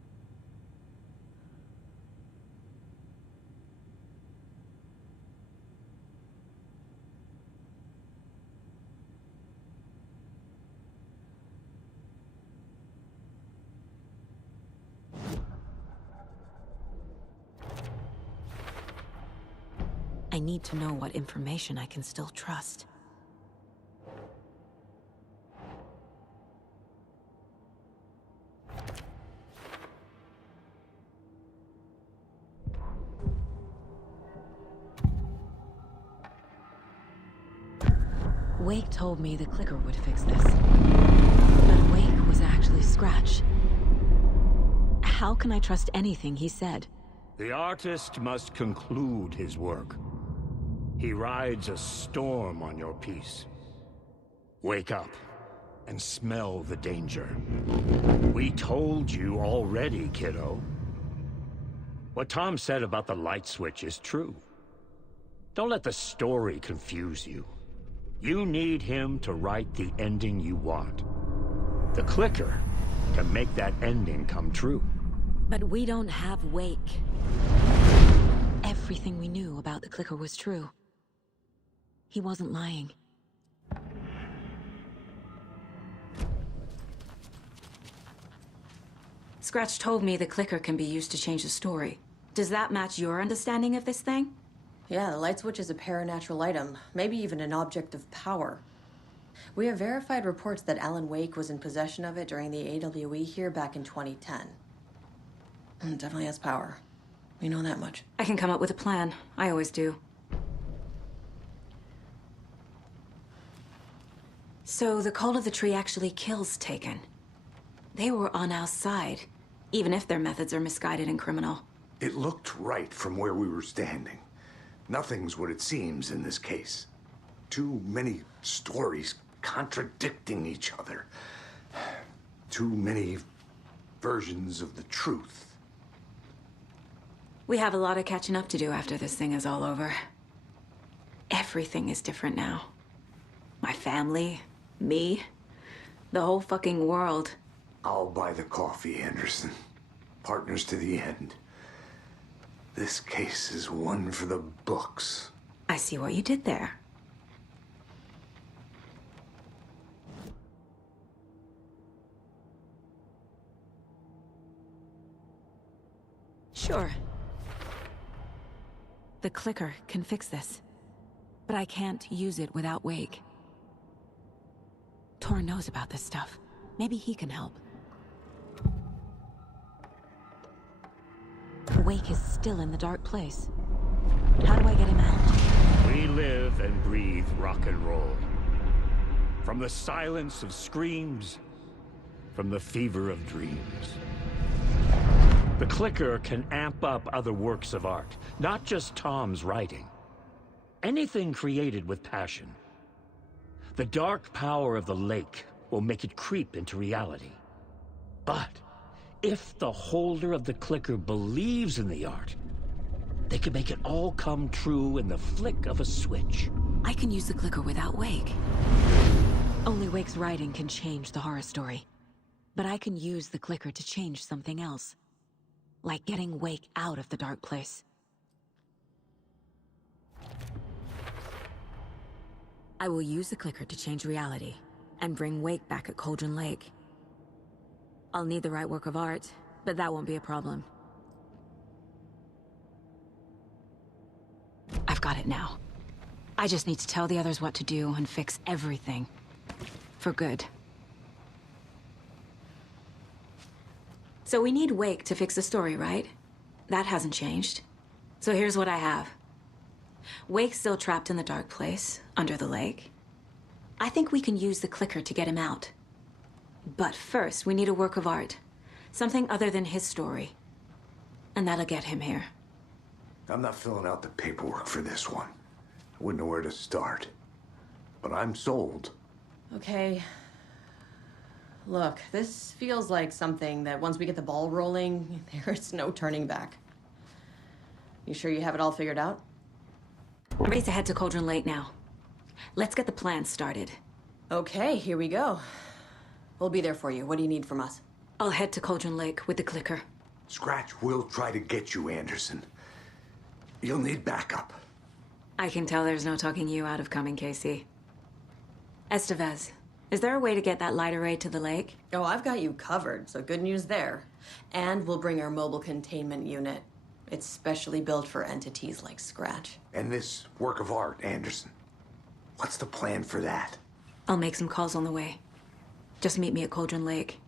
I need to know what information I can still trust. Wake told me the clicker would fix this. But Wake was actually Scratch. How can I trust anything he said? The artist must conclude his work. He rides a storm on your piece. Wake up and smell the danger. We told you already, kiddo. What Tom said about the light switch is true. Don't let the story confuse you. You need him to write the ending you want. The clicker can make that ending come true. But we don't have Wake. Everything we knew about the clicker was true. He wasn't lying. Scratch told me the clicker can be used to change the story. Does that match your understanding of this thing? Yeah, the light switch is a paranatural item, maybe even an object of power. We have verified reports that Alan Wake was in possession of it during the AWE here back in 2010. It definitely has power. We know that much. I can come up with a plan. I always do. So the Cult of the Tree actually kills Taken. They were on our side, even if their methods are misguided and criminal. It looked right from where we were standing. Nothing's what it seems in this case. Too many stories contradicting each other. Too many versions of the truth. We have a lot of catching up to do after this thing is all over. Everything is different now. My family, me, the whole fucking world. I'll buy the coffee, Anderson. Partners to the end. This case is one for the books. I see what you did there. Sure. The clicker can fix this. But I can't use it without Wake. Tor knows about this stuff. Maybe he can help. Wake is still in the dark place. How do I get him out? We live and breathe rock and roll. From the silence of screams, from the fever of dreams. The clicker can amp up other works of art, not just Tom's writing. Anything created with passion. The dark power of the lake will make it creep into reality. But if the holder of the clicker believes in the art, they can make it all come true in the flick of a switch. I can use the clicker without Wake. Only Wake's writing can change the horror story. But I can use the clicker to change something else. Like getting Wake out of the dark place. I will use the clicker to change reality and bring Wake back at Cauldron Lake. I'll need the right work of art, but that won't be a problem. I've got it now. I just need to tell the others what to do and fix everything. For good. So we need Wake to fix the story, right? That hasn't changed. So here's what I have. Wake's still trapped in the dark place, under the lake. I think we can use the clicker to get him out. But first, we need a work of art. Something other than his story. And that'll get him here. I'm not filling out the paperwork for this one. I wouldn't know where to start. But I'm sold. Okay. Look, this feels like something that once we get the ball rolling, there's no turning back. You sure you have it all figured out? I'm ready to head to Cauldron Lake now. Let's get the plan started. Okay, here we go. We'll be there for you. What do you need from us? I'll head to Cauldron Lake with the clicker. Scratch will try to get you, Anderson. You'll need backup. I can tell there's no talking you out of coming, Casey. Estevez, is there a way to get that light array to the lake? Oh, I've got you covered, so good news there. And we'll bring our mobile containment unit. It's specially built for entities like Scratch. And this work of art, Anderson. What's the plan for that? I'll make some calls on the way. Just meet me at Cauldron Lake.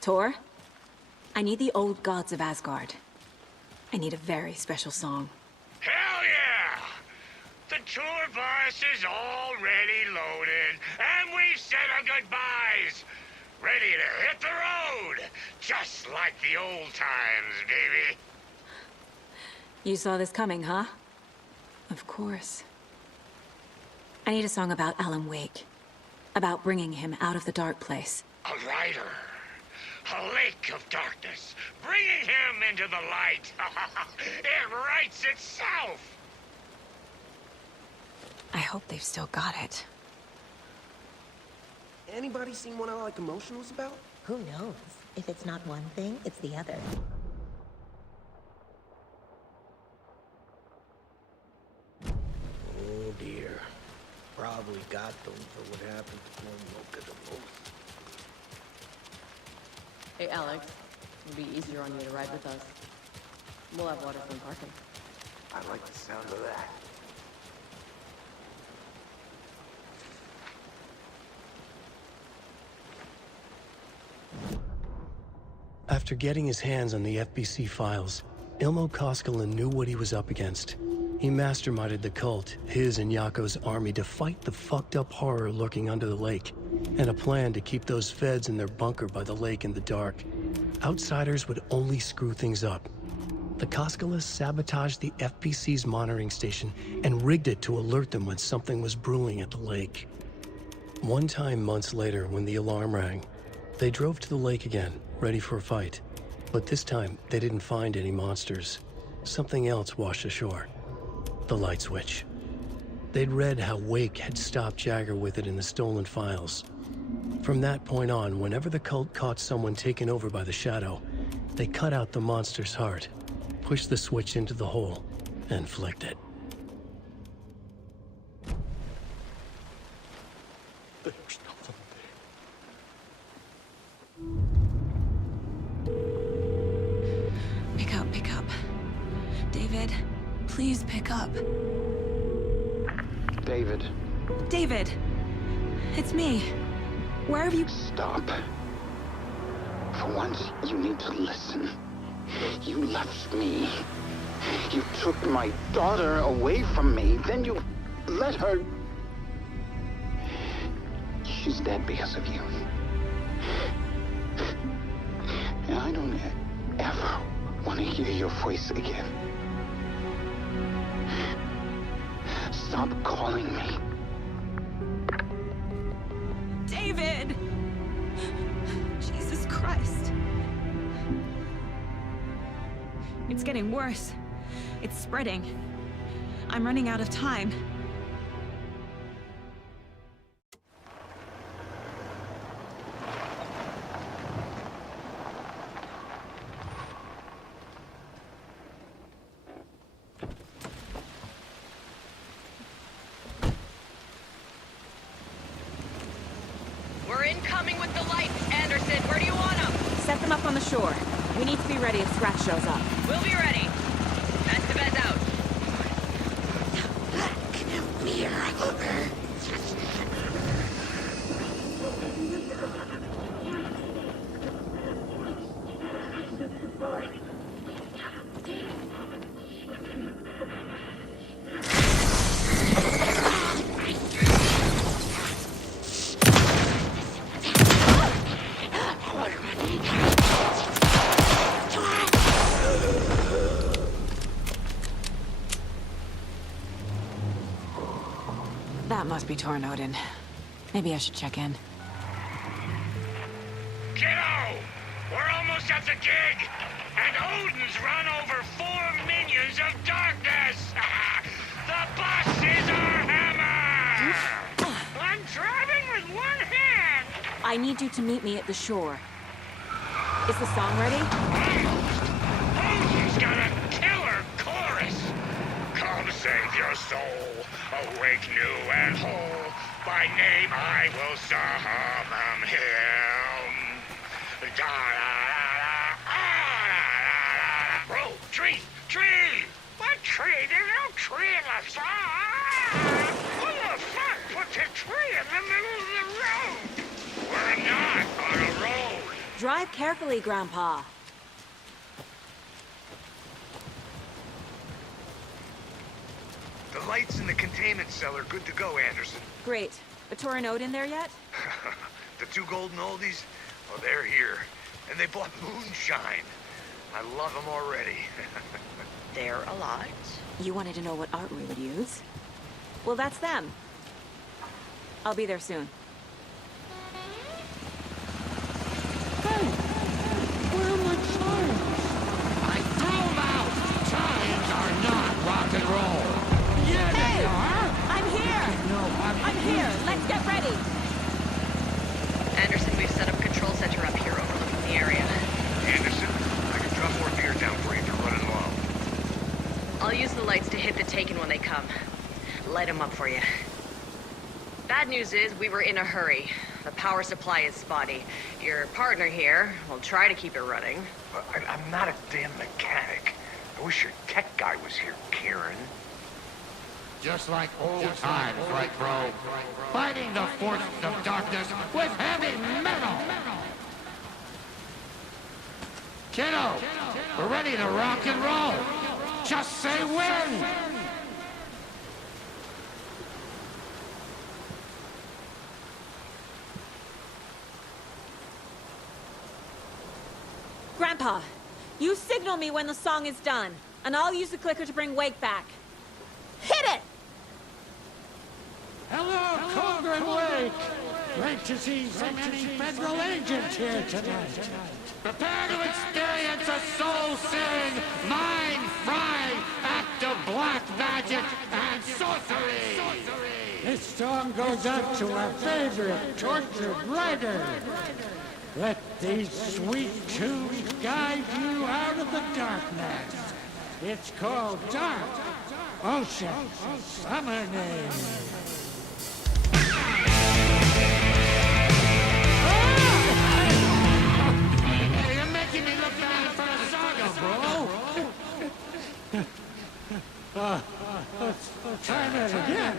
Tor, I need the old gods of Asgard. I need a very special song. Hell yeah! The tour bus is already loaded, and we've said our goodbyes. Ready to hit the road, just like the old times, baby. You saw this coming, huh? Of course. I need a song about Alan Wake. About bringing him out of the dark place. A rider. A lake of darkness. Bringing him into the light. It writes itself. I hope they've still got it. Anybody seen what I like emotionals about? Who knows? If it's not one thing, it's the other. Oh dear. Probably got them for what happened to poor Mocha the most. Hey, Alex. It'll be easier on you to ride with us. We'll have waterfront parking. I like the sound of that. After getting his hands on the FBC files, Ilmo Koskinen knew what he was up against. He masterminded the cult, his and Yako's army, to fight the fucked up horror lurking under the lake, and a plan to keep those feds in their bunker by the lake in the dark. Outsiders would only screw things up. The Koskinen sabotaged the FBC's monitoring station and rigged it to alert them when something was brewing at the lake. One time months later, when the alarm rang, they drove to the lake again, ready for a fight. But this time, they didn't find any monsters. Something else washed ashore. The light switch. They'd read how Wake had stopped Jagger with it in the stolen files. From that point on, whenever the cult caught someone taken over by the Shadow, they cut out the monster's heart, pushed the switch into the hole, and flicked it. There's nothing Pick up, pick up. David, please pick up. David. David! It's me. Where have you... Stop. For once, you need to listen. You left me. You took my daughter away from me. Then you let her... She's dead because of you. And I don't ever want to hear your voice again. Stop calling me. David! Jesus Christ. It's getting worse. It's spreading. I'm running out of time. We're incoming with the lights, Anderson. Where do you want them? Set them up on the shore. We need to be ready if Scratch shows up. We'll be ready. Estevez out. That must be Torn Odin. Maybe I should check in. Kiddo! We're almost at the gig! And Odin's run over 4 minions of darkness! The bus is our hammer! I'm driving with one hand! I need you to meet me at the shore. Is the song ready? Odin's got a killer chorus! Come save your soul, awake new and whole. By name I will summon him. Bro, tree! What tree? There's no tree in the song! Who the fuck puts a tree in the middle of the road? We're not on a road! Drive carefully, Grandpa. The lights in the containment cell are good to go, Anderson. Great. A Torn Odin there yet? The 2 golden oldies? Well, they're here. And they bought moonshine. I love them already. They're a lot. You wanted to know what art we would use? Well, that's them. I'll be there soon. Where are my chimes? I threw them out! Chimes are not rock and roll! Yeah, they are! I'm here! No, I'm here! Let's get ready! Anderson, we've set up a control center up here overlooking the area. Anderson, I can drop more beer down for you if you're running low. I'll use the lights to hit the Taken when they come. Light them up for you. Bad news is, we were in a hurry. The power supply is spotty. Your partner here will try to keep it running. I'm not a damn mechanic. I wish your tech guy was here, Karen. Just like old times, right, bro? Fighting the forces of darkness with heavy metal! Kiddo, we're ready to rock and roll! Just say when! Grandpa, you signal me when the song is done, and I'll use the clicker to bring Wake back. Hit it! Hello, Coulter and Wake. Great to see so many federal agents here tonight. Prepare to experience a soul-searing, mind-frying act of black magic and sorcery! This song goes out to our favorite tortured writer. Let these sweet tunes guide you out of the darkness. It's called Dark Ocean Summoning. You're making me look bad for a saga, bro! Let's try that again.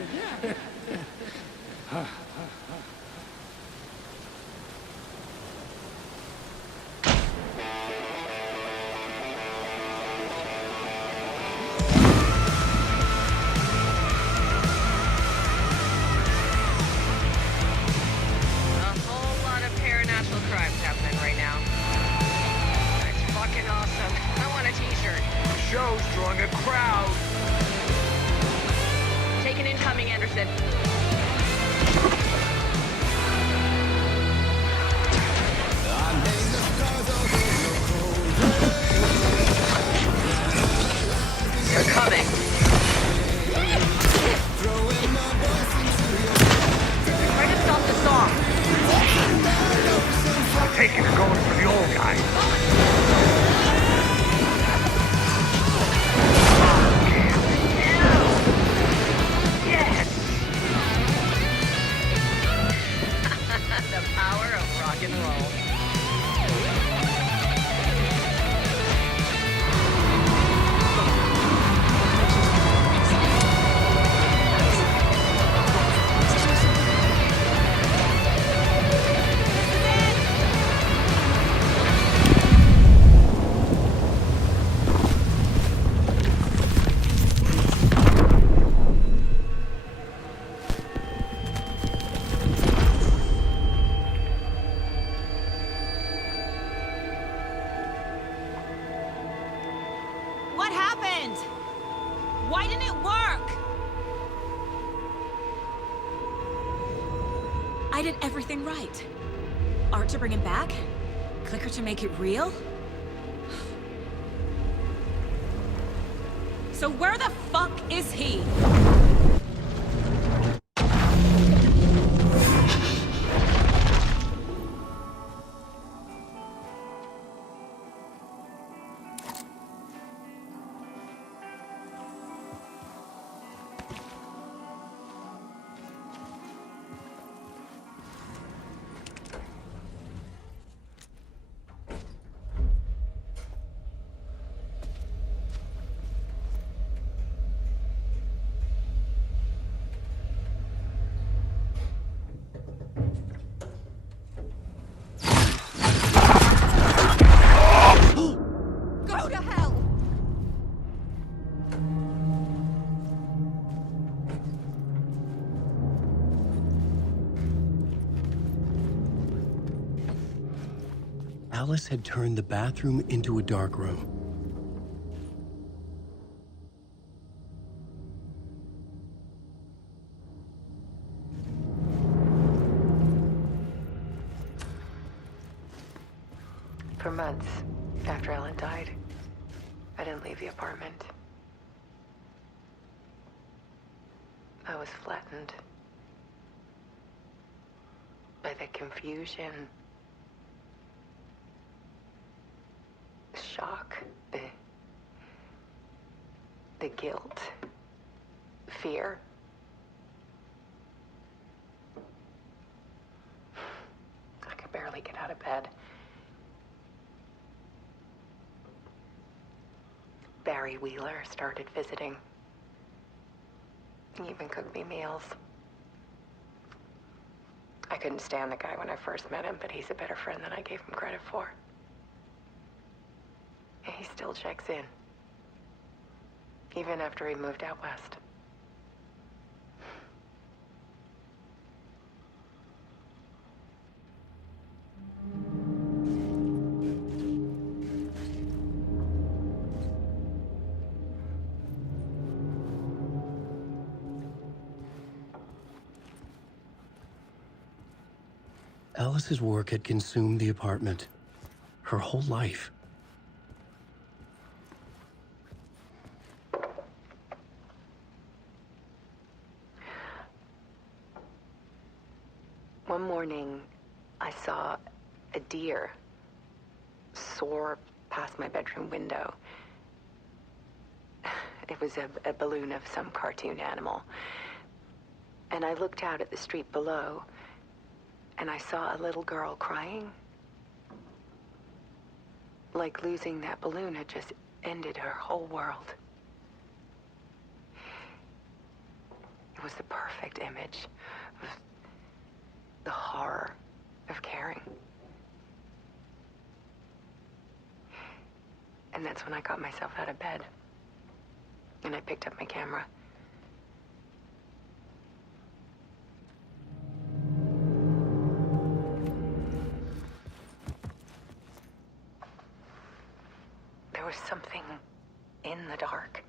Show's drawing a crowd. Taken incoming, Anderson. They're coming. Try to stop the song. I'm taking her going for the old guy. I did everything right. Art to bring him back? Clicker to make it real? So where the fuck is he? Go to hell! Alice had turned the bathroom into a dark room. For months after Ellen died, I didn't leave the apartment. I was flattened by the confusion, the shock, the guilt, fear. I could barely get out of bed. Barry Wheeler started visiting. He even cooked me meals. I couldn't stand the guy when I first met him, but he's a better friend than I gave him credit for. And he still checks in, even after he moved out west. Alice's work had consumed the apartment. Her whole life. One morning, I saw a deer soar past my bedroom window. It was a balloon of some cartoon animal. And I looked out at the street below, and I saw a little girl crying. Like losing that balloon had just ended her whole world. It was the perfect image of the horror of caring. And that's when I got myself out of bed. And I picked up my camera. There was something in the dark.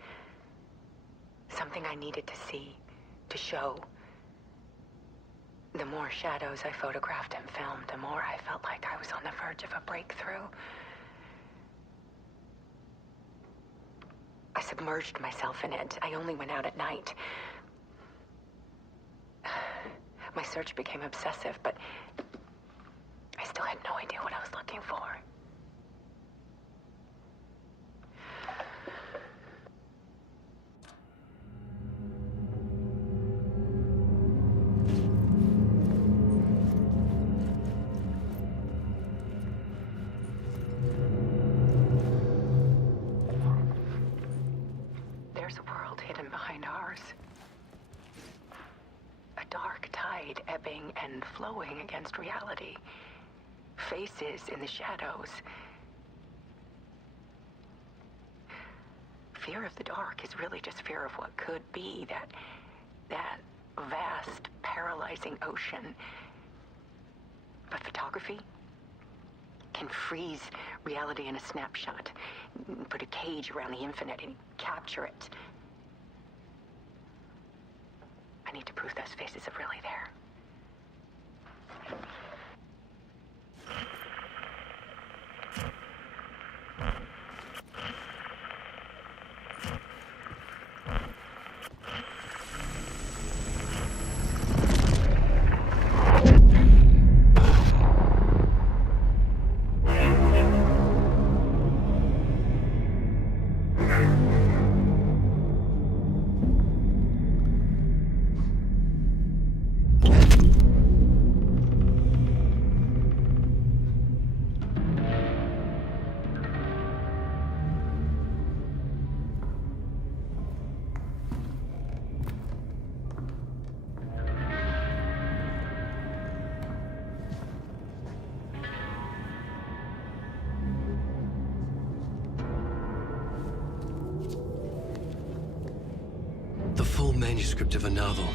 Something I needed to see, to show. The more shadows I photographed and filmed, the more I felt like I was on the verge of a breakthrough. I submerged myself in it. I only went out at night. My search became obsessive, but I still had no idea what I was looking for. There's a world hidden behind ours. A dark tide ebbing and flowing against reality. Faces in the shadows. Fear of the dark is really just fear of what could be, that vast, paralyzing ocean. But photography can freeze reality in a snapshot, put a cage around the infinite and capture it. I need to prove those faces are really there. manuscript of a novel.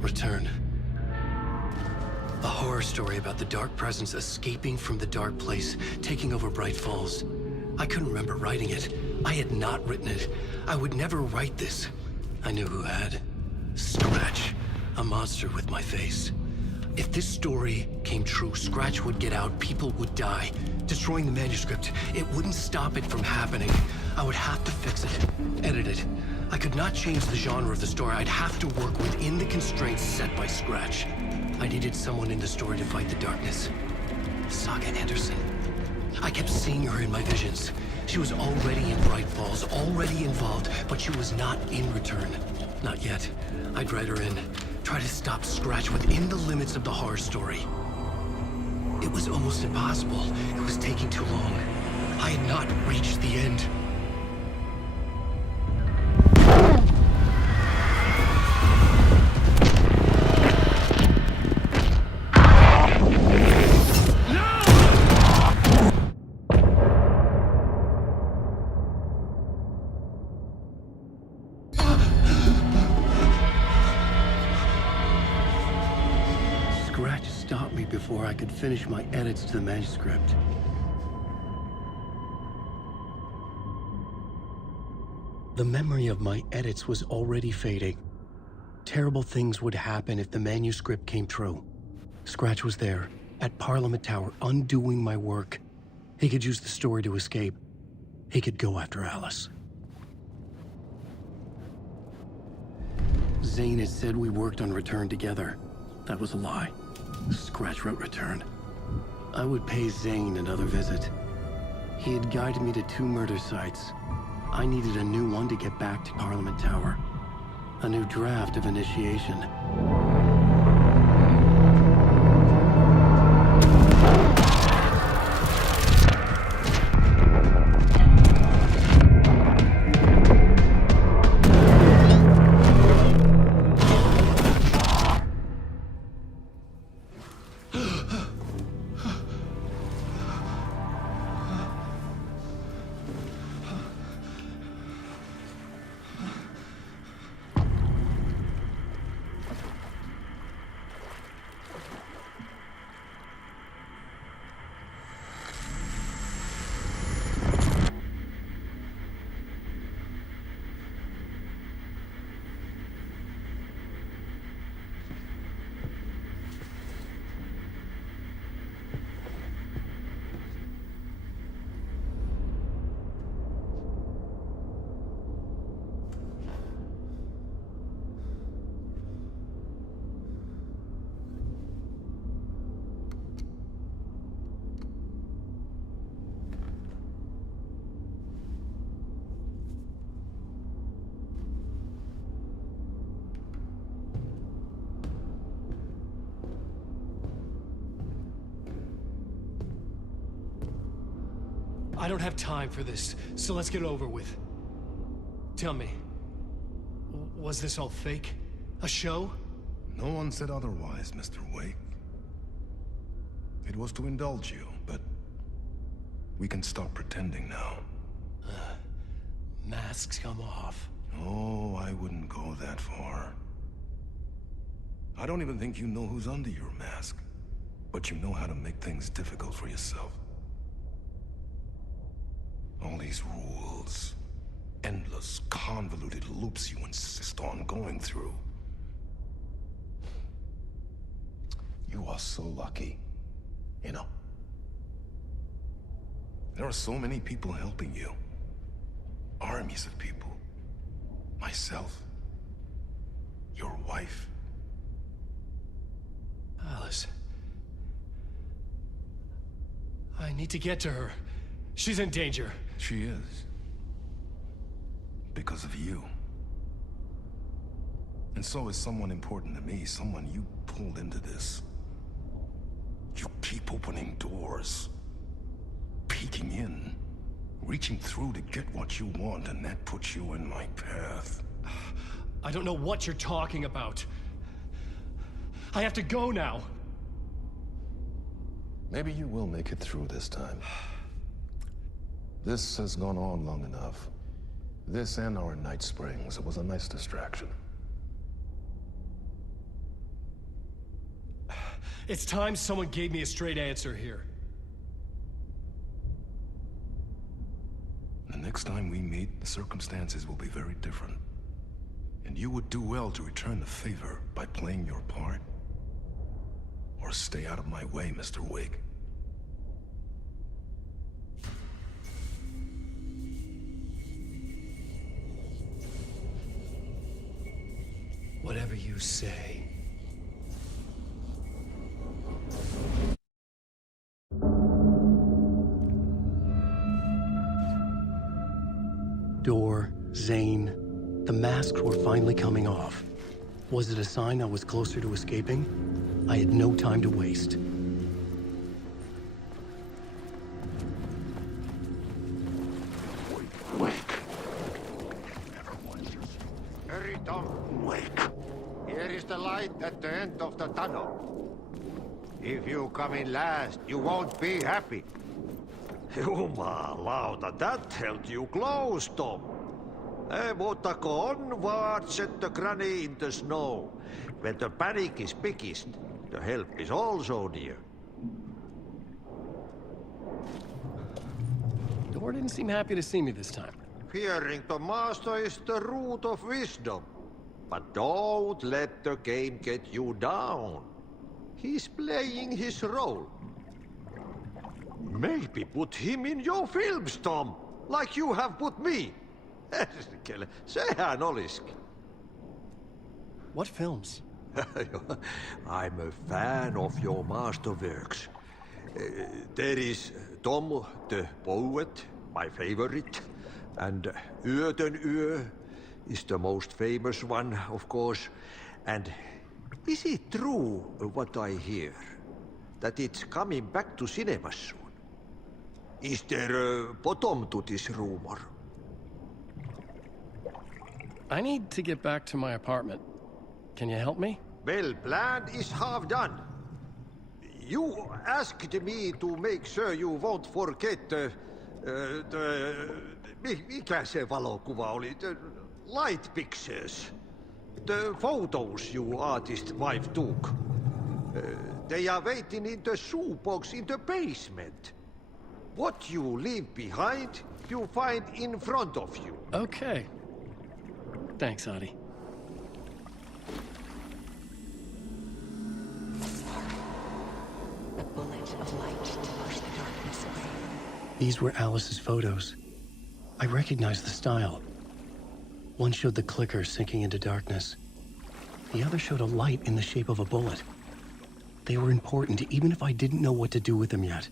Return. A horror story about the dark presence escaping from the dark place, taking over Bright Falls. I couldn't remember writing it. I had not written it. I would never write this. I knew who had. Scratch. A monster with my face. If this story came true, Scratch would get out, people would die. Destroying the manuscript, it wouldn't stop it from happening. I would have to fix it, edit it. I could not change the genre of the story. I'd have to work within the constraints set by Scratch. I needed someone in the story to fight the darkness. Saga Anderson. I kept seeing her in my visions. She was already in Bright Falls, already involved, but she was not in Return. Not yet. I'd write her in. Try to stop Scratch within the limits of the horror story. It was almost impossible. It was taking too long. I had not reached the end. Scratch stopped me before I could finish my edits to the manuscript. The memory of my edits was already fading. Terrible things would happen if the manuscript came true. Scratch was there, at Parliament Tower, undoing my work. He could use the story to escape. He could go after Alice. Zane had said we worked on Return together. That was a lie. Scratch wrote Return. I would pay Zane another visit. He had guided me to 2 murder sites. I needed a new one to get back to Parliament Tower. A new draft of Initiation. I don't have time for this, so let's get it over with. Tell me, was this all fake? A show? No one said otherwise, Mr. Wake. It was to indulge you, but we can stop pretending now. Masks come off. Oh, I wouldn't go that far. I don't even think you know who's under your mask, but you know how to make things difficult for yourself. All these rules, endless, convoluted loops you insist on going through. You are so lucky, you know. There are so many people helping you. Armies of people. Myself. Your wife. Alice. I need to get to her. She's in danger. She is. Because of you. And so is someone important to me, someone you pulled into this. You keep opening doors. Peeking in. Reaching through to get what you want, and that puts you in my path. I don't know what you're talking about. I have to go now. Maybe you will make it through this time. This has gone on long enough. This and our Night Springs, it was a nice distraction. It's time someone gave me a straight answer here. The next time we meet, the circumstances will be very different. And you would do well to return the favor by playing your part. Or stay out of my way, Mr. Wake. Whatever you say. Door, Zane, the masks were finally coming off. Was it a sign I was closer to escaping? I had no time to waste. Hurry, Tom. Wake. Here is the light at the end of the tunnel. If you come in last, you won't be happy. Jumalauta, that held you close, Tom. Mutta onwards set the granny in the snow. When the panic is biggest, the help is also near. Door didn't seem happy to see me this time. Fearing the master is the root of wisdom. But don't let the game get you down. He's playing his role. Maybe put him in your films, Tom, like you have put me. Sehän olisikin. What films? I'm a fan of your masterworks. There is Tom the Poet, my favorite, and Yötön Yö is the most famous one, of course. And is it true what I hear, that it's coming back to cinemas soon? Is there a bottom to this rumor? I need to get back to my apartment. Can you help me? Well, plan is half done. You asked me to make sure you won't forget mikä se valokuva oli? The light pictures. The photos you artist wife took. They are waiting in the shoebox in the basement. What you leave behind, you find in front of you. Okay. Thanks, Adi. The bullet of light to push the darkness away. These were Alice's photos. I recognized the style. One showed the clicker sinking into darkness. The other showed a light in the shape of a bullet. They were important, even if I didn't know what to do with them yet.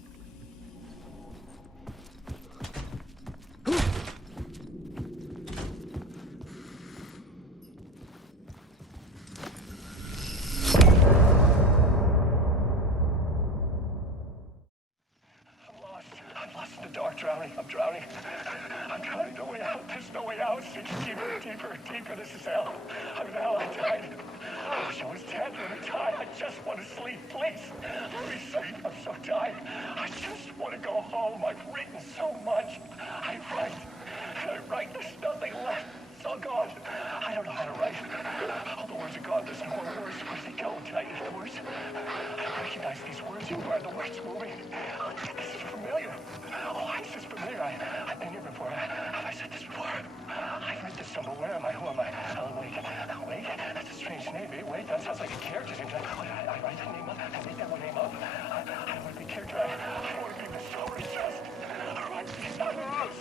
I'm drowning. I'm drowning. No way out. There's no way out. It's deeper. This is hell. I'm in hell. I died. I wish I was dead. Let me die. I just want to sleep. Please. Let me sleep. I'm so tired. I just want to go home. I've written so much. I write. There's nothing left. It's all gone. I don't know how to write. All the words are gone. There's no more words. Where's they go? Did I eat the words? I recognize these words. Where are the words moving? Oh, this is familiar. Oh, this is familiar. I've been here before. Have I said this before? I've read this somewhere. Where am I? Who am I? Alan Wake. Alan Wake? That's a strange name. Wait, that sounds like a character name. I write that name up. I make that one name up. I don't want to be a character. I don't want to be in the story. Just write these words.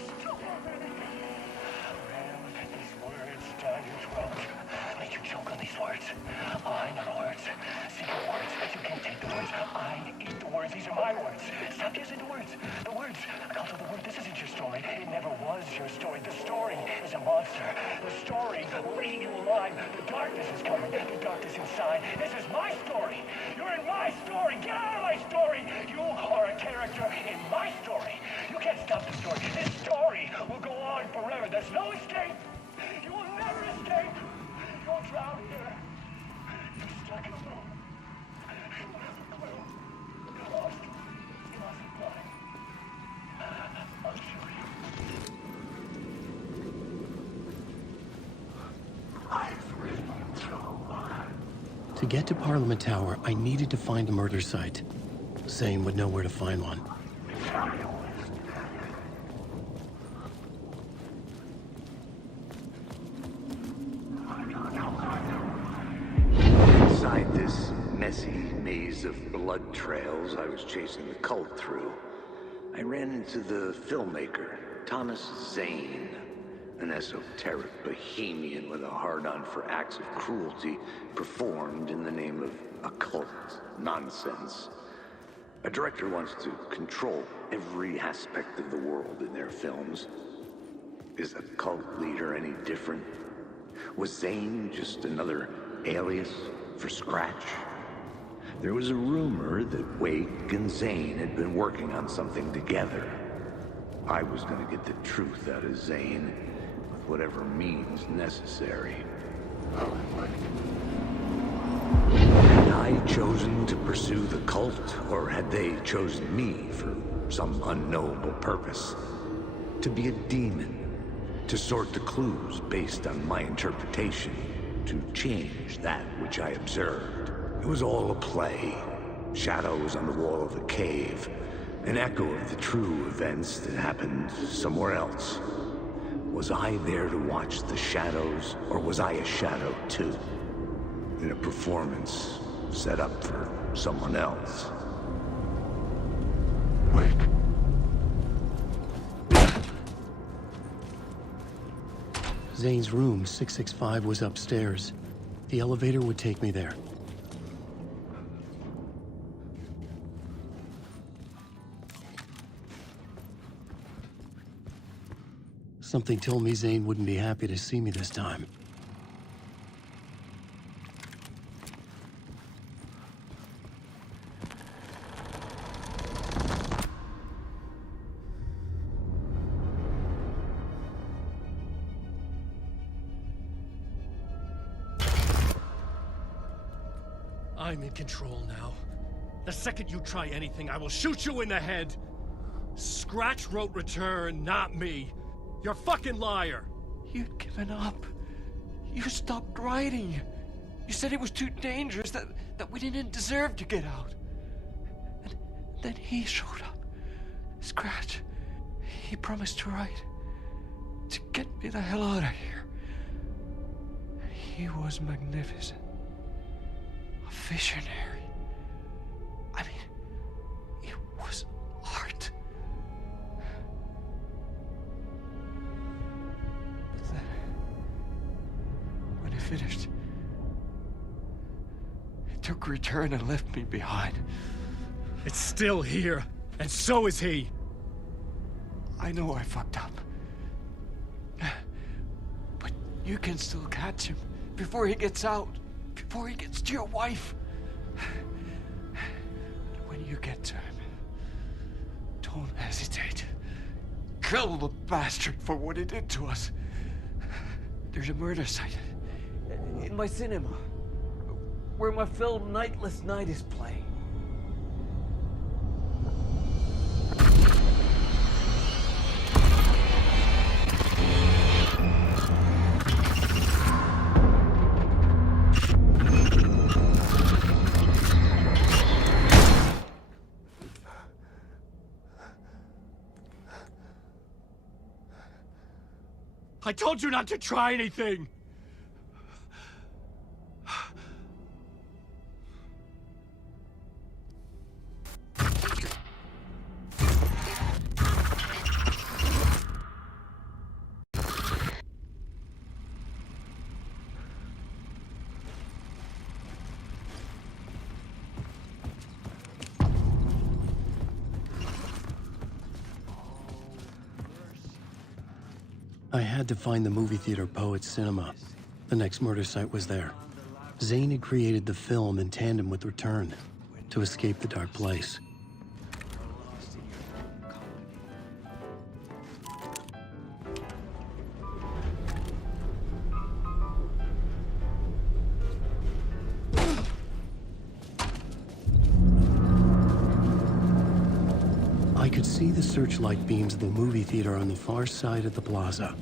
These words, down you 12. Make you choke on these words. I know the words. Secret words. You can't take the words. I eat the words. These are my words. Stop using the words. The words. Alto, the word. This isn't your story. It never was your story. The story is a monster. The story will eat you alive. The darkness is coming. The darkness inside. This is my story. You're in my story. Get out of my story. You are a character in my story. You can't stop the story. This story will go on forever. There's no escape. You will never escape. You'll drown here. You're stuck in a room. You don't have a clue. You're lost. You're lost in time. I'll show you. To get to Parliament Tower, I needed to find a murder site. Zane would know where to find one. Inside this messy maze of blood trails I was chasing the cult through, I ran into the filmmaker, Thomas Zane, an esoteric bohemian with a hard-on for acts of cruelty performed in the name of occult nonsense. A director wants to control every aspect of the world in their films. Is a cult leader any different? Was Zane just another alias for Scratch? There was a rumor that Wake and Zane had been working on something together. I was going to get the truth out of Zane with whatever means necessary. Had I chosen to pursue the cult, or had they chosen me for some unknowable purpose? To be a demon, to sort the clues based on my interpretation, to change that which I observed. It was all a play. Shadows on the wall of the cave, an echo of the true events that happened somewhere else. Was I there to watch the shadows, or was I a shadow too? In a performance set up for someone else. Zane's room, 665, was upstairs. The elevator would take me there. Something told me Zane wouldn't be happy to see me this time. I'm in control now. The second you try anything, I will shoot you in the head. Scratch wrote Return, not me. You're a fucking liar. You'd given up. You stopped writing. You said it was too dangerous, that we didn't deserve to get out. And then he showed up. Scratch. He promised to write. To get me the hell out of here. He was magnificent. A visionary. I mean, it was art. But then, when he finished, he took Return and left me behind. It's still here, and so is he. I know I fucked up. But you can still catch him before he gets out. Before he gets to your wife. When you get to him, don't hesitate. Kill the bastard for what he did to us. There's a murder site in my cinema where my film Nightless Night is playing. I told you not to try anything! I had to find the movie theater Poet Cinema. The next murder site was there. Zane had created the film in tandem with Return to escape the dark place. I could see the searchlight beams of the movie theater on the far side of the plaza.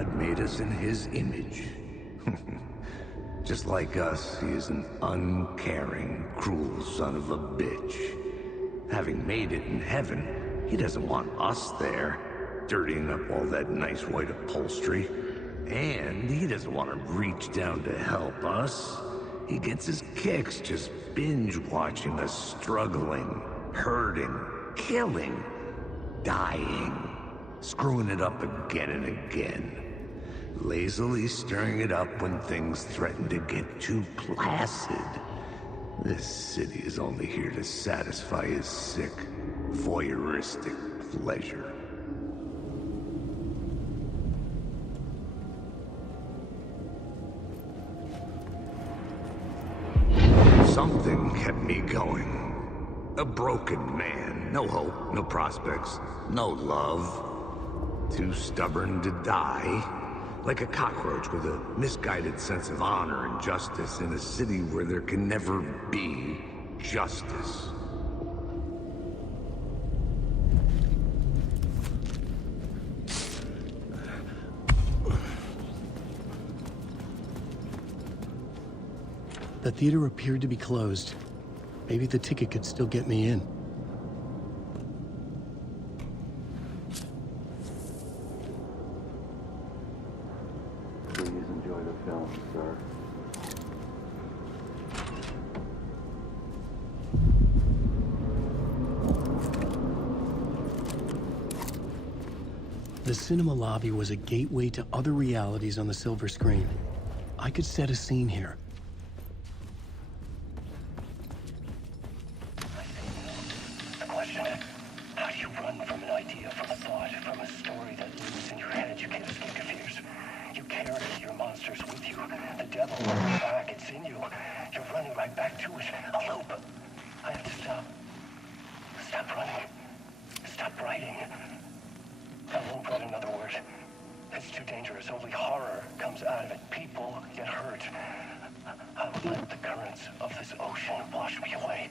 God made us in his image. Just like us, he is an uncaring, cruel son of a bitch. Having made it in heaven, he doesn't want us there, dirtying up all that nice white upholstery. And he doesn't want to reach down to help us. He gets his kicks just binge-watching us struggling, hurting, killing, dying, screwing it up again and again. Lazily stirring it up when things threaten to get too placid. This city is only here to satisfy his sick, voyeuristic pleasure. Something kept me going. A broken man. No hope, no prospects, no love. Too stubborn to die. Like a cockroach with a misguided sense of honor and justice in a city where there can never be justice. The theater appeared to be closed. Maybe the ticket could still get me in. Please enjoy the film, sir. The cinema lobby was a gateway to other realities on the silver screen. I could set a scene here. The question, how do you run from an idea, from a thought, from a story that lives in your head? You can't escape your fears. You carry your monsters with you. The devil on your back, it's in you. You're running right back to it. A loop. I have to stop. Stop running. Stop writing. I won't write another word. It's too dangerous. Only horror comes out of it. People get hurt. I would let the currents of this ocean wash me away.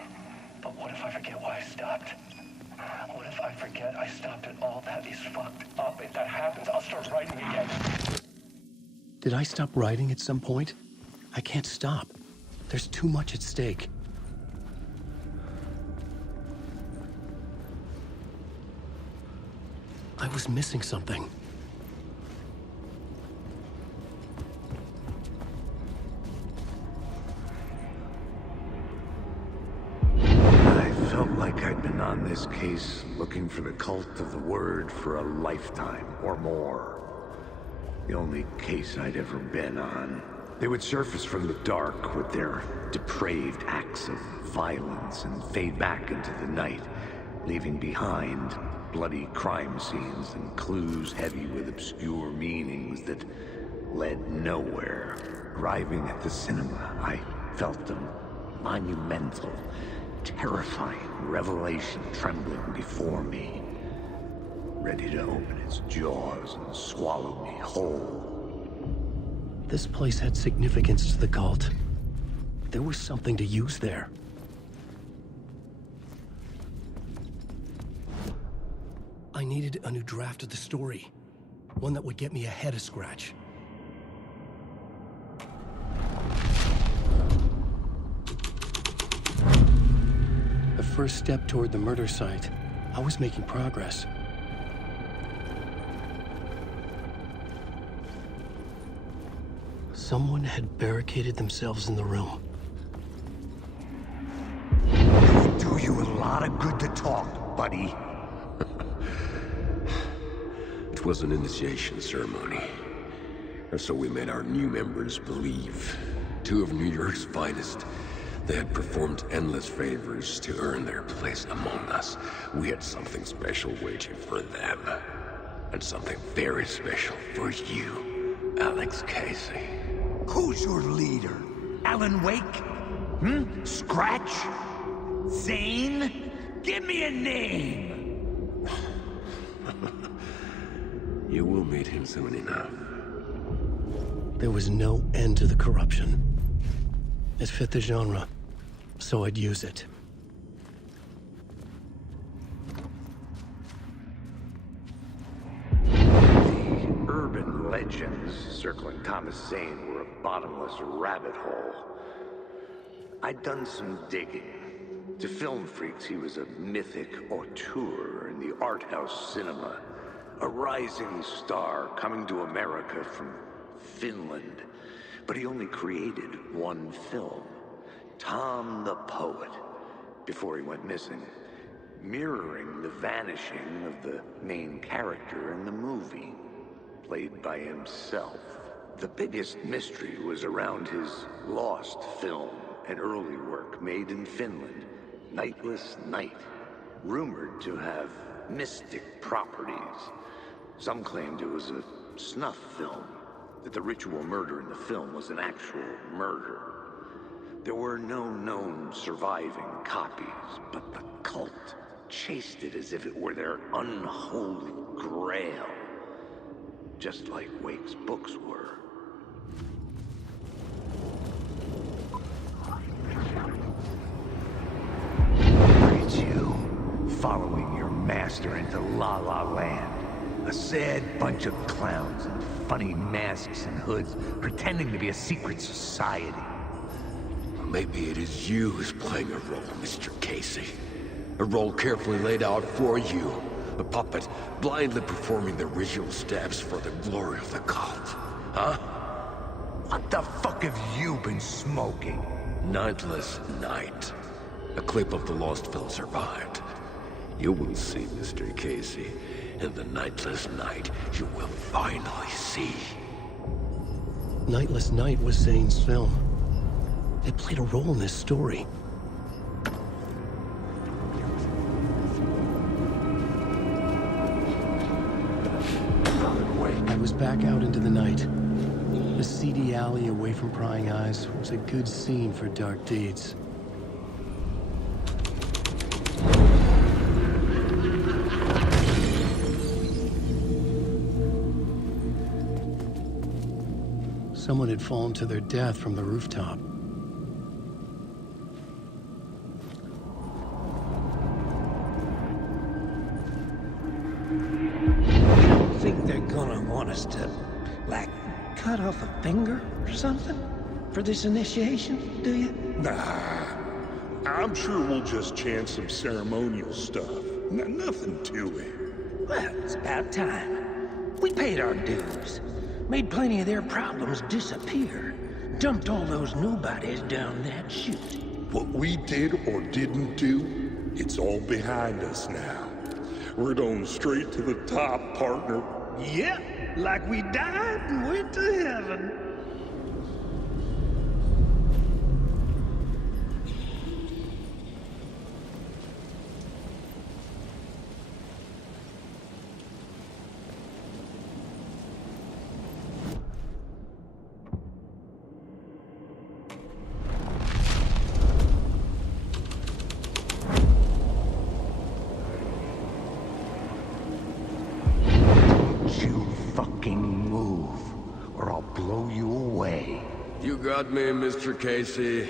But what if I forget why I stopped? What if I forget I stopped at all that is fucked up? If that happens, I'll start writing again. Did I stop writing at some point? I can't stop. There's too much at stake. I was missing something. I felt like I'd been on this case looking for the cult of the word for a lifetime or more. The only case I'd ever been on. They would surface from the dark with their depraved acts of violence and fade back into the night, leaving behind bloody crime scenes and clues heavy with obscure meanings that led nowhere. Arriving at the cinema, I felt a monumental, terrifying revelation trembling before me, ready to open its jaws and swallow me whole. This place had significance to the cult. There was something to use there. I needed a new draft of the story. One that would get me ahead of Scratch. The first step toward the murder site. I was making progress. Someone had barricaded themselves in the room. It would do you a lot of good to talk, buddy. It was an initiation ceremony. Or so we made our new members believe. Two of New York's finest. They had performed endless favors to earn their place among us. We had something special waiting for them. And something very special for you, Alex Casey. Who's your leader? Alan Wake? Scratch? Zane? Give me a name! You will meet him soon enough. There was no end to the corruption. It fit the genre, so I'd use it. The urban legends circling Thomas Zane were a bottomless rabbit hole. I'd done some digging. To film freaks, he was a mythic auteur in the art house cinema. A rising star coming to America from Finland. But he only created one film, Tom the Poet, before he went missing, mirroring the vanishing of the main character in the movie, played by himself. The biggest mystery was around his lost film, an early work made in Finland, Nightless Night, rumored to have mystic properties. Some claimed it was a snuff film, that the ritual murder in the film was an actual murder. There were no known surviving copies, but the cult chased it as if it were their unholy grail, just like Wake's books were. It's you, following your master into La La Land. A sad bunch of clowns in funny masks and hoods, pretending to be a secret society. Maybe it is you who's playing a role, Mr. Casey. A role carefully laid out for you. A puppet blindly performing the ritual steps for the glory of the cult. Huh? What the fuck have you been smoking? Nightless Night. A clip of the lost film survived. You will see, Mr. Casey. In the Nightless Night, you will finally see. Nightless Night was Zane's film. It played a role in this story. I was back out into the night. The seedy alley away from prying eyes was a good scene for dark deeds. Someone had fallen to their death from the rooftop. Think they're gonna want us to, like, cut off a finger or something for this initiation, do you? Nah. I'm sure we'll just chant some ceremonial stuff. Nothing to it. Well, it's about time. We paid our dues. Made plenty of their problems disappear. Dumped all those nobodies down that chute. What we did or didn't do, it's all behind us now. We're going straight to the top, partner. Yep, like we died and went to heaven. You got me, Mr. Casey.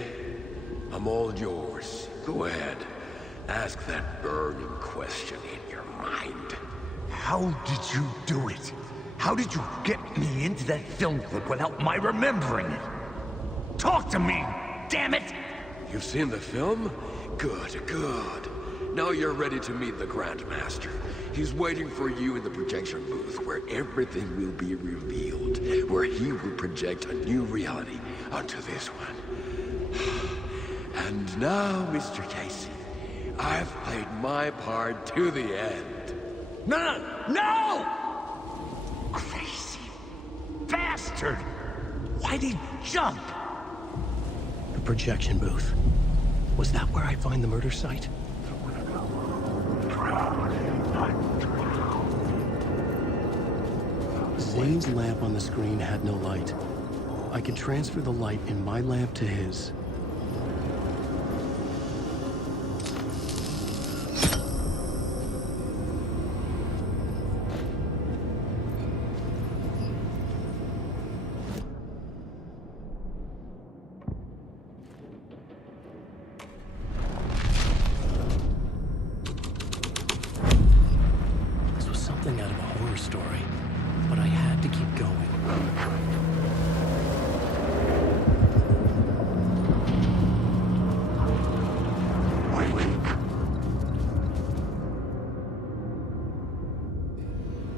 I'm all yours. Go ahead. Ask that burning question in your mind. How did you do it? How did you get me into that film clip without my remembering it? Talk to me, damn it! You've seen the film? Good, good. Now you're ready to meet the Grandmaster. He's waiting for you in the projection booth where everything will be revealed, where he will project a new reality onto this one. And now, Mr. Casey, I've played my part to the end. No! No! Crazy bastard! Why'd he jump? The projection booth. Was that where I find the murder site? Zane's lamp on the screen had no light. I could transfer the light in my lamp to his. This was something out of a horror story. but I had to keep going.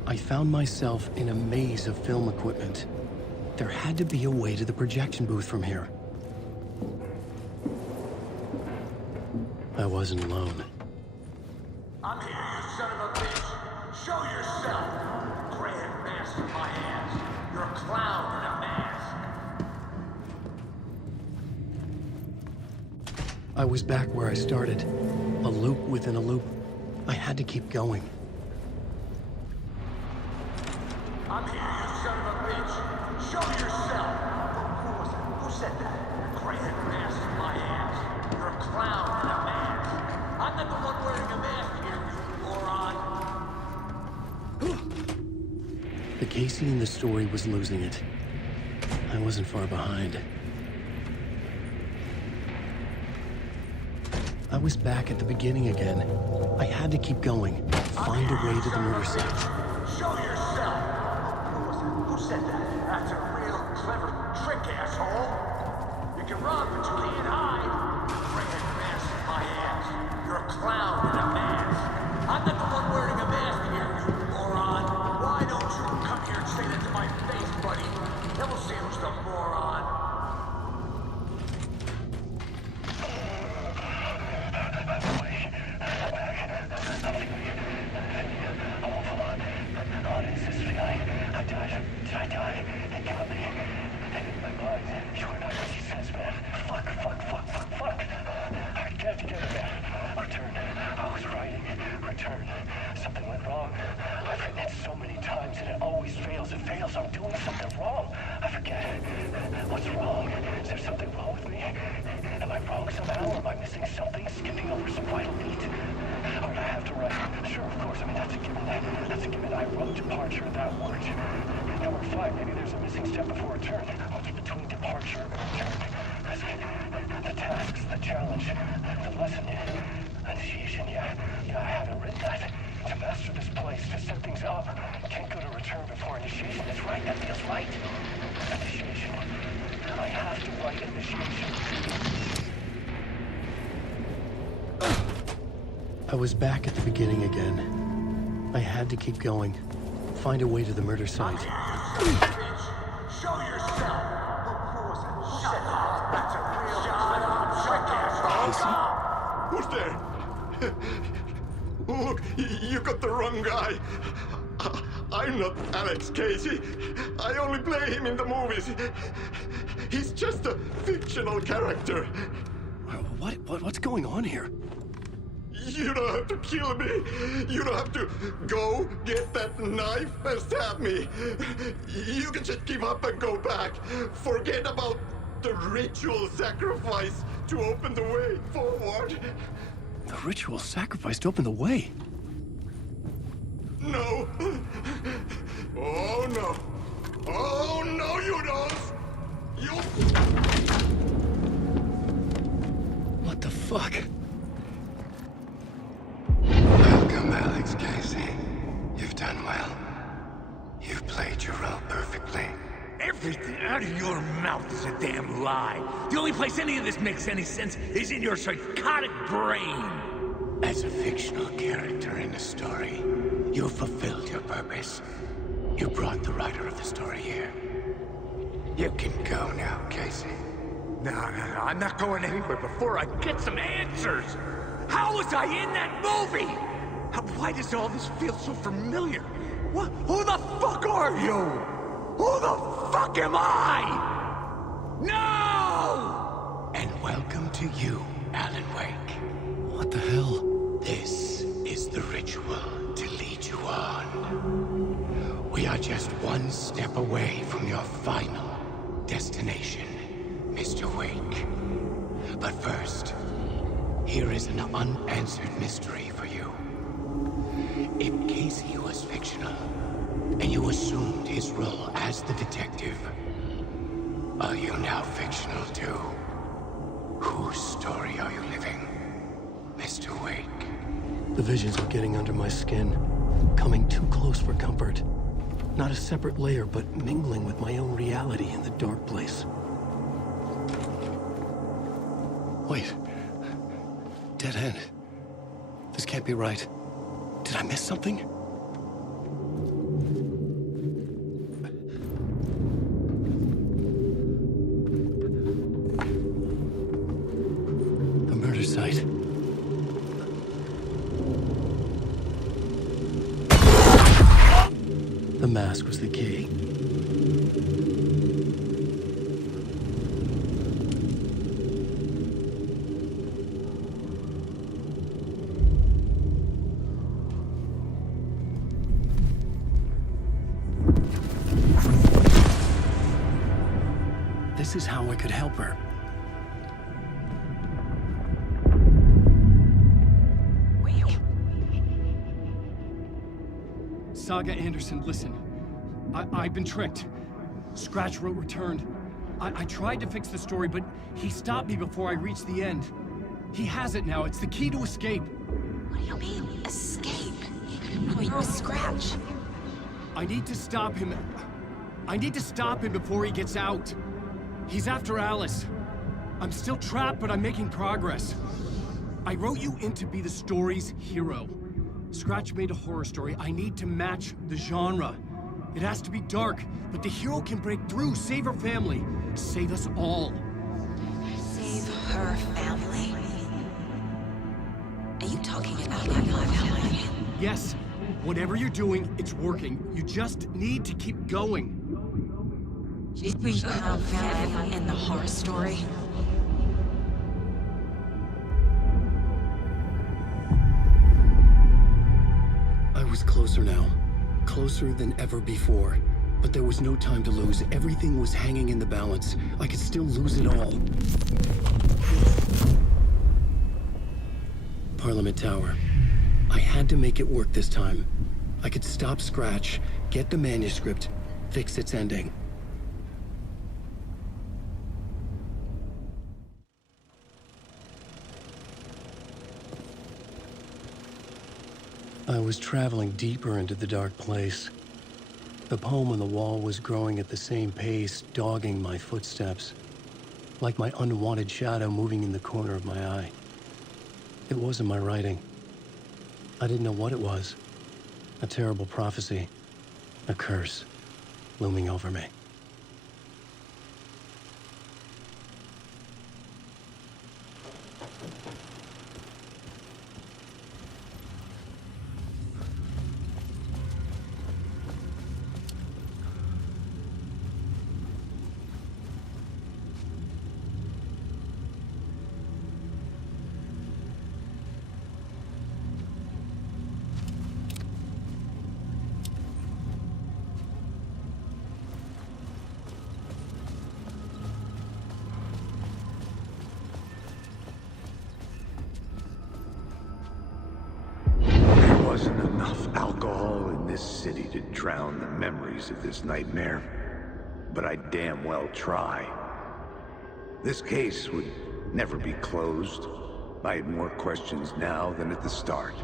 I found myself in a maze of film equipment. There had to be a way to the projection booth from here. I wasn't alone. I'm here, you son of a bitch. Show yourself. Grand mask in my ass. You're a clown in a mask. I was back where I started. A loop within a loop. I had to keep going. I'm here, you son of a bitch. Show yourself. Who was it? Who said that? Grand mask in my ass. You're a clown in a mask. I'm not the one wearing a mask here, you moron. The Casey in the story was losing it. I wasn't far behind. I was back at the beginning again. I had to keep going. Find a way to the murder site. Show yourself. Who said that? That's a real clever trick, asshole. You can run, but you can't hide. Grand mask in my ass. You're a clown in a mask. I'm not the one wearing a mask here, you moron. Why don't you come here and say that to my face, buddy? Then we'll see who's the moron. Did I die? They got me. In my mind, you are not what she says, man. Fuck. I can't get it, man. Return. I was writing. Return. Something went wrong. I've written it so many times and it always fails. It fails. I'm doing something wrong. I forget. What's wrong? Is there something wrong with me? Am I wrong somehow? Am I missing something? Skipping over some vital beat? Or do I have to write? Sure, of course. I mean, that's a given. That's a given. I wrote departure, that word. Number 5, maybe there's a missing step before return. What's between departure and return? The tasks, the challenge, the lesson, initiation, yeah, I haven't written that. To master this place, to set things up. Can't go to return before initiation. That's right, that feels right. Initiation. I have to write initiation. I was back at the beginning again. I had to keep going. Find a way to the murder site. Show yourself. Who was it? Who said that? That's a real trick, asshole. Who's there? Look, you got the wrong guy. I'm not Alex Casey. I only play him in the movies. He's just a fictional character. What's going on here? You don't have to kill me. You don't have to go get that knife and stab me. You can just give up and go back. Forget about the ritual sacrifice to open the way forward. The ritual sacrifice to open the way? No. Oh, no. Oh, no, you don't. You... What the fuck? Welcome, Alex Casey. You've done well. You've played your role perfectly. Everything out of your mouth is a damn lie. The only place any of this makes any sense is in your psychotic brain. As a fictional character in a story, you fulfilled your purpose. You brought the writer of the story here. You can go now, Casey. No, I'm not going anywhere before I get some answers. How was I in that movie? Why does all this feel so familiar? What? Who the fuck are you? Who the fuck am I? No! And welcome to you, Alan Wake. What the hell? This is the ritual to lead you on. We are just one step away from your final destination, Mr. Wake. But first, here is an unanswered mystery for you. If Casey was fictional, and you assumed his role as the detective, are you now fictional too? Whose story are you living, Mr. Wake? The visions were getting under my skin, coming too close for comfort. Not a separate layer, but mingling with my own reality in the dark place. Wait. Dead end. This can't be right. Did I miss something? The murder site. The mask was the key. This is how I could help her. Saga Anderson, listen. I've been tricked. Scratch wrote returned. I tried to fix the story, but he stopped me before I reached the end. He has it now. It's the key to escape. What do you mean, escape? Oh, you're a Scratch. I need to stop him. I need to stop him before he gets out. He's after Alice. I'm still trapped, but I'm making progress. I wrote you in to be the story's hero. Scratch made a horror story. I need to match the genre. It has to be dark, but the hero can break through, save her family, save us all. Save her family? Are you talking about my family? Yes. Whatever you're doing, it's working. You just need to keep going. Did we have family in the horror story? I was closer now. Closer than ever before. But there was no time to lose. Everything was hanging in the balance. I could still lose it all. Parliament Tower. I had to make it work this time. I could stop Scratch, get the manuscript, fix its ending. I was traveling deeper into the dark place. The poem on the wall was growing at the same pace, dogging my footsteps, like my unwanted shadow moving in the corner of my eye. It wasn't my writing. I didn't know what it was. A terrible prophecy, a curse, looming over me. Wasn't enough alcohol in this city to drown the memories of this nightmare, but I damn well try. This case would never be closed. I had more questions now than at the start.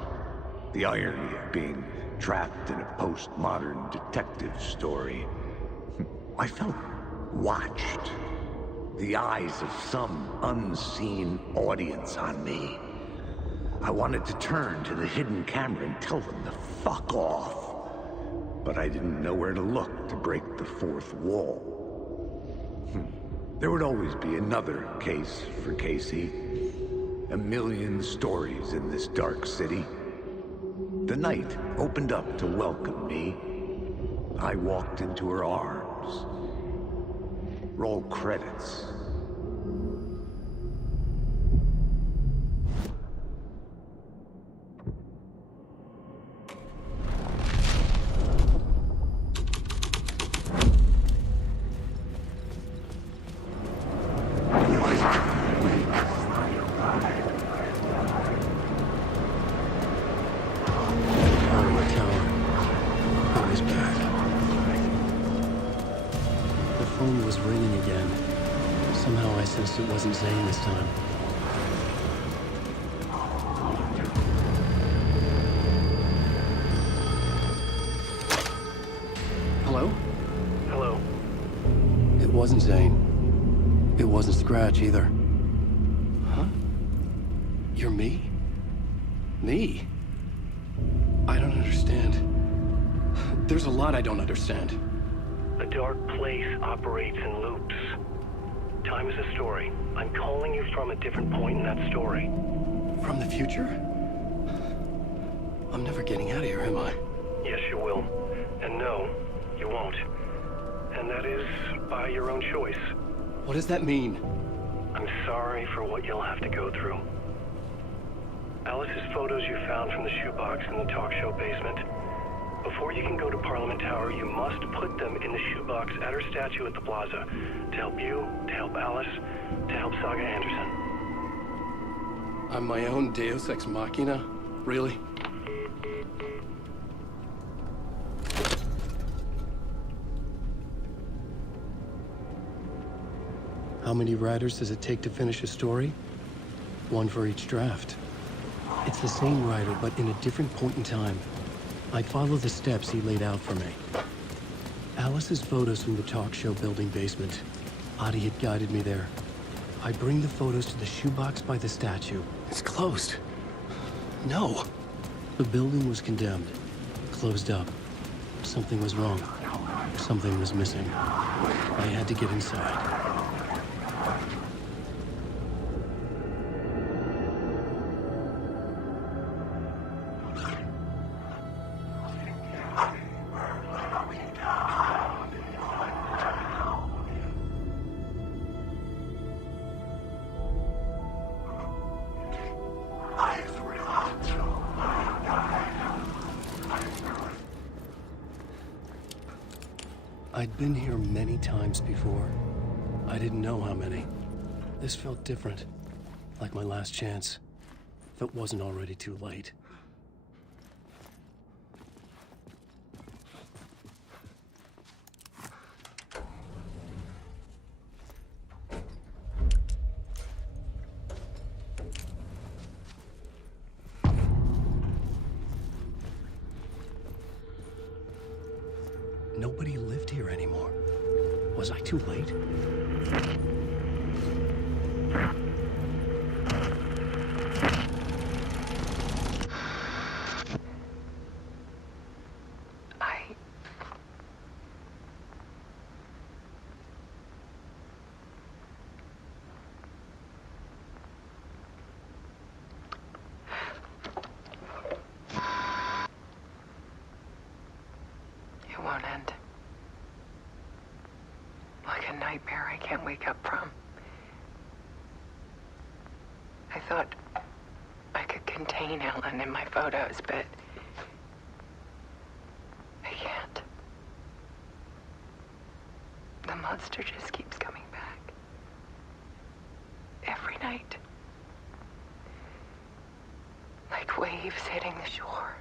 The irony of being trapped in a postmodern detective story. I felt watched. The eyes of some unseen audience on me. I wanted to turn to the hidden camera and tell them to fuck off. But I didn't know where to look to break the fourth wall. There would always be another case for Casey. A million stories in this dark city. The night opened up to welcome me. I walked into her arms. Roll credits. It wasn't Zane this time. Hello? wasn't Zane. It wasn't Scratch either. Huh? You're me? Me? I don't understand. There's a lot I don't understand. A dark place operates in loops. Time is a story. I'm calling you from a different point in that story. From the future? I'm never getting out of here, am I? Yes, you will. And no, you won't. And that is by your own choice. What does that mean? I'm sorry for what you'll have to go through. Alice's photos you found from the shoebox in the talk show basement. Before you can go to Parliament Tower, you must put them in the shoebox at her statue at the plaza. To help you, to help Alice, to help Saga Anderson. I'm my own Deus Ex Machina? Really? How many writers does it take to finish a story? One for each draft. It's the same writer, but in a different point in time. I follow the steps he laid out for me. Alice's photos from the talk show building basement. Adi had guided me there. I bring the photos to the shoebox by the statue. It's closed. No. The building was condemned. Closed up. Something was wrong. Something was missing. I had to get inside. I'd been here many times before. I didn't know how many. This felt different, like my last chance, if it wasn't already too late. Nobody lived here anymore. Was I too late? It won't end. Like a nightmare I can't wake up from. I thought I could contain Ellen in my photos, but I can't. The monster just keeps coming back. Every night. Like waves hitting the shore.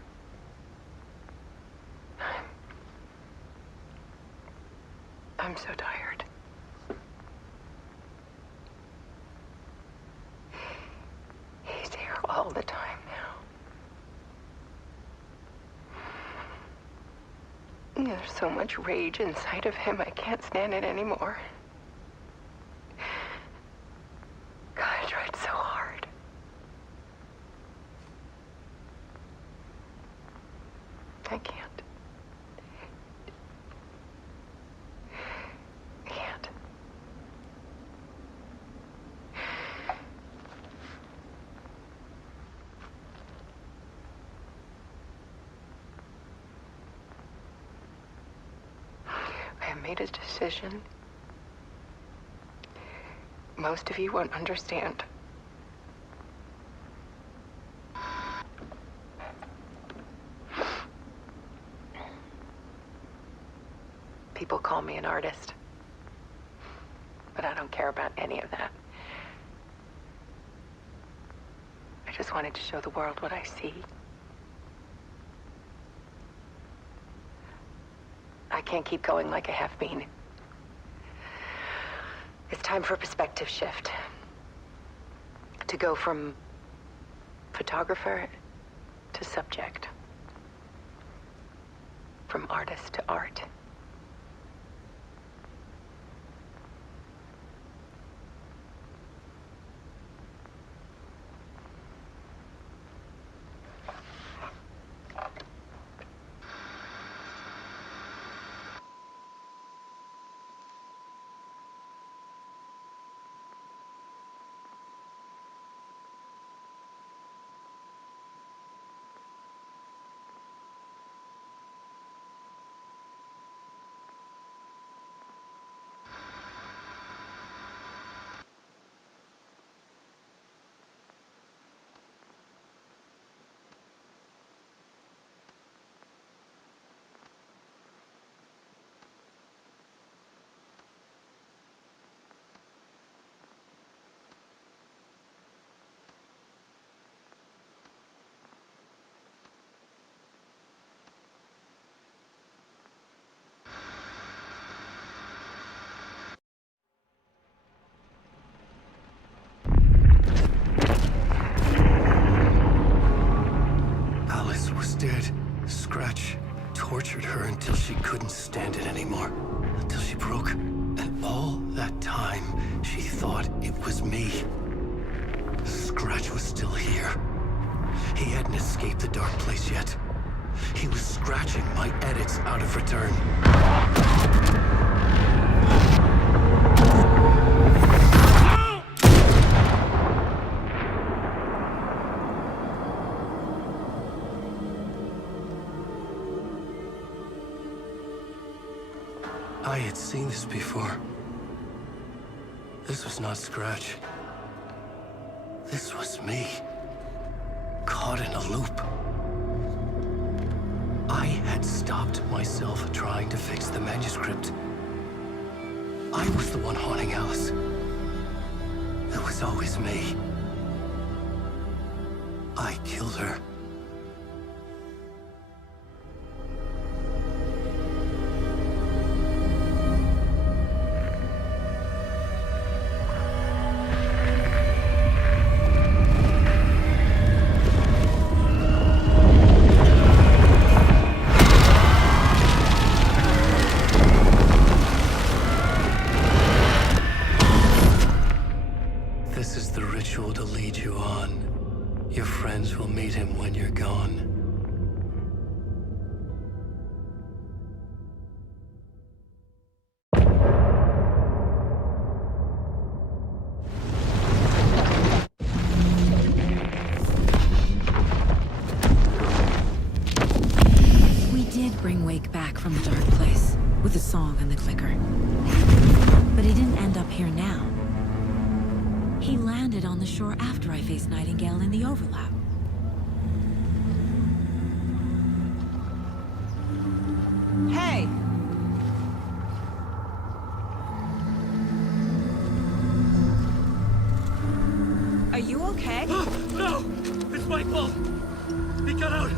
I'm so tired. He's here all the time now. There's so much rage inside of him, I can't stand it anymore. God, I tried so hard. I can't. Made a decision. Most of you won't understand. People call me an artist, but I don't care about any of that. I just wanted to show the world what I see. I can't keep going like I have been. It's time for a perspective shift. To go from photographer to subject. From artist to art. tortured her until she couldn't stand it anymore. Until she broke. And all that time, she thought it was me. Scratch was still here. He hadn't escaped the dark place yet. He was scratching my edits out of return. I had seen this before. This was not Scratch. This was me. Caught in a loop. I had stopped myself trying to fix the manuscript. I was the one haunting Alice. It was always me. I killed her. This is the ritual to lead you on. Your friends will meet him when you're gone. We did bring Wake back from the dark place, with the song and the clicker. But he didn't end up here now. He landed on the shore after I faced Nightingale in the overlap. Hey! Are you okay? No! It's my fault! He got out!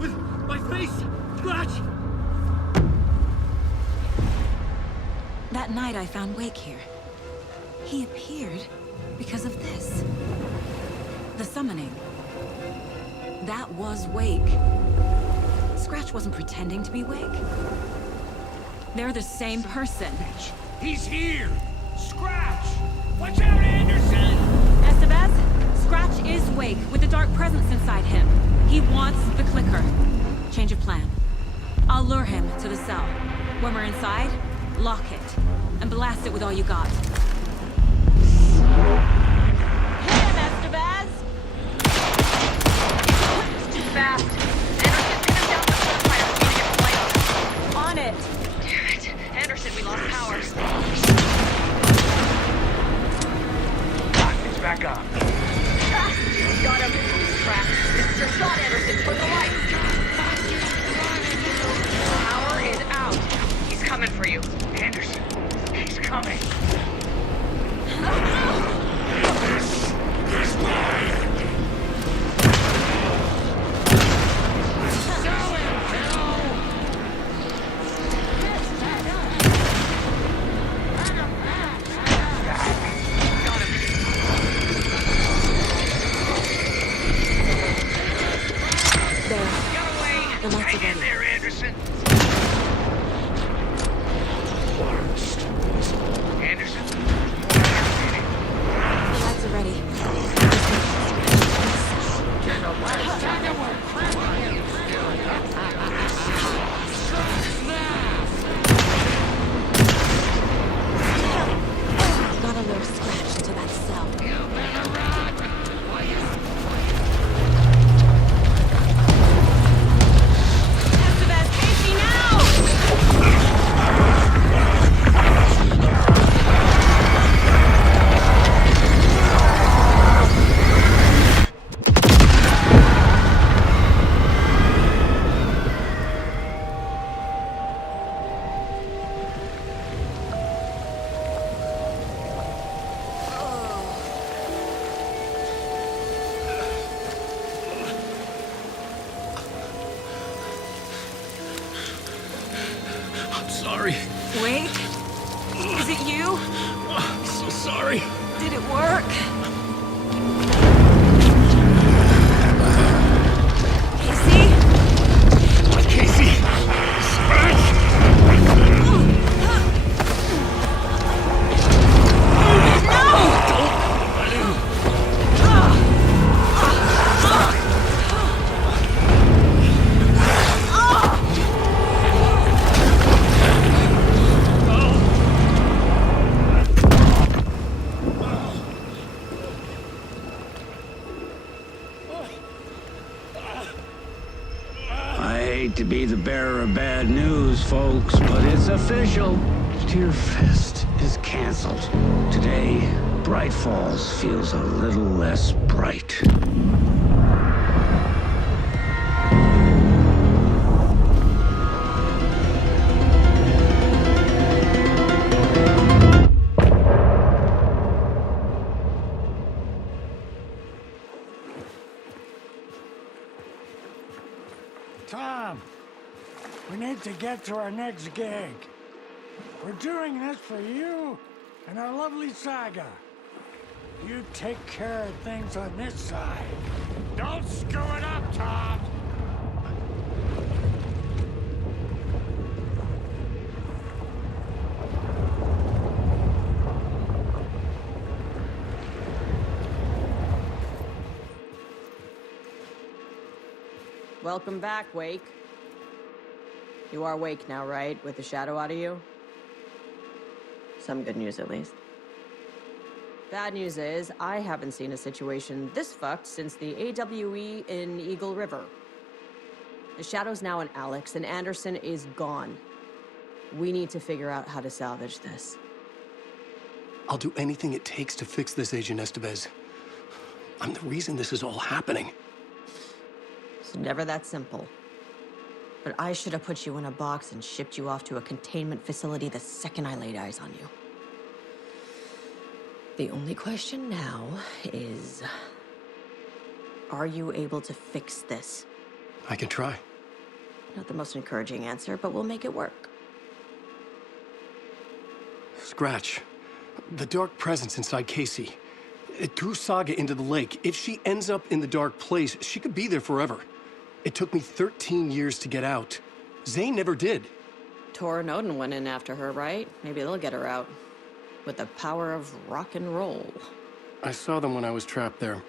With my face! Scratch! That night I found Wake here. He appeared because of this. The summoning. That was Wake. Scratch wasn't pretending to be Wake. They're the same person. He's here! Scratch! Watch out, Anderson! Estevez, Scratch is Wake with the dark presence inside him. He wants the clicker. Change of plan. I'll lure him to the cell. When we're inside, lock it. And blast it with all you got. Hit him, Estevez! It's too fast. Anderson, pick him down the gunfire so we can get flight. On it! Damn it. Anderson, we lost power. It's back on. Got him. Crap. This is your shot, Anderson. Turn the lights. Power is out. He's coming for you. Anderson, he's coming. The lights are ready. There, Anderson. Anderson? The lights are ready. Gotta lure Scratch into that cell. Sorry. Wake? Is it you? I'm so sorry. Did it work? Casey? Casey! folks, but it's official. Tearfest is canceled. Today, Bright Falls feels a little less bright. Tom, we need to get to our next gig. We're doing this for you and our lovely Saga. You take care of things on this side. Don't screw it up, Tom! Welcome back, Wake. You are Wake now, right? With the shadow out of you? Some good news, at least. Bad news is, I haven't seen a situation this fucked since the AWE in Eagle River. The shadow's now in Alex, and Anderson is gone. We need to figure out how to salvage this. I'll do anything it takes to fix this, Agent Estevez. I'm the reason this is all happening. It's never that simple. But I should have put you in a box and shipped you off to a containment facility the second I laid eyes on you. The only question now is, are you able to fix this? I can try. Not the most encouraging answer, but we'll make it work. Scratch. The dark presence inside Casey. It drew Saga into the lake. If she ends up in the dark place, she could be there forever. It took me 13 years to get out. Zane never did. Tor and Odin went in after her, right? Maybe they'll get her out. With the power of rock and roll. I saw them when I was trapped there.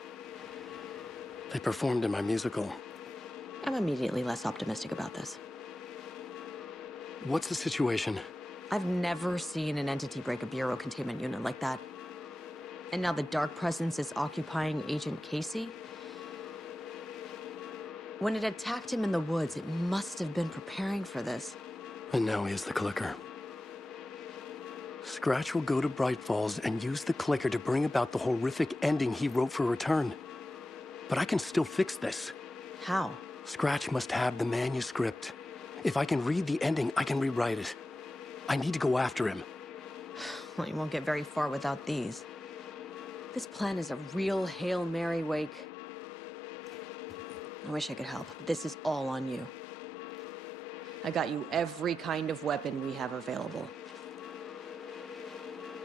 They performed in my musical. I'm immediately less optimistic about this. What's the situation? I've never seen an entity break a Bureau containment unit like that. And now the Dark Presence is occupying Agent Casey? When it attacked him in the woods, it must have been preparing for this. And now he has the clicker. Scratch will go to Bright Falls and use the clicker to bring about the horrific ending he wrote for Return. But I can still fix this. How? Scratch must have the manuscript. If I can read the ending, I can rewrite it. I need to go after him. Well, you won't get very far without these. This plan is a real Hail Mary, Wake. I wish I could help. This is all on you. I got you every kind of weapon we have available.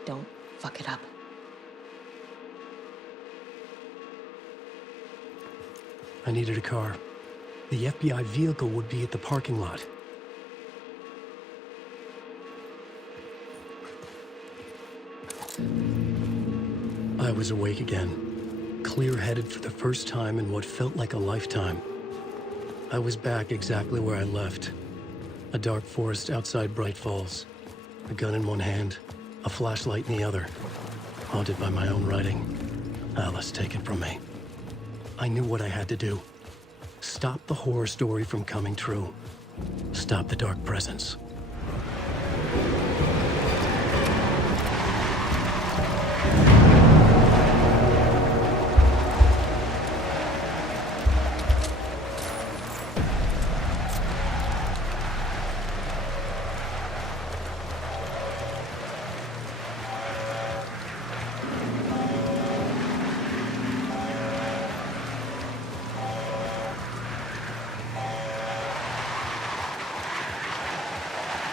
Don't fuck it up. I needed a car. The FBI vehicle would be at the parking lot. I was awake again, clear-headed for the first time in what felt like a lifetime. I was back exactly where I left. A dark forest outside Bright Falls. A gun in one hand, a flashlight in the other. Haunted by my own writing. Alice taken from me. I knew what I had to do. Stop the horror story from coming true. Stop the dark presence.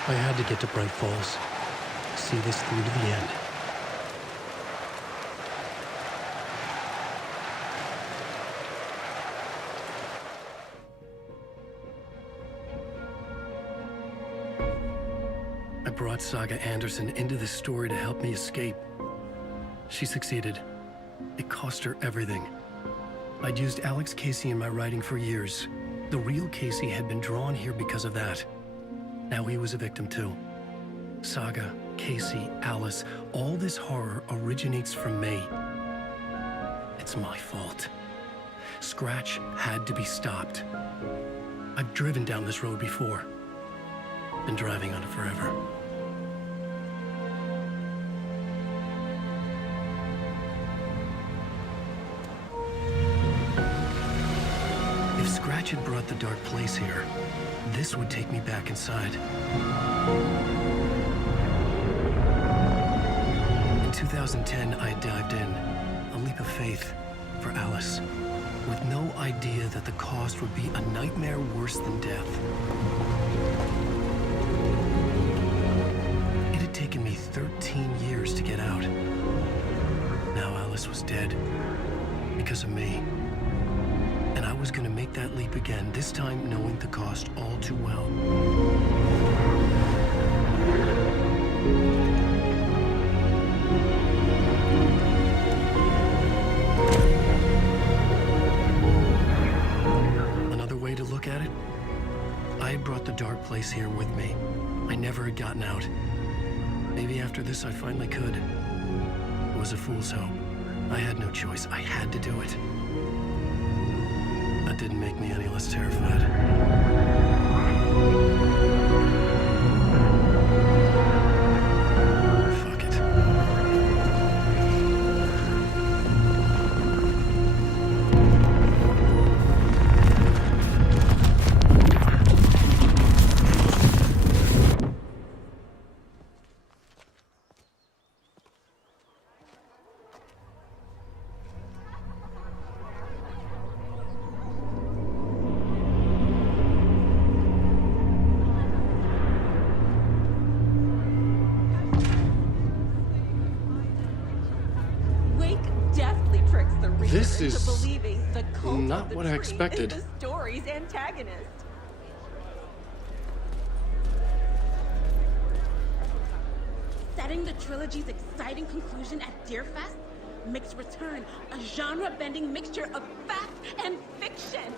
I had to get to Bright Falls. See this through to the end. I brought Saga Anderson into this story to help me escape. She succeeded. It cost her everything. I'd used Alex Casey in my writing for years. The real Casey had been drawn here because of that. Now he was a victim too. Saga, Casey, Alice, all this horror originates from me. It's my fault. Scratch had to be stopped. I've driven down this road before. Been driving on it forever. If Scratch had brought the Dark Place here, this would take me back inside. In 2010, I dived in, a leap of faith for Alice, with no idea that the cost would be a nightmare worse than death. It had taken me 13 years to get out. Now Alice was dead, because of me. And I was gonna make that leap again, this time knowing the cost all too well. Another way to look at it, I had brought the Dark Place here with me. I never had gotten out. Maybe after this I finally could. It was a fool's hope. I had no choice. I had to do it. That didn't make me any less terrified. Fuck it. This is to believing the cult not of the what I tree expected. is the story's antagonist. Setting the trilogy's exciting conclusion at Deerfest makes Return a genre-bending mixture of fact and fiction.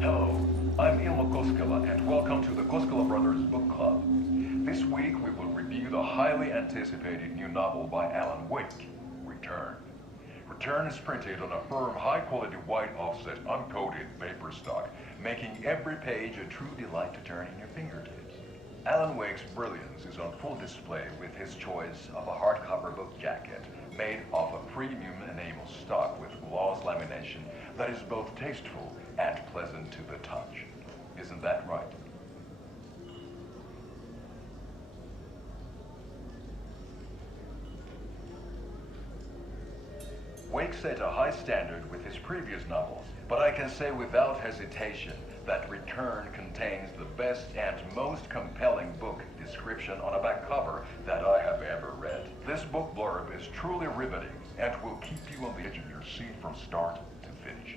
Hello, I'm Ilmo Koskela, and welcome to the Koskela Brothers Book Club. This week we will review the highly anticipated new novel by Alan Wake, Return. Return is printed on a firm, high-quality white offset, uncoated paper stock, making every page a true delight to turn in your fingertips. Alan Wake's brilliance is on full display with his choice of a hardcover book jacket made of a premium enamel stock with gloss lamination that is both tasteful and pleasant to the touch. Isn't that right? Wake set a high standard with his previous novels, but I can say without hesitation that Return contains the best and most compelling book description on a back cover that I have ever read. This book blurb is truly riveting and will keep you on the edge of your seat from start to finish.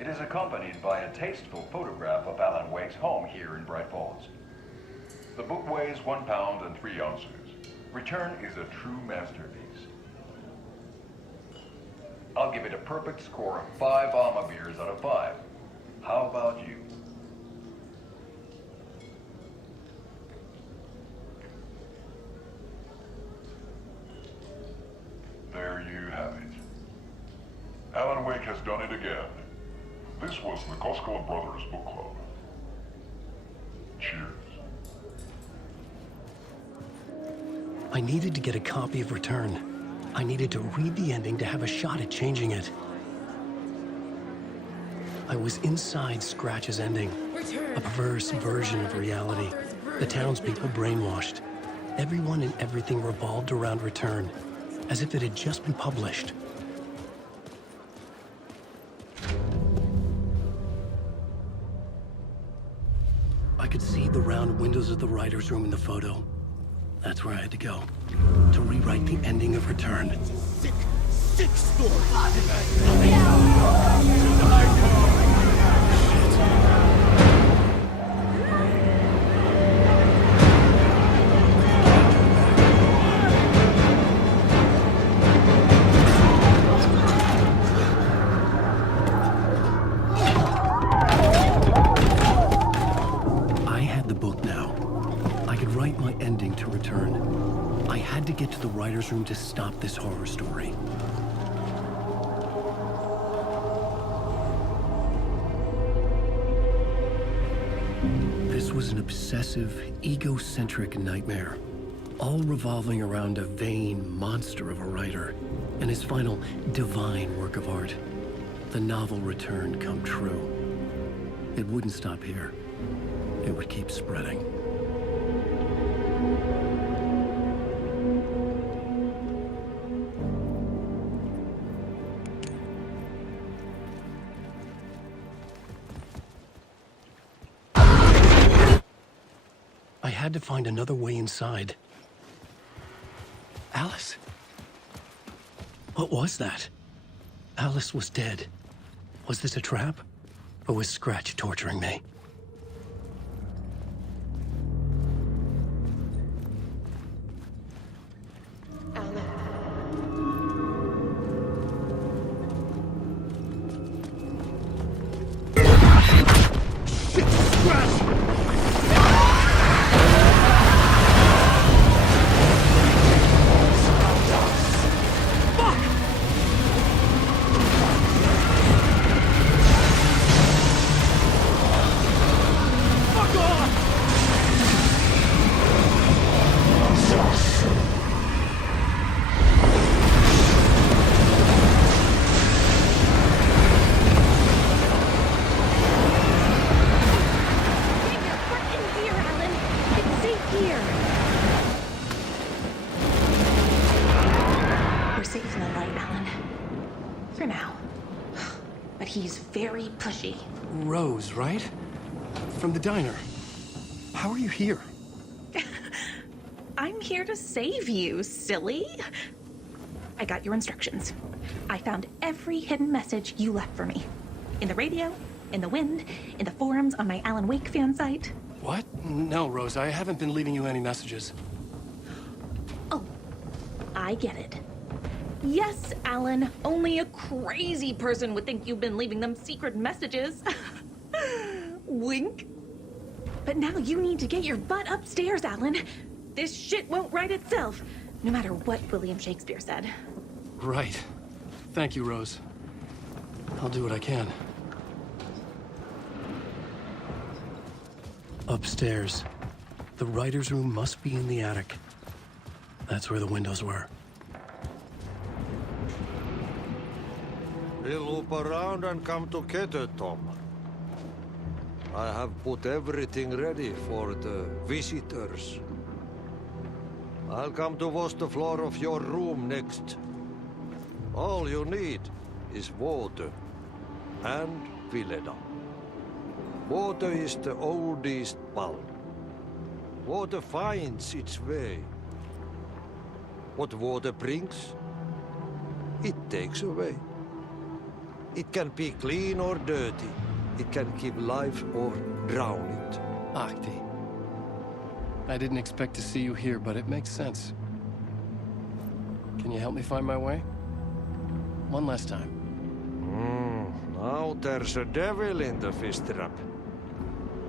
It is accompanied by a tasteful photograph of Alan Wake's home here in Bright Falls. The book weighs 1 pound and 3 ounces. Return is a true masterpiece. I'll give it a perfect score of 5 Alma beers out of 5. How about you? There you have it. Alan Wake has done it again. This was the Koskela Brothers Book Club. Cheers. I needed to get a copy of Return. I needed to read the ending to have a shot at changing it. I was inside Scratch's ending. A perverse version of reality. The townspeople brainwashed. Everyone and everything revolved around Return, as if it had just been published. I could see the round windows of the writer's room in the photo. That's where I had to go, to rewrite the ending of Return. Sick story. I had the book now. I could write my ending to Return. I had to get to the writer's room to stop this horror. This was an obsessive, egocentric nightmare, all revolving around a vain monster of a writer and his final divine work of art, the novel Return come true. It wouldn't stop here. It would keep spreading. I had to find another way inside. Alice? What was that? Alice was dead. Was this a trap? Or was Scratch torturing me? Rose, right? From the diner. How are you here? I'm here to save you, silly. I got your instructions. I found every hidden message you left for me. In the radio, in the wind, in the forums on my Alan Wake fan site. What? No, Rose, I haven't been leaving you any messages. Oh, I get it. Yes, Alan, only a crazy person would think you've been leaving them secret messages. Wink. But now you need to get your butt upstairs, Alan. This shit won't right itself, no matter what William Shakespeare said. Right. Thank you, Rose. I'll do what I can. Upstairs. The writer's room must be in the attic. That's where the windows were. We'll loop around and come together, Tom. I have put everything ready for the visitors. I'll come to wash the floor of your room next. All you need is water and Vileda. Water is the oldest bulb. Water finds its way. What water brings, it takes away. It can be clean or dirty. It can give life or drown it. Ahti. I didn't expect to see you here, but it makes sense. Can you help me find my way? One last time. Now there's a devil in the fist trap.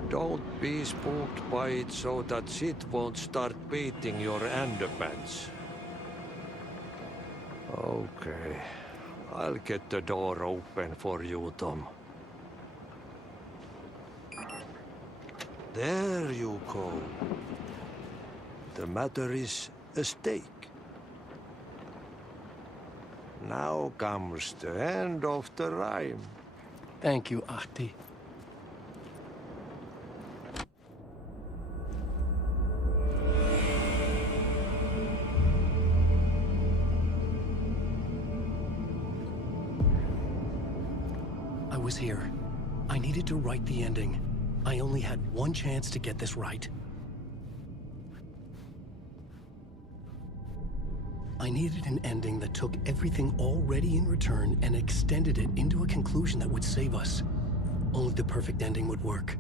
Don't be spooked by it so that shit won't start beating your underpants. Okay. I'll get the door open for you, Tom. There you go. The matter is a stake. Now comes the end of the rhyme. Thank you, Ahti. I was here. I needed to write the ending. I only had one chance to get this right. I needed an ending that took everything already in Return and extended it into a conclusion that would save us. Only the perfect ending would work.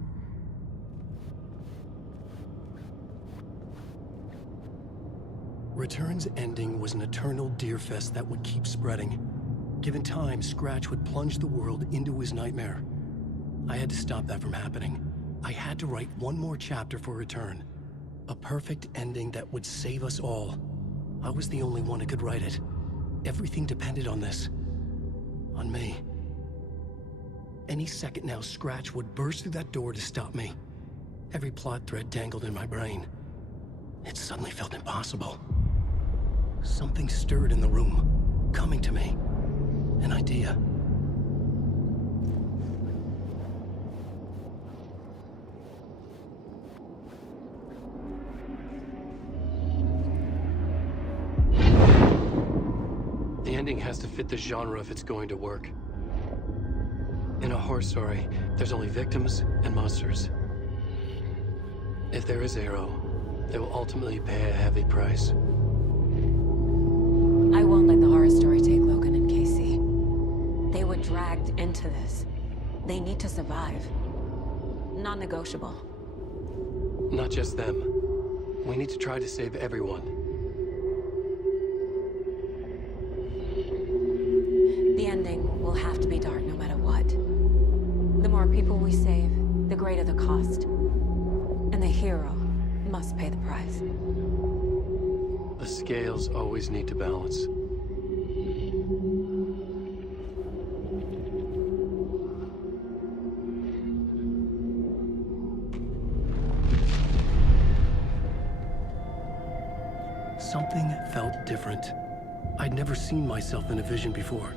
Return's ending was an eternal Deerfest that would keep spreading. Given time, Scratch would plunge the world into his nightmare. I had to stop that from happening. I had to write one more chapter for Return. A perfect ending that would save us all. I was the only one who could write it. Everything depended on this. On me. Any second now, Scratch would burst through that door to stop me. Every plot thread dangled in my brain. It suddenly felt impossible. Something stirred in the room, coming to me. An idea. The ending has to fit the genre if it's going to work. In a horror story, there's only victims and monsters. If there is Arrow, they will ultimately pay a heavy price. I won't let the horror story take Logan and Casey. They were dragged into this. They need to survive. Non-negotiable. Not just them. We need to try to save everyone. The ending will have to be dark no matter what. The more people we save, the greater the cost. And the hero must pay the price. The scales always need to balance. Something felt different. I'd never seen myself in a vision before,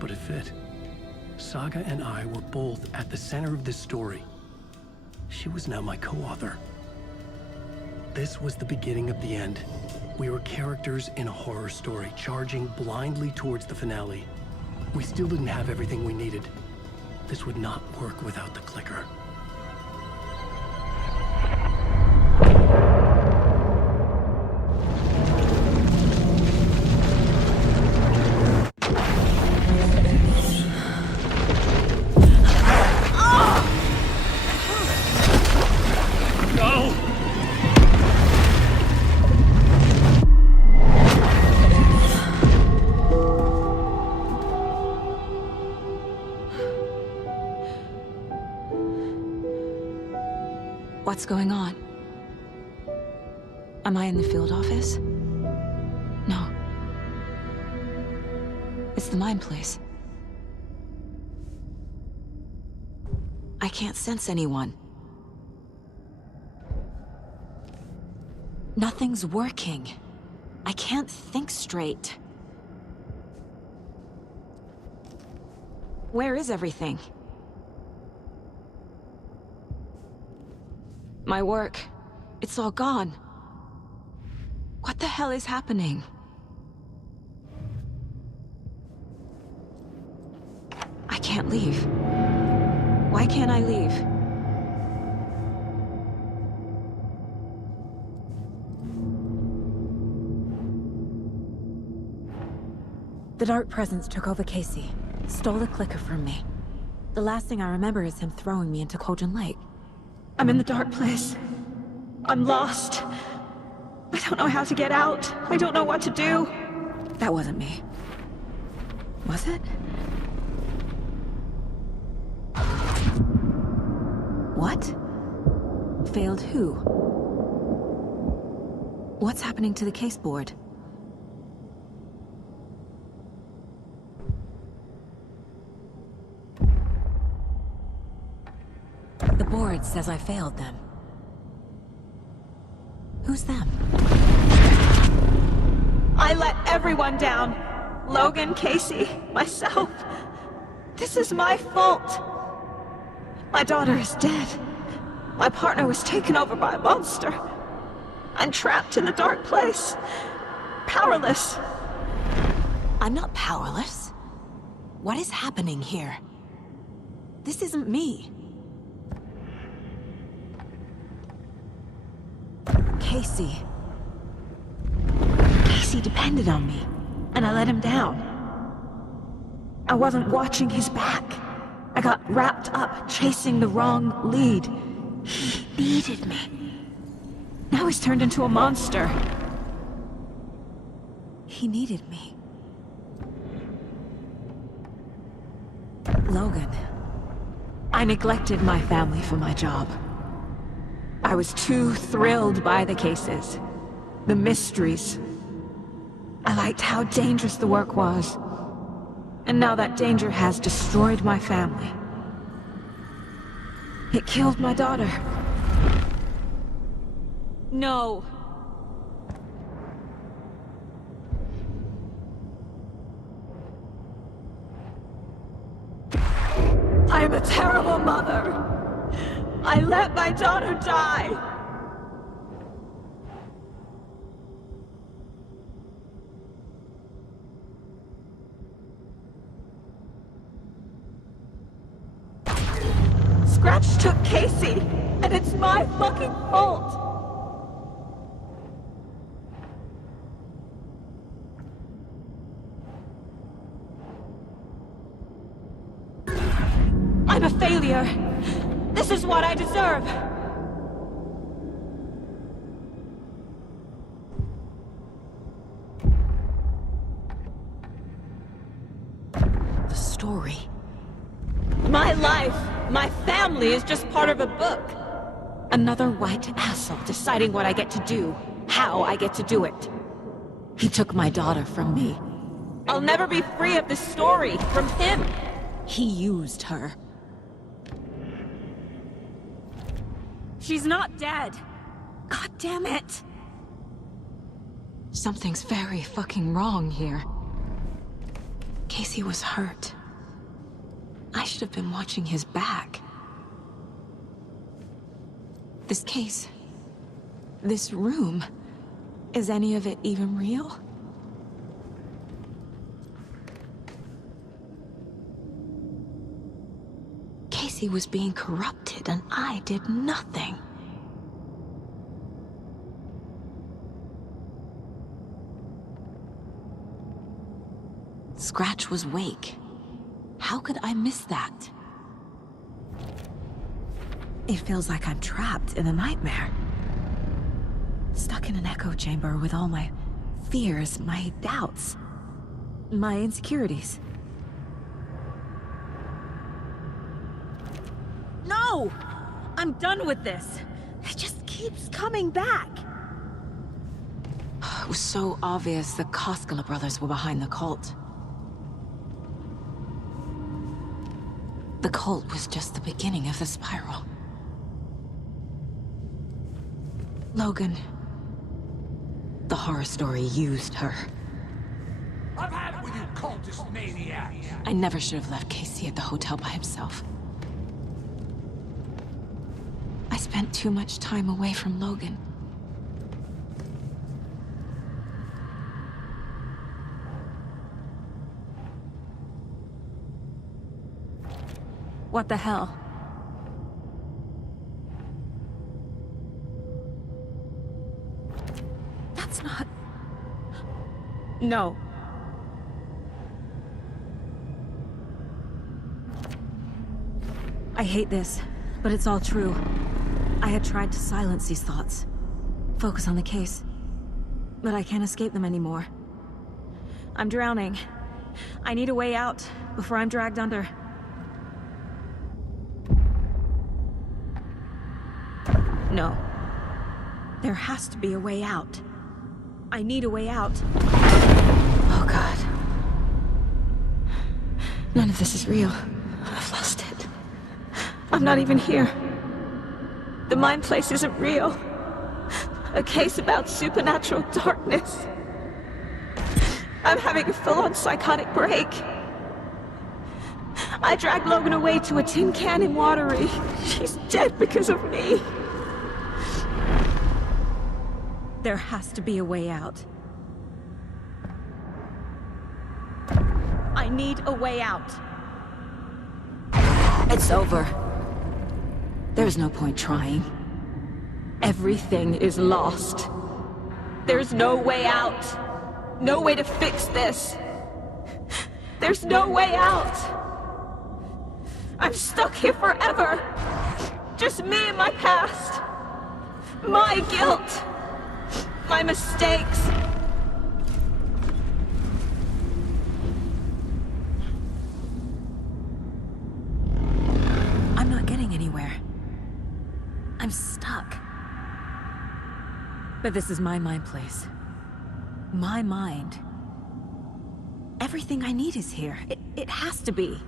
but it fit. Saga and I were both at the center of this story. She was now my co-author. This was the beginning of the end. We were characters in a horror story, charging blindly towards the finale. We still didn't have everything we needed. This would not work without the clicker. What's going on? Am I in the field office? No. It's the mine place. I can't sense anyone. Nothing's working. I can't think straight. Where is everything? My work, it's all gone. What the hell is happening? I can't leave. Why can't I leave? The Dark Presence took over Casey, stole the clicker from me. The last thing I remember is him throwing me into Cauldron Lake. I'm in the dark place. I'm lost. I don't know how to get out. I don't know what to do. That wasn't me. Was it? What? Failed who? What's happening to the case board? The board says I failed them. Who's them? I let everyone down. Logan, Casey, myself. This is my fault. My daughter is dead. My partner was taken over by a monster. I'm trapped in the dark place. Powerless. I'm not powerless. What is happening here? This isn't me. Casey. Casey depended on me, and I let him down. I wasn't watching his back. I got wrapped up chasing the wrong lead. He needed me. Now he's turned into a monster. He needed me. Logan. I neglected my family for my job. I was too thrilled by the cases, the mysteries. I liked how dangerous the work was. And now that danger has destroyed my family. It killed my daughter. No. I'm a terrible mother. I let my daughter die. Scratch took Casey, and it's my fucking fault. I'm a failure. This is what I deserve. The story. My life, my family is just part of a book. Another white asshole deciding what I get to do, how I get to do it. He took my daughter from me. I'll never be free of this story from him. He used her. She's not dead. God damn it. Something's very fucking wrong here. Casey was hurt. I should have been watching his back. This case, this room, is any of it even real? Casey was being corrupted and I did nothing. Scratch was Wake. How could I miss that? It feels like I'm trapped in a nightmare. Stuck in an echo chamber with all my fears, my doubts, my insecurities. No! I'm done with this. It just keeps coming back. It was so obvious the Koskela brothers were behind the cult. The cult was just the beginning of the spiral. Logan. The horror story used her. I've had it with you cultist maniacs! I never should have left Casey at the hotel by himself. I spent too much time away from Logan. What the hell? That's not... No. I hate this, but it's all true. I had tried to silence these thoughts. Focus on the case. But I can't escape them anymore. I'm drowning. I need a way out before I'm dragged under. No. There has to be a way out. I need a way out. Oh, God. None of this is real. I've lost it. I'm not even here. The mind place isn't real. A case about supernatural darkness. I'm having a full-on psychotic break. I dragged Logan away to a tin can in Watery. She's dead because of me. There has to be a way out. I need a way out. It's over. There's no point trying. Everything is lost. There's no way out. No way to fix this. There's no way out. I'm stuck here forever. Just me and my past. My guilt. My mistakes. I'm not getting anywhere. I'm stuck. But this is my mind place. My mind Everything I need is here. It has to be.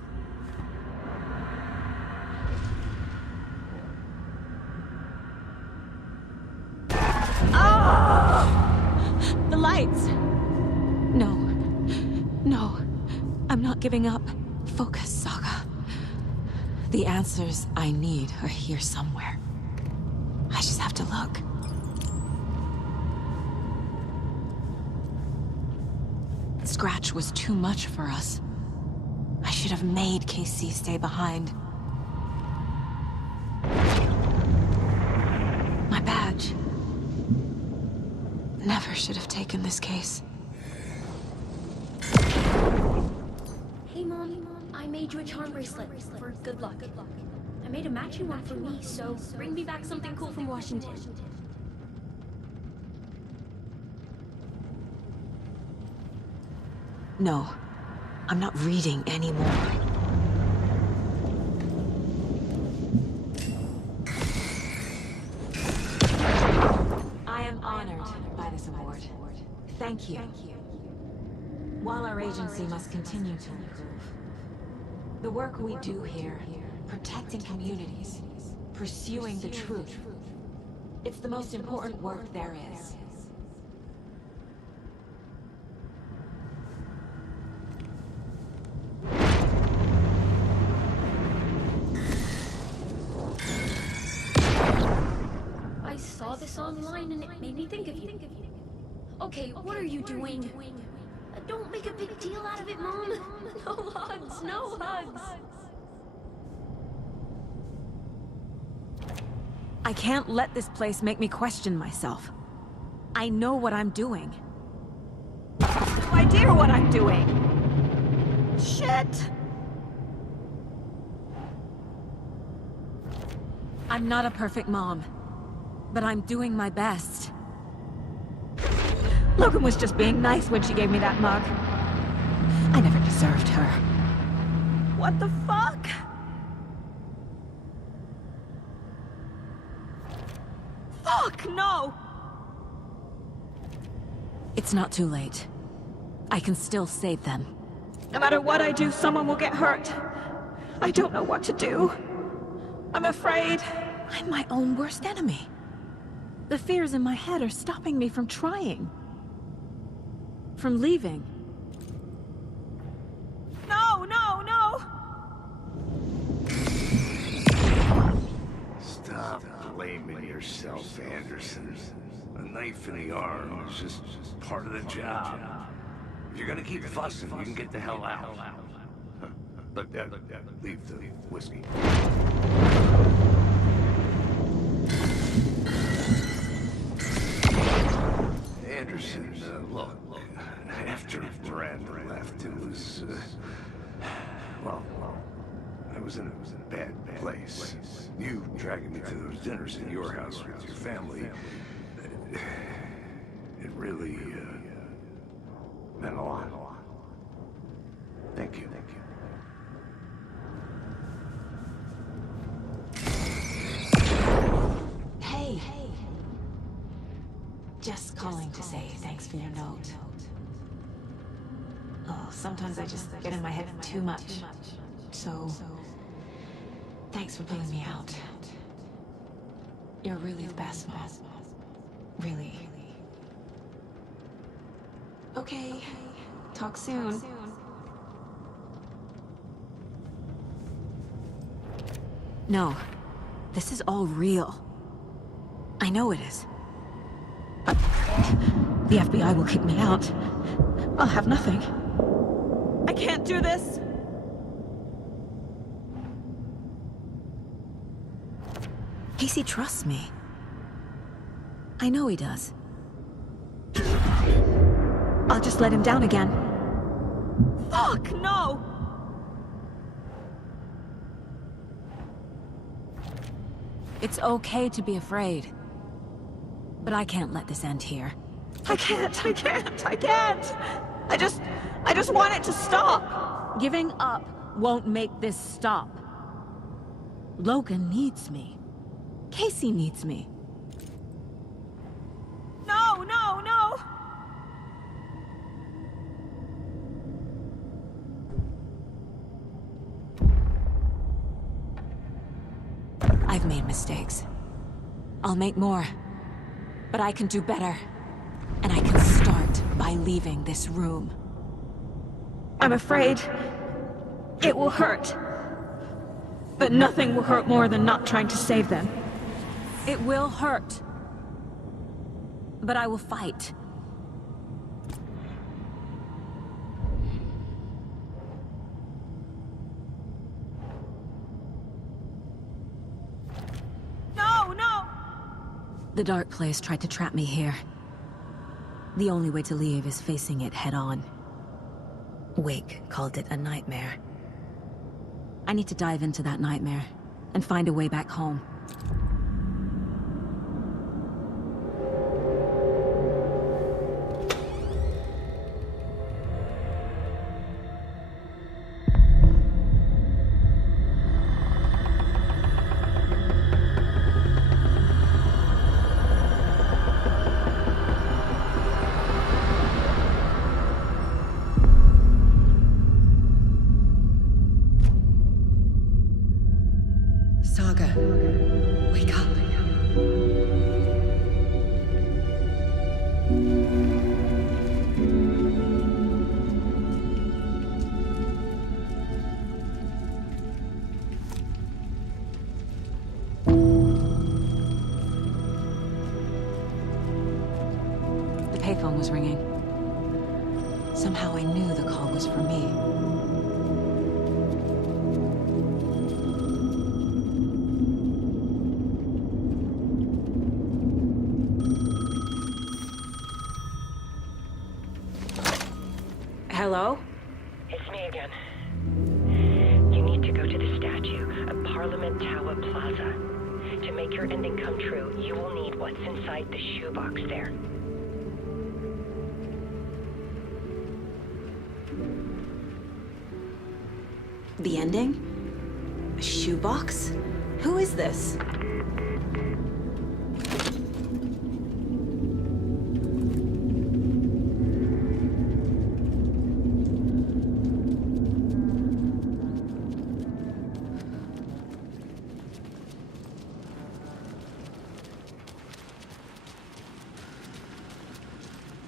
Oh! The lights! No. No. I'm not giving up. Focus, Saga. The answers I need are here somewhere. I just have to look. Scratch was too much for us. I should have made Casey stay behind. My badge. Never should have taken this case. Hey, Mom. I made you a charm bracelet for good luck. I made a matching one for me, so bring me back something cool from Washington. No, I'm not reading anymore. I am honored by this award. Thank you. While our agency must continue to improve, the work we do here, protecting communities, pursuing the truth, it's the most important work there is. I saw this online and it made me think of you. Okay, what are you doing? Don't make a big deal out of it, Mom. No hugs, no hugs. I can't let this place make me question myself. I know what I'm doing. I have no idea what I'm doing. Shit! I'm not a perfect mom, but I'm doing my best. Logan was just being nice when she gave me that mug. I never deserved her. What the fuck? Fuck, no! It's not too late. I can still save them. No matter what I do, someone will get hurt. I don't know what to do. I'm afraid. I'm my own worst enemy. The fears in my head are stopping me from trying. From leaving. No, no, no! Stop blaming yourself, Anderson. A knife in the arm is just part of the job. If you're gonna keep fussing, you can get the hell out. But leave the whiskey. Anderson, look, after Miranda left, it was, well, I was in a bad place. You dragging me to those dinners at your house with your family, it really, meant a lot. Thank you. Hey. Just calling to say thanks for your note. Oh, sometimes I just get in my head too much. So, thanks for pulling me out. You're really the best, Mom. Really. Okay. Talk soon. No. This is all real. I know it is. But the FBI will kick me out. I'll have nothing. I can't do this! Casey trusts me. I know he does. I'll just let him down again. Fuck, no! It's okay to be afraid. But I can't let this end here. I can't! I just want it to stop! Giving up won't make this stop. Logan needs me. Casey needs me. No! made mistakes. I'll make more. But I can do better. And I can start by leaving this room. I'm afraid it will hurt. But nothing will hurt more than not trying to save them. It will hurt. But I will fight. No, no! The Dark Place tried to trap me here. The only way to leave is facing it head-on. Wake called it a nightmare. I need to dive into that nightmare and find a way back home. Saga, wake up. The payphone was ringing. Somehow I knew the call was for me. Hello? It's me again. You need to go to the statue at Parliament Tower Plaza. To make your ending come true, you will need what's inside the shoebox there. The ending? A shoebox? Who is this?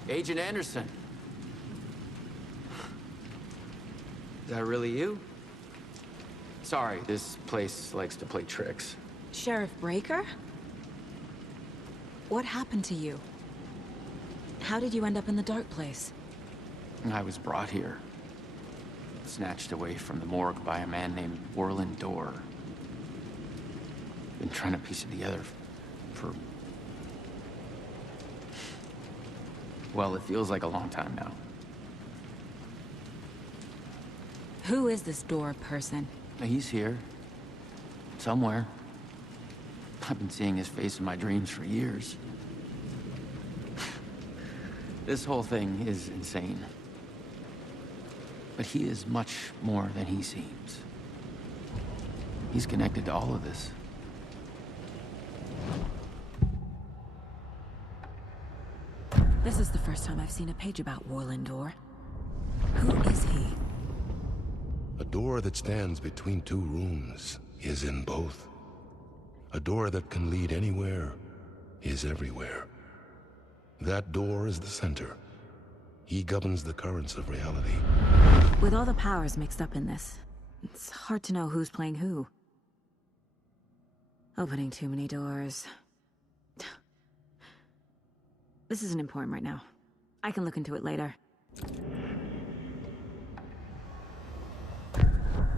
Agent Anderson. Is that really you? Sorry, this place likes to play tricks. Sheriff Breaker? What happened to you? How did you end up in the Dark Place? I was brought here. Snatched away from the morgue by a man named Warlin Dorr. Been trying to piece it together for... well, it feels like a long time now. Who is this Dorr person? He's here. Somewhere. I've been seeing his face in my dreams for years. This whole thing is insane. But he is much more than he seems. He's connected to all of this. This is the first time I've seen a page about Warlin Dorr. Who is he? A door that stands between two rooms is in both. A door that can lead anywhere is everywhere. That door is the center. He governs the currents of reality. With all the powers mixed up in this, it's hard to know who's playing who. Opening too many doors. This isn't important right now. I can look into it later.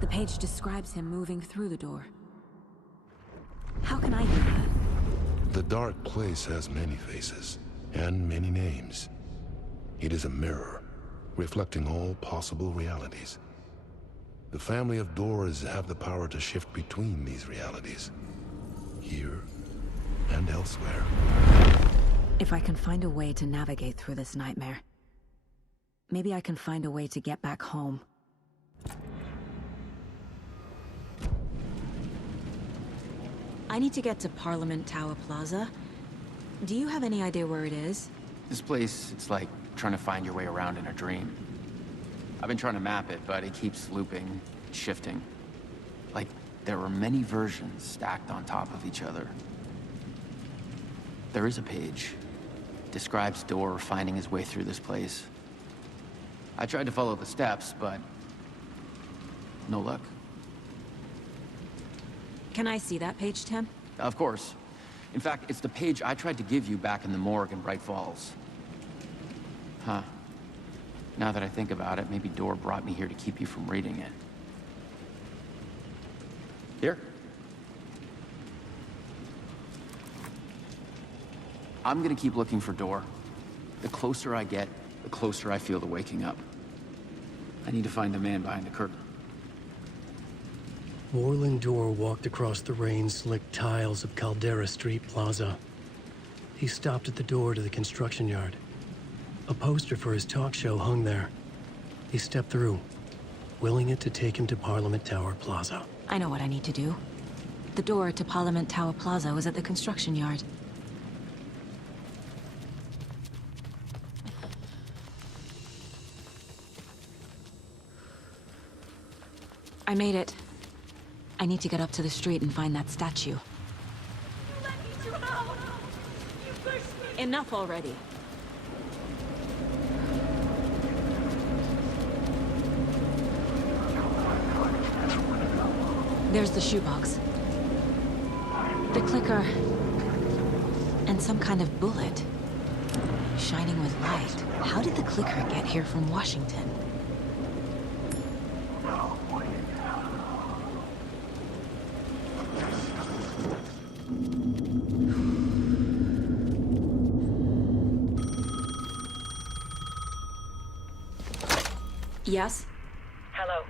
The page describes him moving through the door. How can I do that? The Dark Place has many faces, and many names. It is a mirror, reflecting all possible realities. The family of Dorrs have the power to shift between these realities, here and elsewhere. If I can find a way to navigate through this nightmare, maybe I can find a way to get back home. I need to get to Parliament Tower Plaza. Do you have any idea where it is? This place, it's like trying to find your way around in a dream. I've been trying to map it, but it keeps looping, shifting. Like there were many versions stacked on top of each other. There is a page. Describes Door finding his way through this place. I tried to follow the steps, but no luck. Can I see that page, Tim? Of course. In fact, it's the page I tried to give you back in the morgue in Bright Falls. Huh. Now that I think about it, maybe Door brought me here to keep you from reading it. Here. I'm gonna keep looking for Door. The closer I get, the closer I feel to waking up. I need to find the man behind the curtain. Warland Door walked across the rain-slicked tiles of Caldera Street Plaza. He stopped at the door to the construction yard. A poster for his talk show hung there. He stepped through, willing it to take him to Parliament Tower Plaza. I know what I need to do. The door to Parliament Tower Plaza was at the construction yard. I made it. I need to get up to the street and find that statue. Enough already. There's the shoebox. The clicker. And some kind of bullet. Shining with light. How did the clicker get here from Washington? Yes? Hello.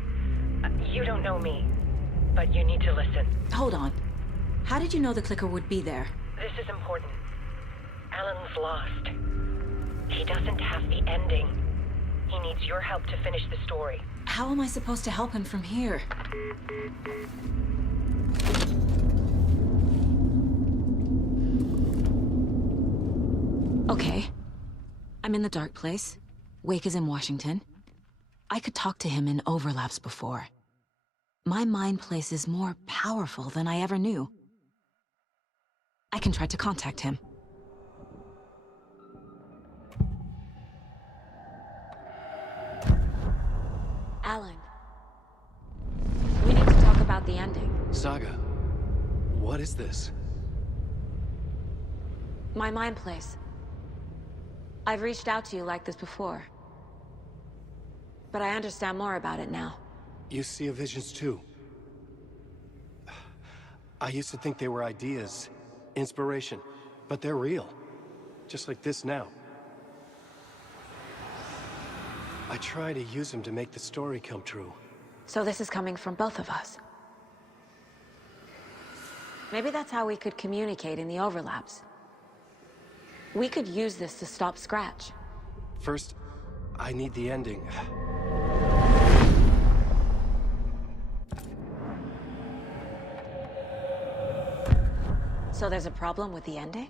You don't know me, but you need to listen. Hold on. How did you know the clicker would be there? This is important. Alan's lost. He doesn't have the ending. He needs your help to finish the story. How am I supposed to help him from here? Okay. I'm in the dark place. Wake is in Washington. I could talk to him in overlaps before. My mind place is more powerful than I ever knew. I can try to contact him. Alan. We need to talk about the ending. Saga, what is this? My mind place. I've reached out to you like this before. But I understand more about it now. You see visions too. I used to think they were ideas, inspiration, but they're real. Just like this now. I try to use them to make the story come true. So this is coming from both of us. Maybe that's how we could communicate in the overlaps. We could use this to stop Scratch. First, I need the ending. So there's a problem with the ending?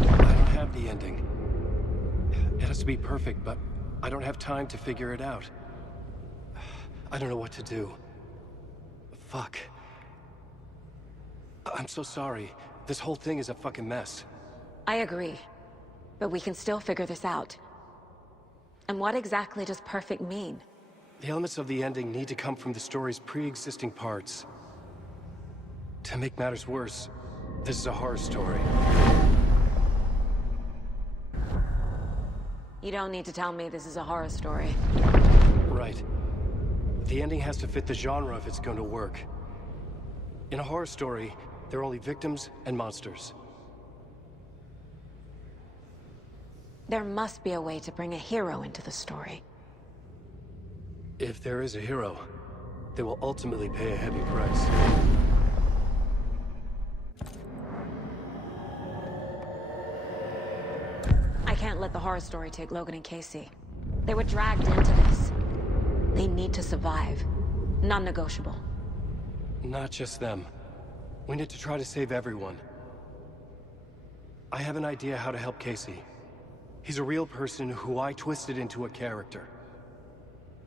I don't have the ending. It has to be perfect, but I don't have time to figure it out. I don't know what to do. Fuck. I'm so sorry. This whole thing is a fucking mess. I agree. But we can still figure this out. And what exactly does perfect mean? The elements of the ending need to come from the story's pre-existing parts. To make matters worse, this is a horror story. You don't need to tell me this is a horror story. Right. The ending has to fit the genre if it's going to work. In a horror story, there are only victims and monsters. There must be a way to bring a hero into the story. If there is a hero, they will ultimately pay a heavy price. I can't let the horror story take Logan and Casey. They were dragged into this. They need to survive. Non-negotiable. Not just them. We need to try to save everyone. I have an idea how to help Casey. He's a real person who I twisted into a character.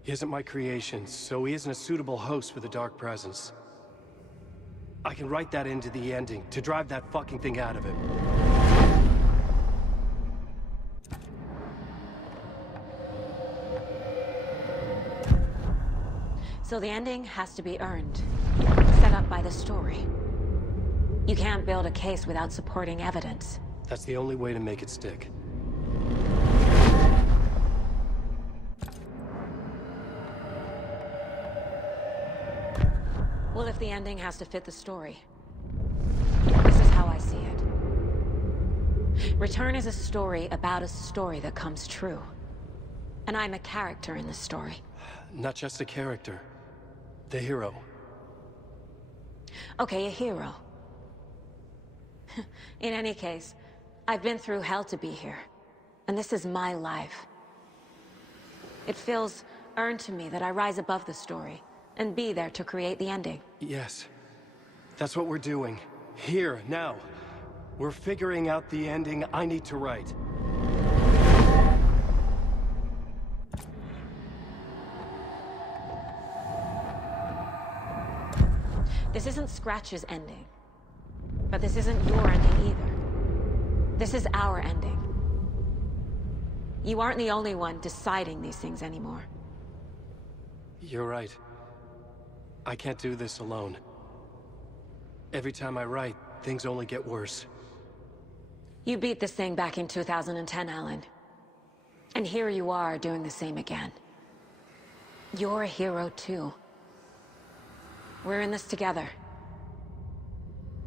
He isn't my creation, so he isn't a suitable host for the Dark Presence. I can write that into the ending to drive that fucking thing out of him. So the ending has to be earned, set up by the story. You can't build a case without supporting evidence. That's the only way to make it stick. Well, if the ending has to fit the story, this is how I see it. Return is a story about a story that comes true. And I'm a character in this story. Not just a character. The hero. Okay, a hero. In any case, I've been through hell to be here. And this is my life. It feels earned to me that I rise above the story and be there to create the ending. Yes. That's what we're doing. Here, now. We're figuring out the ending I need to write. This isn't Scratch's ending. But this isn't your ending either. This is our ending. You aren't the only one deciding these things anymore. You're right. I can't do this alone. Every time I write, things only get worse. You beat this thing back in 2010, Alan. And here you are doing the same again. You're a hero too. We're in this together.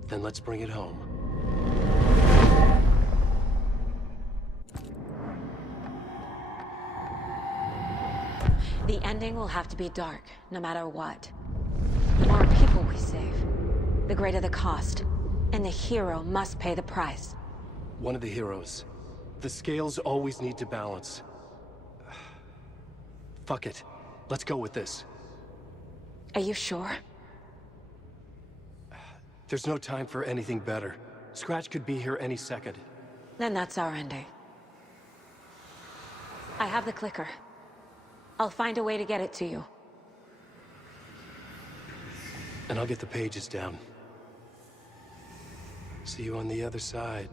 Then let's bring it home. The ending will have to be dark, no matter what. The more people we save, the greater the cost. And the hero must pay the price. One of the heroes. The scales always need to balance. Fuck it. Let's go with this. Are you sure? There's no time for anything better. Scratch could be here any second. Then that's our ending. I have the clicker. I'll find a way to get it to you. And I'll get the pages down. See you on the other side.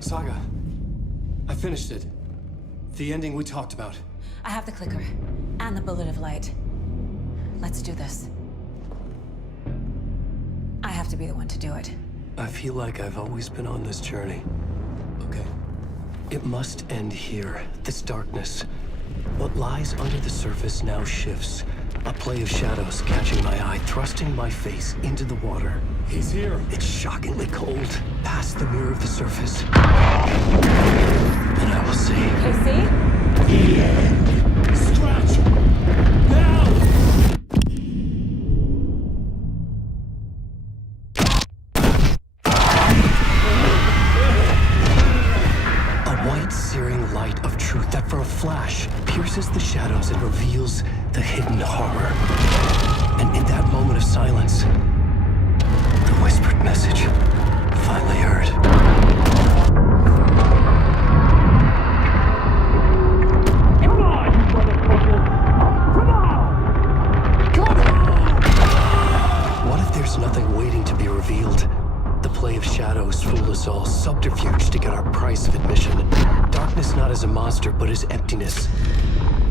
Saga, I finished it. The ending we talked about. I have the clicker, and the bullet of light. Let's do this. I have to be the one to do it. I feel like I've always been on this journey. Okay. It must end here, this darkness. What lies under the surface now shifts. A play of shadows catching my eye, thrusting my face into the water. He's here. It's shockingly cold, past the mirror of the surface. And I will see. Casey? The end. Scratch! Now! A white, searing light of truth that for a flash pierces the shadows and reveals the hidden horror. And in that moment of silence, the whispered message finally heard. Come on, you motherfucker! Come on! Come on! What if there's nothing waiting to be revealed? The play of shadows fooled us all, subterfuge to get our price of admission. Darkness not as a monster, but as emptiness.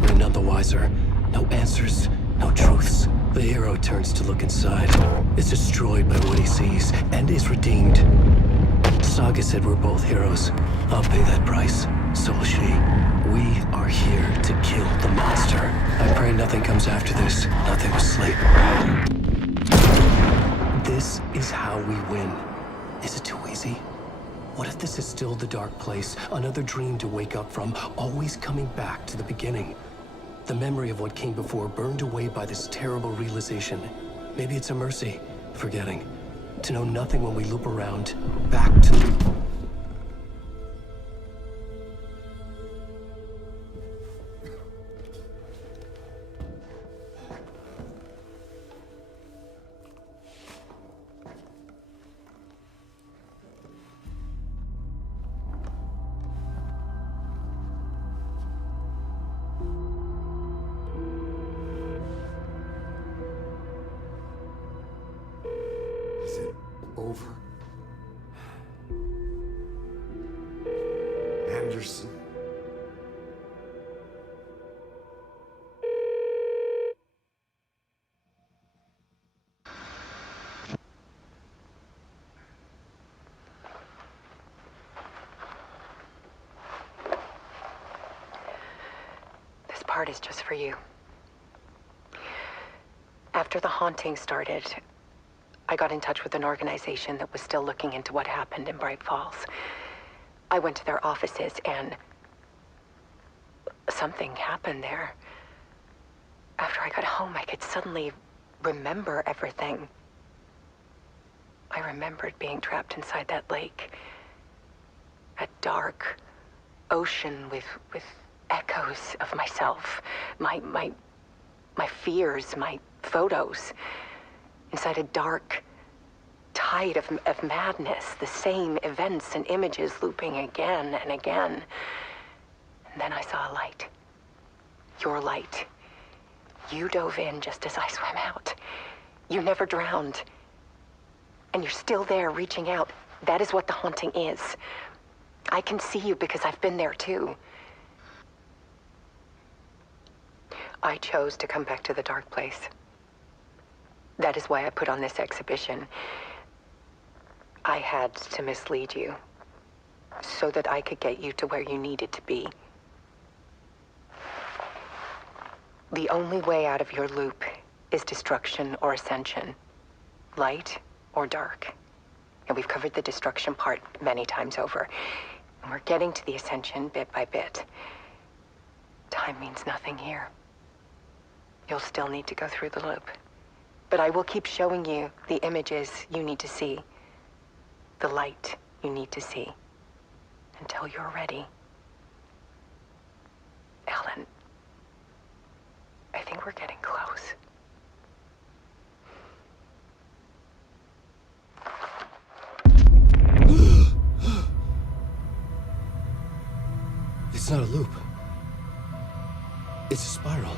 We're none the wiser. No answers, no truths. The hero turns to look inside, is destroyed by what he sees, and is redeemed. Saga said we're both heroes. I'll pay that price. So will she. We are here to kill the monster. I pray nothing comes after this. Nothing will sleep. This is how we win. Casey? What if this is still the dark place, another dream to wake up from, always coming back to the beginning? The memory of what came before burned away by this terrible realization. Maybe it's a mercy, forgetting. To know nothing when we loop around, back to... Is it over? Anderson? This part is just for you. After the haunting started, I got in touch with an organization that was still looking into what happened in Bright Falls. I went to their offices and something happened there. After I got home, I could suddenly remember everything. I remembered being trapped inside that lake. A dark ocean with echoes of myself, my fears, my photos. Inside a dark tide of madness, the same events and images looping again and again. And then I saw a light. Your light. You dove in just as I swam out. You never drowned. And you're still there reaching out. That is what the haunting is. I can see you because I've been there too. I chose to come back to the dark place. That is why I put on this exhibition. I had to mislead you, so that I could get you to where you needed to be. The only way out of your loop is destruction or ascension, light or dark. And we've covered the destruction part many times over. And we're getting to the ascension bit by bit. Time means nothing here. You'll still need to go through the loop. But I will keep showing you the images you need to see, the light you need to see, until you're ready. Alan, I think we're getting close. It's not a loop. It's a spiral.